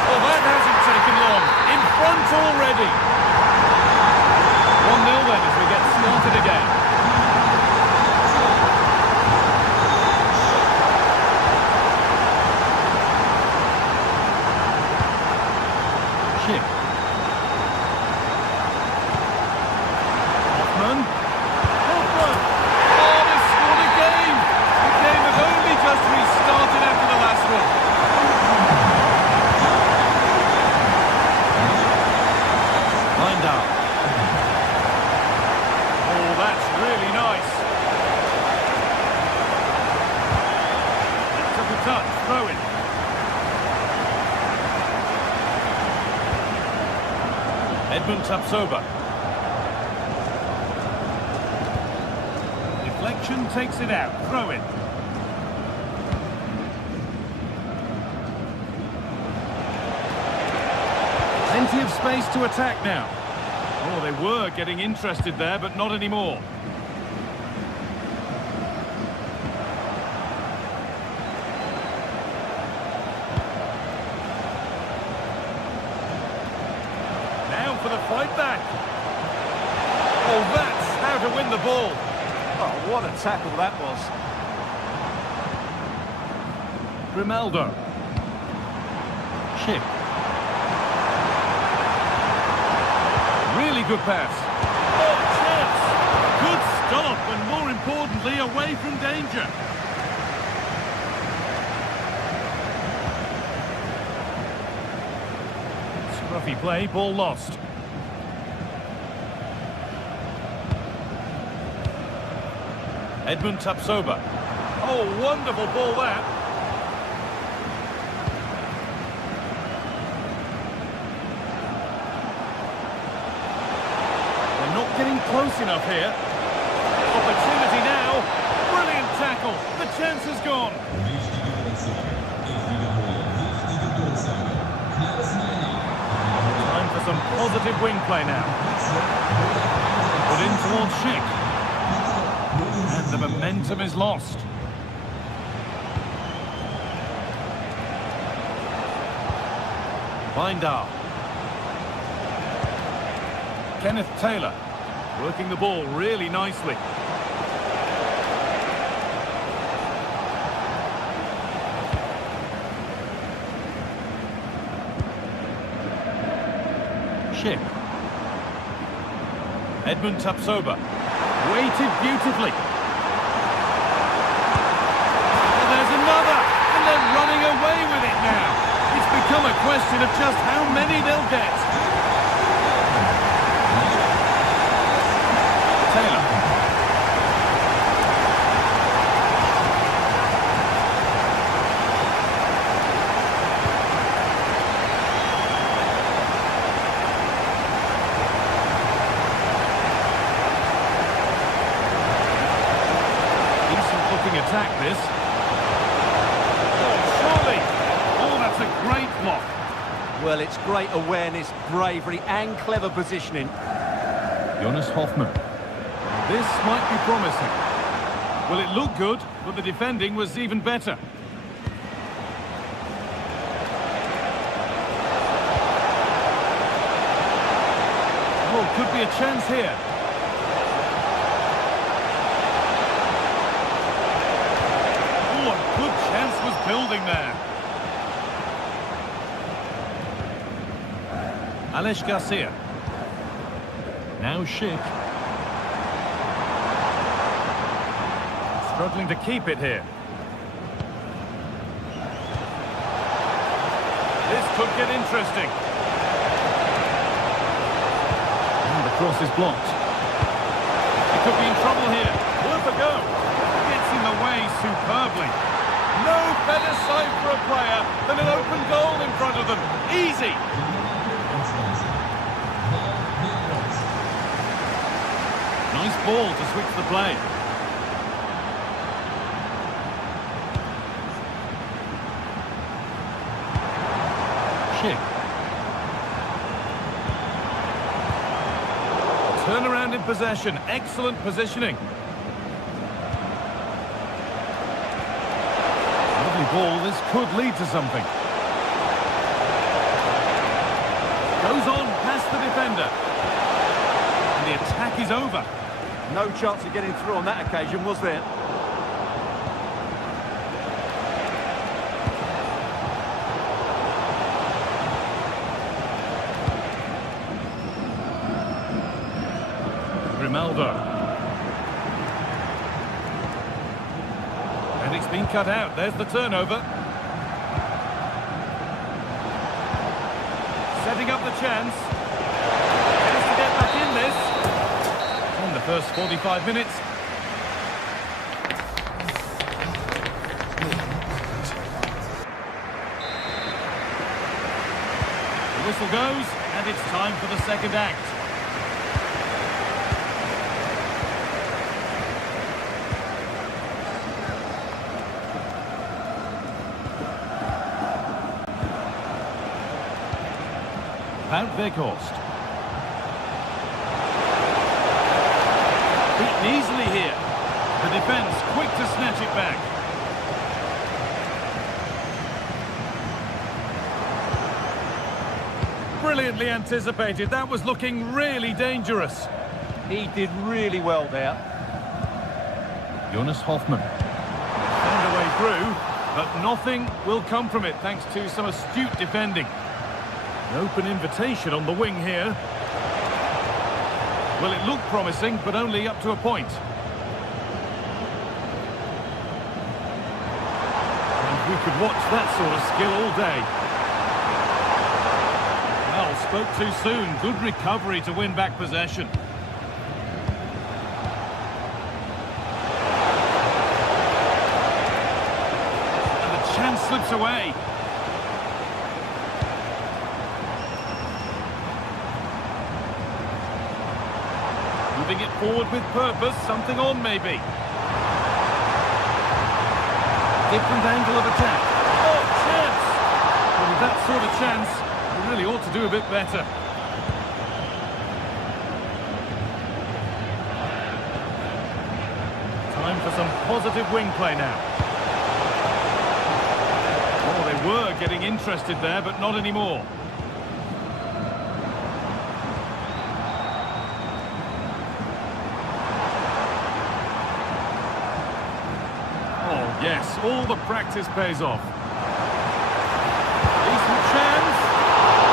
Well, that hasn't taken long. In front already. 1-0 then as we get started again. Schick. Hoffman. Restarted after the last one. Find out. Oh, that's really nice. Took a touch, throw it. Edmund Tapsoba. Deflection takes it out, throw it. Plenty of space to attack now. Oh, they were getting interested there, but not anymore. Now for the fight back. Oh, that's how to win the ball. Oh, what a tackle that was. Grimaldo. Schick. Really good pass. Oh, chance! Good stop, and more importantly, away from danger. Scruffy play, ball lost. Edmund Tapsoba. Oh, wonderful ball that. Not getting close enough here. Opportunity now. Brilliant tackle. The chance is gone. Time for some positive wing play now. Put in towards Schick. And the momentum is lost. Binder. Kenneth Taylor, working the ball really nicely. Schick. Edmund Tapsoba, weighted beautifully. And there's another, and they're running away with it now. It's become a question of just how many they'll get. Taylor. block. Well, it's great awareness, bravery and clever positioning. Jonas Hoffmann. This might be promising. Well, it looked good, but the defending was even better. Oh, could be a chance here. Oh, a good chance was building there. Alex Garcia. Now Schick. Struggling to keep it here. This could get interesting. And the cross is blocked. He could be in trouble here. Worth a go. Gets in the way superbly. No better sight for a player than an open goal in front of them. Easy. Nice ball to switch the play. Schick. Turn around in possession. Excellent positioning. Lovely ball. This could lead to something. Goes on past the defender. And the attack is over. No chance of getting through on that occasion, was there? Grimaldo. And it's been cut out. There's the turnover. Setting up the chance. Has to get back in this. In the first 45 minutes. The whistle goes, and it's time for the second act. Wout Weghorst. Beaten easily here. The defence quick to snatch it back. Brilliantly anticipated. That was looking really dangerous. He did really well there. Jonas Hoffmann. Found a way through, but nothing will come from it thanks to some astute defending. An open invitation on the wing here. Well, it looked promising, but only up to a point. And we could watch that sort of skill all day. Well, spoke too soon. Good recovery to win back possession. And the chance slips away. Moving it forward with purpose, something on maybe. Different angle of attack. Oh, chance! Well, with that sort of chance, you really ought to do a bit better. Time for some positive wing play now. Oh, they were getting interested there, but not anymore. Yes, all the practice pays off. Decent chance.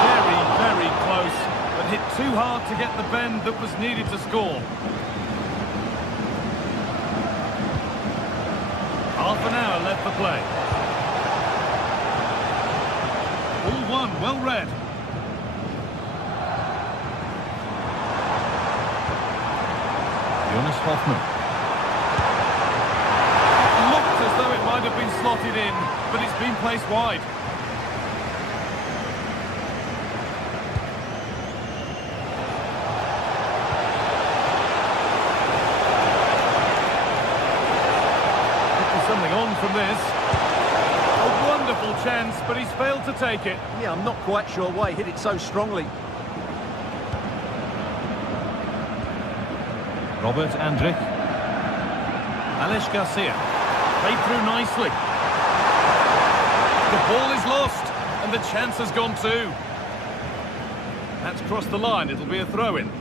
Very, very close, but hit too hard to get the bend that was needed to score. Half an hour left for play. All one, well read. Jonas Hoffmann. As though it might have been slotted in, but it's been placed wide. Could be something on from this. A wonderful chance, but he's failed to take it. Yeah, I'm not quite sure why he hit it so strongly. Robert Andrich. Alex Garcia. Played through nicely. The ball is lost, and the chance has gone too. That's crossed the line. It'll be a throw-in.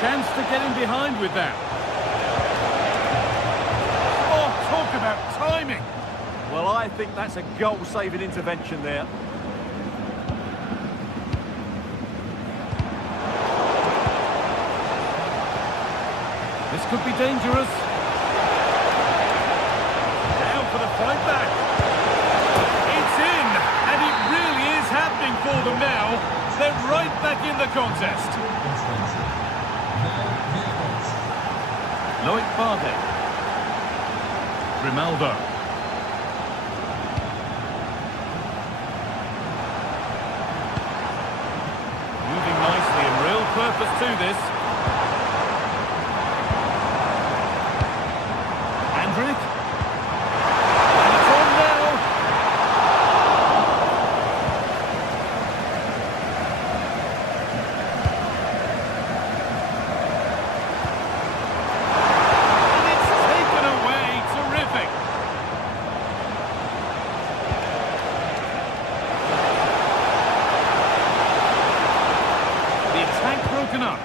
Chance to get in behind with that. Oh, talk about timing. Well, I think that's a goal-saving intervention there. This could be dangerous. Now for the fight back. It's in, and it really is happening for them now. They're right back in the contest. Loic Bardet. Grimaldo. Moving nicely and real purpose to this. Andrich. And it's on now. And it's taken away. Terrific. The attack broken up.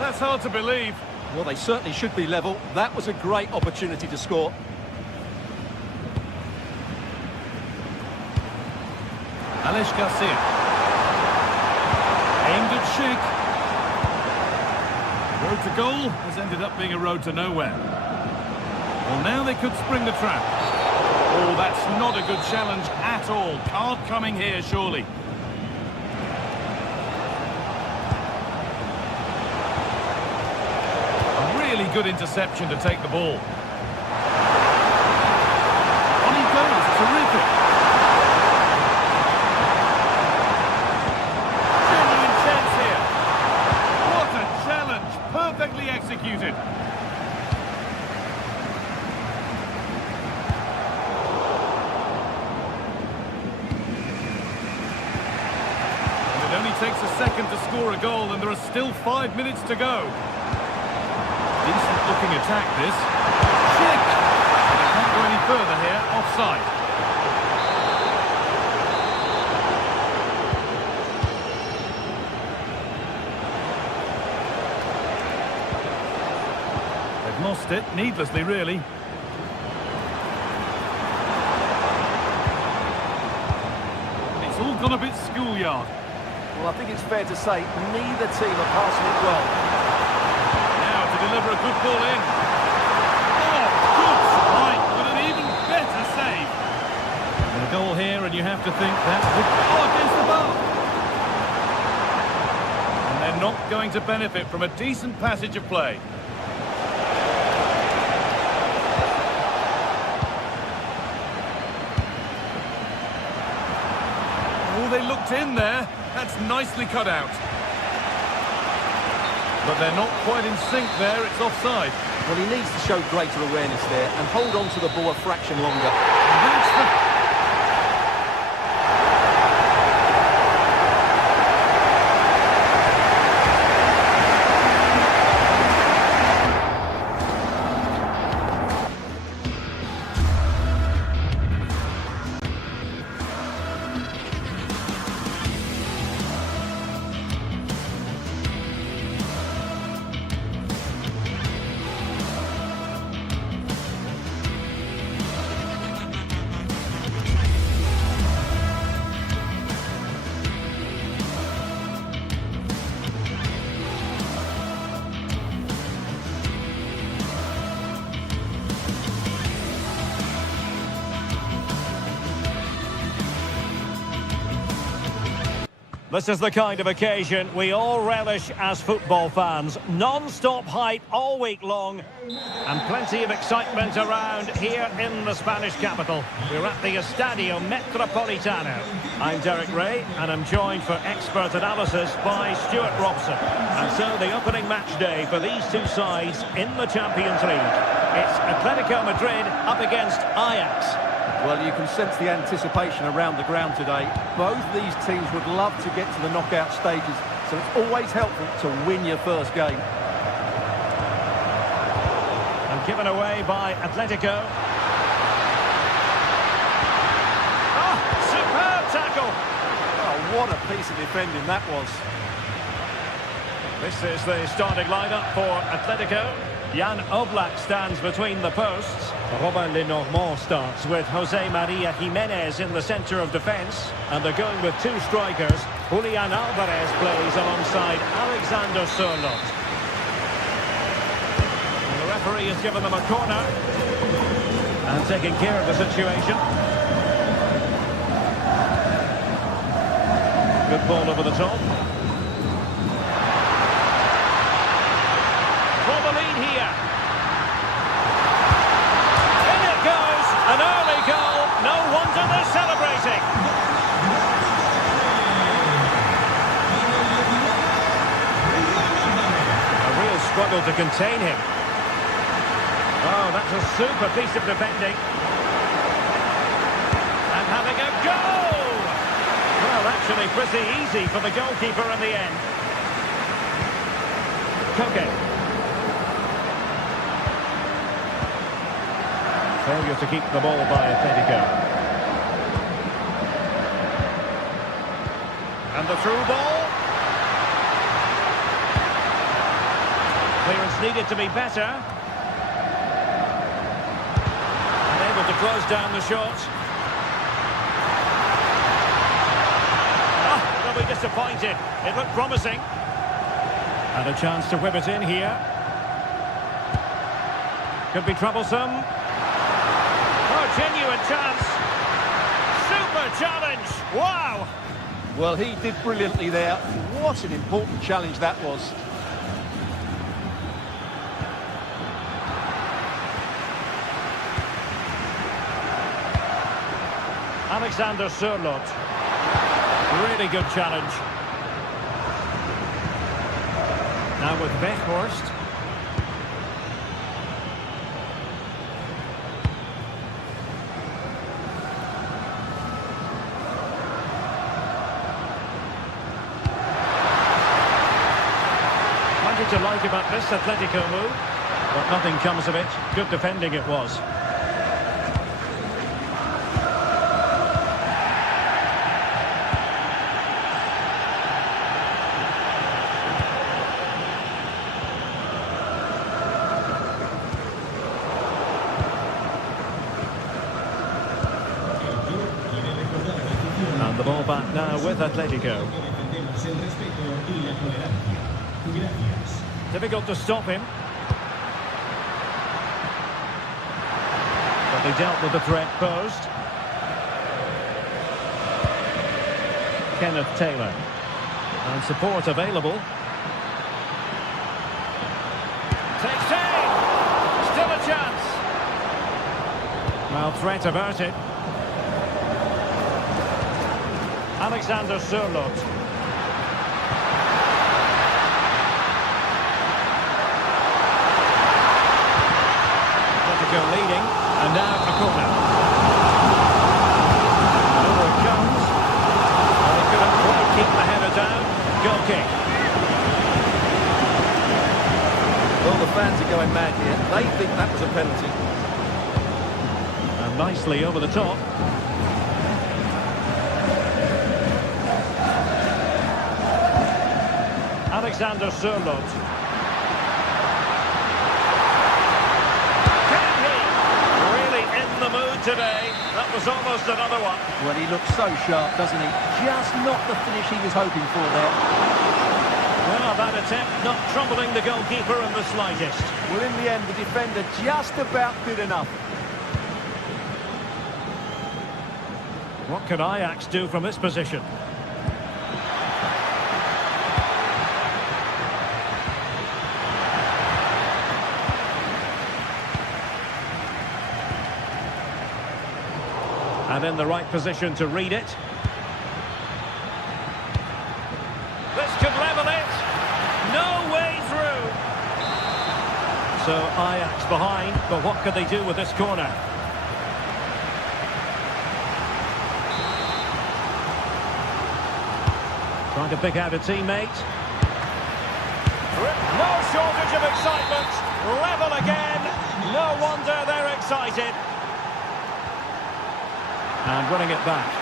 That's hard to believe. Well, they certainly should be level. That was a great opportunity to score. Alex Garcia. Aimed at Schick. The road to goal has ended up being a road to nowhere. Well, now they could spring the trap. Oh, that's not a good challenge at all. Card coming here, surely. Really good interception to take the ball. On he goes, terrific. Genuine chance here. What a challenge, perfectly executed. And it only takes a second to score a goal, and there are still 5 minutes to go. Decent-looking attack, this. Schick! But it can't go any further here. Offside. They've lost it, needlessly, really. It's all gone a bit schoolyard. Well, I think it's fair to say neither team are passing it well. Deliver a good ball in. Oh, good strike, but an even better save. And a goal here, and you have to think that would go against the bar. And they're not going to benefit from a decent passage of play. Oh, they looked in there. That's nicely cut out. But they're not quite in sync there, it's offside. Well, he needs to show greater awareness there and hold on to the ball a fraction longer. And that's the... This is the kind of occasion we all relish as football fans. Non-stop hype all week long and plenty of excitement around here in the Spanish capital. We're at the Estadio Metropolitano. I'm Derek Ray and I'm joined for expert analysis by Stuart Robson. And so the opening match day for these two sides in the Champions League. It's Atletico Madrid up against Ajax. Well, you can sense the anticipation around the ground today. Both these teams would love to get to the knockout stages, so it's always helpful to win your first game. And given away by Atletico. Oh, superb tackle! Oh, what a piece of defending that was. This is the starting lineup for Atletico. Jan Oblak stands between the posts. Robin Lenormand starts with Jose Maria Jimenez in the centre of defence. And they're going with two strikers. Julian Alvarez plays alongside Alexander Sørloth. And the referee has given them a corner. And taking care of the situation. Good ball over the top. For the lead here. In it goes. An early goal. No wonder they're celebrating. A real struggle to contain him. Oh, that's a super piece of defending. And having a goal. Well, actually pretty easy for the goalkeeper in the end. Koke. Failure to keep the ball by Atletico. And the through ball. Clearance needed to be better. And able to close down the shot. Oh, they'll be disappointed. It looked promising. And a chance to whip it in here. Could be troublesome. Genuine chance. Super challenge. Wow. Well, he did brilliantly there. What an important challenge that was. Alexander Sørloth. Really good challenge. Now with Weghorst. To like about this Atletico move, but nothing comes of it. Good defending it was. And the ball back now with Atletico. Difficult to stop him. But they dealt with the threat posed. Kenneth Taylor. And support available. Takes aim! Still a chance. Well, threat averted. Alexander Sørloth. Leading, and now a corner. Over it comes. Well, he couldn't quite keep the header down. Goal kick. Well, the fans are going mad here. They think that was a penalty. And nicely over the top. Alexander Sørloth. The mood today. That was almost another one. Well, he looks so sharp, doesn't he? Just not the finish he was hoping for there. Well, that attempt not troubling the goalkeeper in the slightest. Well, in the end, the defender just about did enough. What can Ajax do from this position? And in the right position to read it. This could level it. No way through. So Ajax behind, but what could they do with this corner? Trying to pick out a teammate. No shortage of excitement. Level again. No wonder they're excited. And running it back.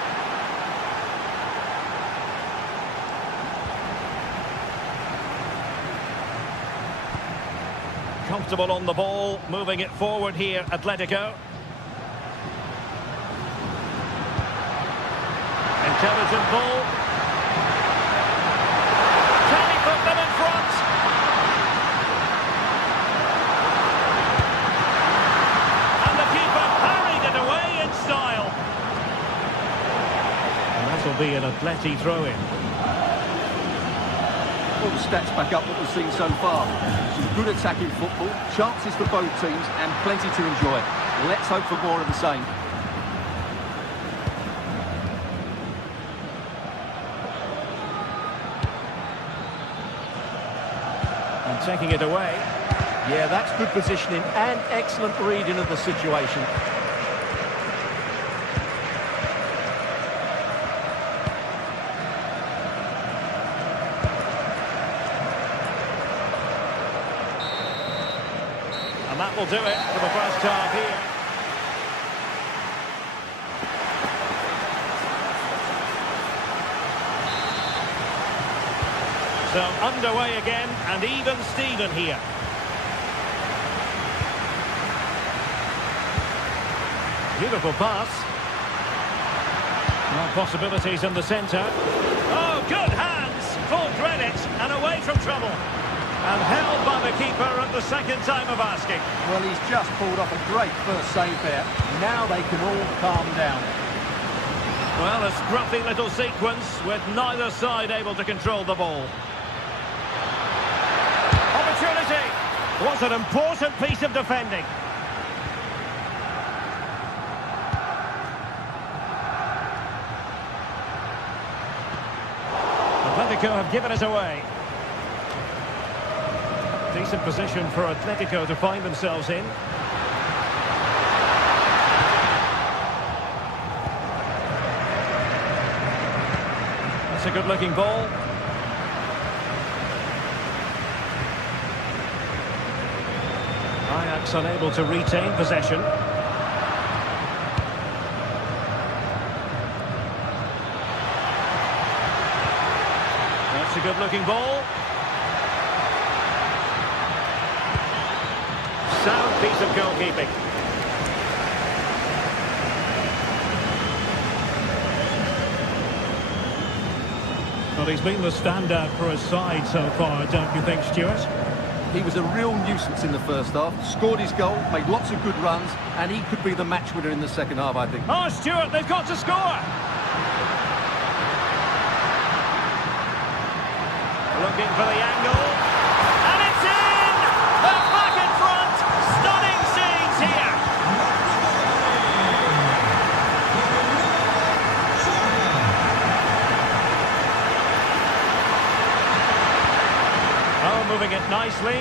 Comfortable on the ball, moving it forward here, Atletico. Intelligent ball. Can he put them in front? And the keeper parried it away in style. And that will be an Atleti throw-in. All the stats back up what we've seen so far. Some good attacking football, chances for both teams, and plenty to enjoy. Let's hope for more of the same. And taking it away. Yeah, that's good positioning and excellent reading of the situation. And that will do it for the first half here. So underway again, and even Steven here. Beautiful pass. More possibilities in the centre. Oh, good hands! Full credit, and away from trouble. And held by the keeper at the second time of asking. Well, he's just pulled off a great first save there. Now they can all calm down. Well, a scruffy little sequence with neither side able to control the ball. Opportunity! Was an important piece of defending. Atletico have given it away. Decent position for Atletico to find themselves in. That's a good-looking ball. Ajax unable to retain possession. That's a good-looking ball. Sound piece of goalkeeping. Well, he's been the standout for his side so far, don't you think, Stuart? He was a real nuisance in the first half, scored his goal, made lots of good runs, and he could be the match winner in the second half, I think. Oh, Stuart, they've got to score! Looking for the angle. And it's in! They're back in front! Stunning scenes here! Oh, moving it nicely.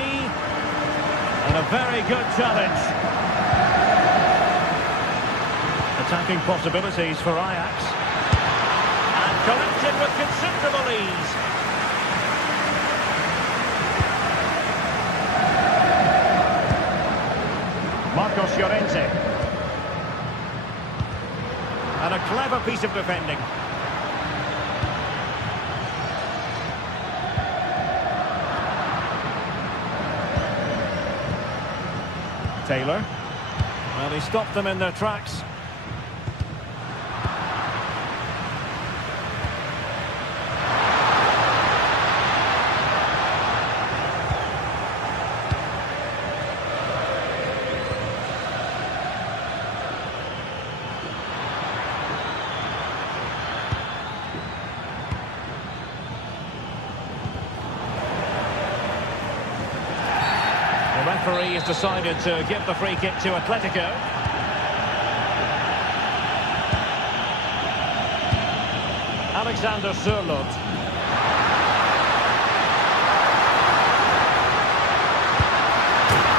And a very good challenge. Attacking possibilities for Ajax. And collected with considerable ease. Llorente. And a clever piece of defending. Taylor. Well, he stopped them in their tracks. The referee has decided to give the free kick to Atletico. Alexander Sørloth.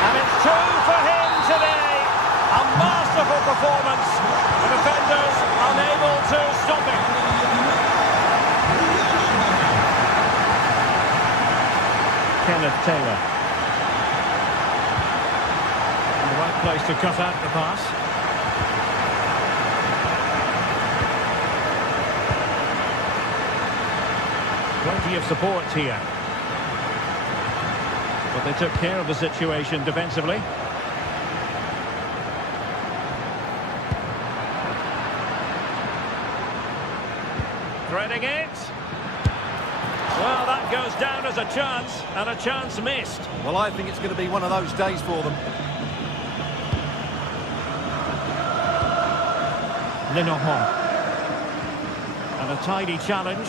And it's two for him today. A masterful performance. The defenders unable to stop him. Kenneth Taylor. In the right place to cut out the pass. Plenty of support here. But they took care of the situation defensively. Threading it. Well, that goes down as a chance, and a chance missed. Well, I think it's going to be one of those days for them. Lenormand. And a tidy challenge.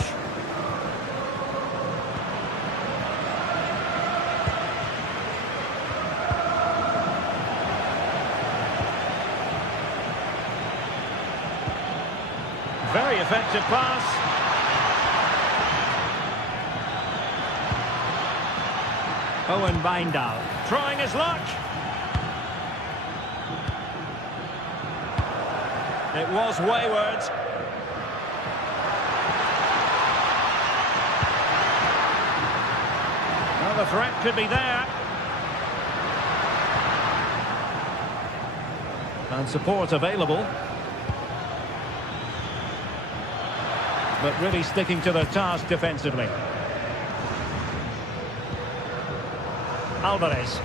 Very effective pass. Owen Wijndal trying his luck. It was wayward. Well, the threat could be there. And support available. But really sticking to their task defensively. Alvarez.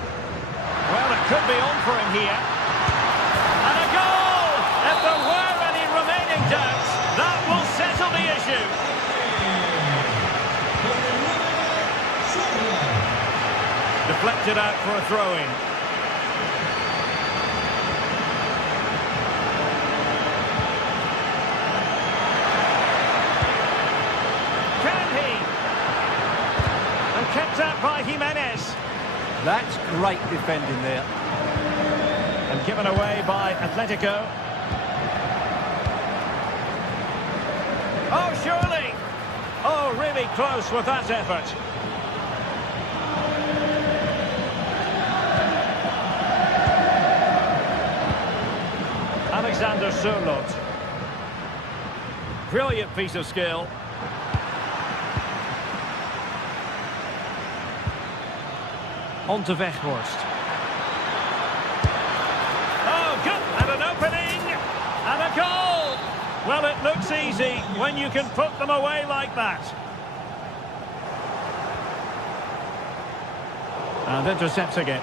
Well, it could be on for him here. And a goal! If there were any remaining doubts, that will settle the issue. Deflected out for a throw-in. Kept out by Jimenez. That's great defending there. And given away by Atletico. Oh, surely. Oh, really close with that effort. Alexander Sørloth. Brilliant piece of skill. On to Weghorst. Oh, good! And an opening! And a goal! Well, it looks easy when you can put them away like that. And intercepting it.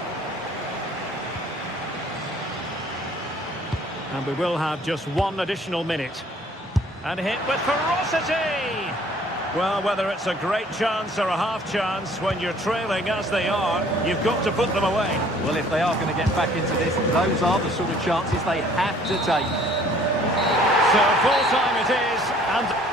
And we will have just one additional minute. And hit with ferocity! Well, whether it's a great chance or a half chance, when you're trailing as they are, you've got to put them away. Well, if they are going to get back into this, those are the sort of chances they have to take. So full time it is, and...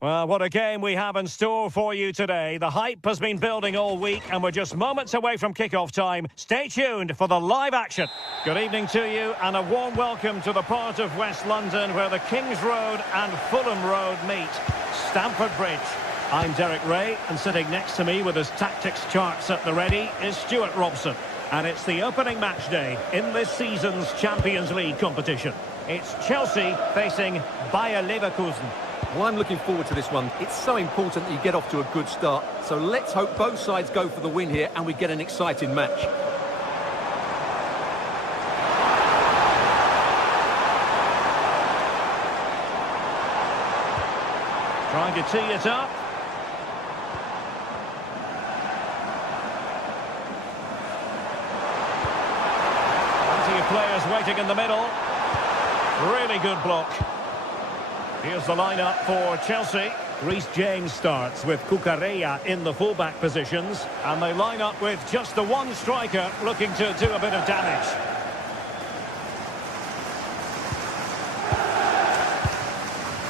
Well, what a game we have in store for you today. The hype has been building all week and we're just moments away from kick-off time. Stay tuned for the live action. Good evening to you and a warm welcome to the part of West London where the Kings Road and Fulham Road meet. Stamford Bridge. I'm Derek Ray and sitting next to me with his tactics charts at the ready is Stuart Robson. And it's the opening match day in this season's Champions League competition. It's Chelsea facing Bayer Leverkusen. Well, I'm looking forward to this one. It's so important that you get off to a good start. So let's hope both sides go for the win here and we get an exciting match. Trying to tee it up. Plenty of players waiting in the middle. Really good block. Here's the lineup for Chelsea. Reece James starts with Cucurella in the fullback positions. And they line up with just the one striker looking to do a bit of damage.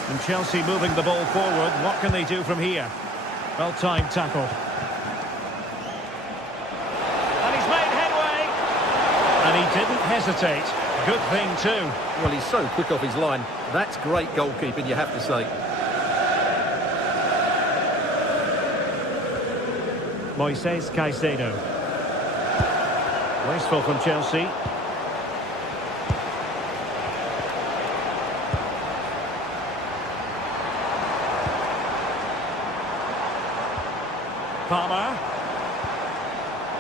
And Chelsea moving the ball forward. What can they do from here? Well-timed tackle. And he's made headway. And he didn't hesitate. Good thing too. Well, he's so quick off his line. That's great goalkeeping, you have to say. Moises Caicedo. Wasteful from Chelsea. Palmer.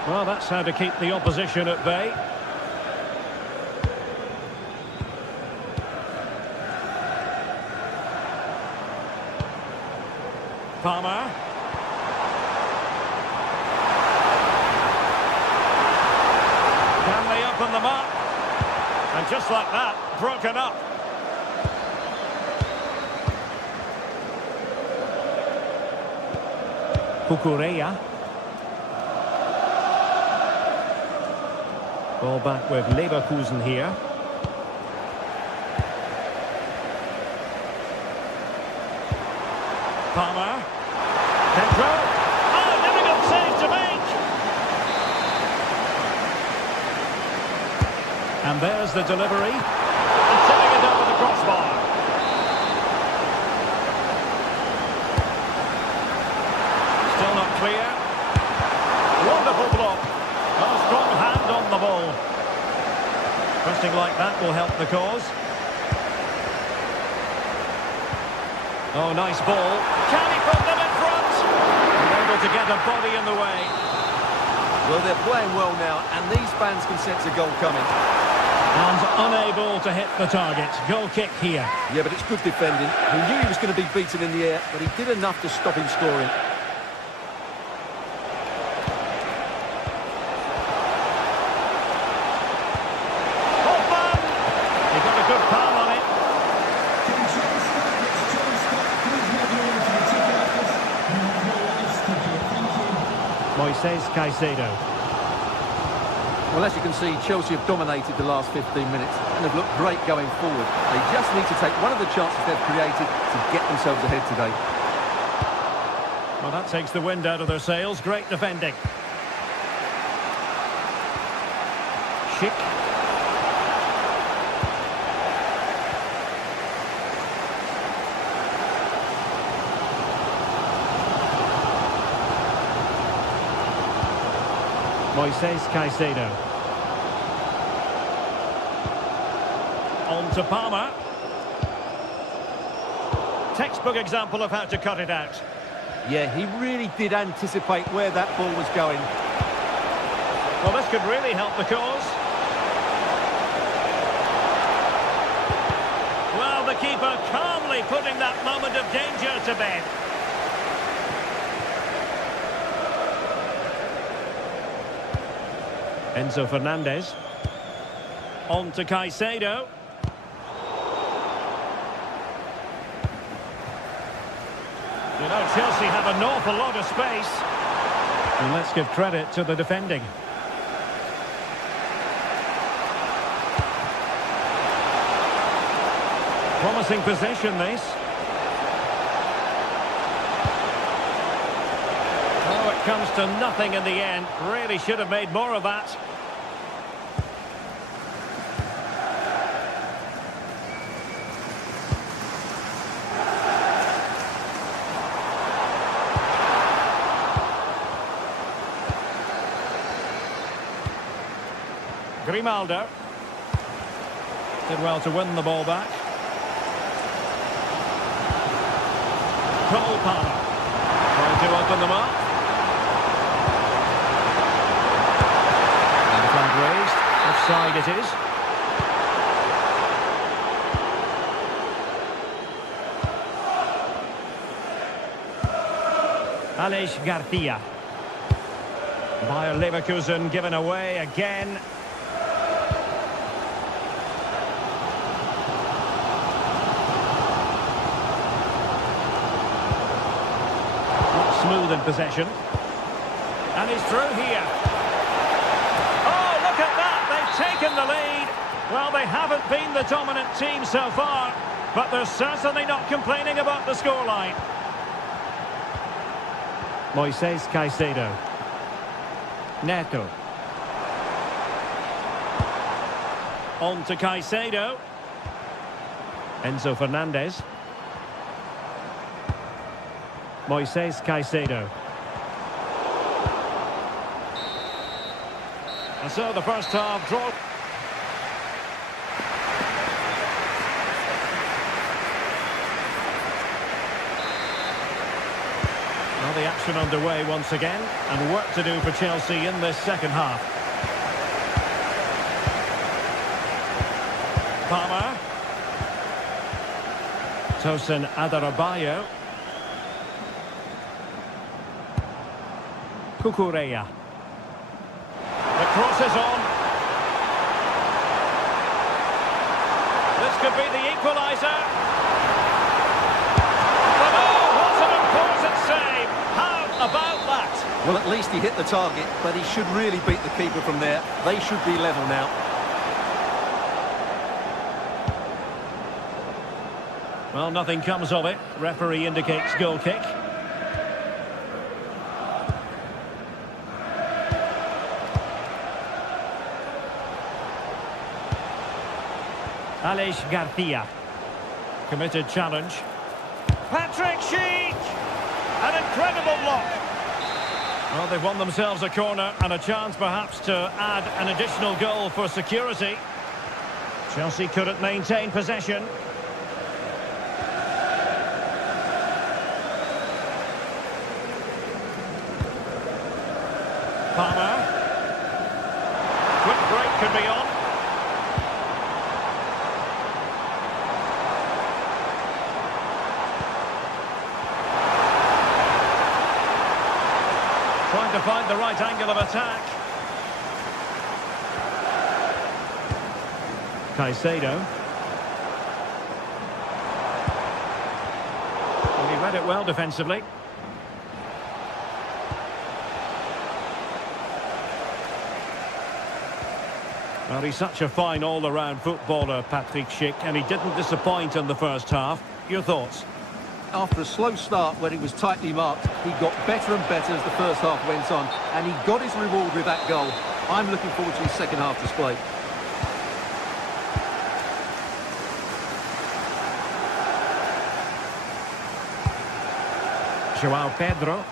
Well, that's how to keep the opposition at bay. Palmer. Can they open them up? And just like that, broken up. Cucurella. Ball back with Leverkusen here. Palmer. Pedro. Oh, difficult save to make. And there's the delivery. And setting it over the crossbar. Still not clear. Wonderful block. A strong hand on the ball. Pressing like that will help the cause. Oh, nice ball. Can he put them in front? And able to get a body in the way. Well, they're playing well now, and these fans can sense a goal coming. And unable to hit the target. Goal kick here. Yeah, but it's good defending. He knew he was going to be beaten in the air, but he did enough to stop him scoring. Hoffman! He got a good palm on it. Moises Caicedo. Well, as you can see, Chelsea have dominated the last 15 minutes and have looked great going forward. They just need to take one of the chances they've created to get themselves ahead today. Well, that takes the wind out of their sails. Great defending. Schick. Moises Caicedo. On to Palmer. Textbook example of how to cut it out. Yeah, he really did anticipate where that ball was going. Well, this could really help the cause. Well, the keeper calmly putting that moment of danger to bed. Enzo Fernandez. On to Caicedo. You know, Chelsea have an awful lot of space. And let's give credit to the defending. Promising possession, this. Oh, it comes to nothing in the end. Really should have made more of that. Grimaldo. Did well to win the ball back. Cole Palmer. Trying to open them up. And the flag raised. Offside it is. Aleix Garcia. Bayer Leverkusen given away again. Not smooth in possession. And he's through here. Oh, look at that! They've taken the lead. Well, they haven't been the dominant team so far, but they're certainly not complaining about the scoreline. Moises Caicedo. Neto. On to Caicedo. Enzo Fernandez. Moises Caicedo. And so the first half draw. Well, the action underway once again, and work to do for Chelsea in this second half. Palmer. Tosin Adarabioyo. Cucurella. The cross is on. This could be the equaliser. About that. Well, at least he hit the target, but he should really beat the keeper from there. They should be level now. Well, nothing comes of it. Referee indicates goal kick. Aleix Garcia. Committed challenge. Patrick Schick! An incredible block. Well, they've won themselves a corner and a chance perhaps to add an additional goal for security. Chelsea couldn't maintain possession. Palmer. Quick break could be on. Trying to find the right angle of attack. Caicedo. Well, he read it well defensively. Well, he's such a fine all-around footballer, Patrick Schick, and he didn't disappoint in the first half. Your thoughts? After a slow start when he was tightly marked, he got better and better as the first half went on, and he got his reward with that goal. I'm looking forward to his second half display. João Pedro.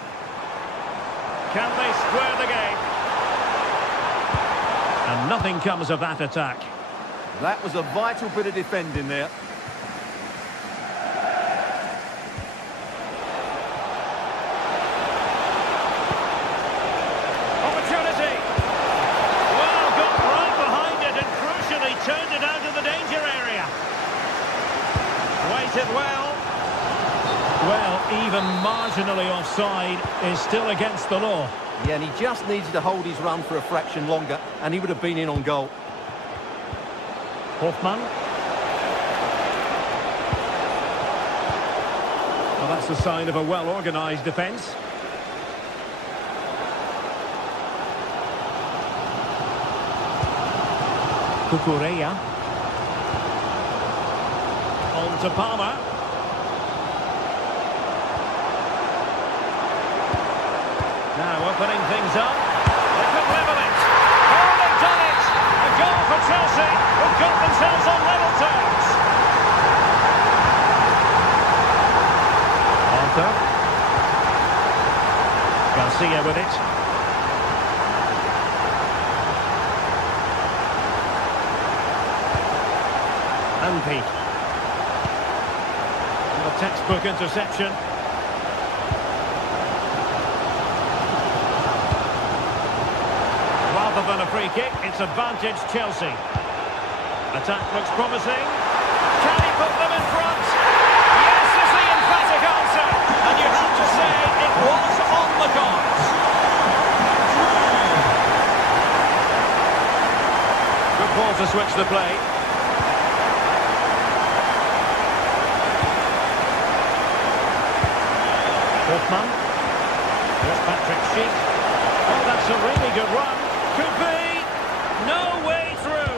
Can they square the game? And nothing comes of that attack. That was a vital bit of defending there. Well, even marginally offside is still against the law. Yeah, and he just needed to hold his run for a fraction longer, and he would have been in on goal. Hoffmann. Well, that's the sign of a well-organised defence. Cucurella. On to Palmer. Now opening things up. They could level it. Oh, they've done it! A goal for Chelsea, who've got themselves on level terms. Arthur. Garcia with it. Volpi. A textbook interception. Rather than a free kick, it's advantage Chelsea. Attack looks promising. Can he put them in front? Yes, is the emphatic answer. And you have to say it was on the cards. Good ball to switch the play. Hoffman. Here's Patrick Schick. Oh, that's a really good run. Could be. No way through.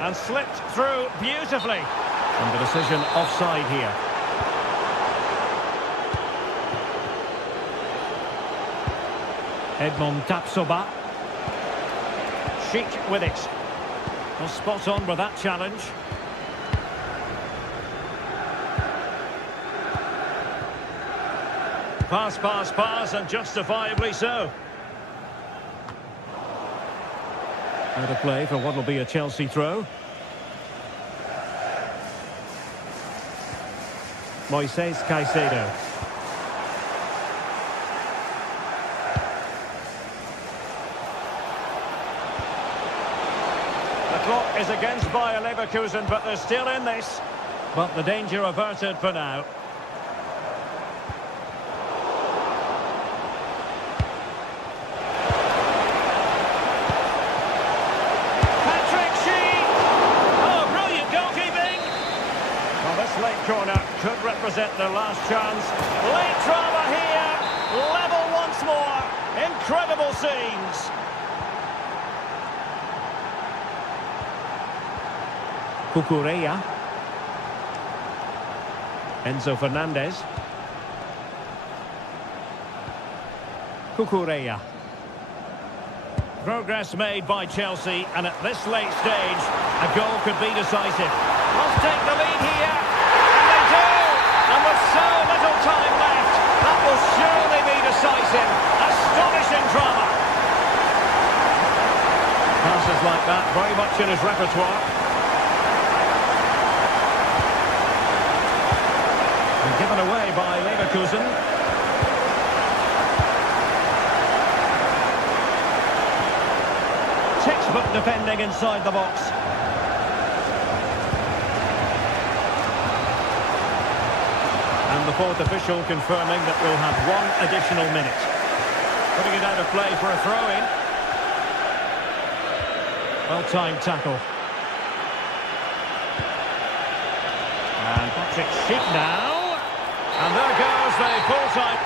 And slipped through beautifully. And the decision offside here. Edmond Tapsoba. Schick with it. Well, spot on with that challenge. Pass, pass, pass, and justifiably so. Out of play for what will be a Chelsea throw. Moises Caicedo. The clock is against Bayer Leverkusen, but they're still in this. But the danger averted for now. Late corner could represent their last chance. Late drama here. Level once more. Incredible scenes. Cucurella. Enzo Fernandez. Cucurella. Progress made by Chelsea, and at this late stage, a goal could be decisive. Must take the lead here. And with so little time left, that will surely be decisive. Astonishing drama. Passes like that, very much in his repertoire. And given away by Leverkusen. Textbook defending inside the box. The fourth official confirming that we'll have one additional minute. Putting it out of play for a throw-in. Well-timed tackle. And Patrick Schick now. And there goes the full-time.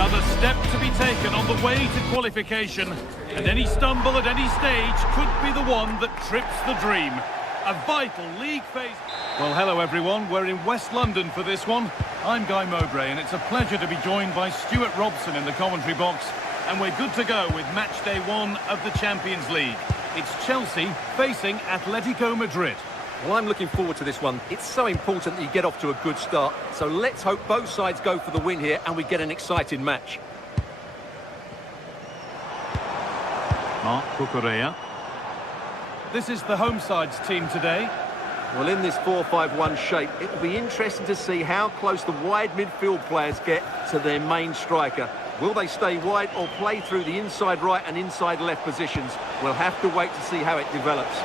Another step to be taken on the way to qualification, and any stumble at any stage could be the one that trips the dream. A vital league phase. Well, hello everyone, we're in West London for this one. I'm Guy Mowbray, and it's a pleasure to be joined by Stuart Robson in the commentary box, and we're good to go with match day 1 of the Champions League. It's Chelsea facing Atletico Madrid. Well, I'm looking forward to this one. It's so important that you get off to a good start. So let's hope both sides go for the win here and we get an exciting match. Marc Cucurella. this is the home side's team today. Well, in this 4-5-1 shape, it will be interesting to see how close the wide midfield players get to their main striker. Will they stay wide or play through the inside right and inside left positions? We'll have to wait to see how it develops.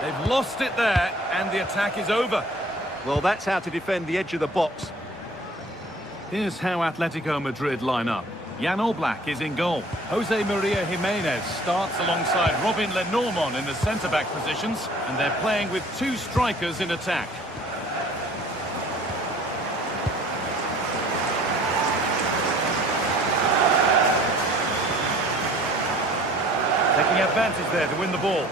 They've lost it there, and the attack is over. Well, that's how to defend the edge of the box. Here's how Atletico Madrid line up. Jan Oblak is in goal. Jose Maria Jimenez starts alongside Robin Lenormand in the centre-back positions, and they're playing with two strikers in attack. Taking advantage there to win the ball.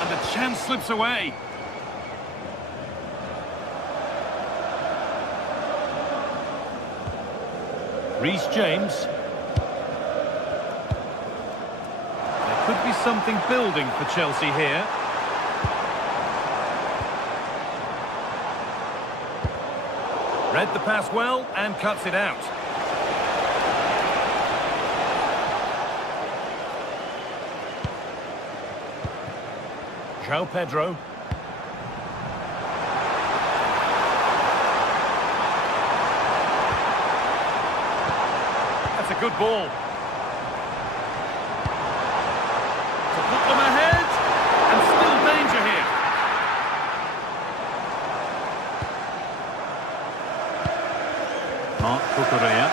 And the chance slips away. Reece James. There could be something building for Chelsea here. Read the pass well and cuts it out. João Pedro. That's a good ball. To put them ahead, and still danger here. Marc Cucurella.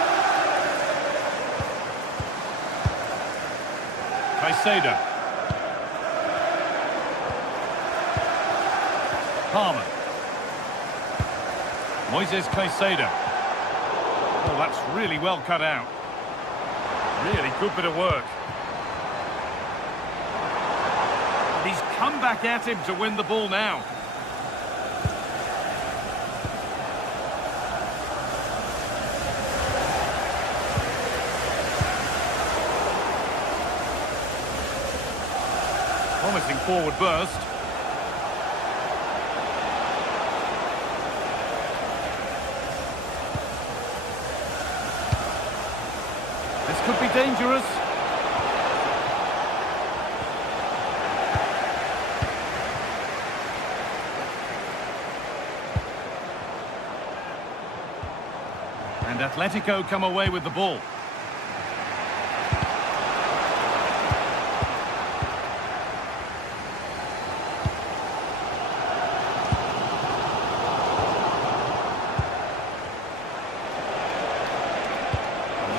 Caicedo. Palmer. Moises Caicedo. Oh, that's really well cut out. Really good bit of work. And he's come back at him to win the ball now. Promising forward burst. This could be dangerous. And Atletico come away with the ball.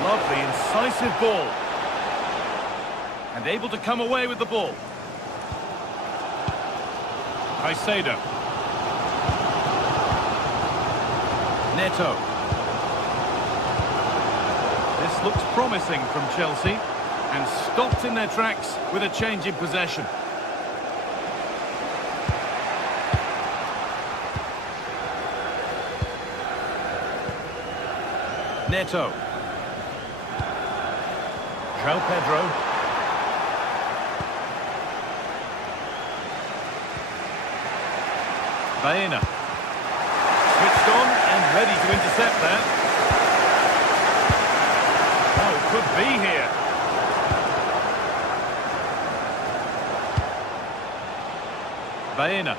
Lovely, incisive ball. And able to come away with the ball. Caicedo. Neto. This looks promising from Chelsea. And stopped in their tracks with a change in possession. Neto. João Pedro. Baena. Switched on and ready to intercept that. Oh, could be here. Baena.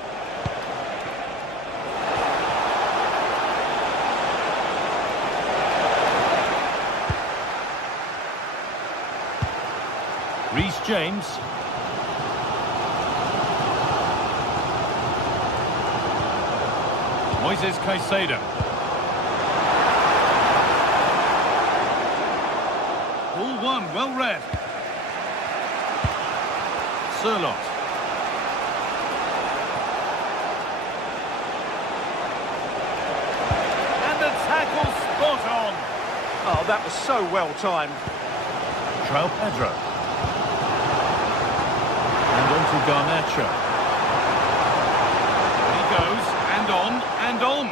Reece James. Moises Caicedo. All one, well read. Sirlot. And the tackle spot on. Oh, that was so well timed. João Pedro. And on to Garnacho. He goes, and on, and on.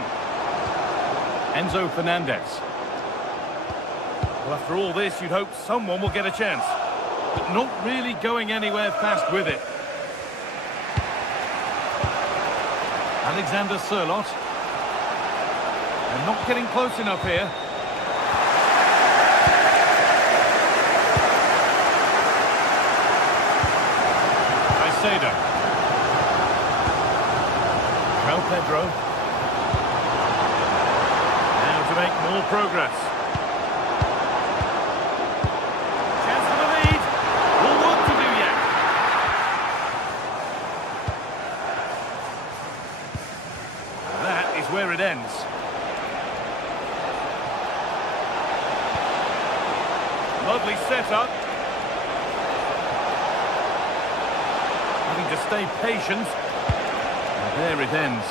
Enzo Fernandez. Well, after all this, you'd hope someone will get a chance. But not really going anywhere fast with it. Alexander Sirlot. And not getting close enough here. Caicedo. João Pedro. Now to make more progress. Chance for the lead. More work to do yet. That is where it ends. Lovely setup. Having to stay patient. And there it ends.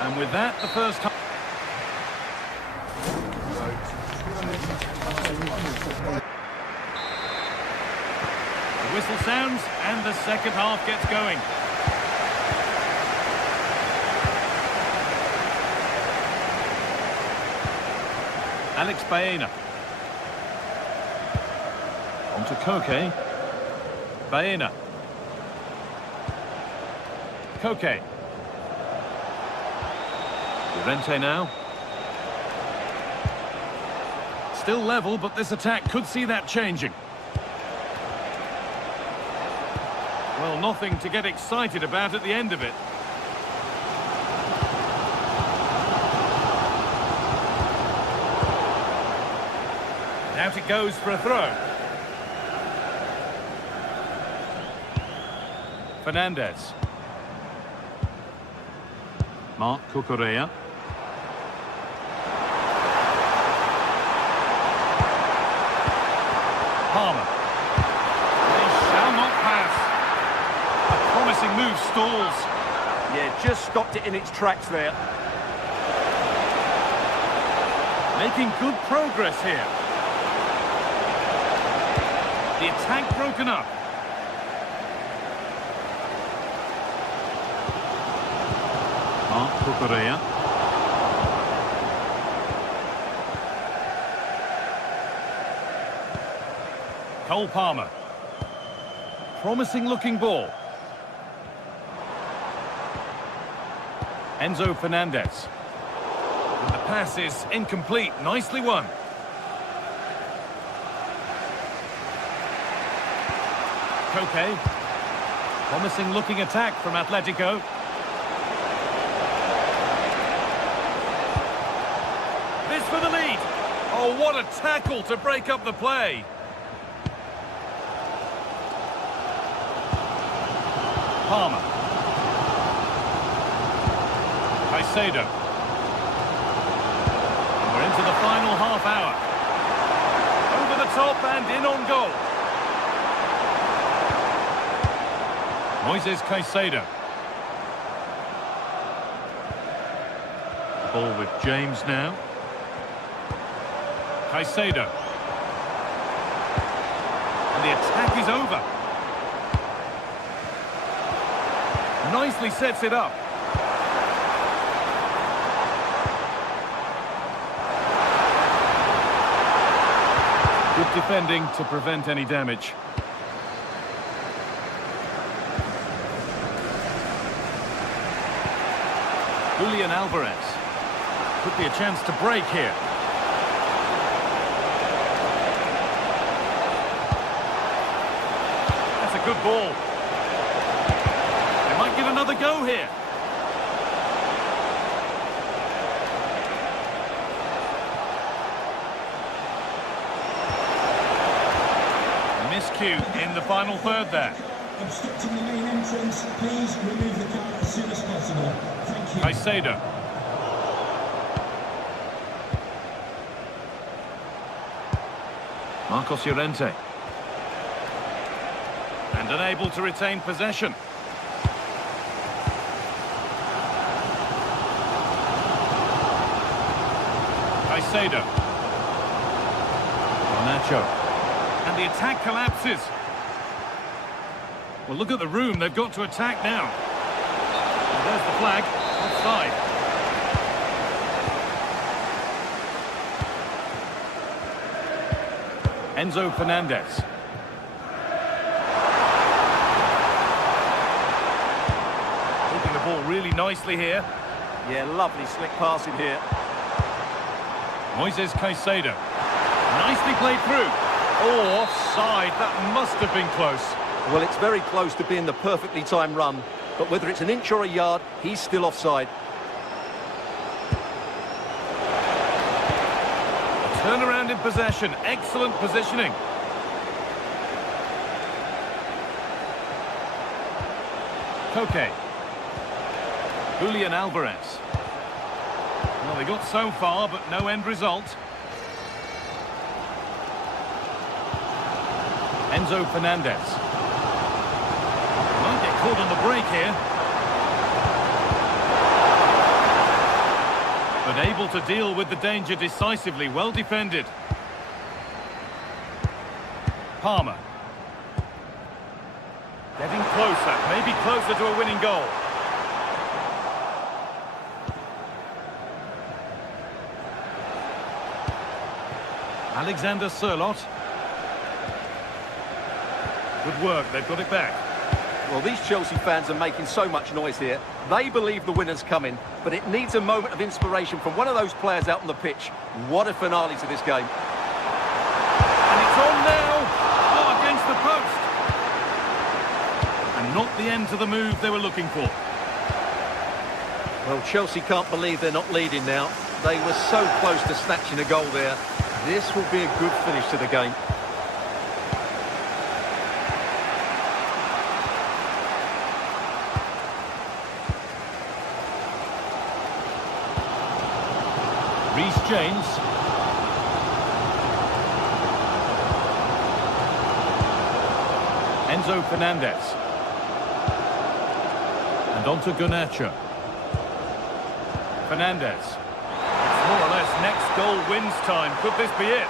And with that, the first half. The whistle sounds and the second half gets going. Alex Baena. On to Koke. Baena. Koke. Llorente now. Still level, but this attack could see that changing. Well, nothing to get excited about at the end of it. Out it goes for a throw. Fernandez. Marc Cucurella. Palmer. They shall not pass. A promising move stalls. Yeah, just stopped it in its tracks there. Making good progress here. The attack broken up. Marc Cucurella. Cole Palmer. Promising looking ball. Enzo Fernandez. And the pass is incomplete. Nicely won. Koke. Promising looking attack from Atletico. This for the lead. Oh, what a tackle to break up the play. Palmer. Caicedo. And we're into the final half hour. Over the top and in on goal. Moises Caicedo. Ball with James now. Caicedo. And the attack is over. Nicely sets it up. Good defending to prevent any damage. Julian Alvarez. Could be a chance to break here. That's a good ball. They might get another go here. Miscue in the final third there. Obstructing the main entrance, please remove the car as soon as possible. Thank you. Caicedo. Marcos Llorente. And unable to retain possession. Caicedo. Garnacho. And the attack collapses. Well, look at the room. They've got to attack now. And there's the flag. Offside. Enzo Fernandez. Taking the ball really nicely here. Yeah, lovely slick passing here. Moises Caicedo. Nicely played through. Oh, offside. That must have been close. Well, it's very close to being the perfectly timed run, but whether it's an inch or a yard, he's still offside. Turnaround in possession. Excellent positioning. Koke. Julian Alvarez. Well, they got so far, but no end result. Enzo Fernandez. Might get caught on the break here. But able to deal with the danger decisively. Well defended. Palmer. Getting closer. Maybe closer to a winning goal. Alexander Sørloth. Good work, they've got it back. Well, these Chelsea fans are making so much noise here. They believe the winner's coming, but it needs a moment of inspiration from one of those players out on the pitch. What a finale to this game. And it's on now. Oh, against the post. And not the end to the move they were looking for. Well, Chelsea can't believe they're not leading now. They were so close to snatching a goal there. This will be a good finish to the game. Reece James. Enzo Fernandez. And on to Garnacho. Fernandez. It's more or less next goal wins time. Could this be it?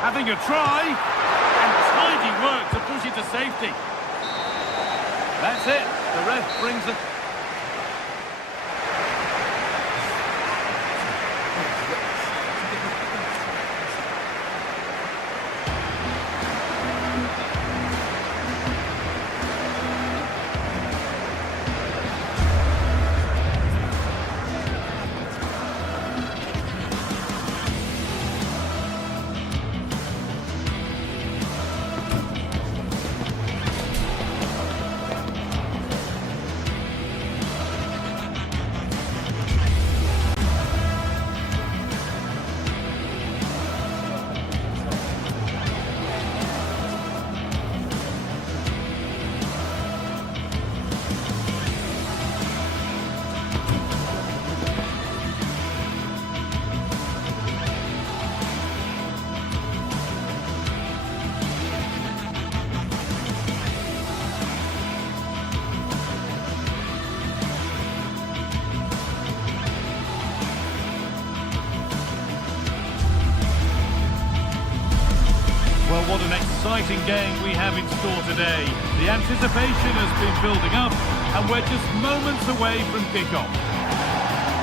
Having a try. And tidy work to push it to safety. That's it. The ref brings it. Well, what an exciting game we have in store today. The anticipation has been building up, and we're just moments away from kick-off.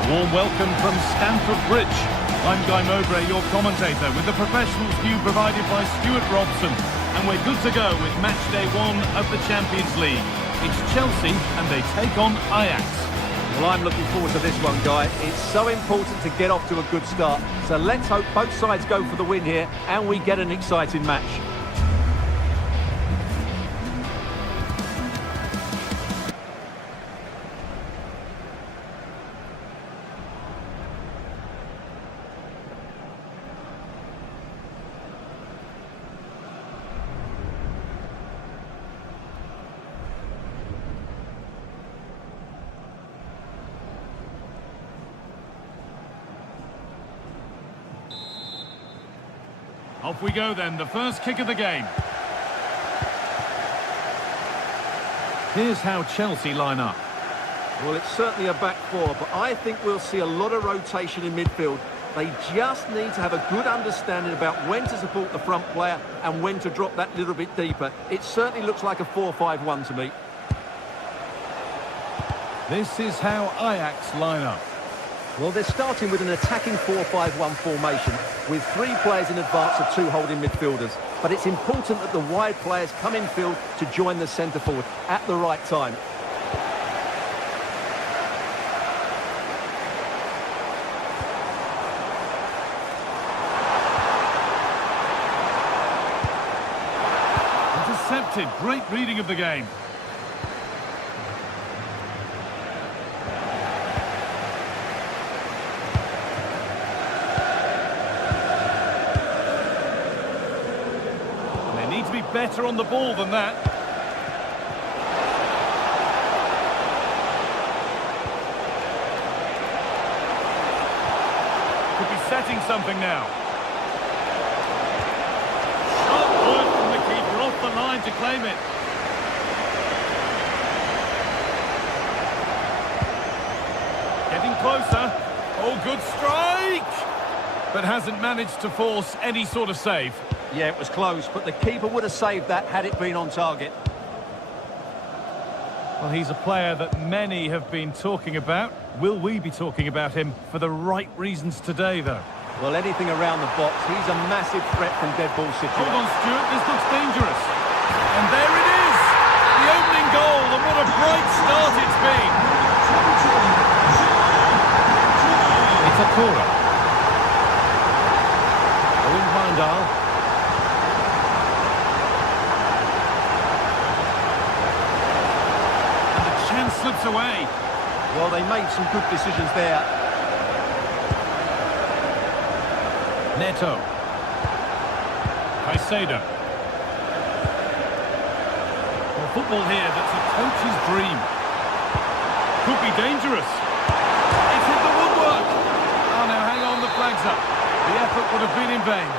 Warm welcome from Stamford Bridge. I'm Guy Mowbray, your commentator, with the professionals view provided by Stuart Robson. And we're good to go with match day 1 of the Champions League. It's Chelsea, and they take on Ajax. Well, I'm looking forward to this one, Guy. It's so important to get off to a good start. So let's hope both sides go for the win here and we get an exciting match. Off we go then, the first kick of the game. Here's how Chelsea line up. Well, it's certainly a back four, but I think we'll see a lot of rotation in midfield. They just need to have a good understanding about when to support the front player and when to drop that little bit deeper. It certainly looks like a 4-5-1 to me. This is how Ajax line up. Well, they're starting with an attacking 4-5-1 formation with 3 players in advance of 2 holding midfielders. But it's important that the wide players come in field to join the centre forward at the right time. unexpected. Great reading of the game. They need to be better on the ball than that. Could be setting something now. Sharp work from the keeper off the line to claim it. Getting closer. Oh, good strike! But hasn't managed to force any sort of save. Yeah, it was close, but the keeper would have saved that had it been on target. Well, he's a player that many have been talking about. Will we be talking about him for the right reasons today, though? Well, anything around the box, he's a massive threat from dead ball situation. Hold on, Stuart, this looks dangerous. And there it is! The opening goal, and what a bright start it's been! It's a corner. Owen Vandal. Chance slips away. Well, they made some good decisions there. Neto. Caicedo. Well, football here, that's a coach's dream. Could be dangerous. It's hit the woodwork. Oh, now hang on, the flag's up. The effort would have been in vain.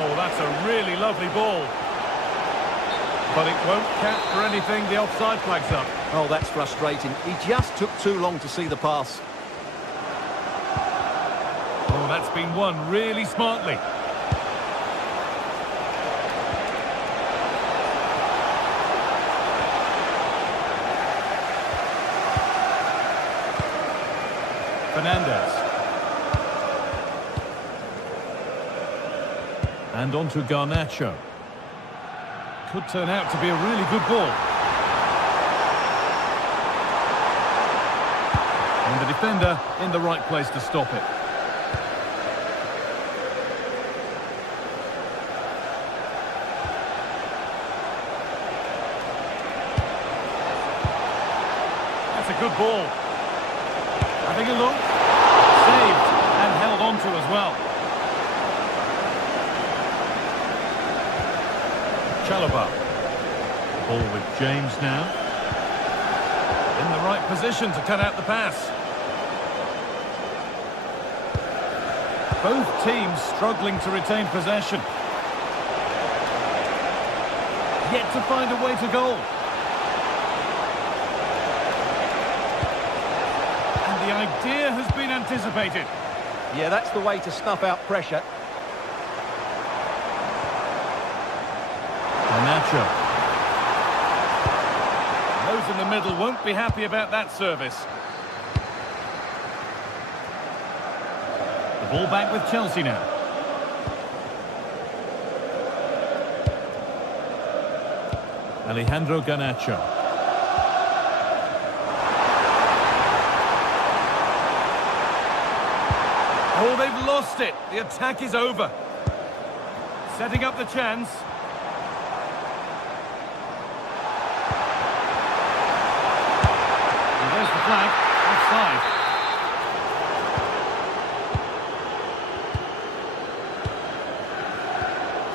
Oh, that's a really lovely ball. But it won't count for anything, the offside flag's up. Oh, that's frustrating. He just took too long to see the pass. Oh, that's been won really smartly. Fernandez. And on to Garnacho. Could turn out to be a really good ball. And the defender in the right place to stop it. That's a good ball. Having a look. Saved and held on to as well. Chalobah. Ball with James now. In the right position to cut out the pass. Both teams struggling to retain possession. Yet to find a way to goal. And the idea has been anticipated. Yeah, that's the way to snuff out pressure. Nacho. Those in the middle won't be happy about that service. The ball back with Chelsea now. Alejandro Garnacho. Oh, they've lost it. The attack is over. Setting up the chance. There's the flag, offside.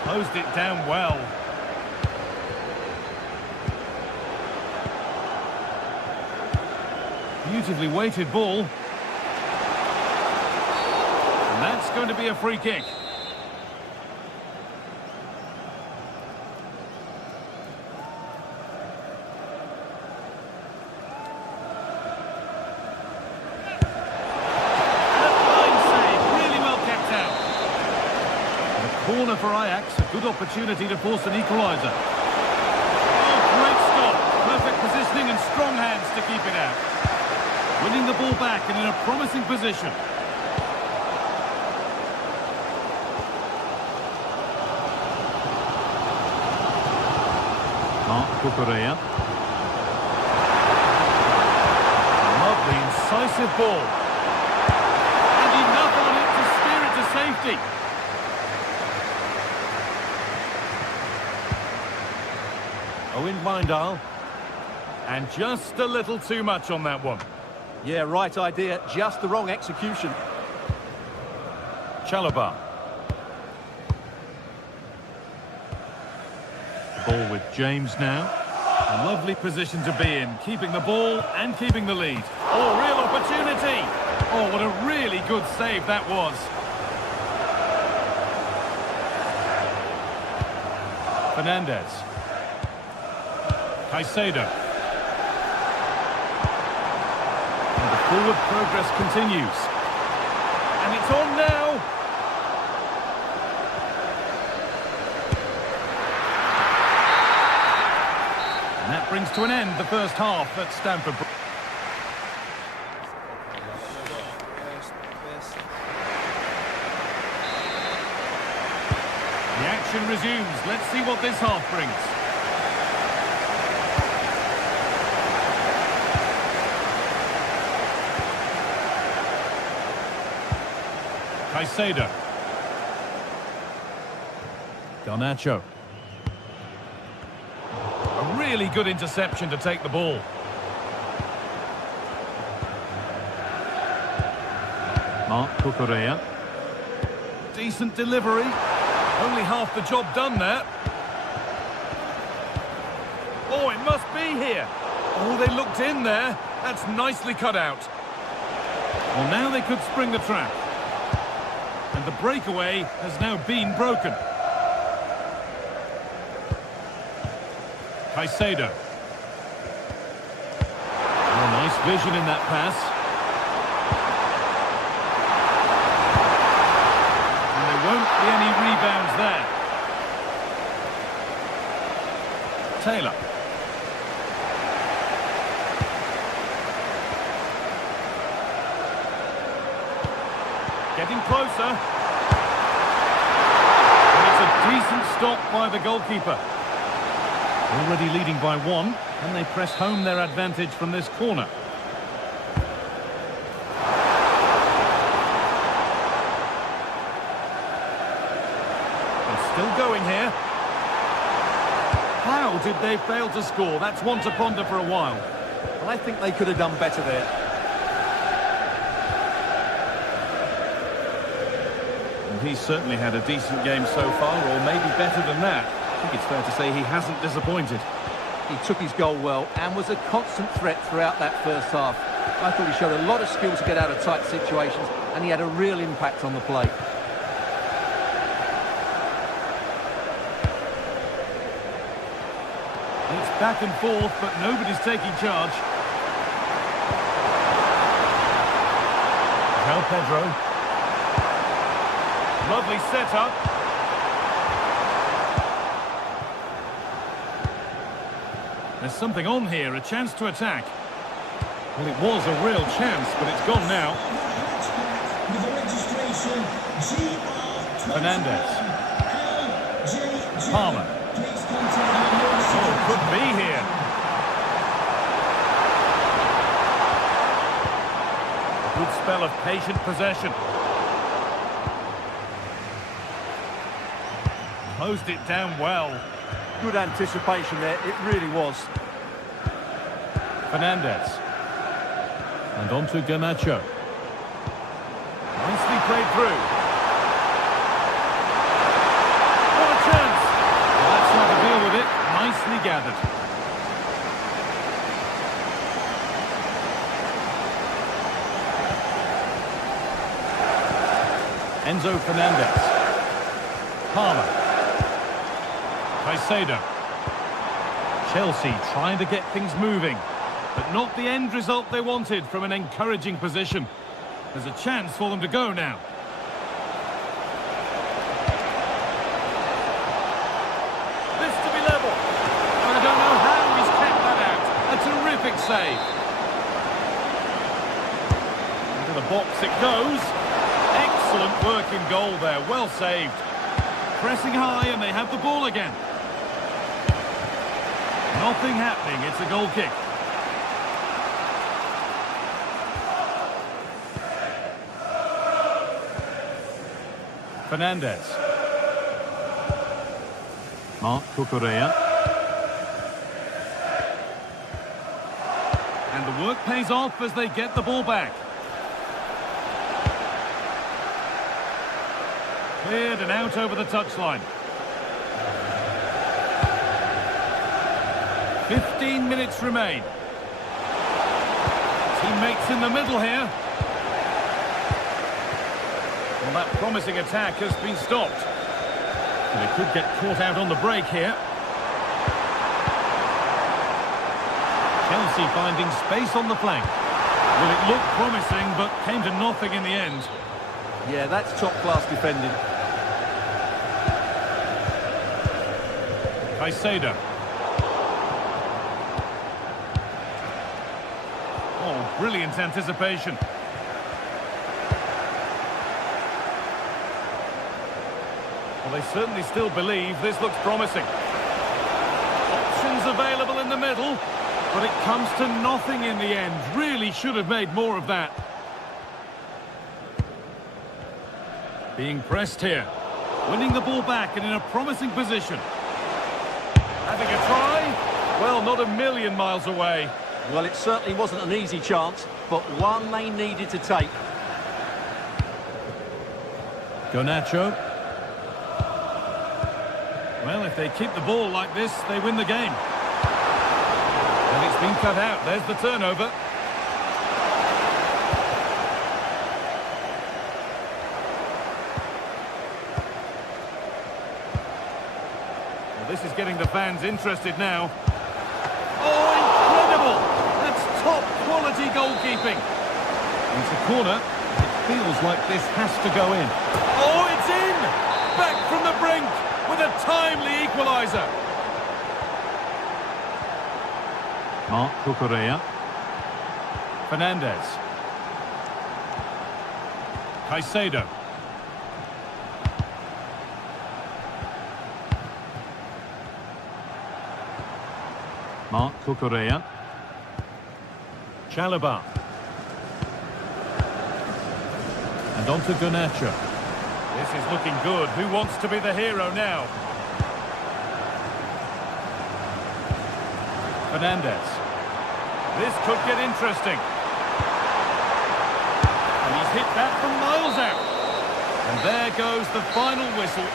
Closed it down well. Beautifully weighted ball. And that's going to be a free kick. Corner for Ajax, a good opportunity to force an equaliser. Oh, great stop. Perfect positioning and strong hands to keep it out. Winning the ball back and in a promising position. Marc Cucurella. Lovely, incisive ball. And enough on it to 50. Owen Weindal. And just a little too much on that one. Yeah, right idea, just the wrong execution. Chalobah. Ball with James now. A lovely position to be in, keeping the ball and keeping the lead. Oh, real opportunity! Oh, what a really good save that was. Fernandez. Caicedo. And the forward progress continues. And it's on now! And that brings to an end the first half at Stamford Bridge. The action resumes. Let's see what this half brings. Caicedo. Garnacho. A really good interception to take the ball. Marc Cucurella. Decent delivery. Only half the job done there. Oh, it must be here. Oh, they looked in there. That's nicely cut out. Well, now they could spring the trap. And the breakaway has now been broken. Caicedo. Oh, nice vision in that pass. And there won't be any rebounds there. Taylor. Getting closer. And it's a decent stop by the goalkeeper. Already leading by one, and they press home their advantage from this corner. They're still going here. How did they fail to score? That's one to ponder for a while. Well, I think they could have done better there. And he's certainly had a decent game so far, or maybe better than that. I think it's fair to say he hasn't disappointed. He took his goal well and was a constant threat throughout that first half. I thought he showed a lot of skill to get out of tight situations, and he had a real impact on the play. It's back and forth, but nobody's taking charge. João Pedro. Lovely setup. There's something on here, a chance to attack. Well, it was a real chance, but it's gone now. Fernandez. Palmer. Oh, could be here. A good spell of patient possession. Closed it down well. Good anticipation there, it really was. Fernandez. And on to Garnacho. Nicely played through. What a chance! Well, that's how to deal with it. Nicely gathered. Enzo Fernandez. Palmer. Caicedo. Chelsea trying to get things moving, but not the end result they wanted from an encouraging position. There's a chance for them to go now. This to be level. I don't know how he's kept that out. A terrific save. Into the box it goes. Excellent work in goal there. Well saved. Pressing high and they have the ball again. Nothing happening. It's a goal kick. Fernandez. Mark Cucurella. And the work pays off as they get the ball back. Cleared and out over the touchline. 15 minutes remain. Teammates in the middle here. Well, that promising attack has been stopped. They could get caught out on the break here. Chelsea finding space on the flank. Well, it looked promising, but came to nothing in the end. Yeah, that's top-class defending. Caicedo. Oh, brilliant anticipation. Well, they certainly still believe this looks promising. Options available in the middle, but it comes to nothing in the end. Really should have made more of that. Being pressed here. Winning the ball back and in a promising position. Having a try? Well, not a million miles away. Well, it certainly wasn't an easy chance, but one they needed to take. Garnacho. Well, if they keep the ball like this, they win the game. And it's been cut out. There's the turnover. Well, this is getting the fans interested now. Oh, incredible! That's top-quality goalkeeping. It's a corner. It feels like this has to go in. Oh, it's in! Back from the brink with a timely equaliser. Mark Cucurella. Fernandez. Caicedo. Mark Cucurella. Chalobah. And on to Garnacho. This is looking good. Who wants to be the hero now? Fernandez. This could get interesting. And he's hit that from miles out. And there goes the final whistle.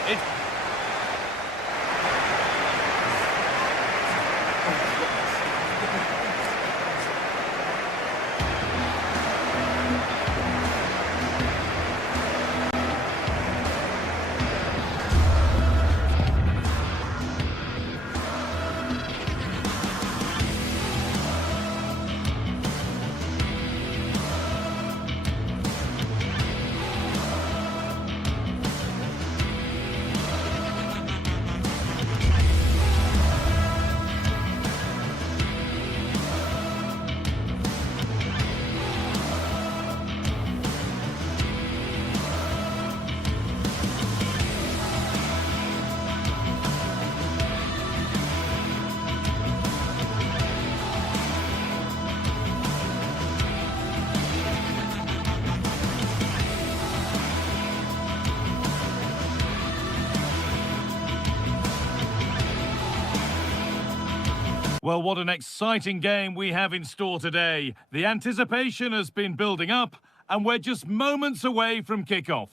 Well, what an exciting game we have in store today. The anticipation has been building up, and we're just moments away from kickoff.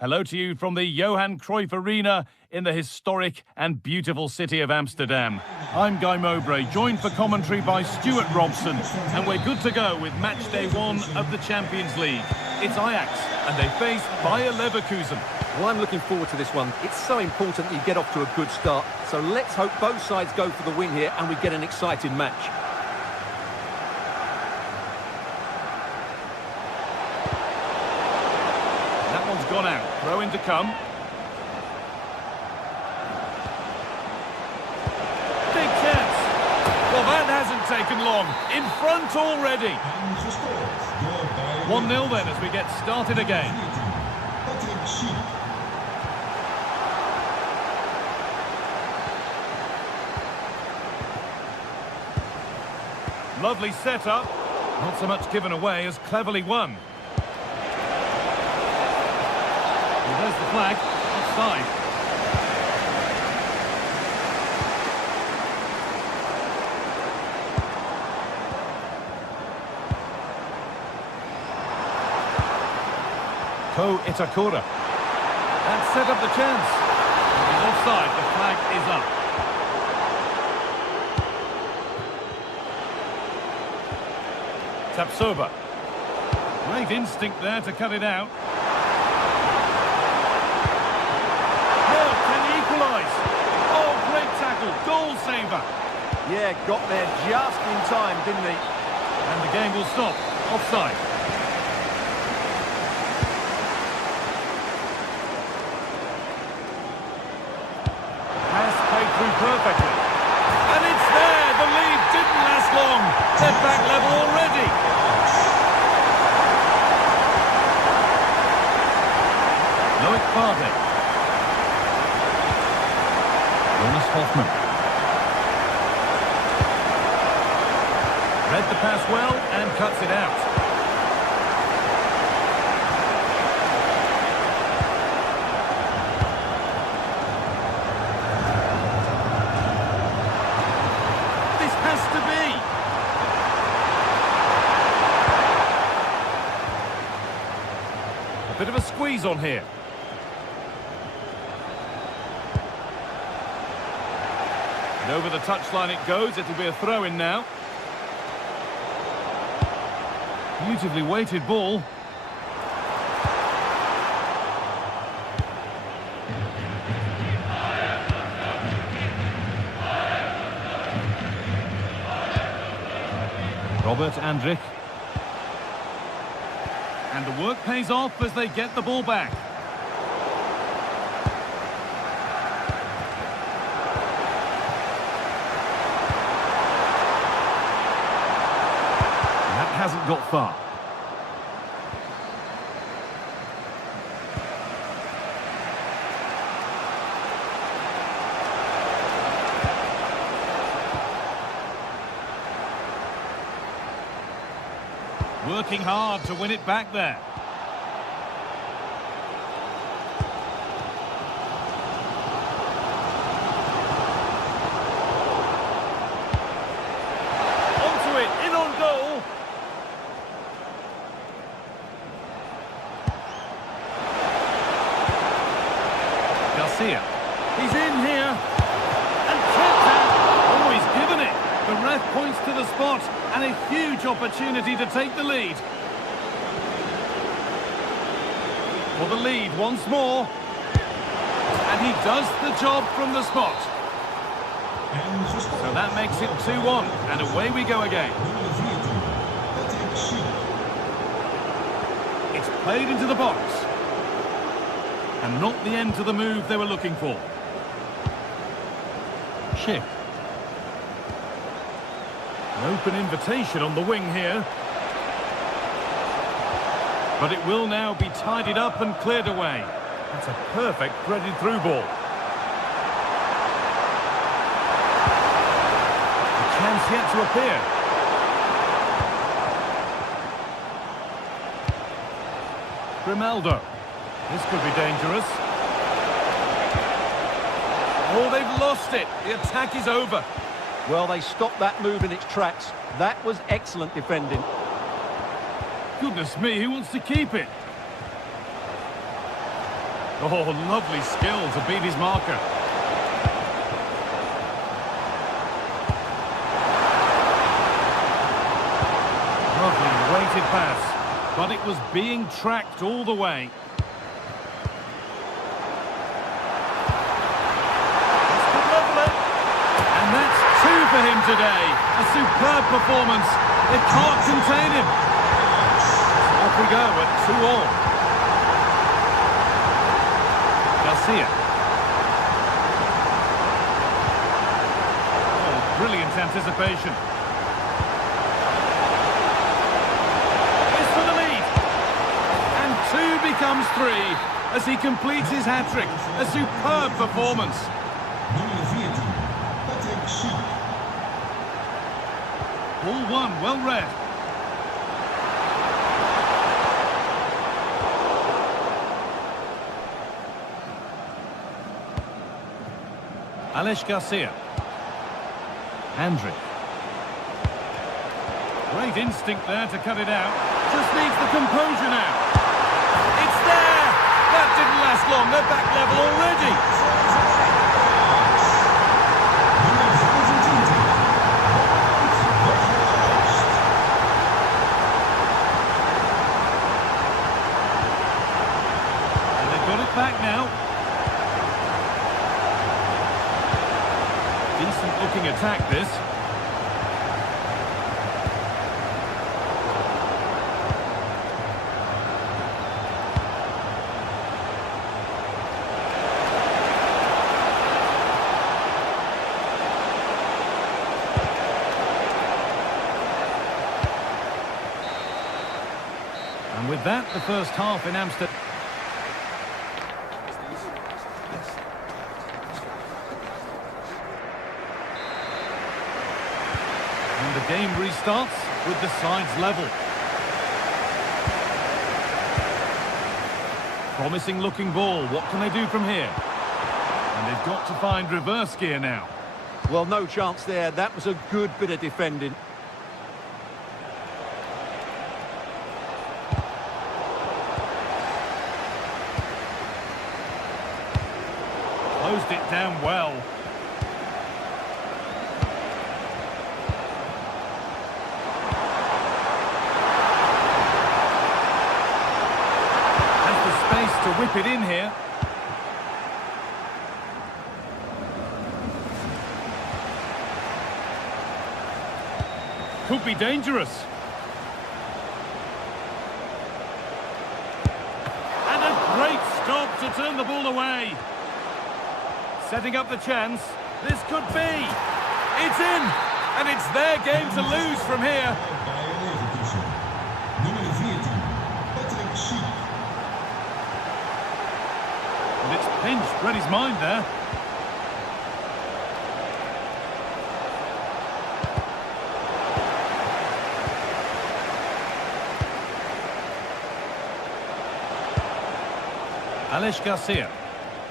Hello to you from the Johan Cruyff Arena in the historic and beautiful city of Amsterdam. I'm Guy Mowbray, joined for commentary by Stuart Robson, and we're good to go with match day 1 of the Champions League. It's Ajax, and they face Bayer Leverkusen. Well, I'm looking forward to this one. It's so important that you get off to a good start. So let's hope both sides go for the win here and we get an exciting match. That one's gone out. Throw in to come. Big chance. Well, that hasn't taken long. In front already. 1-0 then as we get started again. Lovely setup. Not so much given away as cleverly won. flag. Offside. Ko Itakura. And set up the chance. He's offside. The flag is up. Tapsoba. Great instinct there to cut it out. Now, can he equalise? Oh, great tackle. Goal saver. Yeah, got there just in time, didn't he? And the game will stop. Offside. Pass played through perfectly. And it's there. The lead didn't last long. They're back level already. Loic Bardet. Jonas Hoffman. Read the pass well and cuts it out. This has to be. A bit of a squeeze on here. And over the touchline it goes. It'll be a throw-in now. Beautifully weighted ball. Robert Andrich. And the work pays off as they get the ball back. Hasn't got far. Working hard to win it back there. Onto it, in on goal. Garcia. He's in here. And kept out. Oh, he's given it. The ref points to the spot. And a huge opportunity to take the lead. For the lead once more. And he does the job from the spot. So that makes it 2-1. And away we go again. It's played into the box. And not the end to the move they were looking for. Schick. An open invitation on the wing here. But it will now be tidied up and cleared away. That's a perfect threaded through ball. A chance yet to appear. Grimaldo. This could be dangerous. Oh, they've lost it. The attack is over. Well, they stopped that move in its tracks. That was excellent defending. Goodness me, who wants to keep it? Oh, lovely skill to beat his marker. Lovely weighted pass, but it was being tracked all the way. And that's two for him today. A superb performance. They can't contain him. Off we go at 2-all. Garcia. Oh, brilliant anticipation. It's for the lead. And 2 becomes 3 as he completes his hat-trick. A superb performance. Ball 1, well read. Alex Garcia. Andriy. Great instinct there to cut it out. Just needs the composure now. It's there! That didn't last long. They're back level already. And they've got it back now. Decent looking attack this. And with that, the first half in Amsterdam. And the game restarts with the sides level. Promising looking ball. What can they do from here? And they've got to find reverse gear now. Well, no chance there. That was a good bit of defending. Closed it down well. Has the space to whip it in here. Could be dangerous. And a great stop to turn the ball away. Setting up the chance. This could be. It's in. And it's their game to lose from here. And it's pinched. Read his mind there. Alex Garcia.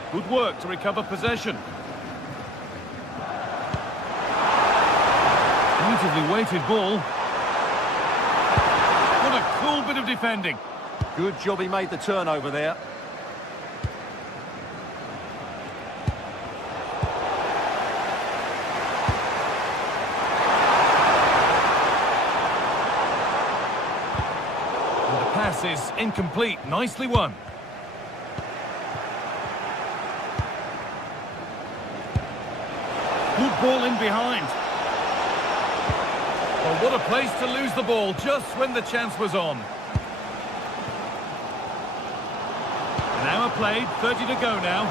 Good work to recover possession. Beautifully weighted ball. What a cool bit of defending. Good job he made the turnover there. And the pass is incomplete. Nicely won. Good ball in behind. Well, what a place to lose the ball just when the chance was on. An hour played, 30 to go now.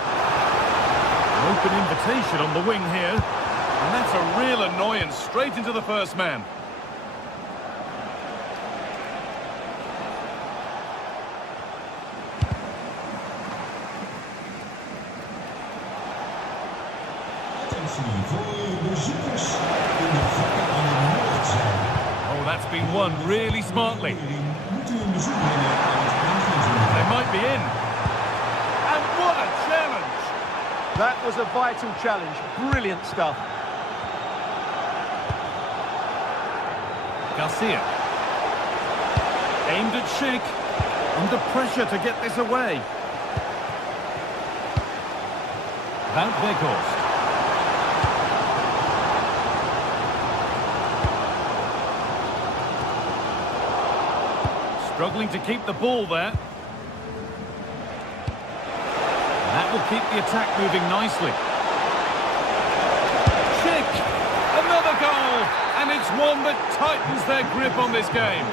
An open invitation on the wing here. And that's a real annoyance, straight into the first man. Oh, that's been won really smartly. They might be in. And what a challenge! That was a vital challenge. Brilliant stuff. Garcia. Aimed at Schick. Under pressure to get this away. Van Weghorst. Struggling to keep the ball there. And that will keep the attack moving nicely. Schick! Another goal! And it's one that tightens their grip on this game.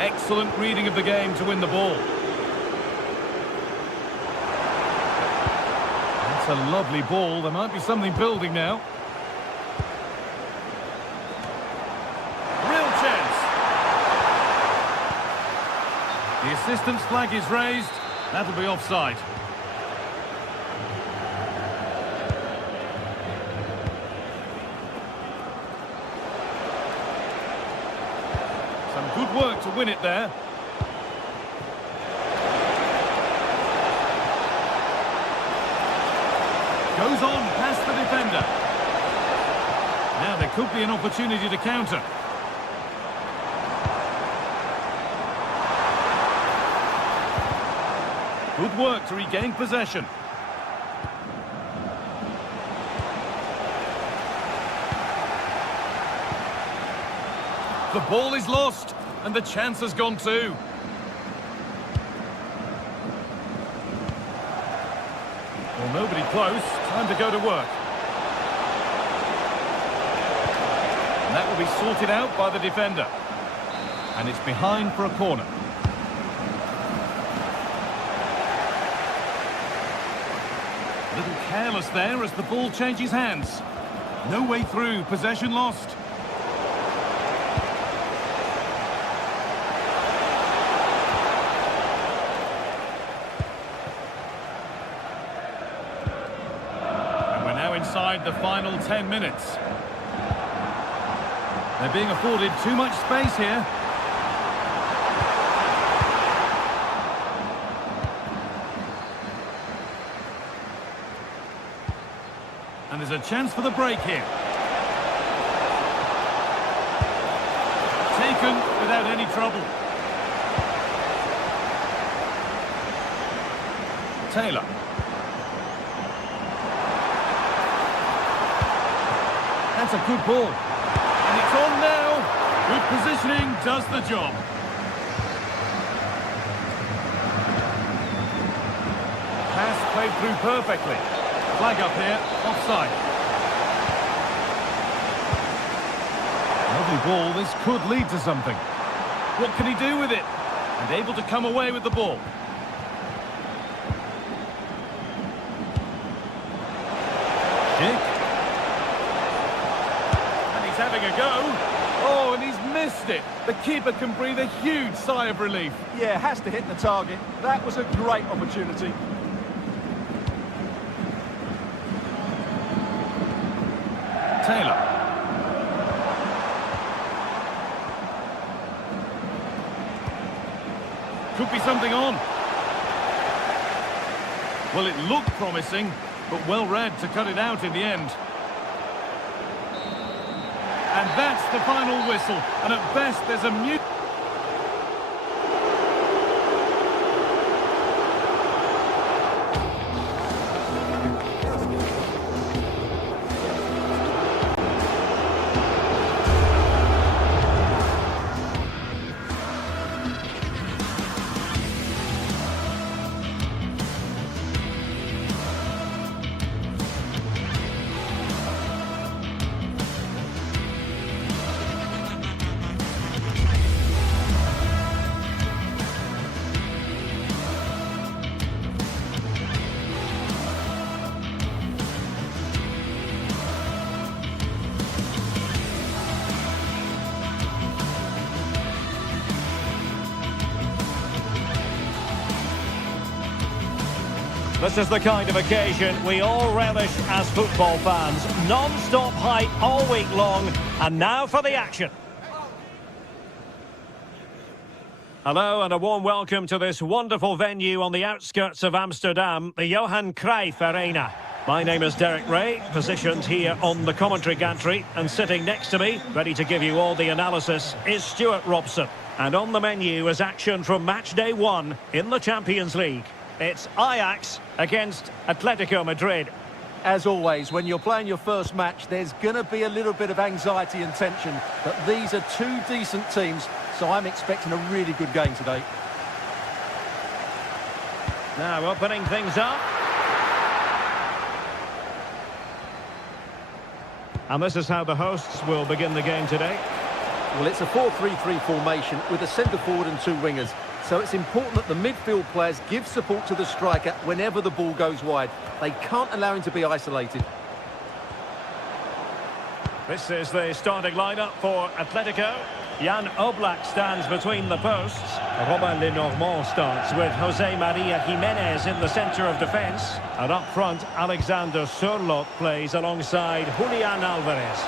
Excellent reading of the game to win the ball. That's a lovely ball. There might be something building now. The assistant's flag is raised. That'll be offside. Some good work to win it there. Goes on past the defender. Now there could be an opportunity to counter. Good work to regain possession. The ball is lost, and the chance has gone too. Well, nobody close. Time to go to work. And that will be sorted out by the defender. And it's behind for a corner. A little careless there as the ball changes hands. No way through, possession lost. And we're now inside the final 10 minutes. They're being afforded too much space here. And there's a chance for the break here. Taken without any trouble. Taylor. That's a good ball. And it's on now. Good positioning does the job. Pass played through perfectly. Flag up here, offside. Lovely ball, this could lead to something. What can he do with it? And able to come away with the ball. Kick. And he's having a go. Oh, and he's missed it. The keeper can breathe a huge sigh of relief. Yeah, has to hit the target. That was a great opportunity. Taylor. Could be something on. Well, it looked promising, but well read to cut it out in the end. And that's the final whistle. And at best, there's a mute. This is the kind of occasion we all relish as football fans. Non-stop hype all week long, and now for the action. Hello and a warm welcome to this wonderful venue on the outskirts of Amsterdam, the Johan Cruyff Arena. My name is Derek Ray, positioned here on the commentary gantry, and sitting next to me, ready to give you all the analysis, is Stuart Robson. And on the menu is action from match day 1 in the Champions League. It's Ajax against Atletico Madrid. As always, when you're playing your first match, there's going to be a little bit of anxiety and tension. But these are two decent teams, so I'm expecting a really good game today. Now opening things up. And this is how the hosts will begin the game today. Well, it's a 4-3-3 formation with a centre forward and two wingers. So it's important that the midfield players give support to the striker whenever the ball goes wide. They can't allow him to be isolated. This is the starting lineup for Atletico. Jan Oblak stands between the posts. Robin Lenormand starts with Jose Maria Jimenez in the centre of defence. And up front, Alexander Sørloth plays alongside Julian Alvarez.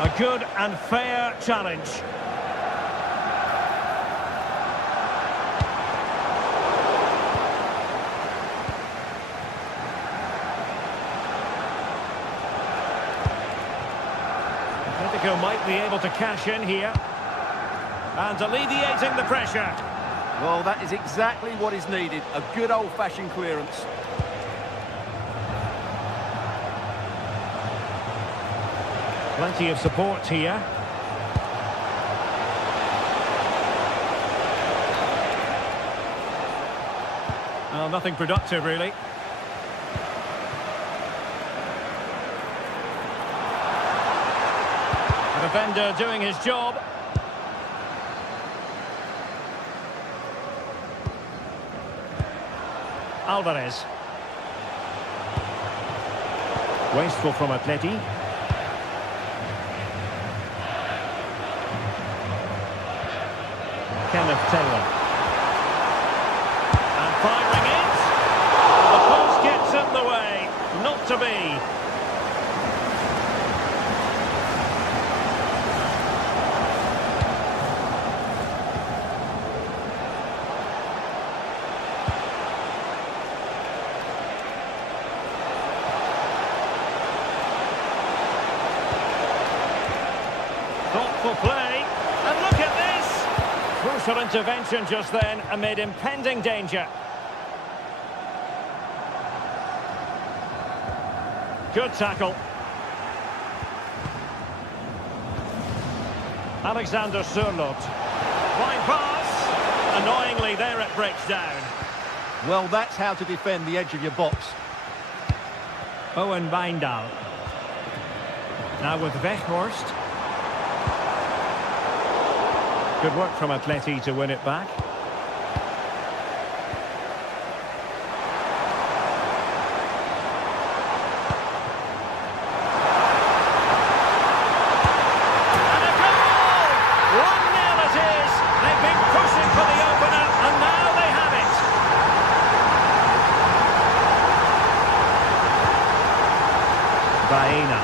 A good and fair challenge. Atletico might be able to cash in here. And alleviating the pressure. Well, that is exactly what is needed. A good old-fashioned clearance. Plenty of support here. Well, nothing productive, really. The defender doing his job. Alvarez. Wasteful from Atleti. Kenneth Taylor. And firing it. The post gets in the way. Not to be. Thoughtful play. And look at this. Crucial intervention just then amid impending danger. Good tackle. Alexander Sørloth. Fine pass. Annoyingly, there it breaks down. Well, that's how to defend the edge of your box. Owen Wijndal. Now with Weghorst. Good work from Atleti to win it back. And a goal! 1-0 it is. They've been pushing for the opener, and now they have it. Baena.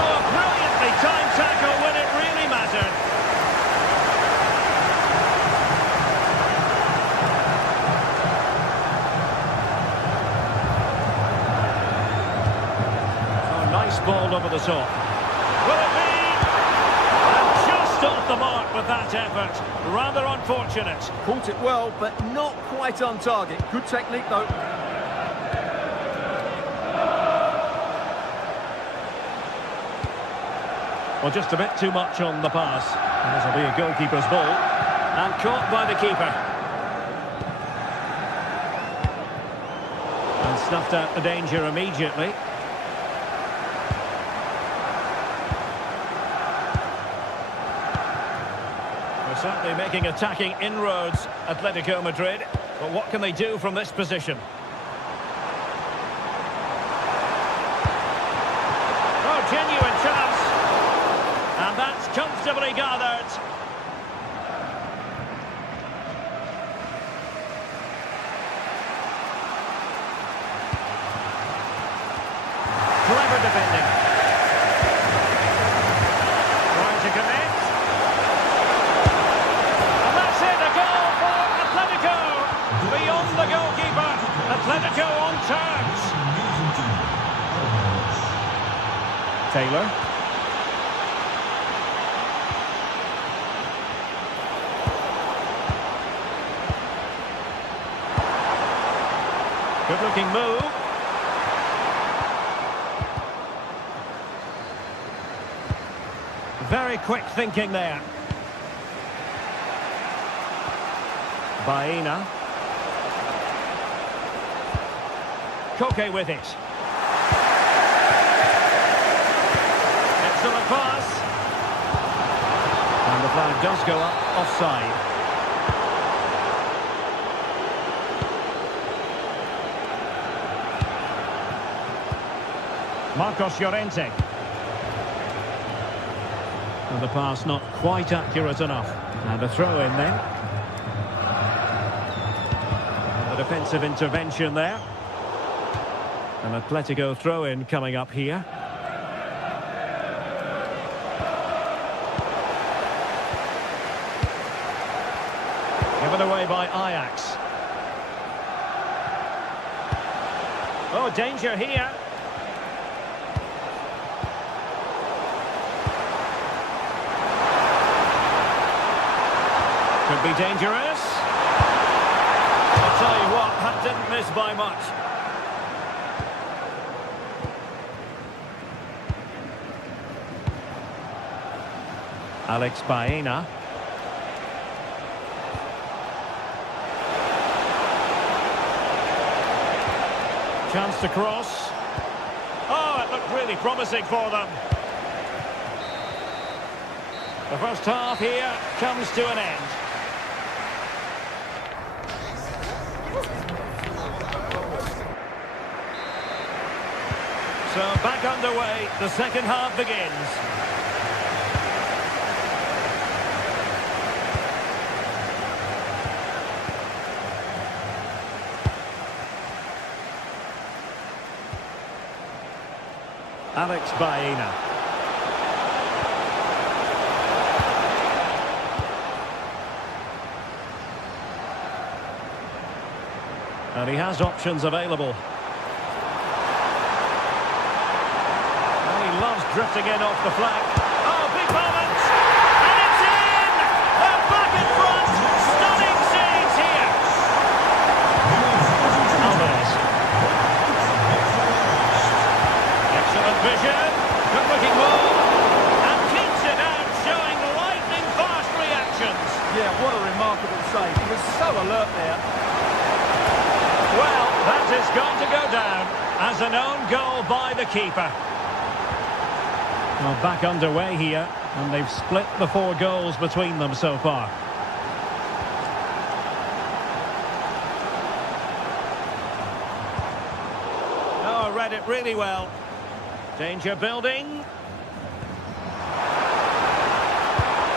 Oh, a brilliantly timed tackle when it really mattered. Oh, nice ball over the top. Will it be? And just off the mark with that effort. Rather unfortunate. Caught it well, but not quite on target. Good technique, though. Well, just a bit too much on the pass. This will be a goalkeeper's ball. And caught by the keeper. And snuffed out the danger immediately. They're certainly making attacking inroads, Atletico Madrid. But what can they do from this position? Oh, genuine chance. And that's comfortably gathered. Clever defending. Trying to connect. And that's it, a goal for Atletico. Beyond the goalkeeper. Atletico on terms. Taylor. Good-looking move. Very quick thinking there. Baena. Koke with it. Excellent pass. And the flag does go up offside. Marcos Llorente. And the pass not quite accurate enough. And a throw in then. And the defensive intervention there. An Atletico throw in coming up here. Given away by Ajax. Oh, danger here. Could be dangerous. I'll tell you what, that didn't miss by much. Alex Baena. Chance to cross. Oh, it looked really promising for them. The first half here comes to an end. So back underway, the second half begins. Alex Baena. And he has options available. And he loves drifting in off the flank. Oh, big moment! And it's in! They're back in front! Stunning scenes here! Alvarez. Excellent vision. Good looking ball. And keeps it out, showing lightning fast reactions. Yeah, what a remarkable save. He was so alert there. Well, that has got to go down as an own goal by the keeper. Well, back underway here, and they've split the 4 goals between them so far. Oh, read it really well. Danger building.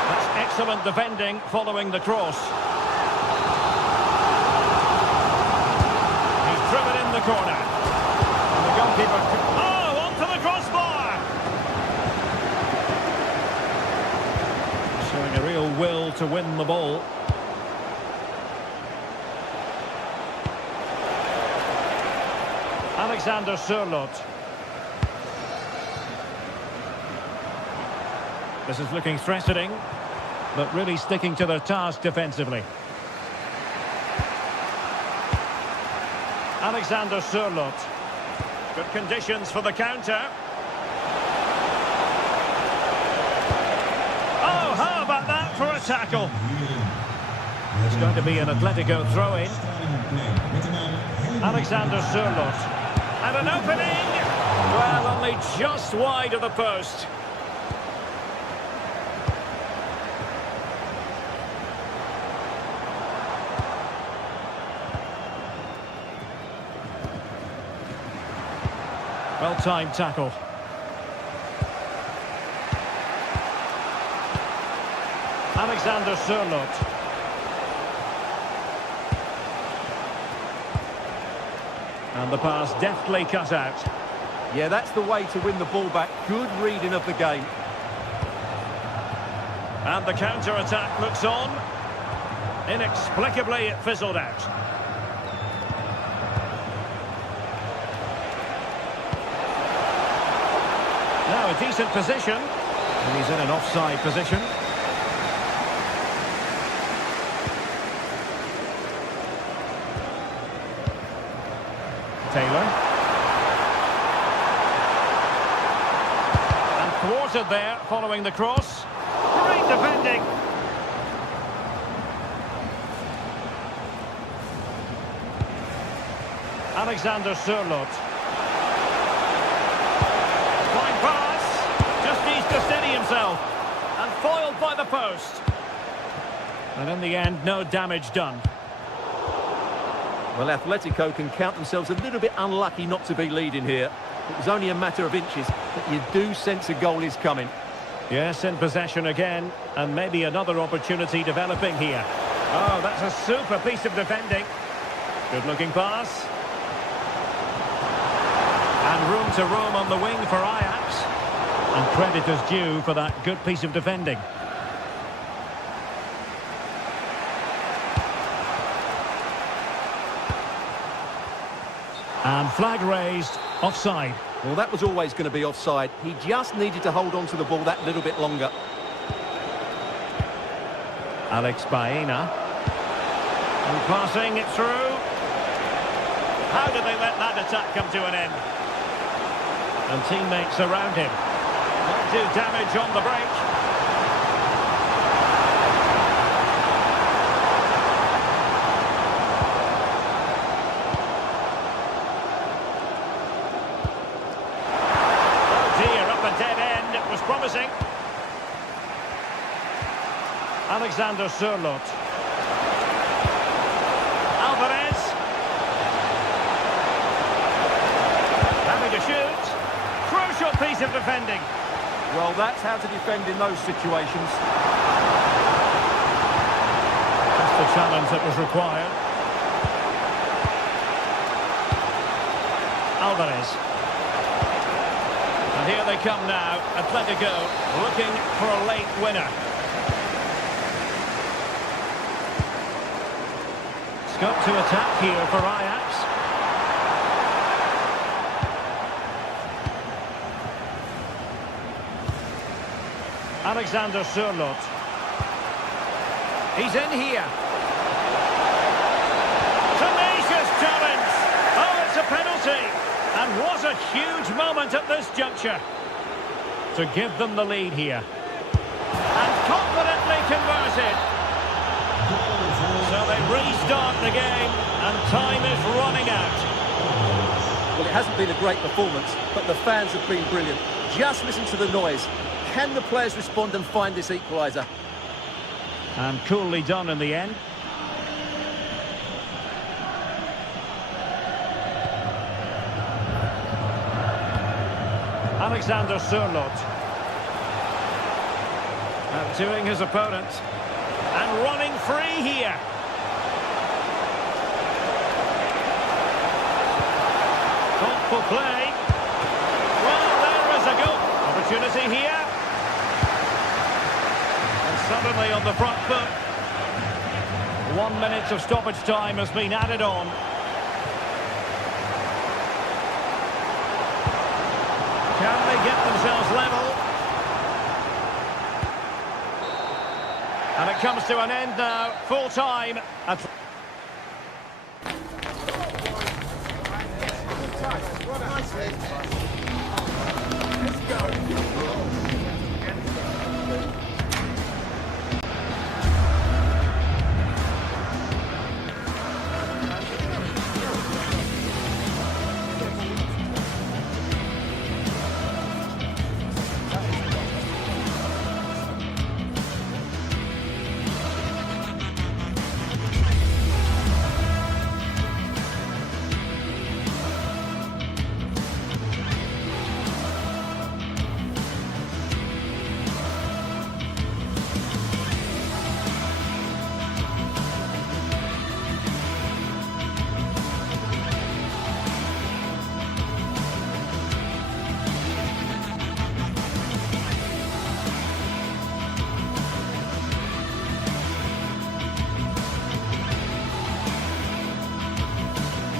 That's excellent defending following the cross. Driven in the corner. And the goalkeeper... Oh, on for the crossbar! Showing a real will to win the ball. Alexander Sørloth. This is looking threatening, but really sticking to their task defensively. Alexander Sørloth. Good conditions for the counter. Oh, how about that for a tackle? It's going to be an Atletico throw-in. Alexander Sørloth. And an opening! Well, only just wide of the post. Well-timed tackle. Alexander Sørloth. And the pass deftly cut out. Yeah, that's the way to win the ball back. Good reading of the game. And the counter-attack looks on. Inexplicably, it fizzled out. Now a decent position, and he's in an offside position. Taylor. And thwarted there, following the cross. Great defending. Alexander Sørloth. To steady himself, and foiled by the post. And in the end, no damage done. Well, Atletico can count themselves a little bit unlucky not to be leading here. It was only a matter of inches, but you do sense a goal is coming. Yes, in possession again, and maybe another opportunity developing here. Oh, that's a super piece of defending. Good-looking pass. And room to roam on the wing for Ajax. And credit is due for that good piece of defending. And flag raised, offside. Well, that was always going to be offside. He just needed to hold on to the ball that little bit longer. Alex Baena. And passing it through. How did they let that attack come to an end? And teammates around him might do damage on the break. Oh dear, up a dead end. It was promising. Alexander Sørloth. Alvarez. Having to shoot. Crucial piece of defending. Well, that's how to defend in those situations. That's the challenge that was required. Alvarez. And here they come now. Atletico looking for a late winner. Scope to attack here for Ajax. Alexander Sørloth. He's in here. Tenacious challenge. Oh, it's a penalty. And what a huge moment at this juncture. To give them the lead here. And confidently converted. So they restart the game, and time is running out. Well, it hasn't been a great performance, but the fans have been brilliant. Just listen to the noise. Can the players respond and find this equaliser? And coolly done in the end. Alexander Sørloth. Outdoing his opponent. And running free here. Thoughtful play. Well, there is a goal. Opportunity here. And suddenly on the front foot. 1 minute of stoppage time has been added on. Can they get themselves level? And it comes to an end now, full time.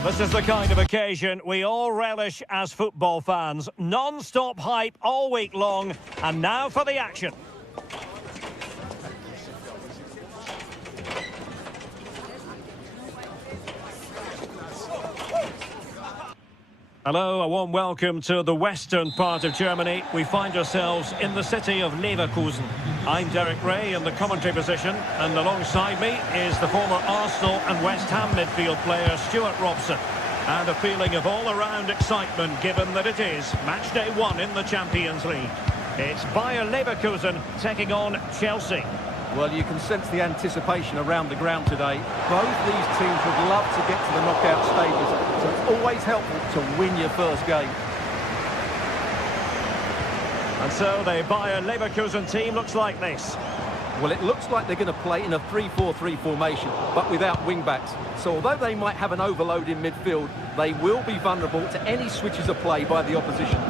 This is the kind of occasion we all relish as football fans. Non-stop hype all week long, and now for the action. Hello, a warm welcome to the western part of Germany. We find ourselves in the city of Leverkusen. I'm Derek Ray in the commentary position, and alongside me is the former Arsenal and West Ham midfield player Stuart Robson. And a feeling of all-around excitement given that it is match day 1 in the Champions League. It's Bayer Leverkusen taking on Chelsea. Well, you can sense the anticipation around the ground today. Both these teams would love to get to the knockout stages, so it's always helpful to win your first game. And so the Bayer Leverkusen team looks like this. Well, it looks like they're going to play in a 3-4-3 formation, but without wing-backs. So although they might have an overload in midfield, they will be vulnerable to any switches of play by the opposition.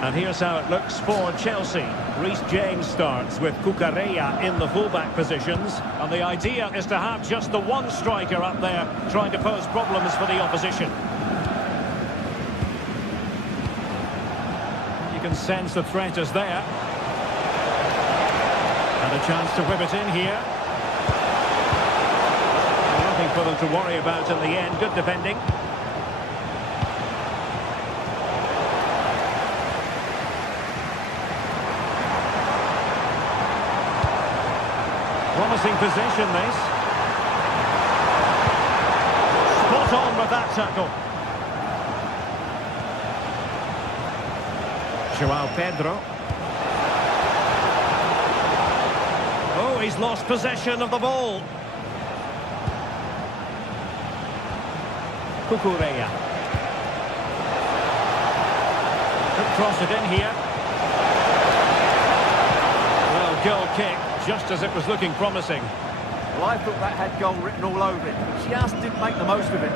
And here's how it looks for Chelsea. Reece James starts with Cucurella in the fullback positions. And the idea is to have just the one striker up there trying to pose problems for the opposition. You can sense the threat is there. A chance to whip it in here. Nothing for them to worry about in the end. Good defending. Promising position, this. Spot on with that tackle. João Pedro. Oh, he's lost possession of the ball. Cucurella. Could cross it in here. Well, goal kick, just as it was looking promising. Well, I thought that had goal written all over it. Just didn't make the most of it.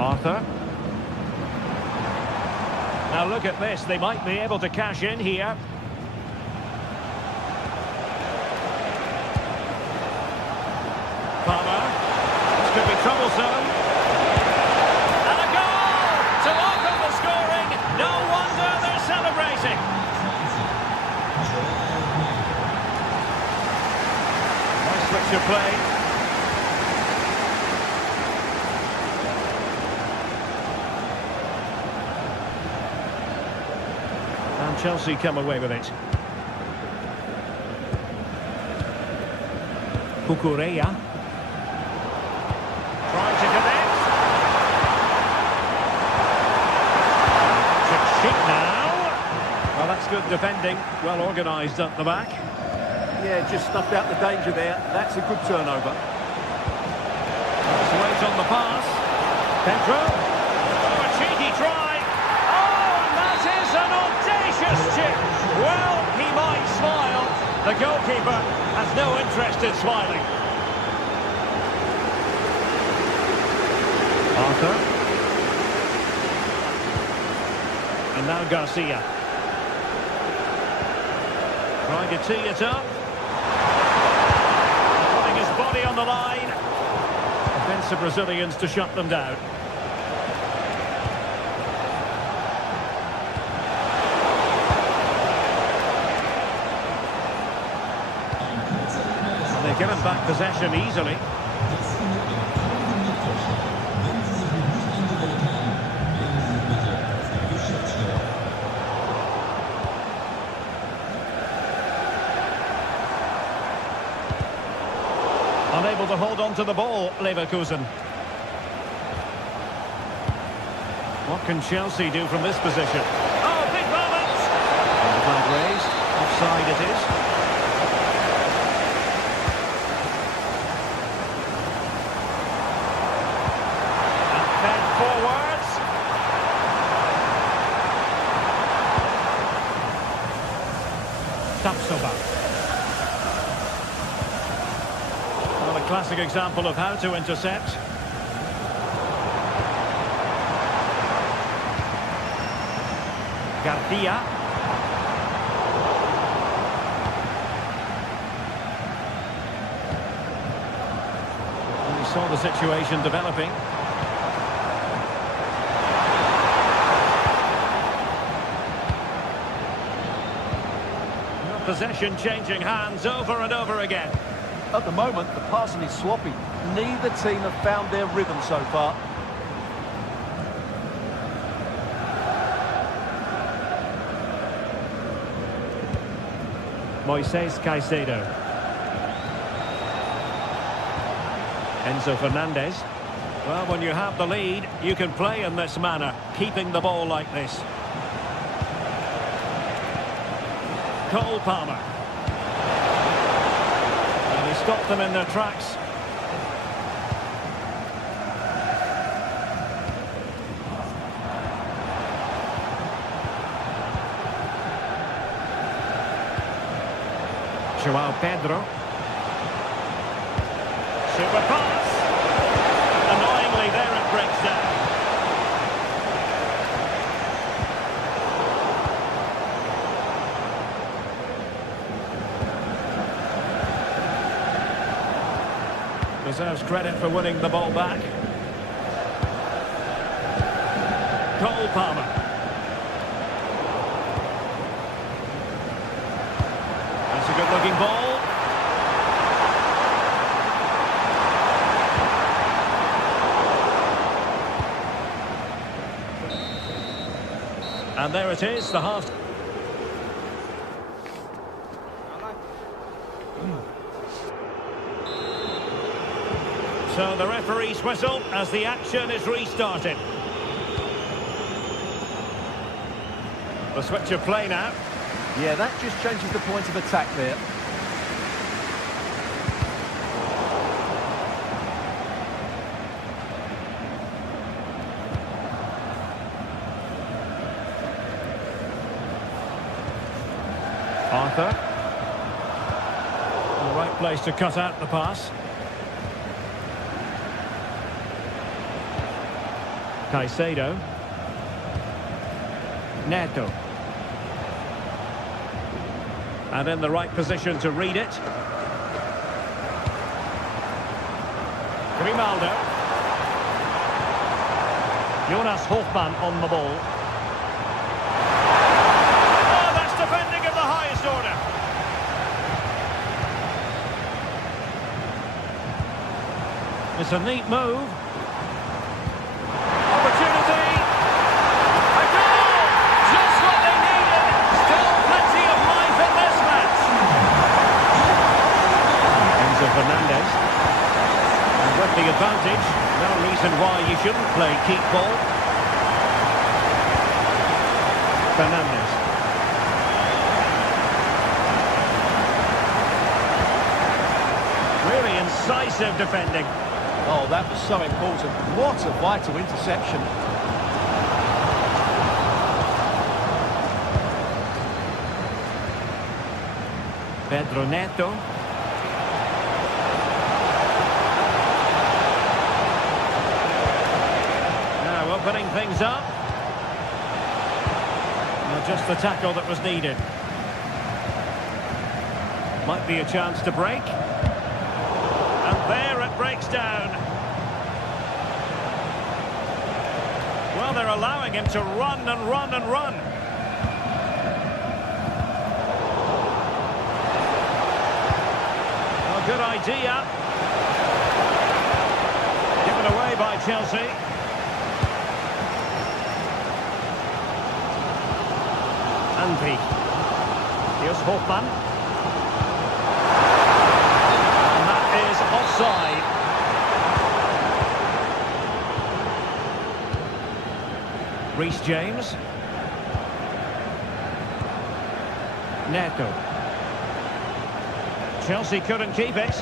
Arthur. Now look at this, they might be able to cash in here. Palmer. This could be troublesome. And a goal to open the scoring. No wonder they're celebrating. Nice switch of play. And Chelsea come away with it. Cucurella. Trying to connect. Check now. Well, that's good defending. Well organised up the back. Yeah, just snuffed out the danger there. That's a good turnover. Let's wait on the pass. Pedro. Oh, a cheeky try. Oh, and that is an audacious chip. Well, he might smile. The goalkeeper has no interest in smiling. Arthur. And now Garcia. Trying to tee it up. Putting his body on the line. Defensive Brazilians to shut them down. And they're given back possession easily. Unable to hold on to the ball, Leverkusen. What can Chelsea do from this position? Oh, big moment! And the flag raised. Offside it is. And fed forwards. Tapsoba. Well, a classic example of how to intercept. Garcia. And we saw the situation developing. Possession changing hands over and over again. At the moment, the passing is sloppy. Neither team have found their rhythm so far. Moises Caicedo. Enzo Fernandez. Well, when you have the lead, you can play in this manner, keeping the ball like this. Cole Palmer. And he stopped them in their tracks. João Pedro. Super pass. Annoyingly, there it breaks down. Deserves credit for winning the ball back. Cole Palmer. And there it is, the half. So the referee's whistle as the action is restarted. The switch of play now. Yeah, that just changes the point of attack there. Arthur. The right place to cut out the pass. Caicedo. Neto. And in the right position to read it. Grimaldo. Jonas Hofmann on the ball. Oh, that's defending of the highest order. It's a neat move. Opportunity. A goal! Just what they needed. Still plenty of life in this match. Enzo Fernandez. And with the advantage, no reason why you shouldn't play keep ball. Fernandez. Really incisive defending. Oh, that was so important. What a vital interception. Pedro Neto. Now opening things up. Well, just the tackle that was needed. Might be a chance to break. And there it breaks down. Well, they're allowing him to run and run and run. Well, good idea. Given away by Chelsea. Andri. Here's Hofmann. And that is offside. Reece James. Neto. Chelsea couldn't keep it.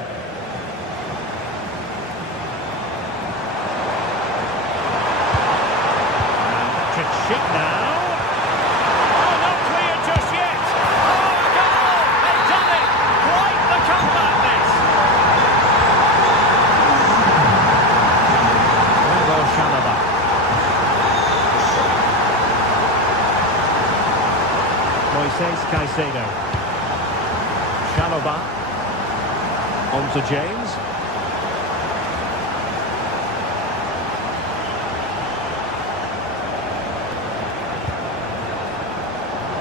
To chip now. Oh, not clear just yet. Oh, a goal! They've done it! Quite the comeback, this. Hugo Chalobah. Moises Caicedo. Chalobah. On to James.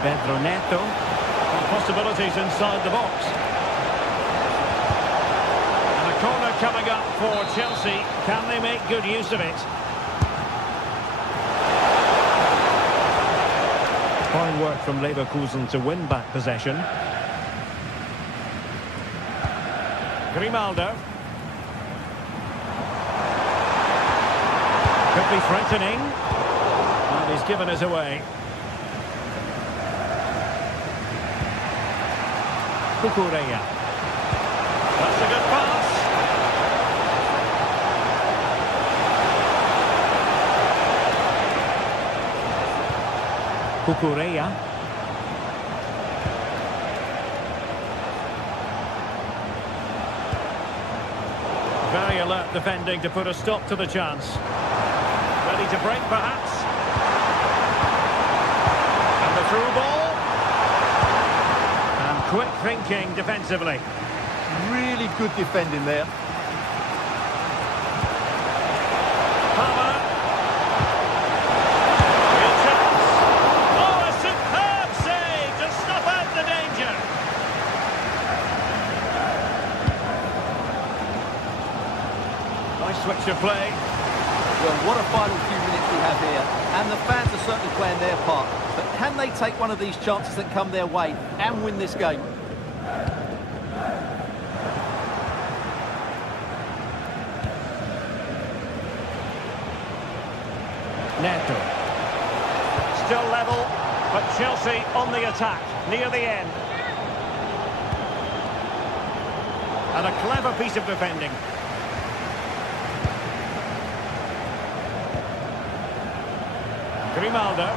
Pedro Neto. And possibilities inside the box. And a corner coming up for Chelsea. Can they make good use of it? Fine work from Leverkusen to win back possession. Grimaldo. Could be threatening. And he's given us away. Cucurella. That's a good pass. Cucurella. Very alert defending to put a stop to the chance. Ready to break perhaps. And the through ball. And quick thinking defensively. Really good defending there. Palmer. Real chance. Oh, a superb save to stop out the danger. Nice switch of play. Well, what a final few minutes we have here, and the fans are certainly playing their part. But can they take one of these chances that come their way and win this game? Neto. Still level, but Chelsea on the attack, near the end. And a clever piece of defending. Grimaldo.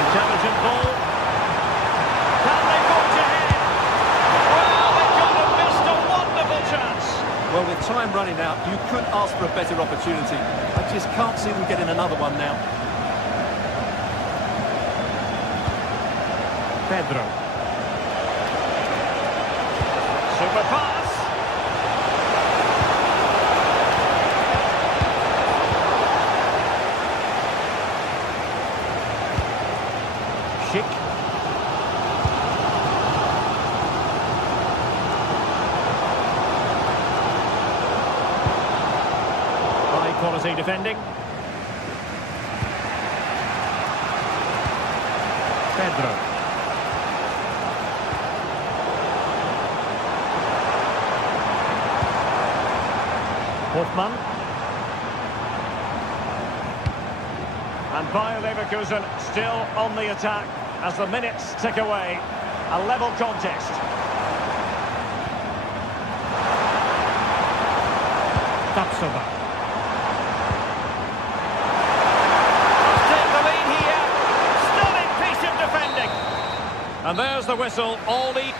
Intelligent ball. Can they forge ahead? Well, they could have missed a wonderful chance. Well, with time running out, you could ask for a better opportunity. I just can't see them getting another one now. Pedro. Super pass. Schick. High quality defending. Pedro. Hoffmann. And Bayer Leverkusen still on the attack as the minutes tick away. A level contest. Tapsoba. Take the lead here. Stunning piece of defending. And there's the whistle. All the...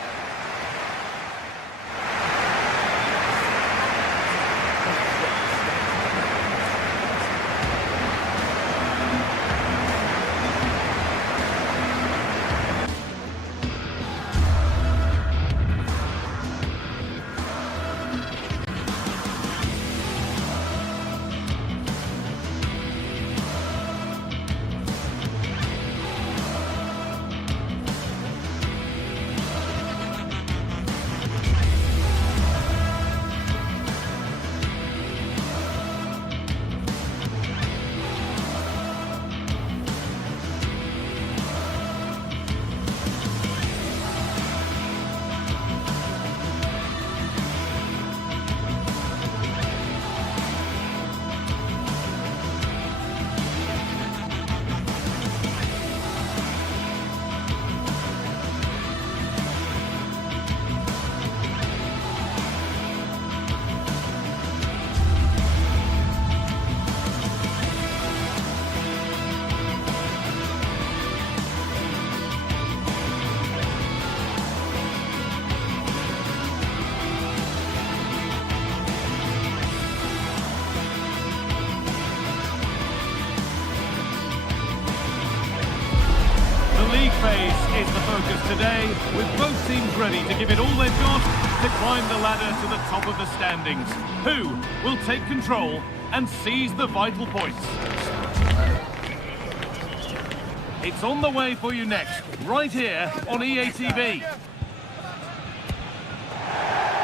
Phase is the focus today, with both teams ready to give it all they've got to climb the ladder to the top of the standings. Who will take control and seize the vital points? It's on the way for you next, right here on EA TV.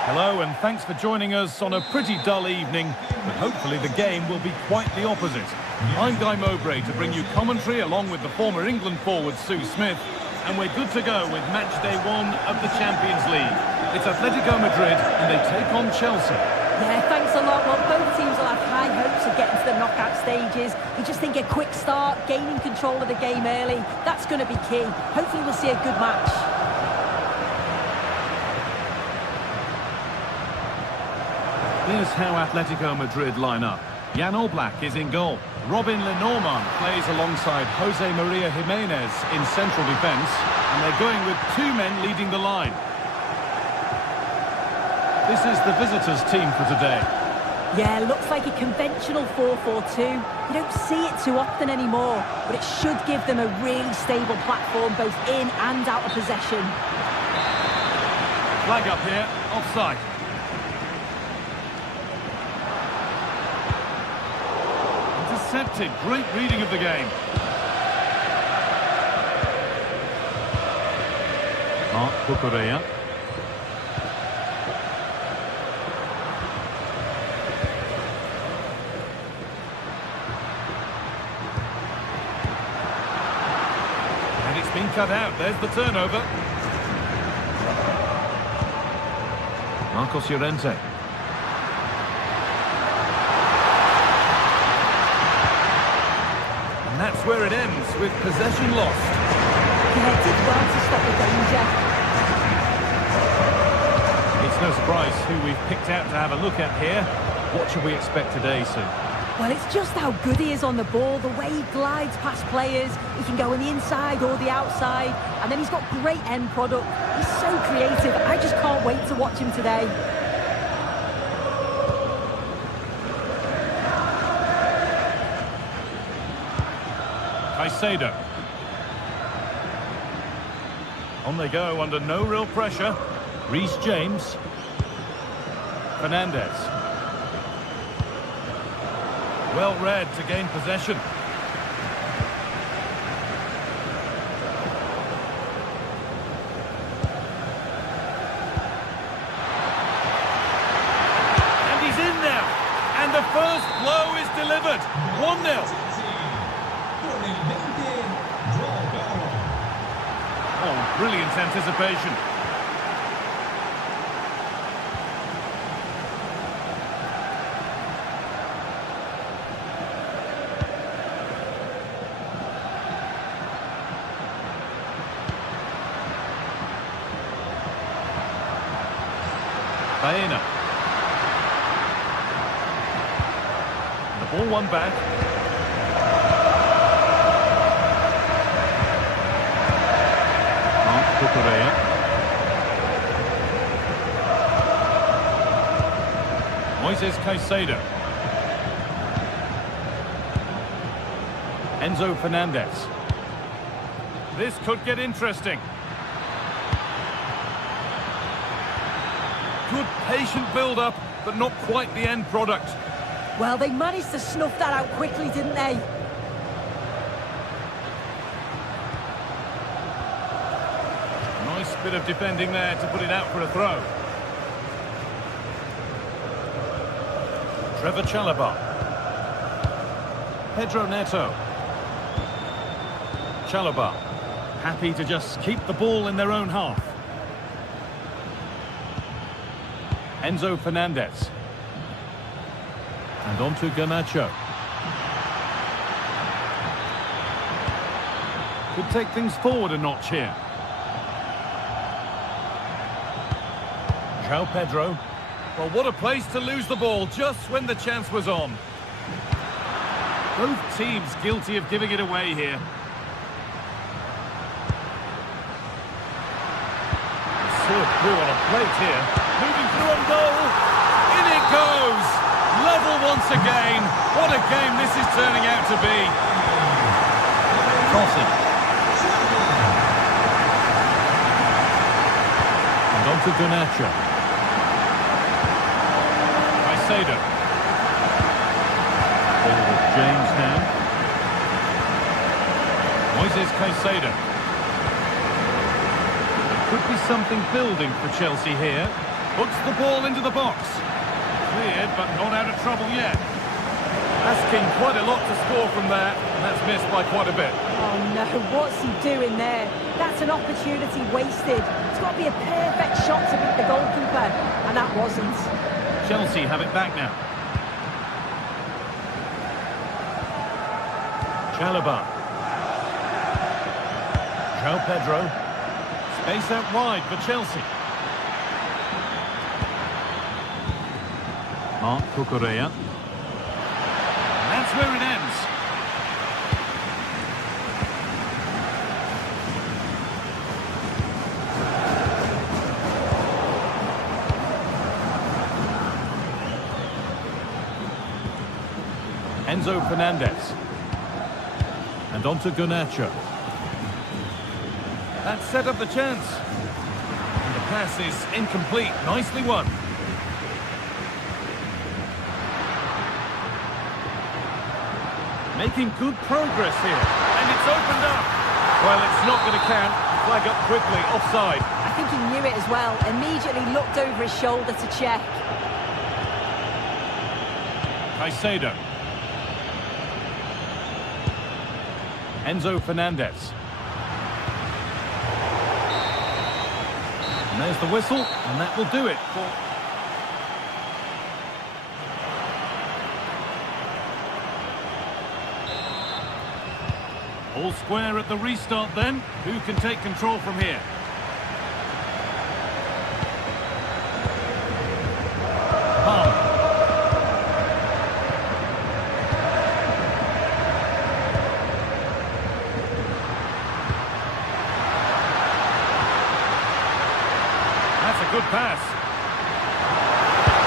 Hello and thanks for joining us on a pretty dull evening, but hopefully the game will be quite the opposite. I'm Guy Mowbray to bring you commentary along with the former England forward Sue Smith, and we're good to go with match day 1 of the Champions League. It's Atletico Madrid and they take on Chelsea. Yeah, thanks a lot. Well, both teams will have high hopes of getting to the knockout stages. You just think a quick start, gaining control of the game early, that's going to be key. Hopefully we'll see a good match. Here's how Atletico Madrid line up. Jan Oblak is in goal. Robin Lenormand plays alongside Jose Maria Jimenez in central defence, and they're going with 2 men leading the line. This is the visitors' team for today. Yeah, looks like a conventional 4-4-2. You don't see it too often anymore, but it should give them a really stable platform both in and out of possession. Flag up here, offside. Intercepted, great reading of the game. Cucurella. been cut out. There's the turnover. Marcos Llorente. And that's where it ends, with possession lost. Yeah, did well to stop the danger. It's no surprise who we've picked out to have a look at here. What should we expect today, Sue? Well, it's just how good he is on the ball, the way he glides past players. He can go on the inside or the outside, and then he's got great end product. He's so creative. I just can't wait to watch him today. Caicedo. On they go under no real pressure. Reece James. Fernandez. Well read to gain possession. And he's in now. And the first blow is delivered. 1-0. Oh, brilliant anticipation. Baena. The ball won back. Moises Caicedo. Enzo Fernandez. This could get interesting. Good patient build-up, but not quite the end product. Well, they managed to snuff that out quickly, didn't they? Nice bit of defending there to put it out for a throw. Trevor Chalobah. Pedro Neto. Chalobah. Happy to just keep the ball in their own half. Enzo Fernandez. And on to Garnacho. Could take things forward a notch here. João Pedro. Well, what a place to lose the ball just when the chance was on. Both teams guilty of giving it away here. Served through on a plate here. Moving through on goal. In it goes. Level once again. What a game this is turning out to be. Crossing. And on to Garnacho. Caicedo. Ball with James now. Moises Caicedo. Could be something building for Chelsea here. Puts the ball into the box. Cleared, but not out of trouble yet. Asking quite a lot to score from there, and that's missed by quite a bit. Oh no, what's he doing there? That's an opportunity wasted. It's got to be a perfect shot to beat the goalkeeper, and that wasn't. Chelsea have it back now. Chalobah. João Pedro. Space out wide for Chelsea. Marc Cucurella. And that's where it ends. Enzo Fernandez. And on to Garnacho. That set up the chance. And the pass is incomplete. Nicely won. Making good progress here. And it's opened up. Well, it's not going to count. Flag up quickly. Offside. I think he knew it as well. Immediately looked over his shoulder to check. Caicedo. Enzo Fernandez. And there's the whistle, and that will do it. All square at the restart then. Who can take control from here? Good pass.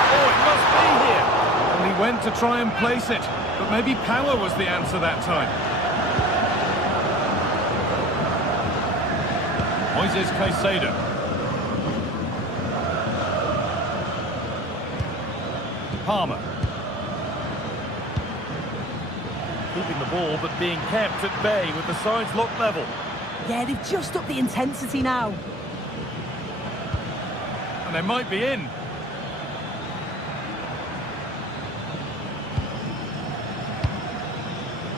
Oh, it must be here. And he went to try and place it, but maybe power was the answer that time. Moises Caicedo. Palmer. Keeping the ball, but being kept at bay with the sides locked level. Yeah, they've just upped the intensity now. And they might be in.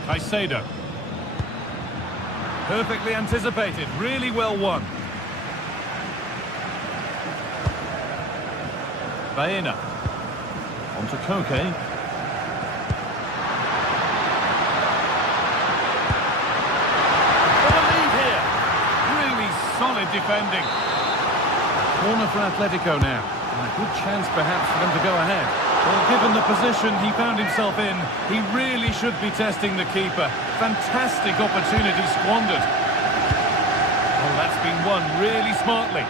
Caicedo. Perfectly anticipated, really well won. Baena. On to Koke. What a lead here. Really solid defending. Corner for Atletico now. And a good chance perhaps for them to go ahead. Well, given the position he found himself in, he really should be testing the keeper. Fantastic opportunity squandered. Well, that's been won really smartly.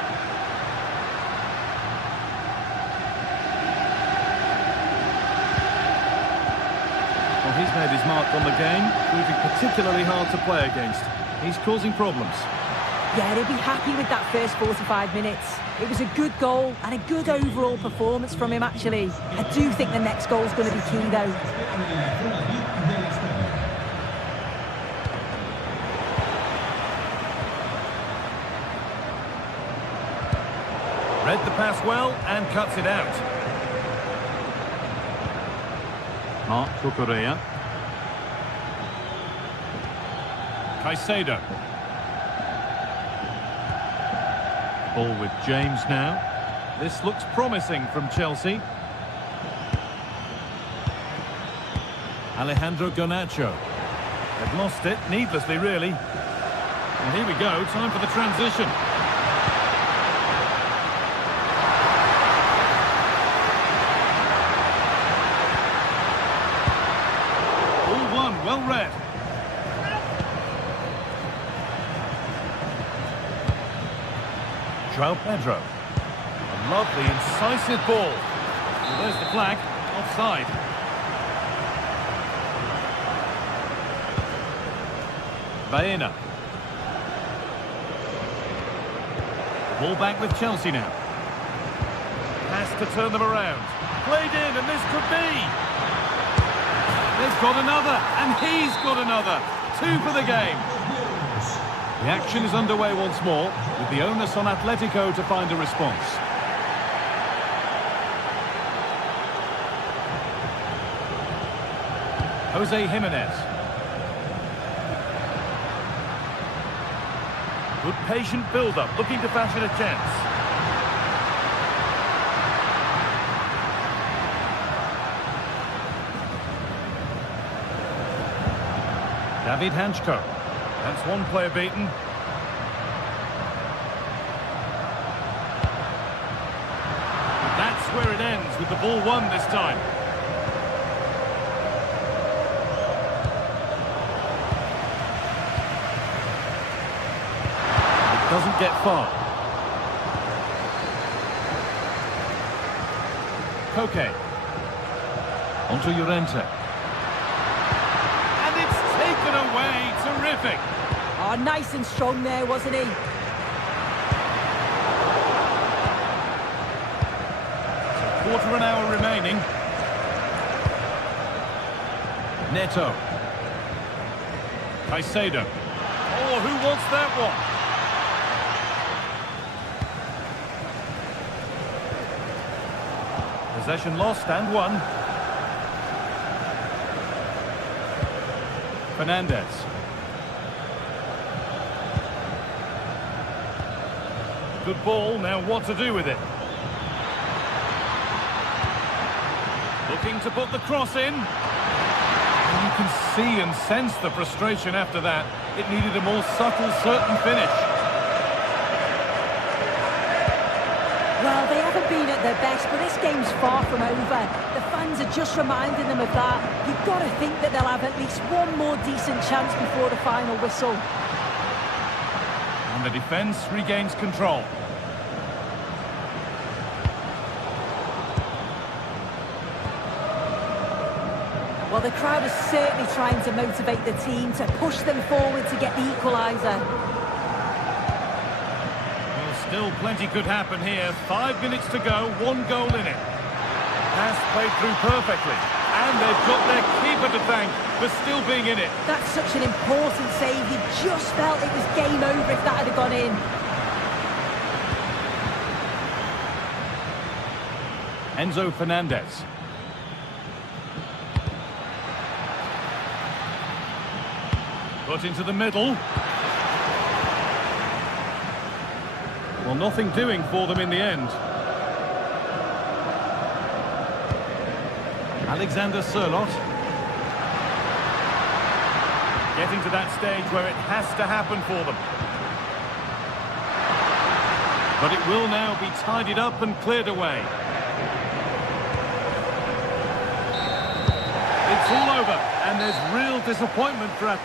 Well, he's made his mark on the game, proving particularly hard to play against. He's causing problems. Yeah, they'll be happy with that first 45 minutes. It was a good goal and a good overall performance from him, actually. I do think the next goal is going to be key, though. Read the pass well and cuts it out. Marc Cucurella. Caicedo. Ball with James now. This looks promising from Chelsea. Alejandro Garnacho. They've lost it, needlessly really. And here we go, time for the transition. All one, well read. João Pedro. A lovely, incisive ball. Well, there's the flag. Offside. Baena. Ball back with Chelsea now. Has to turn them around. Played in, and this could be. They've got another, and he's got another. 2 for the game. The action is underway once more, with the onus on Atletico to find a response. Jose Jimenez. Good patient build-up, looking to fashion a chance. David Hanchko. That's one player beaten. And that's where it ends, with the ball won this time. It doesn't get far. Koke. Onto Llorente. And it's taken away. Terrific. Oh, nice and strong there, wasn't he? Quarter of an hour remaining. Neto. Caicedo. Oh, who wants that one? Possession lost and won. Fernandez. Good ball, now what to do with it? Looking to put the cross in. And you can see and sense the frustration after that. It needed a more subtle, certain finish. Well, they haven't been at their best, but this game's far from over. The fans are just reminding them of that. You've got to think that they'll have at least one more decent chance before the final whistle. And the defence regains control. Well, the crowd is certainly trying to motivate the team to push them forward to get the equaliser. Well, still plenty could happen here. 5 minutes to go, 1 goal in it. Pass played through perfectly. And they've got their keeper to thank for still being in it. That's such an important save. You just felt it was game over if that had gone in. Enzo Fernandez. Put into the middle. Well, nothing doing for them in the end. Alexander Sørloth. Getting to that stage where it has to happen for them. But it will now be tidied up and cleared away. It's all over, and there's real disappointment for us.